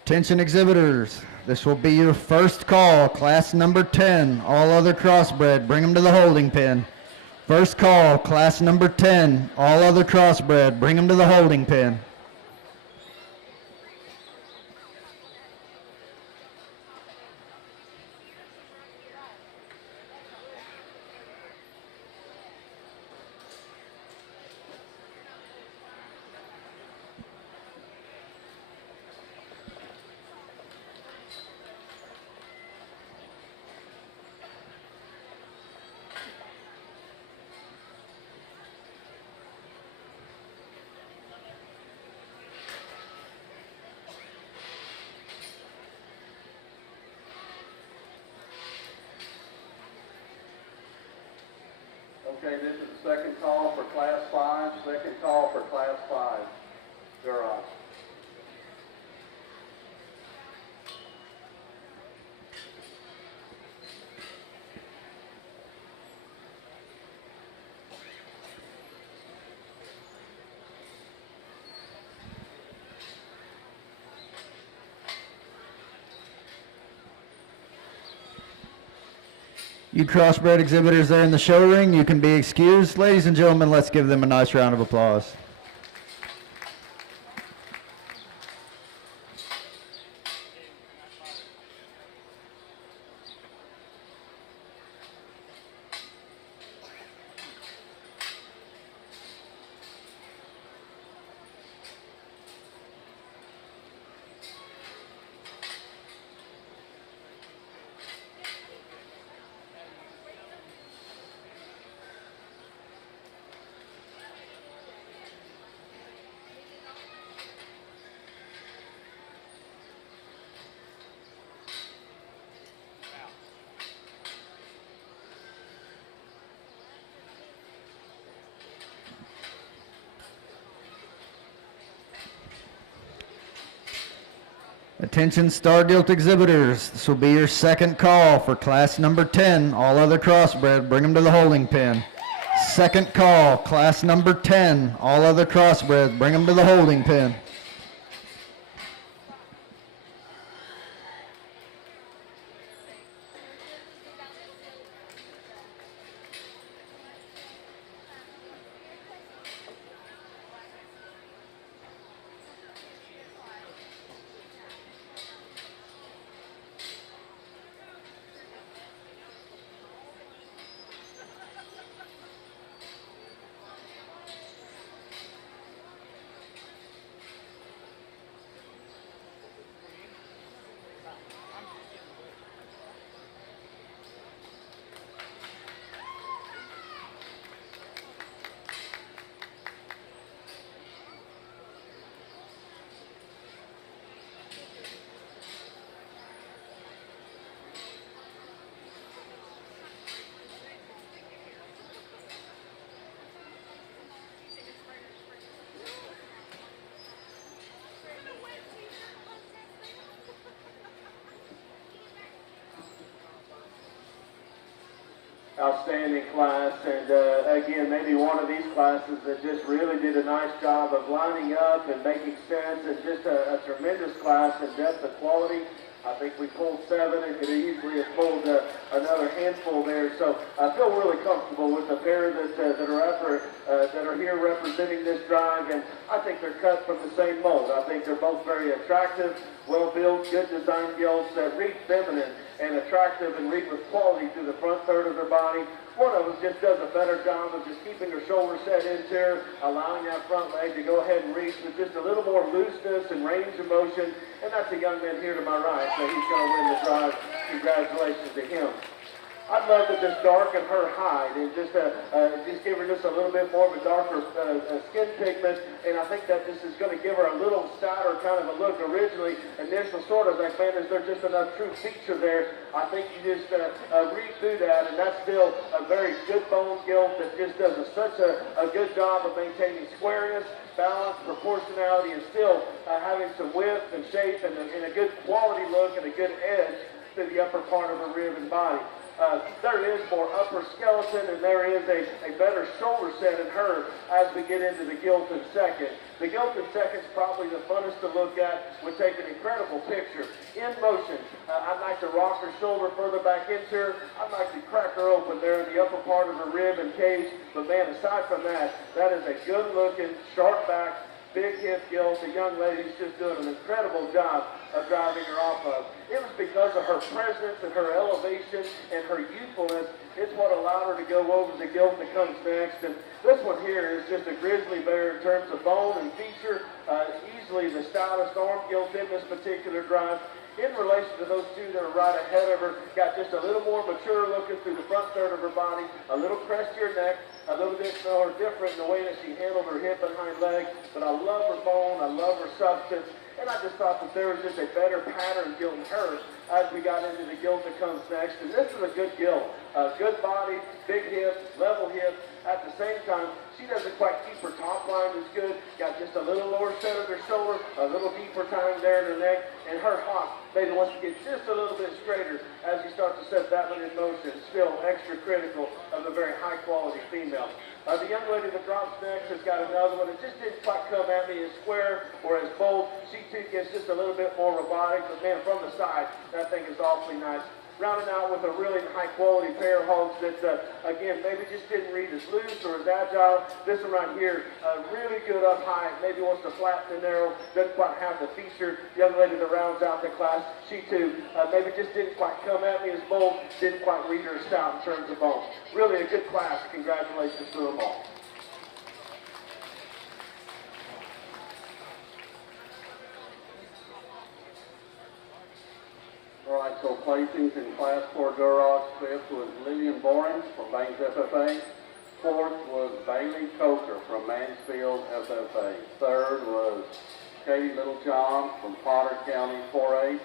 Attention exhibitors, this will be your first call, class number 10. All other crossbred, bring them to the holding pen. First call, class number 10. All other crossbred, bring them to the holding pen. Okay, this is the second call for Class 5. Second call for Class 5. Duroc. You crossbred exhibitors there in the show ring, you can be excused. Ladies and gentlemen, let's give them a nice round of applause. Attention Star Gilt exhibitors, this will be your second call for class number 10. All other crossbred, bring them to the holding pen. Second call, class number 10. All other crossbred, bring them to the holding pen. Outstanding class, and again, maybe one of these classes that just really did a nice job of lining up and making sense, and just a tremendous class in depth and quality. I think we pulled 7 and could easily have pulled another handful there. So I feel really comfortable with the pair that are here representing this drive, and I think they're cut from the same mold. I think they're both very attractive, well-built, good design gilts that read feminine and attractive and read with quality through the front third of their body. One of them just does a better job of just keeping her shoulder set into her, allowing that front leg to go ahead and reach with just a little more looseness and range of motion. And that's a young man here to my right, so he's going to win the drive. Congratulations to him. I'd love to just darken her hide and just give her just a little bit more of a darker skin pigment, and I think that this is going to give her a little stouter kind of a look. Originally, initial sort of like, man, is there just enough true feature there? I think you just read through that, and that's still a very good bone gilt that just does such a good job of maintaining squareness, balance, proportionality, and still having some width and shape and a good quality look and a good edge to the upper part of her rib and body. There is more upper skeleton, and there is a better shoulder set in her as we get into the gilt in second. The Gilt in second's probably the funnest to look at, would take an incredible picture. In motion, I'd like to rock her shoulder further back into her. I'd like to crack her open there in the upper part of her rib and cage. But man, aside from that, that is a good looking, sharp back, big hip Gilt. The young lady's just doing an incredible job of driving her off of. It was because of her presence and her elevation and her youthfulness. It's what allowed her to go over the Gilt that comes next. And this one here is just a grizzly bear in terms of bone and feature. Easily the stoutest arm Gilt in this particular drive. In relation to those two that are right ahead of her, got just a little more mature looking through the front third of her body, a little crestier neck, a little bit more different in the way that she handled her hip and hind leg. But I love her bone, I love her substance. And I just thought that there was just a better pattern Gilt in her as we got into the Gilt that comes next. And this is a good Gilt. Good body, big hip, level hip. At the same time, she doesn't quite keep her top line as good. Got just a little lower set of her shoulder, a little deeper time there in her neck. And her hop maybe wants to get just a little bit straighter as you start to set that one in motion. Still extra critical of a very high quality female. The young lady that drops next has got another one. It just didn't quite come at me as square or as bold. She too gets just a little bit more robotic, but man, from the side, that thing is awfully nice. Rounding out with a really high quality pair of hogs that, again, maybe just didn't read as loose or as agile. This one right here, really good up high, maybe wants to flatten and narrow, doesn't quite have the feature. Young lady that rounds out the class, she too, maybe just didn't quite come at me as bold, didn't quite read her stout in terms of bone. Really a good class. Congratulations to them all. All right, so placings in Class 4 Duroc. Fifth was Lillian Boring from Baines FFA. Fourth was Bailey Coker from Mansfield FFA. Third was Katie Littlejohn from Potter County 4-H.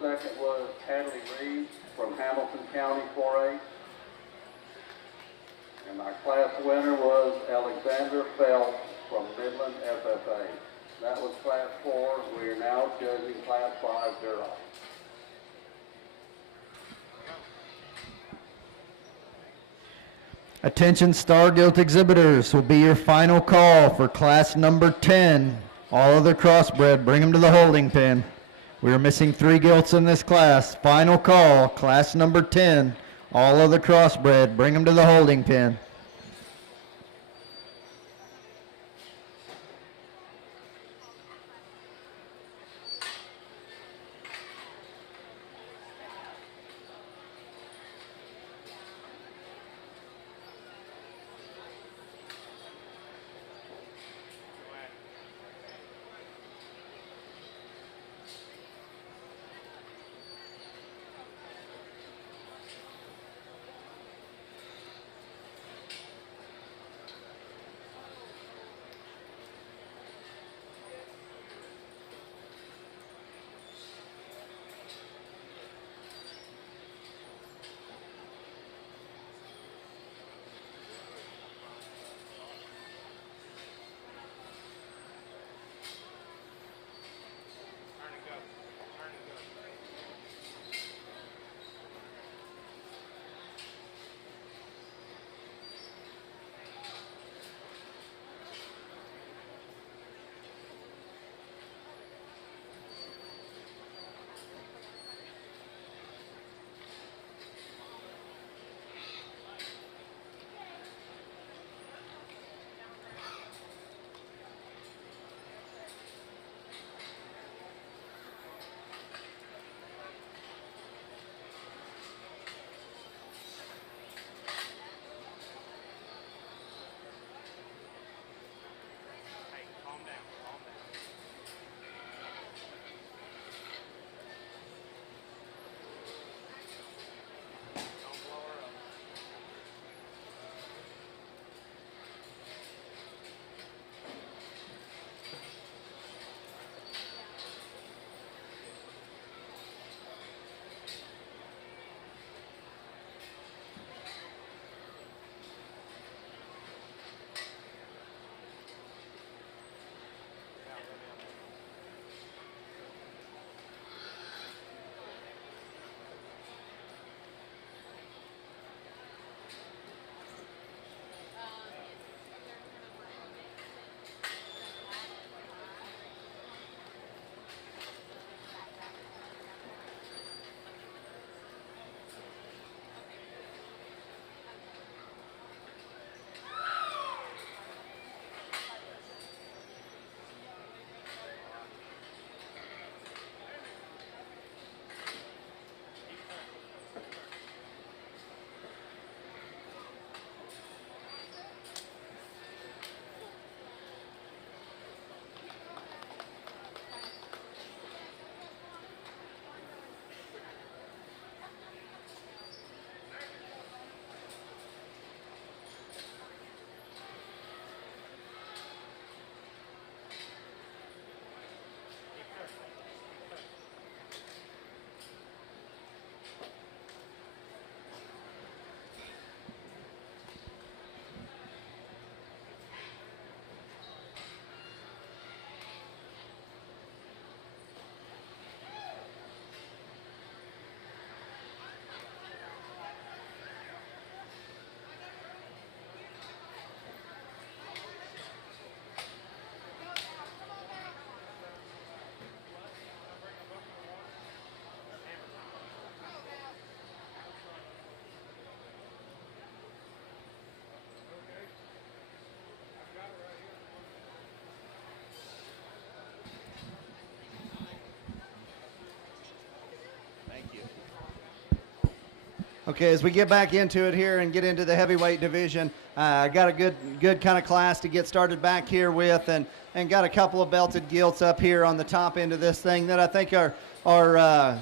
Second was Hadley Reed from Hamilton County 4-H. And our class winner was Alexander Phelps from Midland FFA. That was Class 4. We are now judging Class 5 Duroc. Attention Star Gilt exhibitors, will be your final call for class number 10. All other crossbred, bring them to the holding pen. We are missing 3 gilts in this class. Final call, class number 10. All other crossbred, bring them to the holding pen. Okay, as we get back into it here and get into the heavyweight division, I got a good kind of class to get started back here with, and got a couple of belted gilts up here on the top end of this thing that I think are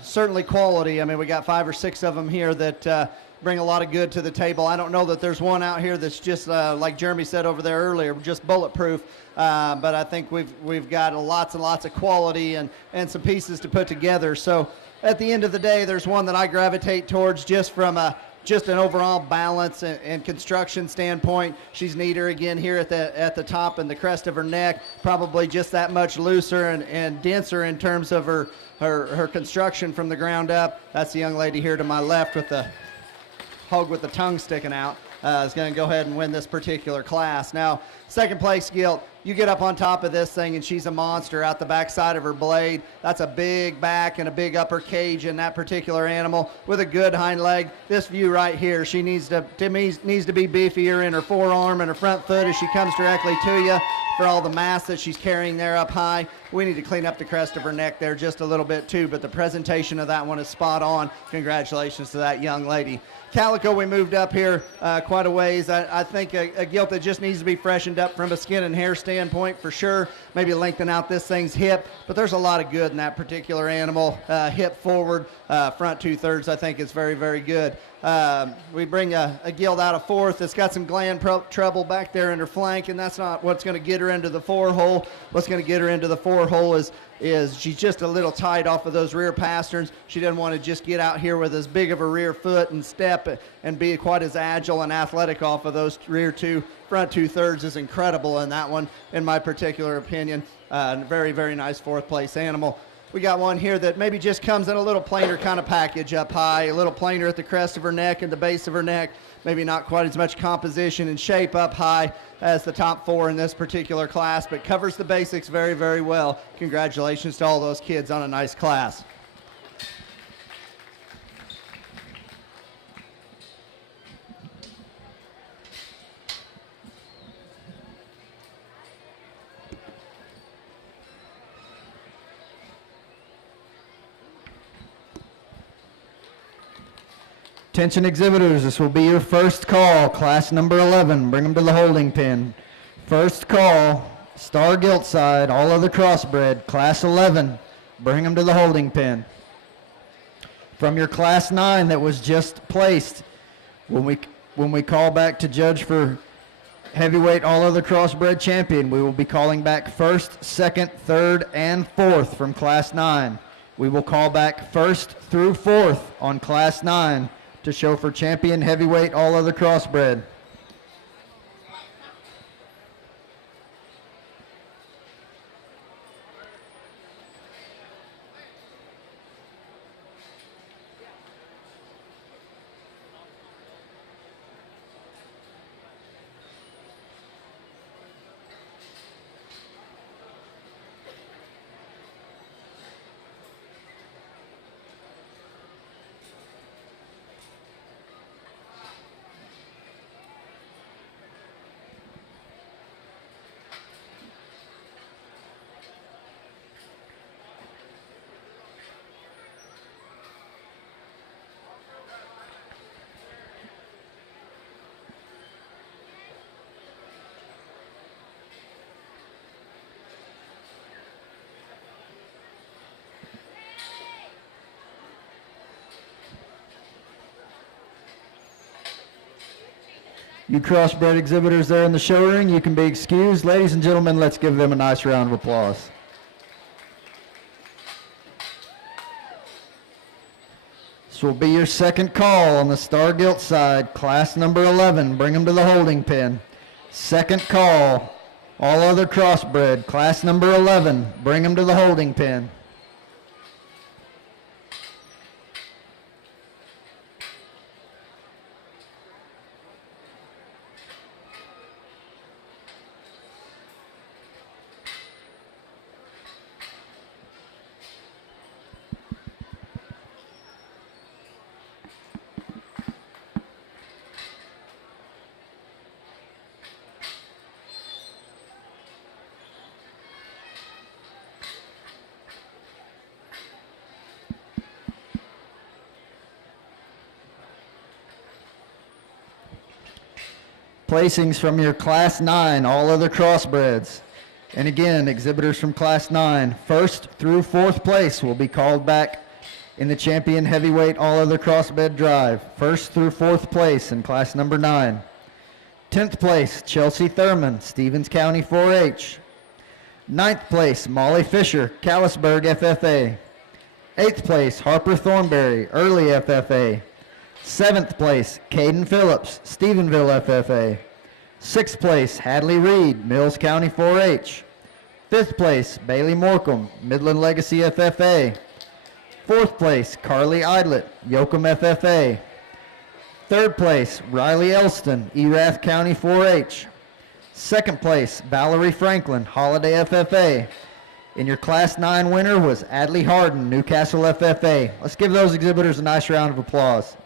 certainly quality. I mean, we got 5 or 6 of them here that bring a lot of good to the table. I don't know that there's one out here that's just like Jeremy said over there earlier, just bulletproof. But I think we've got lots and lots of quality and some pieces to put together. So at the end of the day, there's one that I gravitate towards just from just an overall balance and construction standpoint. She's neater again here at the top and the crest of her neck, probably just that much looser and denser in terms of her construction from the ground up. That's the young lady here to my left with the hog with the tongue sticking out. Is going to go ahead and win this particular class. Now, second place Gilt, you get up on top of this thing and she's a monster out the backside of her blade. That's a big back and a big upper cage in that particular animal with a good hind leg. This view right here, she needs to be beefier in her forearm and her front foot as she comes directly to you for all the mass that she's carrying there up high. We need to clean up the crest of her neck there just a little bit too, but the presentation of that one is spot on. Congratulations to that young lady. Calico, we moved up here quite a ways. I think a gilt that just needs to be freshened up from a skin and hair standpoint for sure. Maybe lengthen out this thing's hip, but there's a lot of good in that particular animal. Hip forward, front 2/3, I think is very, very good. We bring a gilt out of 4th that's got some gland trouble back there in her flank, and that's not what's going to get her into the 4-hole. What's going to get her into the 4-hole is she's just a little tight off of those rear pasterns. She doesn't want to just get out here with as big of a rear foot and step and be quite as agile and athletic off of those rear 2. Front 2/3 is incredible in that one, in my particular opinion. Very, very nice 4th place animal. We got one here that maybe just comes in a little plainer kind of package up high, a little plainer at the crest of her neck and the base of her neck, maybe not quite as much composition and shape up high as the top 4 in this particular class, but covers the basics very, very well. Congratulations to all those kids on a nice class. Attention exhibitors, this will be your first call, class number 11. Bring them to the holding pen. First call, star gilt side, all other crossbred, class 11. Bring them to the holding pen. From your class 9 that was just placed, when we call back to judge for heavyweight all other crossbred champion, we will be calling back 1st, 2nd, 3rd, and 4th from class 9. We will call back 1st through 4th on class 9. To show for champion heavyweight all other crossbred. You crossbred exhibitors there in the show ring, you can be excused. Ladies and gentlemen, let's give them a nice round of applause. This will be your second call on the star gilt side, class number 11. Bring them to the holding pen. Second call, all other crossbred, class number 11. Bring them to the holding pen. Placings from your Class 9, all other crossbreds. And again, exhibitors from Class 9, first through fourth place will be called back in the champion heavyweight all other crossbred drive. First through fourth place in Class number 9. 10th place, Chelsea Thurman, Stevens County 4-H. 9th place, Molly Fisher, Callisburg FFA. 8th place, Harper Thornberry, Early FFA. 7th place, Caden Phillips, Stephenville FFA. 6th place, Hadley Reed, Mills County 4-H. 5th place, Bailey Morcom, Midland Legacy FFA. 4th place, Carly Idlet, Yoakum FFA. 3rd place, Riley Elston, Erath County 4-H. 2nd place, Valerie Franklin, Holiday FFA. And your Class 9 winner was Adley Harden, Newcastle FFA. Let's give those exhibitors a nice round of applause.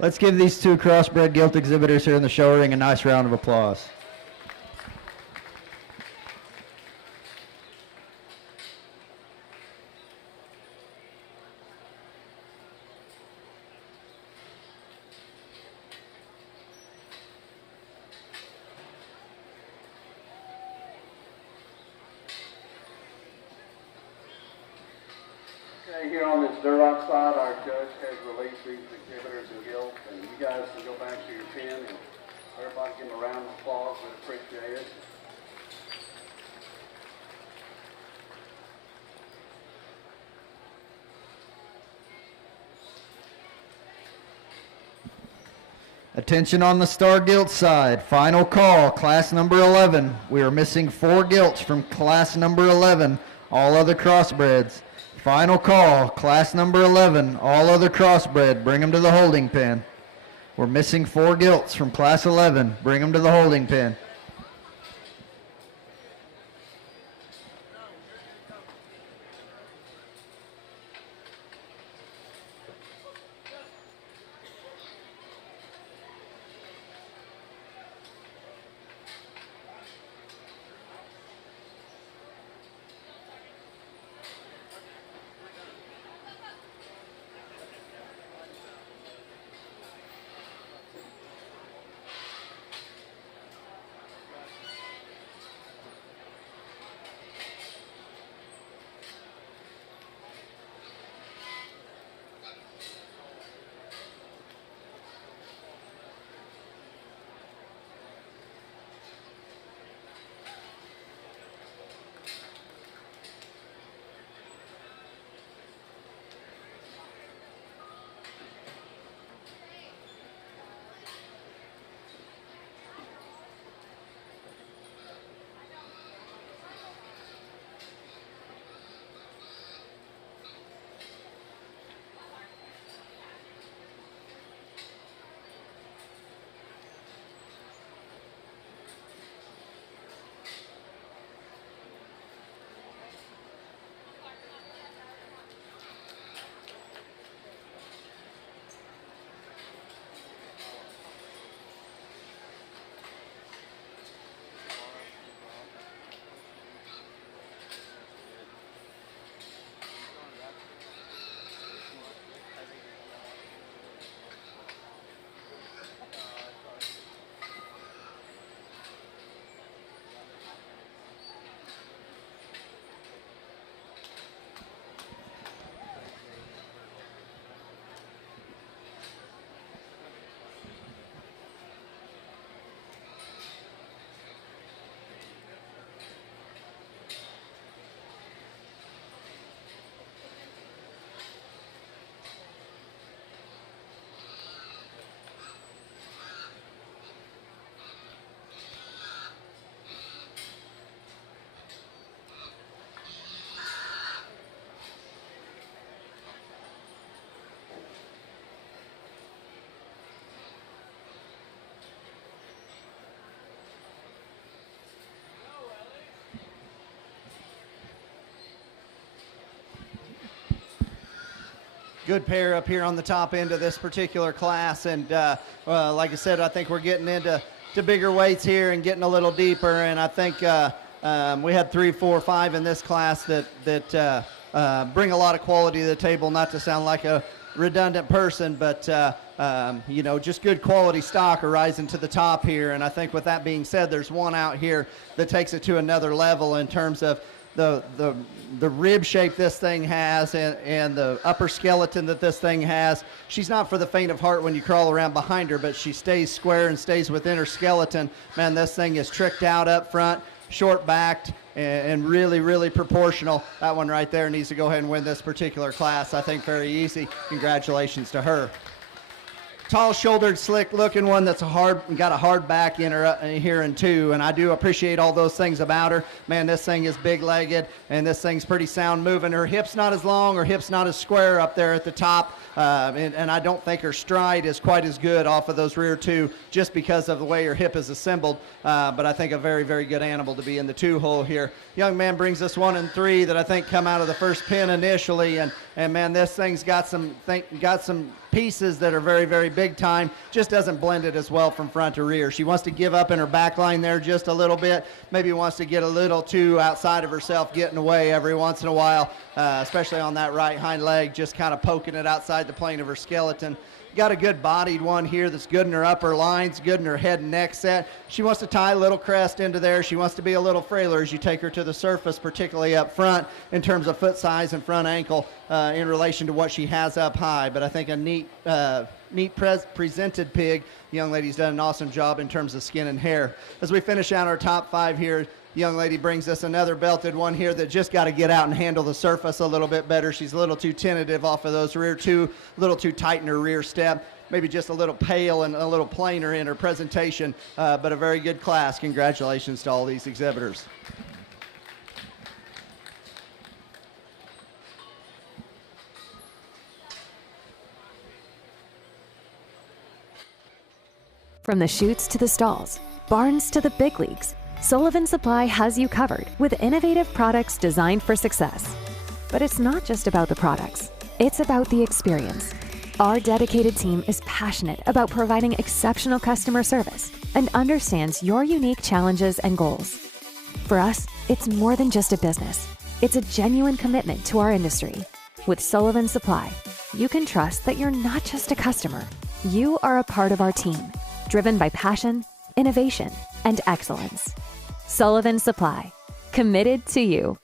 Let's give these two crossbred gilt exhibitors here in the show ring a nice round of applause. Okay, here on this Duroc side, our judge has released these exhibitors and gilts, and you guys can go back to your pen, and everybody give them a round of applause. We appreciate it. Attention on the Star Gilt side. Final call, class number 11. We are missing 4 gilts from class number 11, all other crossbreds. Final call, class number 11, all other crossbred. Bring them to the holding pen. We're missing 4 gilts from class 11. Bring them to the holding pen. good pair up here on the top end of this particular class. And like I said, I think we're getting into bigger weights here and getting a little deeper. And I think we had 3, 4, 5 in this class that bring a lot of quality to the table, not to sound like a redundant person, but you know, just good quality stock are rising to the top here. And I think with that being said, there's one out here that takes it to another level in terms of the rib shape this thing has and the upper skeleton that this thing has. She's not for the faint of heart when you crawl around behind her, but she stays square and stays within her skeleton. Man, this thing is tricked out up front, short backed, and really, really proportional. That one right there needs to go ahead and win this particular class. I think very easy. Congratulations to her. Tall-shouldered, slick-looking one that's got a hard back in her here in 2, and I do appreciate all those things about her. Man, this thing is big-legged, and this thing's pretty sound moving. Her hip's not as long, her hip's not as square up there at the top, and I don't think her stride is quite as good off of those rear 2 just because of the way her hip is assembled, but I think a very, very good animal to be in the 2-hole here. Young man brings us 1 and 3 that I think come out of the first pin initially, and man, this thing's got some pieces that are very, very big time, just doesn't blend it as well from front to rear. She wants to give up in her back line there just a little bit, maybe wants to get a little too outside of herself, getting away every once in a while, especially on that right hind leg, just kind of poking it outside the plane of her skeleton. Got a good bodied one here that's good in her upper lines, good in her head and neck set. She wants to tie a little crest into there. She wants to be a little frailer as you take her to the surface, particularly up front in terms of foot size and front ankle in relation to what she has up high. But I think a neat presented pig. The young lady's done an awesome job in terms of skin and hair. As we finish out our top 5 here, the young lady brings us another belted one here that just got to get out and handle the surface a little bit better. She's a little too tentative off of those rear 2, a little too tight in her rear step, maybe just a little pale and a little plainer in her presentation, but a very good class. Congratulations to all these exhibitors. From the chutes to the stalls, barns to the big leagues, Sullivan Supply has you covered with innovative products designed for success. But it's not just about the products, it's about the experience. Our dedicated team is passionate about providing exceptional customer service and understands your unique challenges and goals. For us, it's more than just a business. It's a genuine commitment to our industry. With Sullivan Supply, you can trust that you're not just a customer. You are a part of our team, driven by passion, innovation, and excellence. Sullivan Supply, committed to you.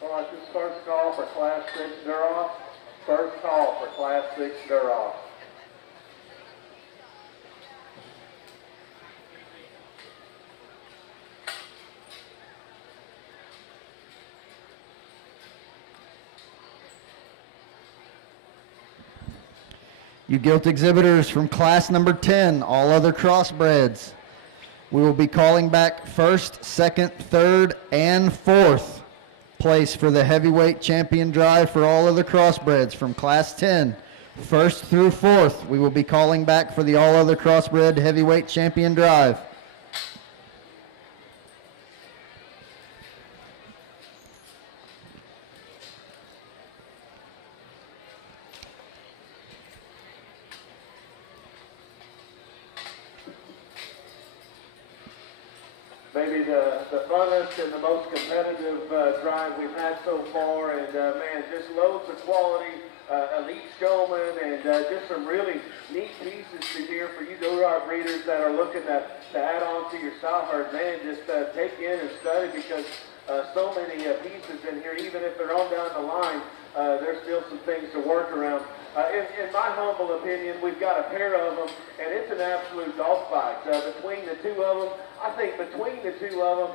All right, this first call for Class 6 Duroc. First call for Class 6 Duroc. You Gilt exhibitors from class number 10, all other crossbreds. We will be calling back first, second, third, and fourth place for the heavyweight champion drive for all other crossbreds from class 10. First through fourth, we will be calling back for the all other crossbred heavyweight champion drive. Maybe the funnest and the most competitive drive we've had so far, and man, just loads of quality, elite showmen, and just some really neat pieces to hear for you Duroc breeders that are looking to add on to your sow herd. Man, just take in and study, because so many pieces in here, even if they're on down the line, there's still some things to work around. In my humble opinion, we've got a pair of them, and it's an absolute dogfight between the two of them. I think between the two of them,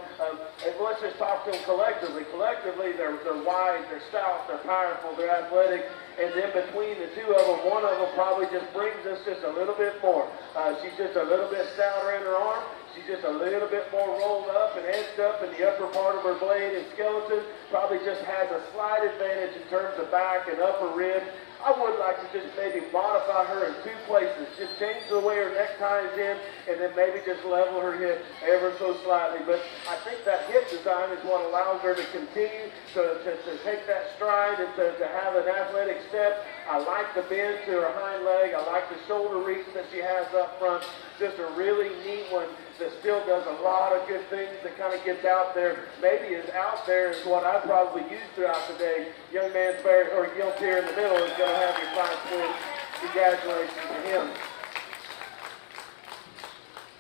and let's just talk to them collectively. Collectively, they're wide, they're stout, they're powerful, they're athletic, and then between the two of them, one of them probably just brings us just a little bit more. She's just a little bit stouter in her arm. She's just a little bit more rolled up and edged up in the upper part of her blade and skeleton. Probably just has a slight advantage in terms of back and upper rib. I would like to just maybe modify her in two places. Just change the way her neck ties in, and then maybe just level her hip ever so slightly. But I think that hip design is what allows her to continue to take that stride and to have an athletic step. I like the bend to her hind leg. I like the shoulder reach that she has up front. Just a really neat one that still does a lot of good things, that kind of gets out there. Maybe as out there as what I probably use throughout the day. Young man or Gilt here in the middle is going to have your class win. Congratulations to him.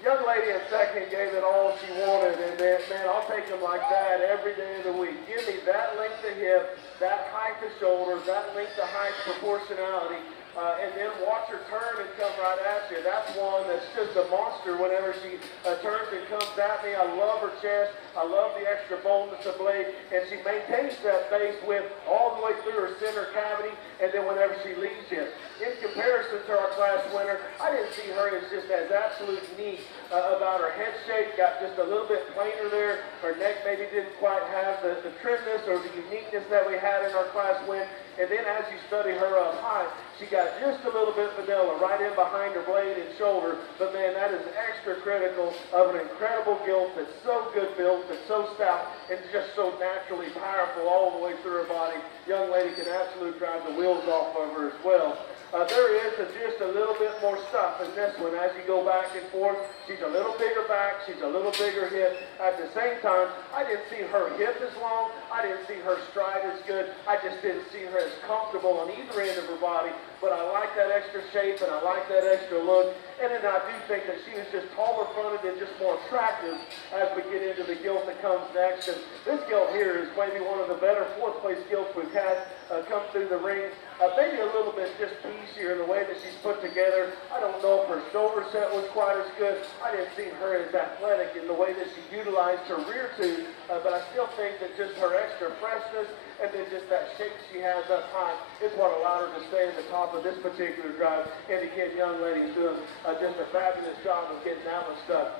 Young lady in second gave it all she wanted, and man, I'll take them like that every day of the week. Give me that length of hip, that height of shoulders, that length of height proportionality. And then watch her turn and come right at you. That's one that's just a monster whenever she turns and comes at me. I love her chest. I love the extra boldness of blade. And she maintains that base width all the way through her center cavity. And then whenever she leaves you. In comparison to our class winner, I didn't see her as just as absolute neat about her head shape. Got just a little bit plainer there. Her neck maybe didn't quite have the trimness or the uniqueness that we had in our class win. And then as you study her up high, she got just a little bit vanilla right in behind her blade and shoulder. But man, that is extra critical of an incredible gilt that's so good built, that's so stout, and just so naturally powerful all the way through her body. Young lady can absolutely drive the wheels off of her as well. There is just a little bit more stuff in this one as you go back and forth. She's a little bigger back. She's a little bigger hip. At the same time, I didn't see her hip as long. I didn't see her stride as good. I just didn't see her as comfortable on either end of her body. But I like that extra shape and I like that extra look. And then I do think that she was just taller fronted and just more attractive as we get into the gilt that comes next. And this gilt here is maybe one of the better fourth place gilts we've had come through the ring. Maybe a little bit just easier in the way that she's put together. I don't know if her shoulder set was quite as good. I didn't see her as athletic in the way that she utilized her rear tooth, but I still think that just her extra freshness and then just that shape she has up high is what allowed her to stay in the top of this particular drive. And again, young lady's doing just a fabulous job of getting that one stuck.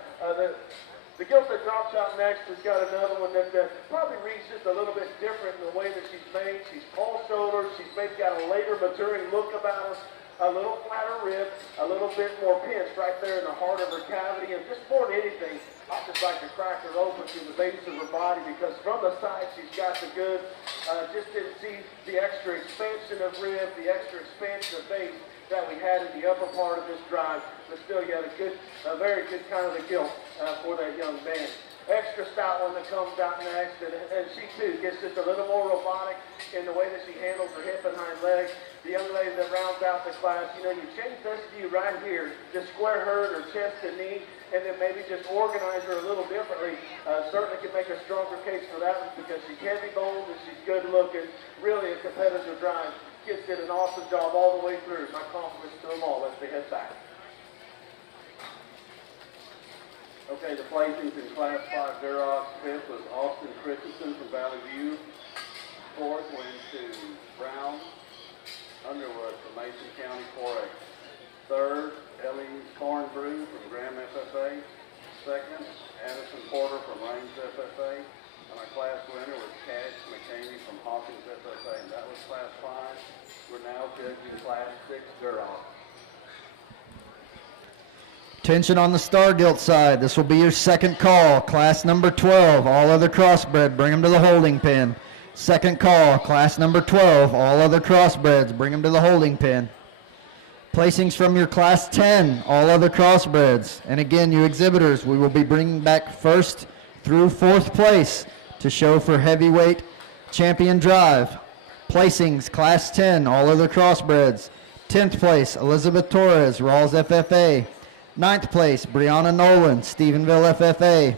The gilt that drops out next has got another one that probably reads just a little bit different in the way that she's made. She's tall shoulders. She's maybe got a later maturing look about her. A little flatter rib, a little bit more pinched right there in the heart of her cavity. And just more than anything, I just like to crack her open through the base of her body because from the side she's got the good. Just didn't see the extra expansion of rib, the extra expansion of base that we had in the upper part of this drive. But still, you got a very good kind of a gilt for that young man. Extra stout one that comes out next, and she too gets just a little more robotic in the way that she handles her hip and hind leg. The young lady that rounds out the class, you know, you change this view right here, just square her at her chest and knee, and then maybe just organize her a little differently. Certainly can make a stronger case for that one because she's heavy boned and she's good looking, really a competitive drive. Kids did an awesome job all the way through. My compliments to them all as they head back. Okay, the placings in Class 5 Duroc. Fifth was Austin Christensen from Valley View. Fourth went to Brown Underwood from Mason County 4A. Third, Ellie Cornbrew from Graham FFA. Second, Addison Porter from Rains FFA. And our class winner was Cash McCamey from Hawkins FFA. And that was Class 5. We're now judging Class 6 Duroc. Attention on the Star Gilt side. This will be your second call. Class number 12. All other crossbred, bring them to the holding pen. Second call. Class number 12. All other crossbreds, bring them to the holding pen. Placings from your Class 10. All other crossbreds. And again, you exhibitors, we will be bringing back first through fourth place to show for heavyweight champion drive. Placings, Class 10. All other crossbreds. 10th place, Elizabeth Torres, Rawls FFA. 9th place, Brianna Nolan, Stephenville FFA.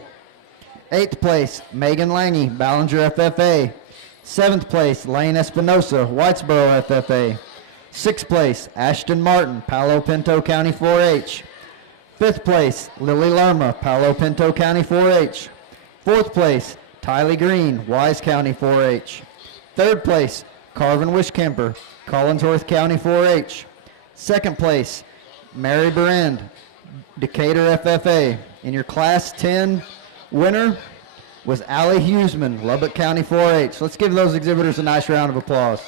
8th place, Megan Lange, Ballinger FFA. 7th place, Lane Espinosa, Whitesboro FFA. 6th place, Ashton Martin, Palo Pinto County 4-H. 5th place, Lily Lerma, Palo Pinto County 4-H. 4th place, Tylee Green, Wise County 4-H. 3rd place, Carvin Wishkemper, Collinsworth County 4-H. 2nd place, Mary Berend, Decatur FFA. And your Class 10 winner was Allie Huseman, Lubbock County 4-H. Let's give those exhibitors a nice round of applause.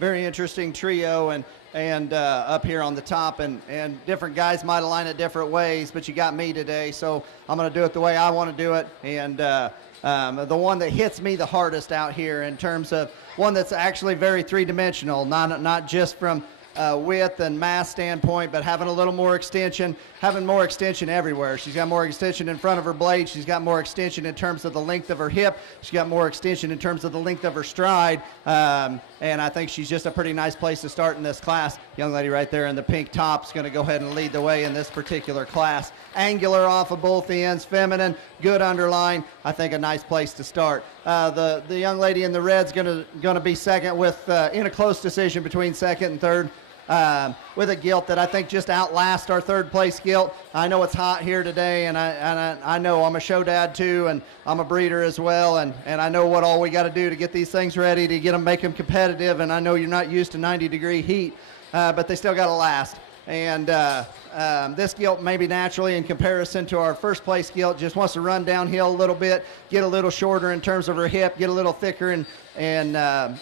Very interesting trio, and up here on the top, and different guys might align it different ways, but you got me today, so I'm going to do it the way I want to do it. And the one that hits me the hardest out here in terms of one that's actually very three-dimensional, not just from width and mass standpoint, but having a little more extension, having more extension everywhere. She's got more extension in front of her blade. She's got more extension in terms of the length of her hip. She's got more extension in terms of the length of her stride. And I think she's just a pretty nice place to start in this class. Young lady right there in the pink top is going to go ahead and lead the way in this particular class. Angular off of both ends, feminine, good underline. I think a nice place to start. The young lady in the red's going to be second with in a close decision between second and third. With a gilt that I think just outlasts our third place gilt. I know it's hot here today, and I know I'm a show dad too, and I'm a breeder as well, and I know what all we got to do to get these things ready to get them, make them competitive. And I know you're not used to 90-degree heat, but they still got to last. And this gilt, maybe naturally in comparison to our first place gilt, just wants to run downhill a little bit, get a little shorter in terms of her hip, get a little thicker and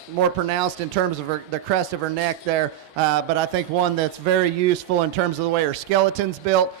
more pronounced in terms of the crest of her neck there. But I think one that's very useful in terms of the way her skeleton's built,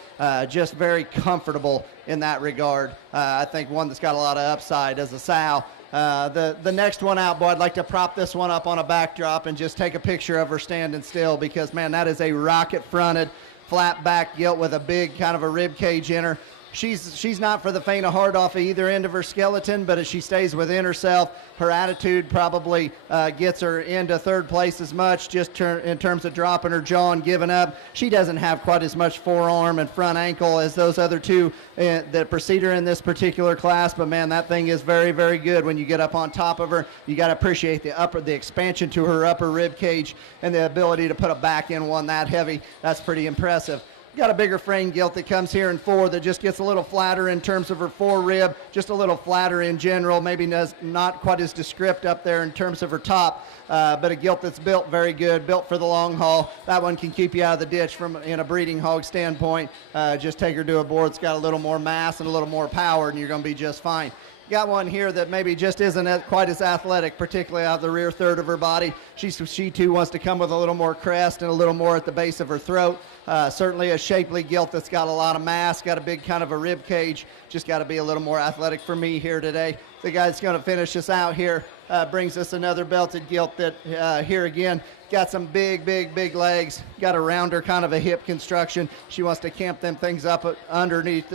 just very comfortable in that regard. I think one that's got a lot of upside as a sow. The next one out, boy, I'd like to prop this one up on a backdrop and just take a picture of her standing still, because, man, that is a rocket-fronted, flat-back gilt with a big kind of a rib cage in her. She's not for the faint of heart off of either end of her skeleton, but as she stays within herself, her attitude probably gets her into third place as much, just in terms of dropping her jaw and giving up. She doesn't have quite as much forearm and front ankle as those other two that precede her in this particular class, but man, that thing is very, very good when you get up on top of her. You got to appreciate the expansion to her upper rib cage and the ability to put a back in one that heavy. That's pretty impressive. Got a bigger frame gilt that comes here in 4 that just gets a little flatter in terms of her fore rib, just a little flatter in general, maybe not quite as descript up there in terms of her top, but a gilt that's built very good, built for the long haul. That one can keep you out of the ditch from in a breeding hog standpoint. Just take her to a board that's got a little more mass and a little more power, and you're going to be just fine. got one here that maybe just isn't quite as athletic, particularly out of the rear third of her body. She too wants to come with a little more crest and a little more at the base of her throat. Certainly a shapely gilt that's got a lot of mass, got a big kind of a rib cage. Just got to be a little more athletic for me here today. The guy that's going to finish us out here brings us another belted gilt that here again got some big legs, got a rounder kind of a hip construction. She wants to camp them things up underneath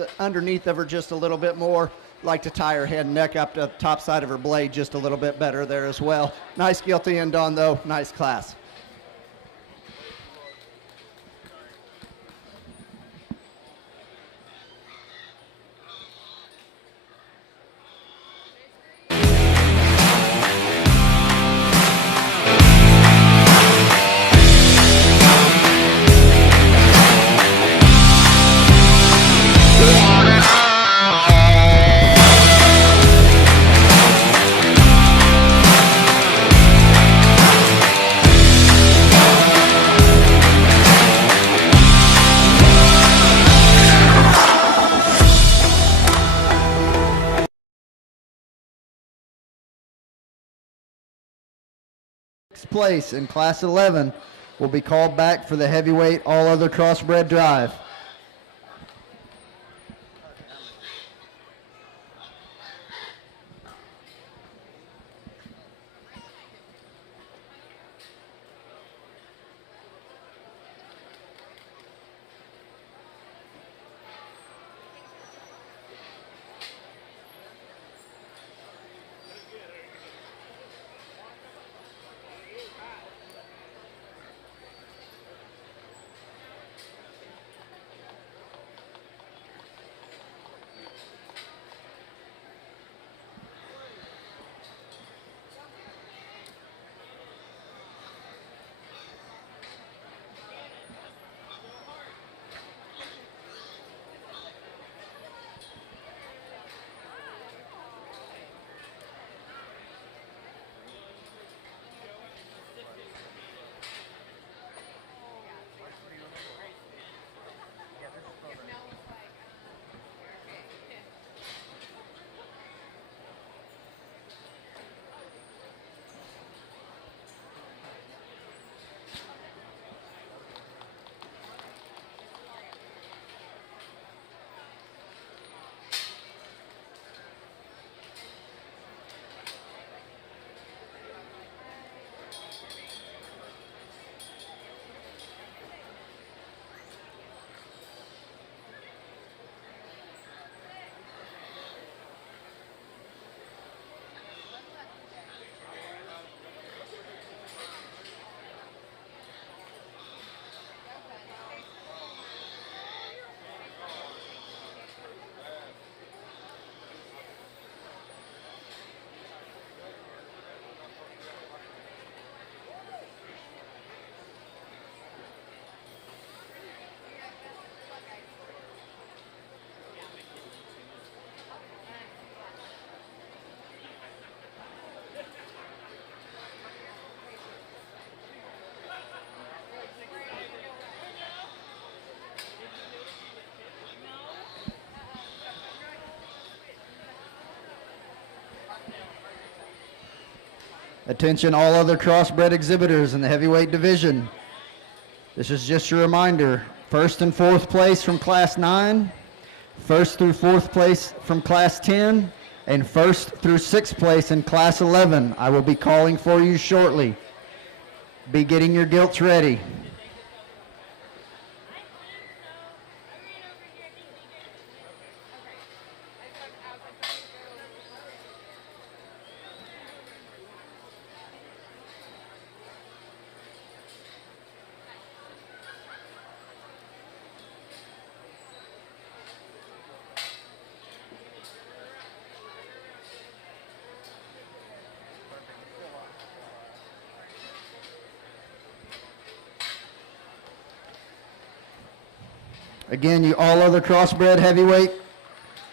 of her just a little bit more. Like to tie her head and neck up to the top side of her blade just a little bit better there as well. Nice gilt to end on though, nice class. Place in Class 11 will be called back for the heavyweight all other crossbred drive. Attention all other crossbred exhibitors in the heavyweight division. This is just a reminder, first and fourth place from Class 9, first through fourth place from Class 10, and first through sixth place in Class 11. I will be calling for you shortly. Be getting your gilts ready. Again, you all other crossbred heavyweight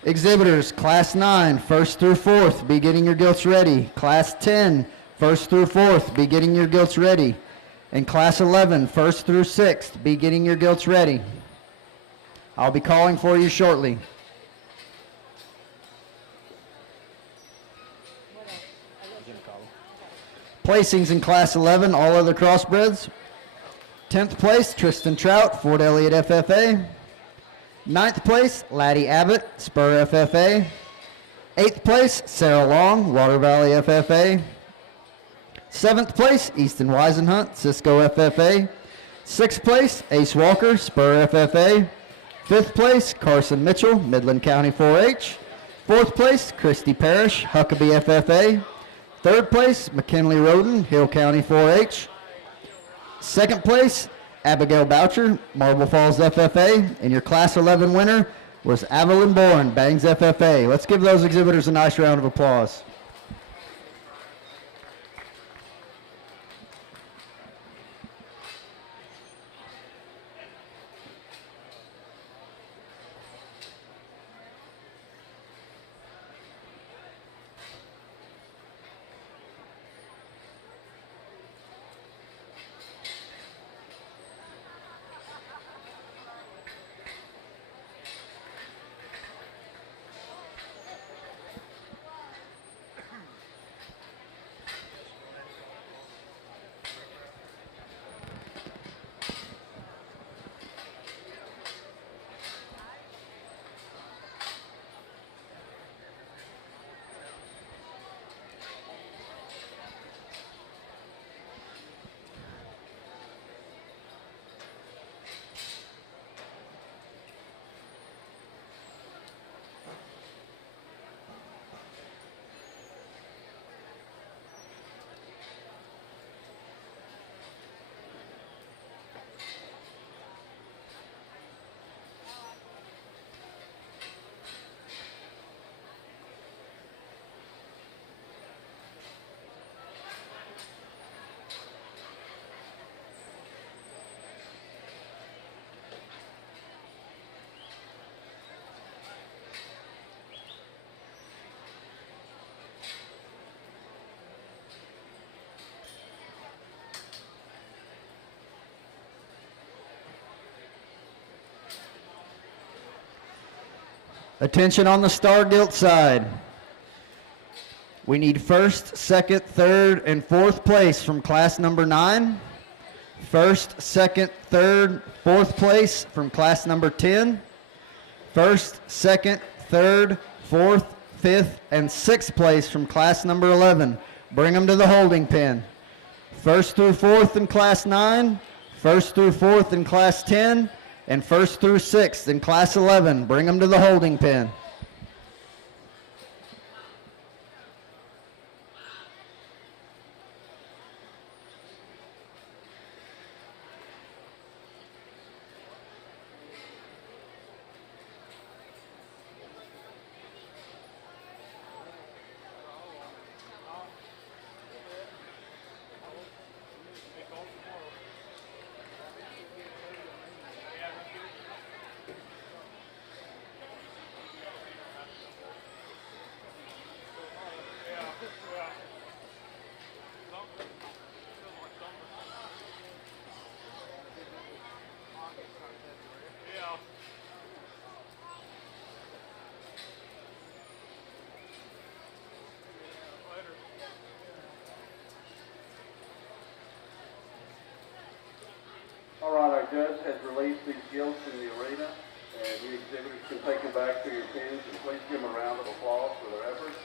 exhibitors, Class 9, first through fourth, be getting your gilts ready. Class 10, first through fourth, be getting your gilts ready. And Class 11, first through sixth, be getting your gilts ready. I'll be calling for you shortly. Placings in Class 11, all other crossbreds. 10th place, Tristan Trout, Fort Elliott FFA. 9th place, Laddie Abbott, Spur FFA. 8th place, Sarah Long, Water Valley FFA. 7th place, Easton Weisenhunt, Cisco FFA. 6th place, Ace Walker, Spur FFA. 5th place, Carson Mitchell, Midland County 4-H. 4th place, Christy Parrish, Huckabee FFA. 3rd place, McKinley Roden, Hill County 4-H. 2nd place, Abigail Boucher, Marble Falls FFA. And your Class 11 winner was Evelyn Bourne, Bangs FFA. Let's give those exhibitors a nice round of applause. Attention on the Star Gilt side. We need 1st, 2nd, 3rd, and 4th place from class number 9. 1st, 2nd, 3rd, 4th place from class number 10. 1st, 2nd, 3rd, 4th, 5th, and 6th place from class number 11. Bring them to the holding pen. 1st through 4th in class 9, 1st through 4th in class 10, and 1st through 6th in class 11. Bring them to the holding pen. All right, our judge has released these gilts in the arena, and you exhibitors can take them back to your pens, and please give them a round of applause for their efforts.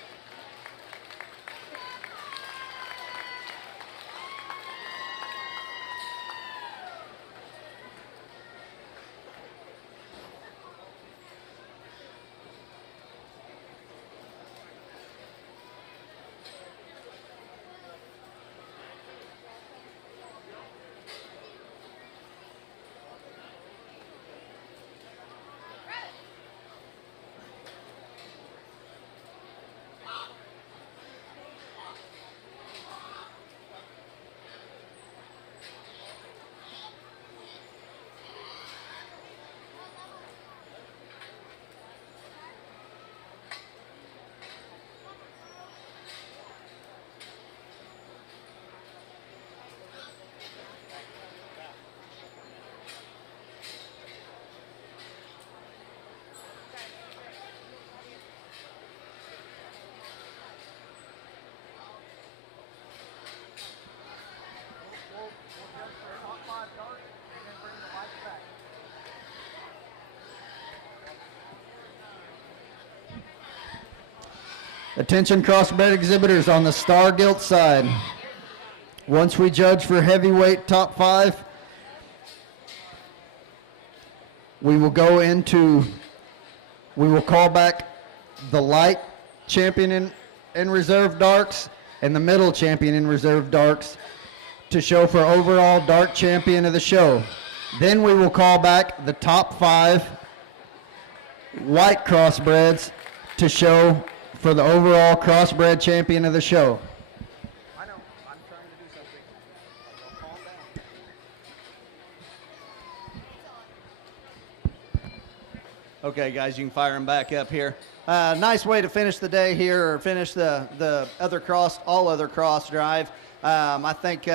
Attention crossbred exhibitors on the Star Gilt side. Once we judge for heavyweight top 5, we will call back the light champion in reserve darks and the middle champion in reserve darks to show for overall dart champion of the show. Then we will call back the top 5 white crossbreds to show for the overall crossbred champion of the show. I know. I'm trying to do something. Calm down. Okay, guys, you can fire them back up here. Nice way to finish the day here, or finish the all other cross drive. I think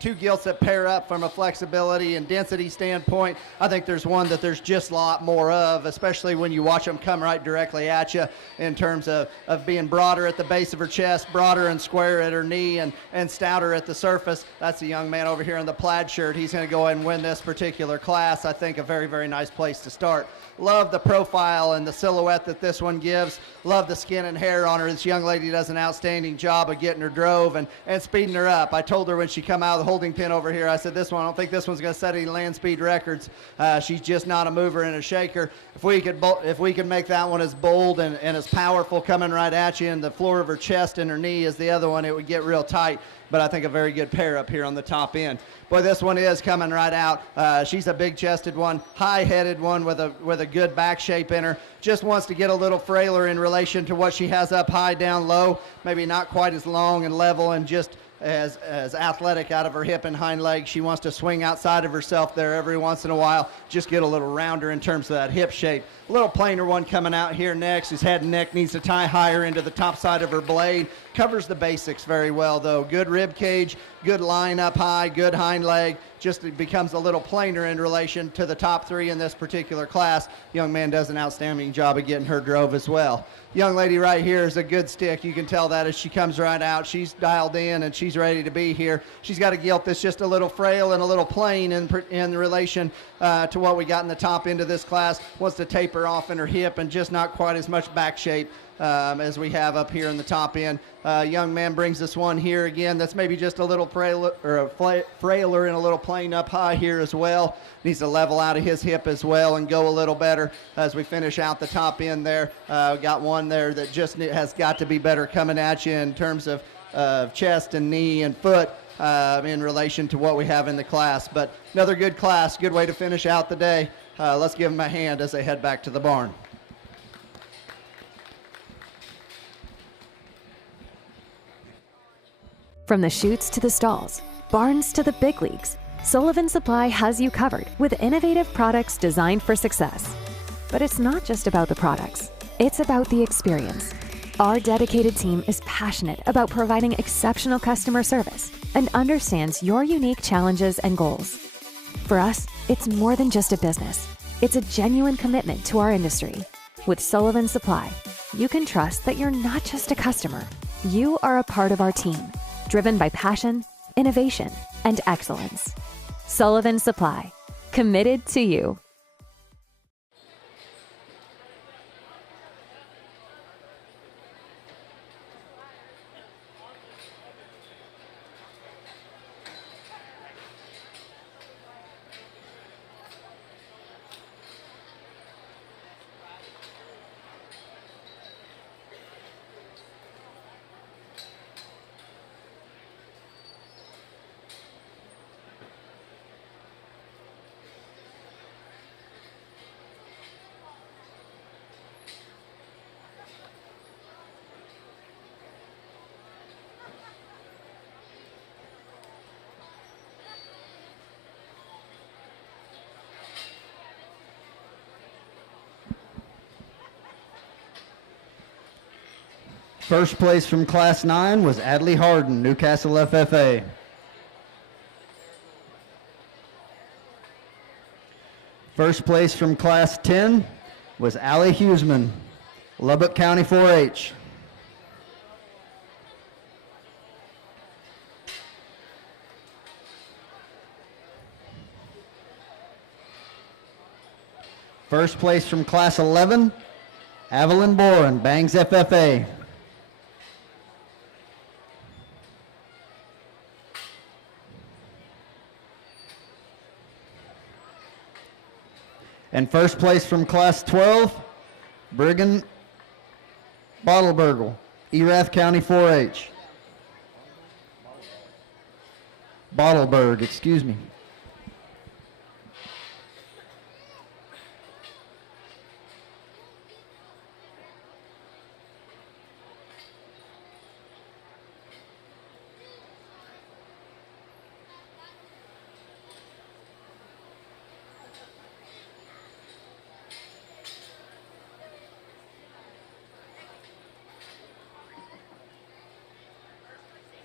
2 gilts that pair up from a flexibility and density standpoint. I think there's one that there's just a lot more of, especially when you watch them come right directly at you in terms of being broader at the base of her chest, broader and square at her knee, and stouter at the surface. That's the young man over here in the plaid shirt. He's going to go ahead and win this particular class. I think a very, very nice place to start. Love the profile and the silhouette that this one gives. Love the skin and hair on her. This young lady does an outstanding job of getting her drove and speeding her up. I told her when she come out of the holding pin over here, I said, I don't think this one's going to set any land speed records. She's just not a mover and a shaker. If we could make that one as bold and as powerful coming right at you, and the floor of her chest and her knee as the other one, it would get real tight. But I think a very good pair up here on the top end. Boy, this one is coming right out. She's a big-chested one, high-headed one with a good back shape in her. Just wants to get a little frailer in relation to what she has up high, down low. Maybe not quite as long and level and just as athletic out of her hip and hind leg. She wants to swing outside of herself there every once in a while, just get a little rounder in terms of that hip shape. A little plainer one coming out here next. His head and neck needs to tie higher into the top side of her blade. Covers the basics very well, though. Good rib cage, good line up high, good hind leg. Just it becomes a little plainer in relation to the top 3 in this particular class. Young man does an outstanding job of getting her drove as well. Young lady right here is a good stick. You can tell that as she comes right out. She's dialed in and she's ready to be here. She's got a gilt that's just a little frail and a little plain in relation to what we got in the top end of this class. Wants to taper off in her hip and just not quite as much back shape as we have up here in the top end. Young man brings this one here again that's maybe just a little frailer and a little plain up high here as well. Needs to level out of his hip as well and go a little better as we finish out the top end there. Got one there that just has got to be better coming at you in terms of chest and knee and foot in relation to what we have in the class. But another good class, good way to finish out the day. Let's give them a hand as they head back to the barn. From the chutes to the stalls, barns to the big leagues, Sullivan Supply has you covered with innovative products designed for success. But it's not just about the products, it's about the experience. Our dedicated team is passionate about providing exceptional customer service and understands your unique challenges and goals. For us, it's more than just a business. It's a genuine commitment to our industry. With Sullivan Supply, you can trust that you're not just a customer. You are a part of our team, driven by passion, innovation, and excellence. Sullivan Supply, committed to you. First place from Class 9 was Adley Harden, Newcastle FFA. First place from Class 10 was Allie Huseman, Lubbock County 4-H. First place from Class 11, Evelyn Boren, Bangs FFA. And first place from Class 12, Brigham Bottlebergle, Erath County 4-H. Bottleberg, excuse me.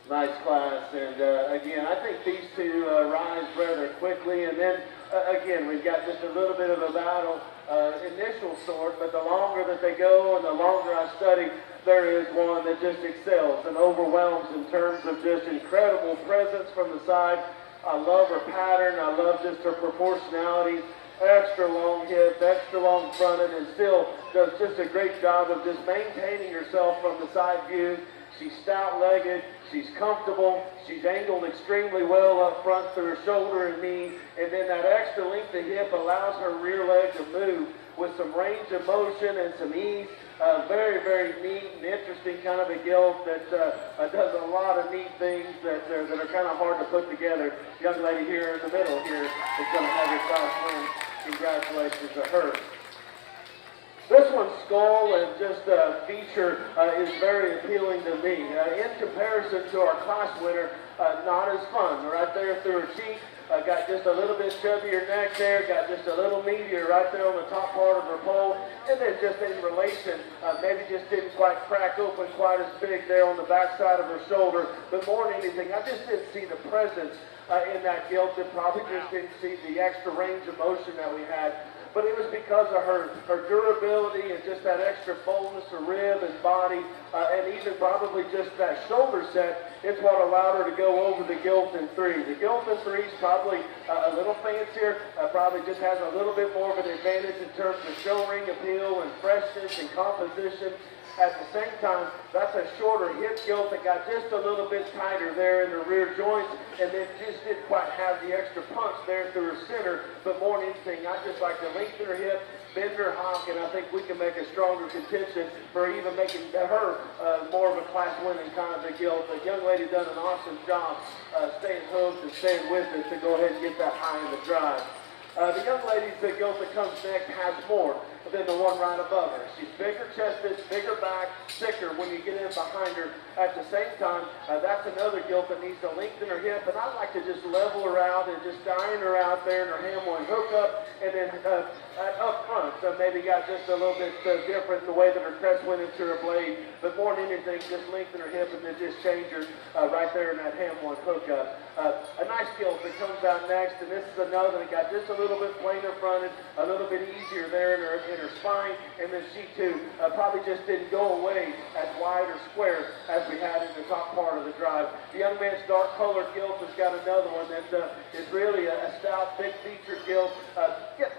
Nice class, and again, I think these two rise rather quickly, and then again, we've got just a little bit of a battle, initial sort, but the longer that they go and the longer I study, there is one that just excels and overwhelms in terms of just incredible presence from the side. I love her pattern, I love just her proportionality, extra long hips, extra long fronted, and still does just a great job of just maintaining herself from the side view. She's stout-legged, she's comfortable, she's angled extremely well up front through her shoulder and knee, and then that extra length of hip allows her rear leg to move with some range of motion and some ease. Very, very neat and interesting kind of a gilt that does a lot of neat things that are kind of hard to put together. Young lady here in the middle here is going to have her class win. Congratulations to her. This one's skull and just feature is very appealing to me. In comparison to our class winner, not as fun. Right there through her cheek, got just a little bit chubbier neck there, got just a little meatier right there on the top part of her pole, and then just in relation, maybe just didn't quite crack open quite as big there on the back side of her shoulder. But more than anything, I just didn't see the presence in that gilt, and probably just didn't see the extra range of motion that we had. But it was because of her durability and just that extra boldness of rib and body, and even probably just that shoulder set. It's what allowed her to go over the gilt in 3. The gilt in 3 is probably a little fancier, probably just has a little bit more of an advantage in terms of show ring appeal and freshness and composition. At the same time, that's a shorter hip gilt that got just a little bit tighter there in the rear joints, and then just didn't quite have the extra punch there through her center. But more than anything, I just like to lengthen her hip, bend her hock, and I think we can make a stronger contention for even making her more of a class-winning kind of a gilt. The young lady done an awesome job staying hooked and staying with it to go ahead and get that high in the drive. The young lady's gilt that comes next has more than the one right above her. She's bigger chested, bigger back, thicker when you get in behind her. At the same time, that's another gilt that needs to lengthen her hip, and I like to just level her out and just iron her out there in her hamline hook up, and then up front, so maybe got just a little bit different in the way that her crest went into her blade, but more than anything, just lengthen her hip and then just change her right there in that hamline hook up. A nice gilt that comes out next, and this is another that got just a little bit plainer fronted, a little bit easier there in her spine, and then she too probably just didn't go away as wide or square as we had in the top part of the drive. The young man's dark colored gilt has got another one that is really a stout, big featured gilt.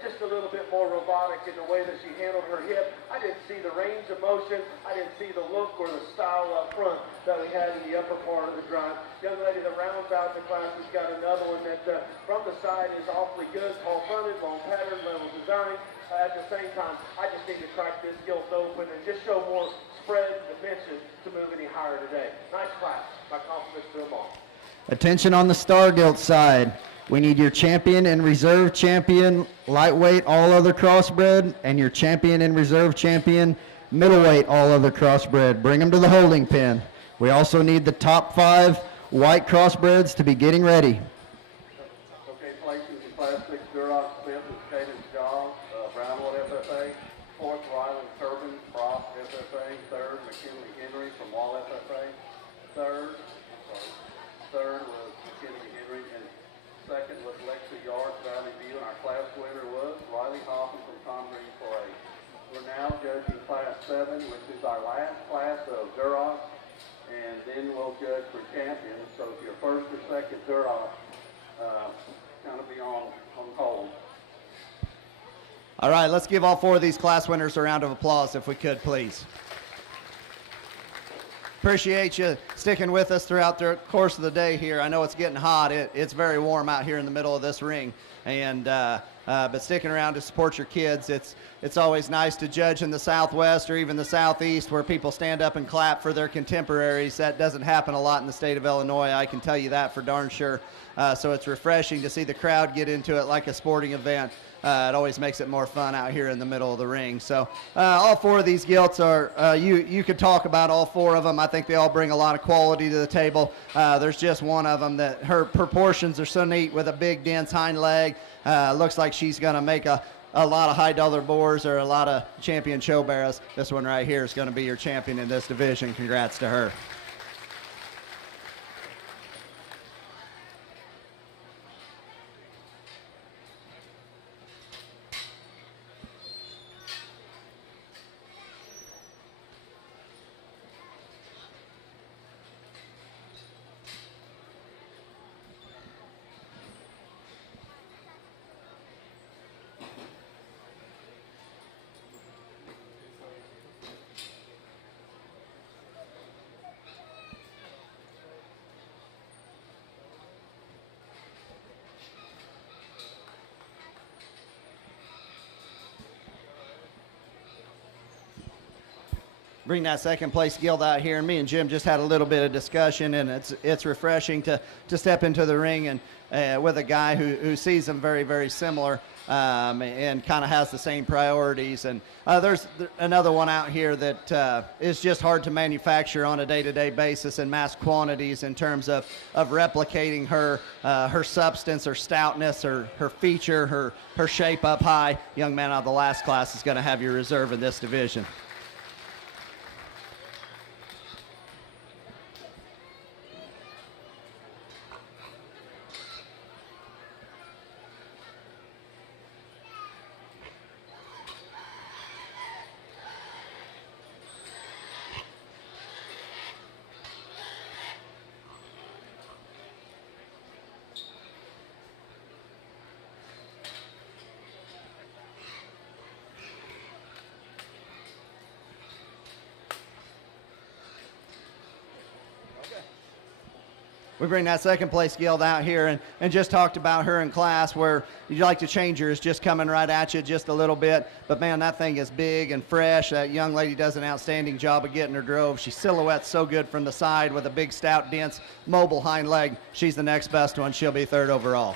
Just a little bit more robotic in the way that she handled her hip. I didn't see the range of motion. I didn't see the look or the style up front that we had in the upper part of the drive. Young lady that rounds out the class has got another one that from the side is awfully good, tall fronted, long pattern, level design. At the same time, I just need to crack this gilt open and just show more spread dimension to move any higher today. Nice class. My compliments to them all. Attention on the Star Gilt side. We need your champion and reserve champion, lightweight, all other crossbred, and your champion and reserve champion, middleweight, all other crossbred. Bring them to the holding pen. We also need the top 5 white crossbreds to be getting ready. Okay, places in Class 6, Duroc, Smith, and Cadence Jaws, Brownwood FFA, 4th, Ryland Turbin, Frost FFA, 3rd, McKinley Henry from Wall FFA, 3rd was McKinley Henry, and 2nd was Lexi Yard, Valley View, and our class winner was Riley Hoffman from Tom Green 4A. We're now judging Class 7, which is our last class of Duroc, and then we'll judge for champions. So if you're 1st or 2nd Duroc, kind of be on hold. All right, let's give all 4 of these class winners a round of applause if we could, please. Appreciate you sticking with us throughout the course of the day here. I know it's getting hot. It's very warm out here in the middle of this ring, and but sticking around to support your kids. It's always nice to judge in the Southwest or even the Southeast where people stand up and clap for their contemporaries. That doesn't happen a lot in the state of Illinois. I can tell you that for darn sure. So it's refreshing to see the crowd get into it like a sporting event. It always makes it more fun out here in the middle of the ring. So all four of these gilts are, you could talk about all four of them. I think they all bring a lot of quality to the table. There's just one of them that her proportions are so neat with a big dense hind leg. Looks like she's going to make a lot of high dollar boars or a lot of champion show barrows. This one right here is going to be your champion in this division. Congrats to her. Bring that second place gilt out here, and me and Jim just had a little bit of discussion, and it's refreshing to step into the ring and with a guy who sees them very, very similar and kind of has the same priorities. And there's another one out here that is just hard to manufacture on a day-to-day basis in mass quantities in terms of replicating her substance, her stoutness, her feature, her shape up high. Young man out of the last class is going to have your reserve in this division. We bring that second place gilt out here and just talked about her in class where you'd like to change her is just coming right at you just a little bit. But, man, that thing is big and fresh. That young lady does an outstanding job of getting her drove. She silhouettes so good from the side with a big, stout, dense, mobile hind leg. She's the next best one. She'll be third overall.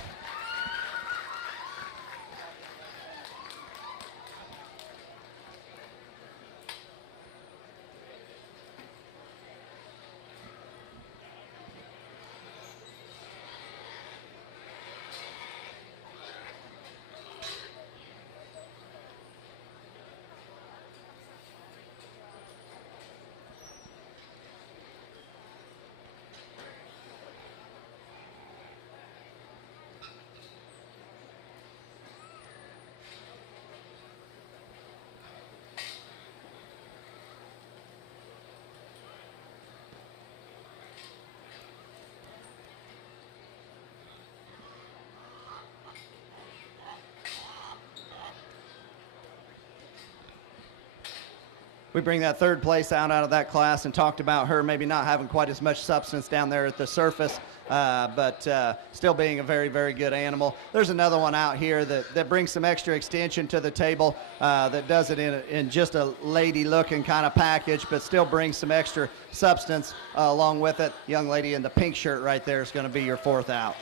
We bring that third place out of that class and talked about her maybe not having quite as much substance down there at the surface, but still being a very, very good animal. There's another one out here that brings some extra extension to the table that does it in just a lady-looking kind of package, but still brings some extra substance along with it. Young lady in the pink shirt right there is going to be your fourth out.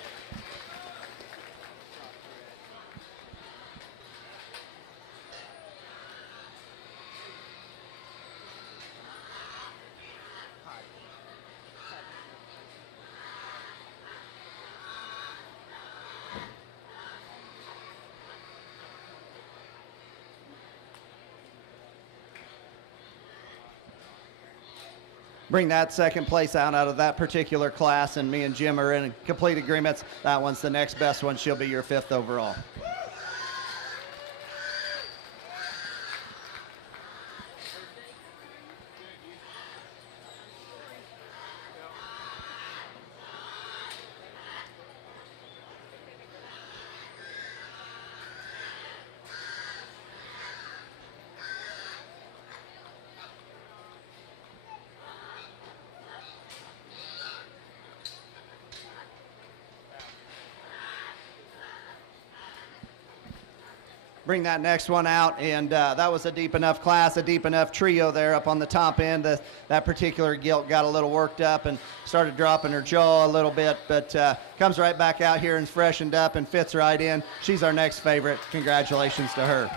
Bring that second place out of that particular class, and me and Jim are in complete agreements. That one's the next best one. She'll be your fifth overall. bring that next one out. And that was a deep enough class, a deep enough trio there up on the top end. That particular gilt got a little worked up and started dropping her jaw a little bit, but comes right back out here and freshened up and fits right in. She's our next favorite. Congratulations to her.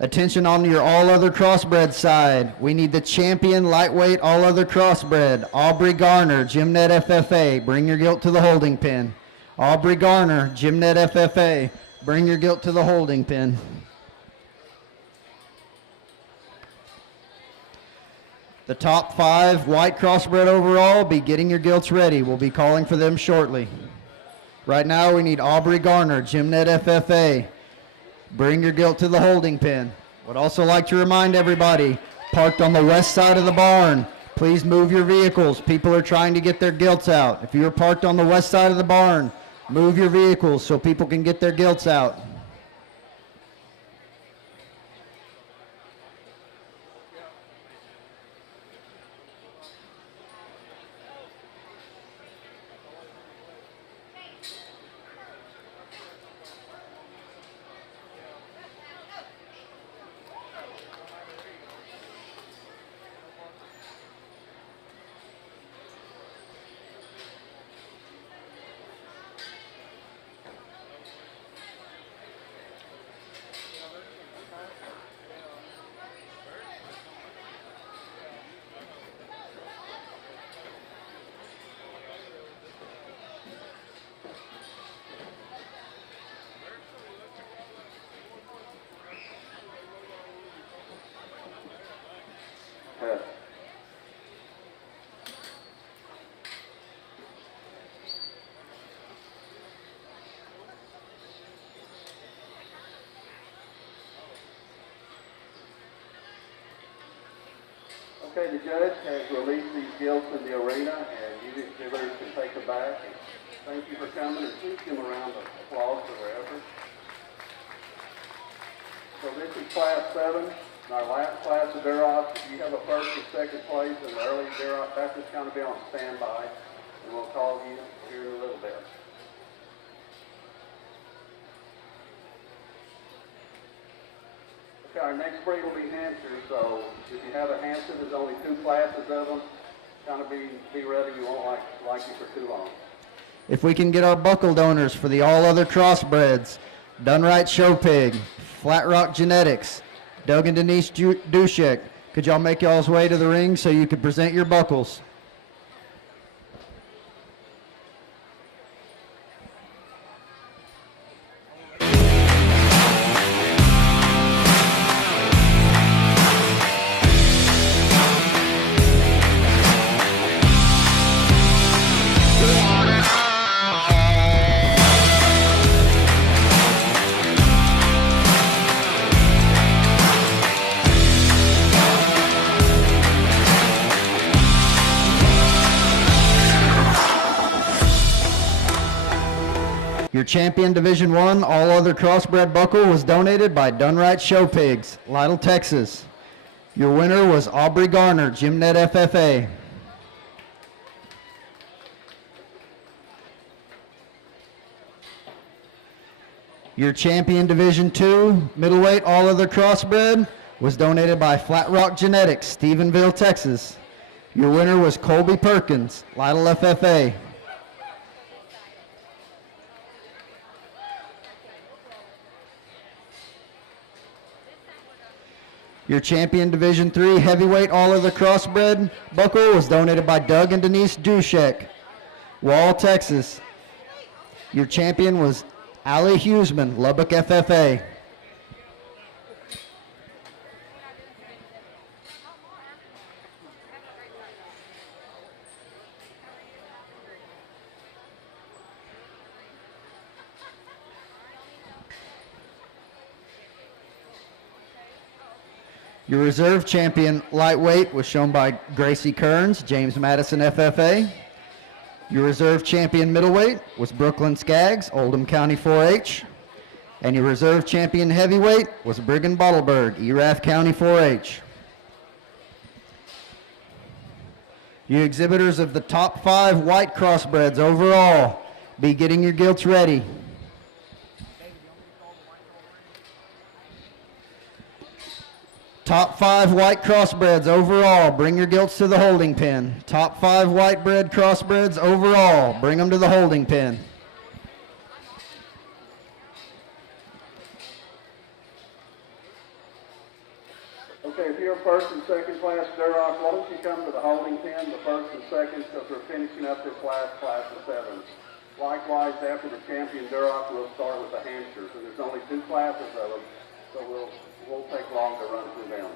Attention on your all other crossbred side. We need the champion lightweight all other crossbred, Aubrey Garner, Gymnet FFA. Bring your gilt to the holding pen. Aubrey Garner, Gymnet FFA. Bring your gilt to the holding pen. The top 5 white crossbred overall, be getting your gilts ready. We'll be calling for them shortly. Right now we need Aubrey Garner, Gymnet FFA. Bring your gilt to the holding pen. Would also like to remind everybody, parked on the west side of the barn, please move your vehicles. People are trying to get their gilts out. If you're parked on the west side of the barn, move your vehicles so people can get their gilts out. Okay, the judge has released these gilts in the arena, and you exhibitors can take them back. And thank you for coming, and please give them a round of applause for their efforts. So this is Class 7. In our last class of Duroc, if you have a first or second place in the early Duroc, that's just going to be on standby, and we'll call you here in a little bit. Okay, our next breed will be Hampshire, so if you have a Hampshire, there's only 2 classes of them. Kind of be ready, you won't like you for too long. If we can get our buckle donors for the all other crossbreds, Done Right Show Pig, Flat Rock Genetics, Doug and Denise Dushek, could y'all make y'all's way to the ring so you could present your buckles? Your champion Division I all other crossbred buckle was donated by Done Right Show Pigs, Lytle, Texas. Your winner was Aubrey Garner, Gymnet FFA. Your champion Division II middleweight all other crossbred was donated by Flat Rock Genetics, Stephenville, Texas. Your winner was Colby Perkins, Lytle FFA. Your champion Division III heavyweight all other crossbred buckle was donated by Doug and Denise Dushek, Wall, Texas. Your champion was Allie Huseman, Lubbock FFA. Your reserve champion lightweight was shown by Gracie Kearns, James Madison FFA. Your reserve champion middleweight was Brooklyn Skaggs, Oldham County 4-H. And your reserve champion heavyweight was Brigham Bottleberg, Erath County 4-H. You exhibitors of the top 5 white crossbreds overall, be getting your gilts ready. Top 5 white crossbreds overall, bring your gilts to the holding pen. Top 5 white bred crossbreds overall, bring them to the holding pen. Okay, if you're first and second class Duroc, why don't you come to the holding pen, the first and second, because we're finishing up this class of 7. Likewise, after the champion Duroc, we'll start with the Hampshire. So there's only 2 classes of them, so we'll take long to run through them.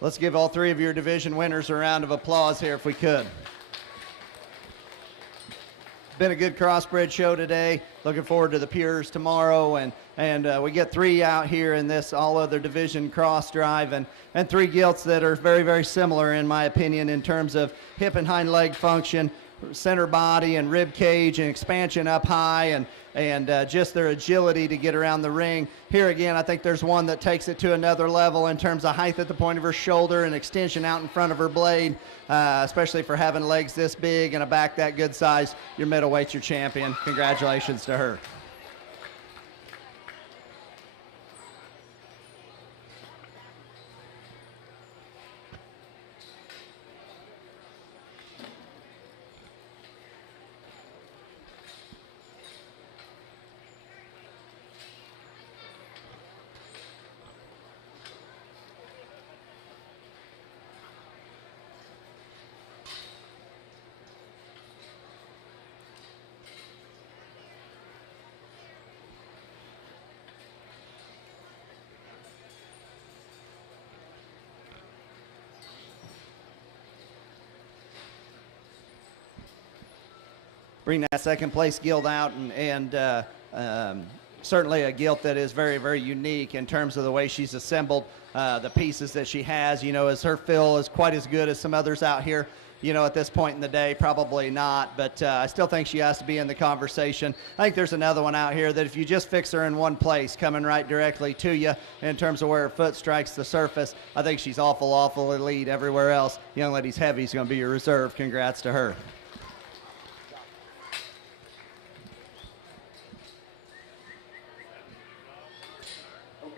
Let's give all 3 of your division winners a round of applause here if we could. Been a good crossbred show today. Looking forward to the Pures tomorrow, and we get 3 out here in this all other division cross drive, and 3 gilts that are very, very similar in my opinion in terms of hip and hind leg function. center body and rib cage and expansion up high, and just their agility to get around the ring. Here again, I think there's one that takes it to another level in terms of height at the point of her shoulder and extension out in front of her blade, especially for having legs this big and a back that good size. Your middleweight's your champion. Congratulations to her. Bring that second place gilt out, and certainly a gilt that is very, very unique in terms of the way she's assembled the pieces that she has. You know, is her fill is quite as good as some others out here? You know, at this point in the day, probably not, but I still think she has to be in the conversation. I think there's another one out here that if you just fix her in one place, coming right directly to you in terms of where her foot strikes the surface, I think she's awful elite everywhere else. Young lady's heavy is going to be your reserve. Congrats to her.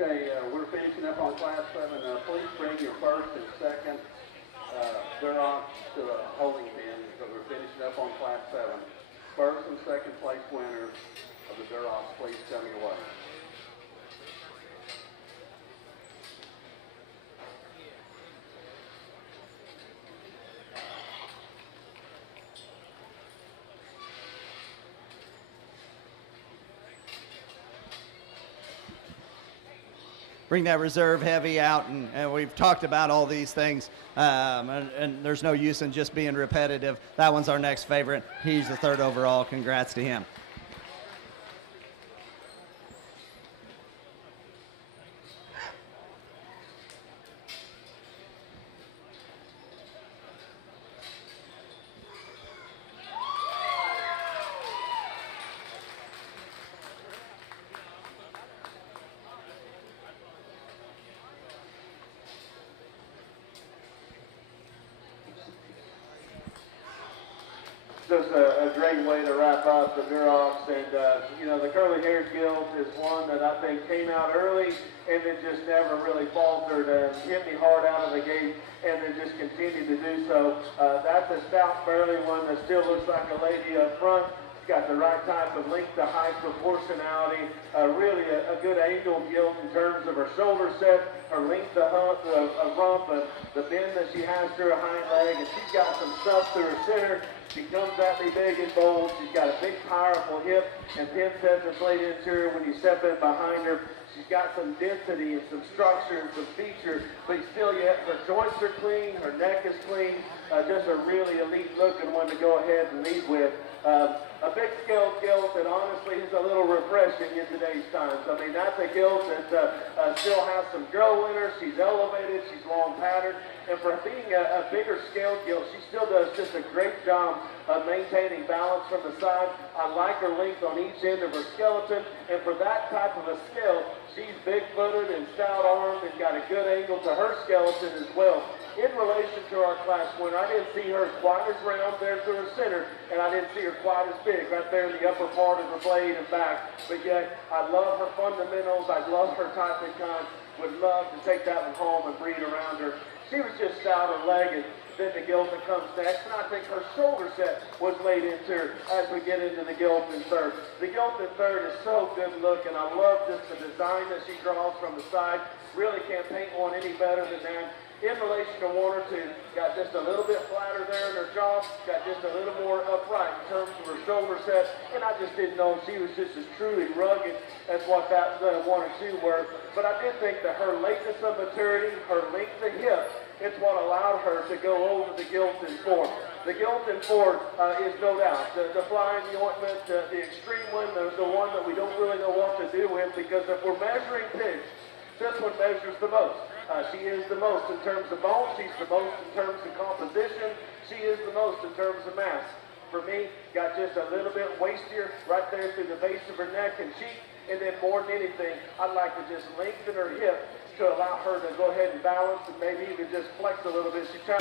Okay, we're finishing up on Class 7. Please bring your first and second Duroc to the holding pen because we're finishing up on Class 7. First and second place winners of the Duroc, please coming away. Bring that reserve heavy out, and we've talked about all these things, and there's no use in just being repetitive. That one's our next favorite. He's the third overall. Congrats to him. Just a great way to wrap up the Durocs, and you know, the curly-haired gilt is one that I think came out early and then just never really faltered and hit me hard out of the gate and then just continued to do so. That's a stout, burly one that still looks like a lady up front. It's got the right type of length to height proportionality, really a good angle gilt in terms of her shoulder set, her length to rump, and the bend that she has through her hind leg, and she's got some stuff through her center. She comes at me big and bold. She's got a big, powerful hip and pin set that's laid into her when you step in behind her. She's got some density and some structure and some feature, but still yet her joints are clean, her neck is clean, just a really elite looking one to go ahead and lead with. A big scale gilt that honestly is a little refreshing in today's times. I mean, that's a gilt that still has some girl in her. She's elevated, she's long patterned, and for being a bigger scale gilt, she still does just a great job of maintaining balance from the side. I like her length on each end of her skeleton, and for that type of a scale, she's big-footed and stout-armed and got a good angle to her skeleton as well. In relation to our class winner, I didn't see her quite as round there through her center, and I didn't see her quite as big right there in the upper part of her blade and back. But yet, I love her fundamentals. I love her type and kind. Would love to take that one home and breed around her. She was just stouter-legged than the gilt that comes next, and I think her shoulder set was laid into her as we get into the gilt in third. The gilt in third is so good looking. I love just the design that she draws from the side. Really can't paint one any better than that. In relation to one or two, got just a little bit flatter there in her jaw, got just a little more upright in terms of her shoulder set, and I just didn't know she was just as truly rugged as what that one or two were. But I did think that her lateness of maturity, her length of hip, it's what allowed her to go over the gilt in four. The gilt in four is no doubt the fly in the ointment, the extreme one, the one that we don't really know what to do with, because if we're measuring pitch, this one measures the most. She is the most in terms of bone. She's the most in terms of composition. She is the most in terms of mass. For me, got just a little bit waistier right there through the base of her neck and cheek. And then more than anything, I'd like to just lengthen her hip to allow her to go ahead and balance and maybe even just flex a little bit. She tried.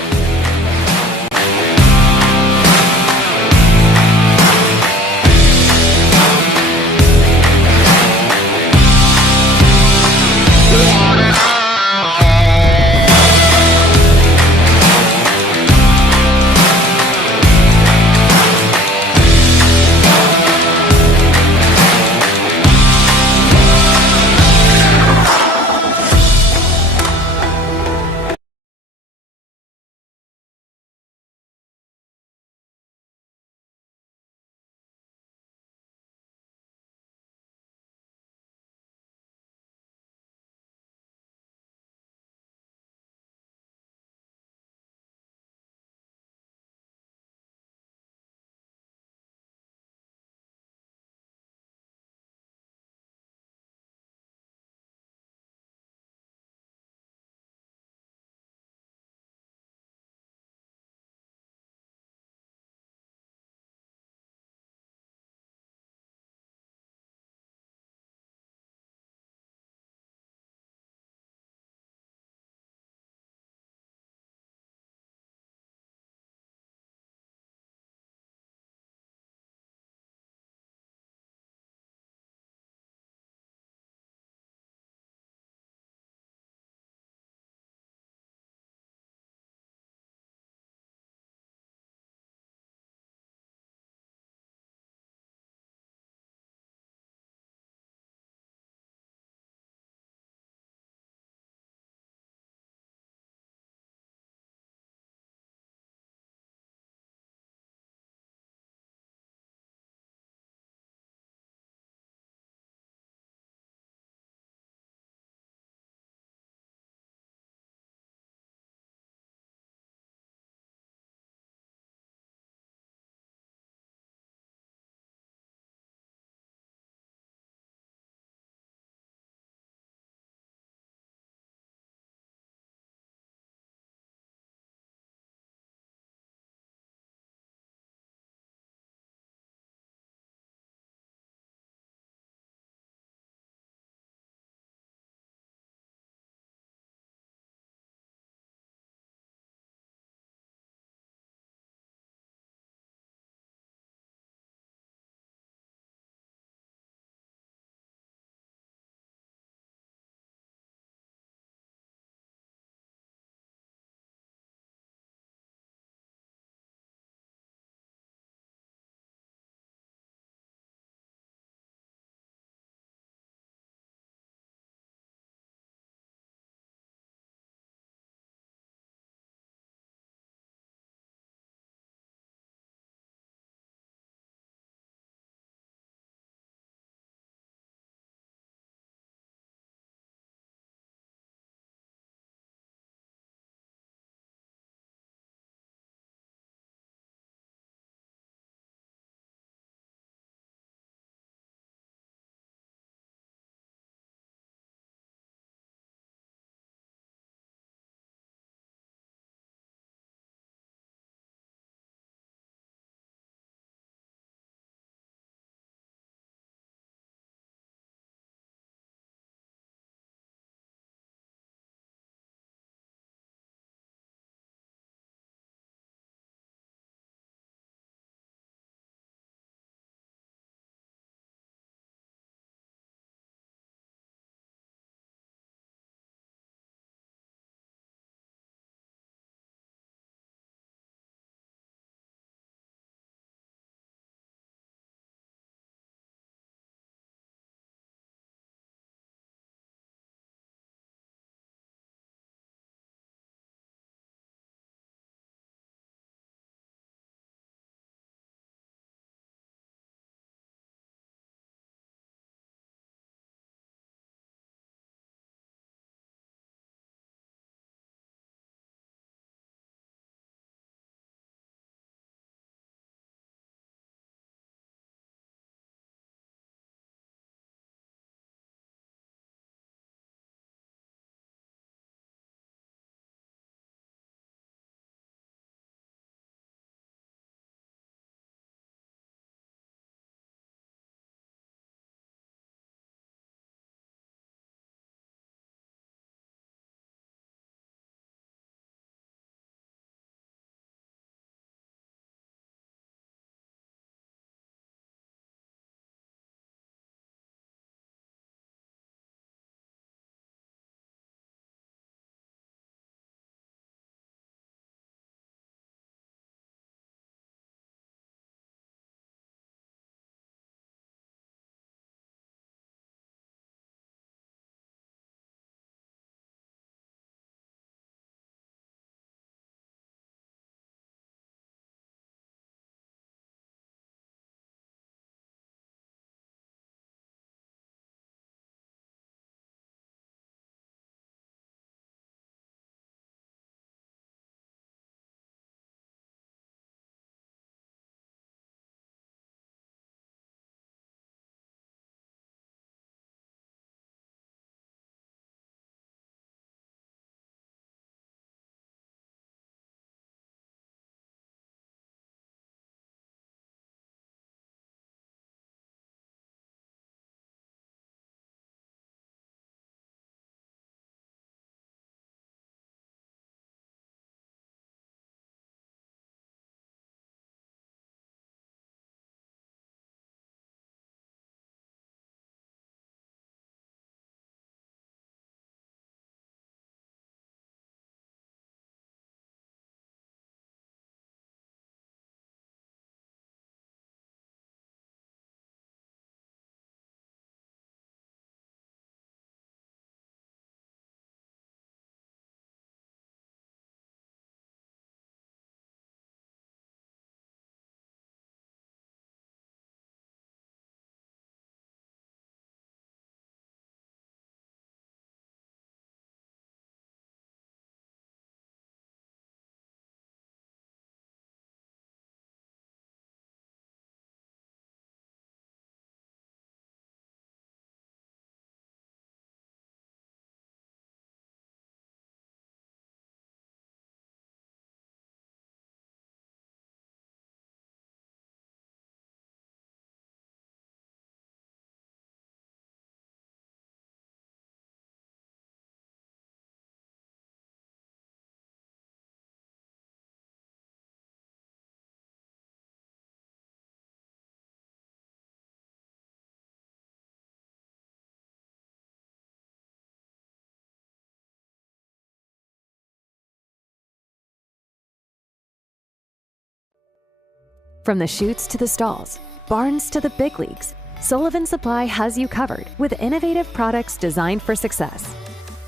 From the chutes to the stalls, barns to the big leagues, Sullivan Supply has you covered with innovative products designed for success.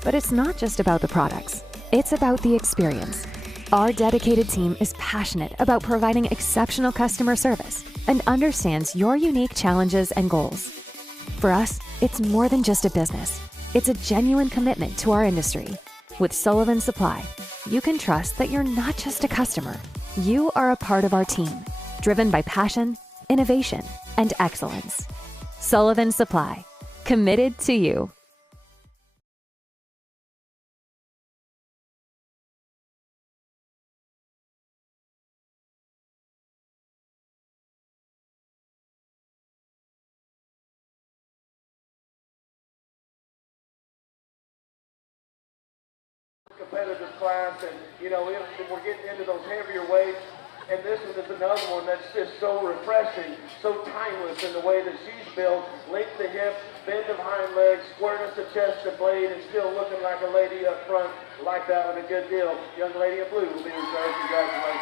But it's not just about the products, it's about the experience. Our dedicated team is passionate about providing exceptional customer service and understands your unique challenges and goals. For us, it's more than just a business. It's a genuine commitment to our industry. With Sullivan Supply, you can trust that you're not just a customer. You are a part of our team, driven by passion, innovation, and excellence. Sullivan Supply, committed to you. Competitive class, and if we're getting into those heavier weights, and this one is another one that's just so refreshing, so timeless in the way that she's built. Length to hip, bend of hind legs, squareness of chest to blade, and still looking like a lady up front. Like that one, a good deal. Young lady in blue will be reserved. Congratulations.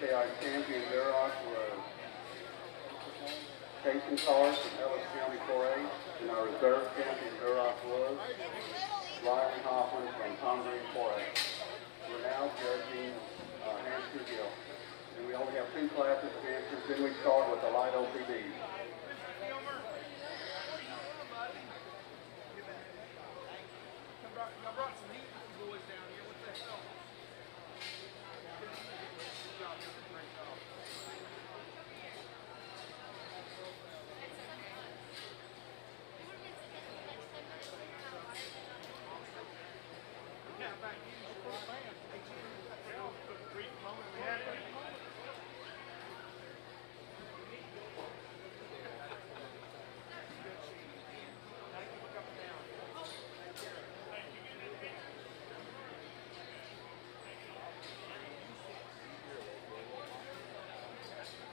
Okay, our champion Duroc was Jason Carr from Ellis County 4A, and our reserve champion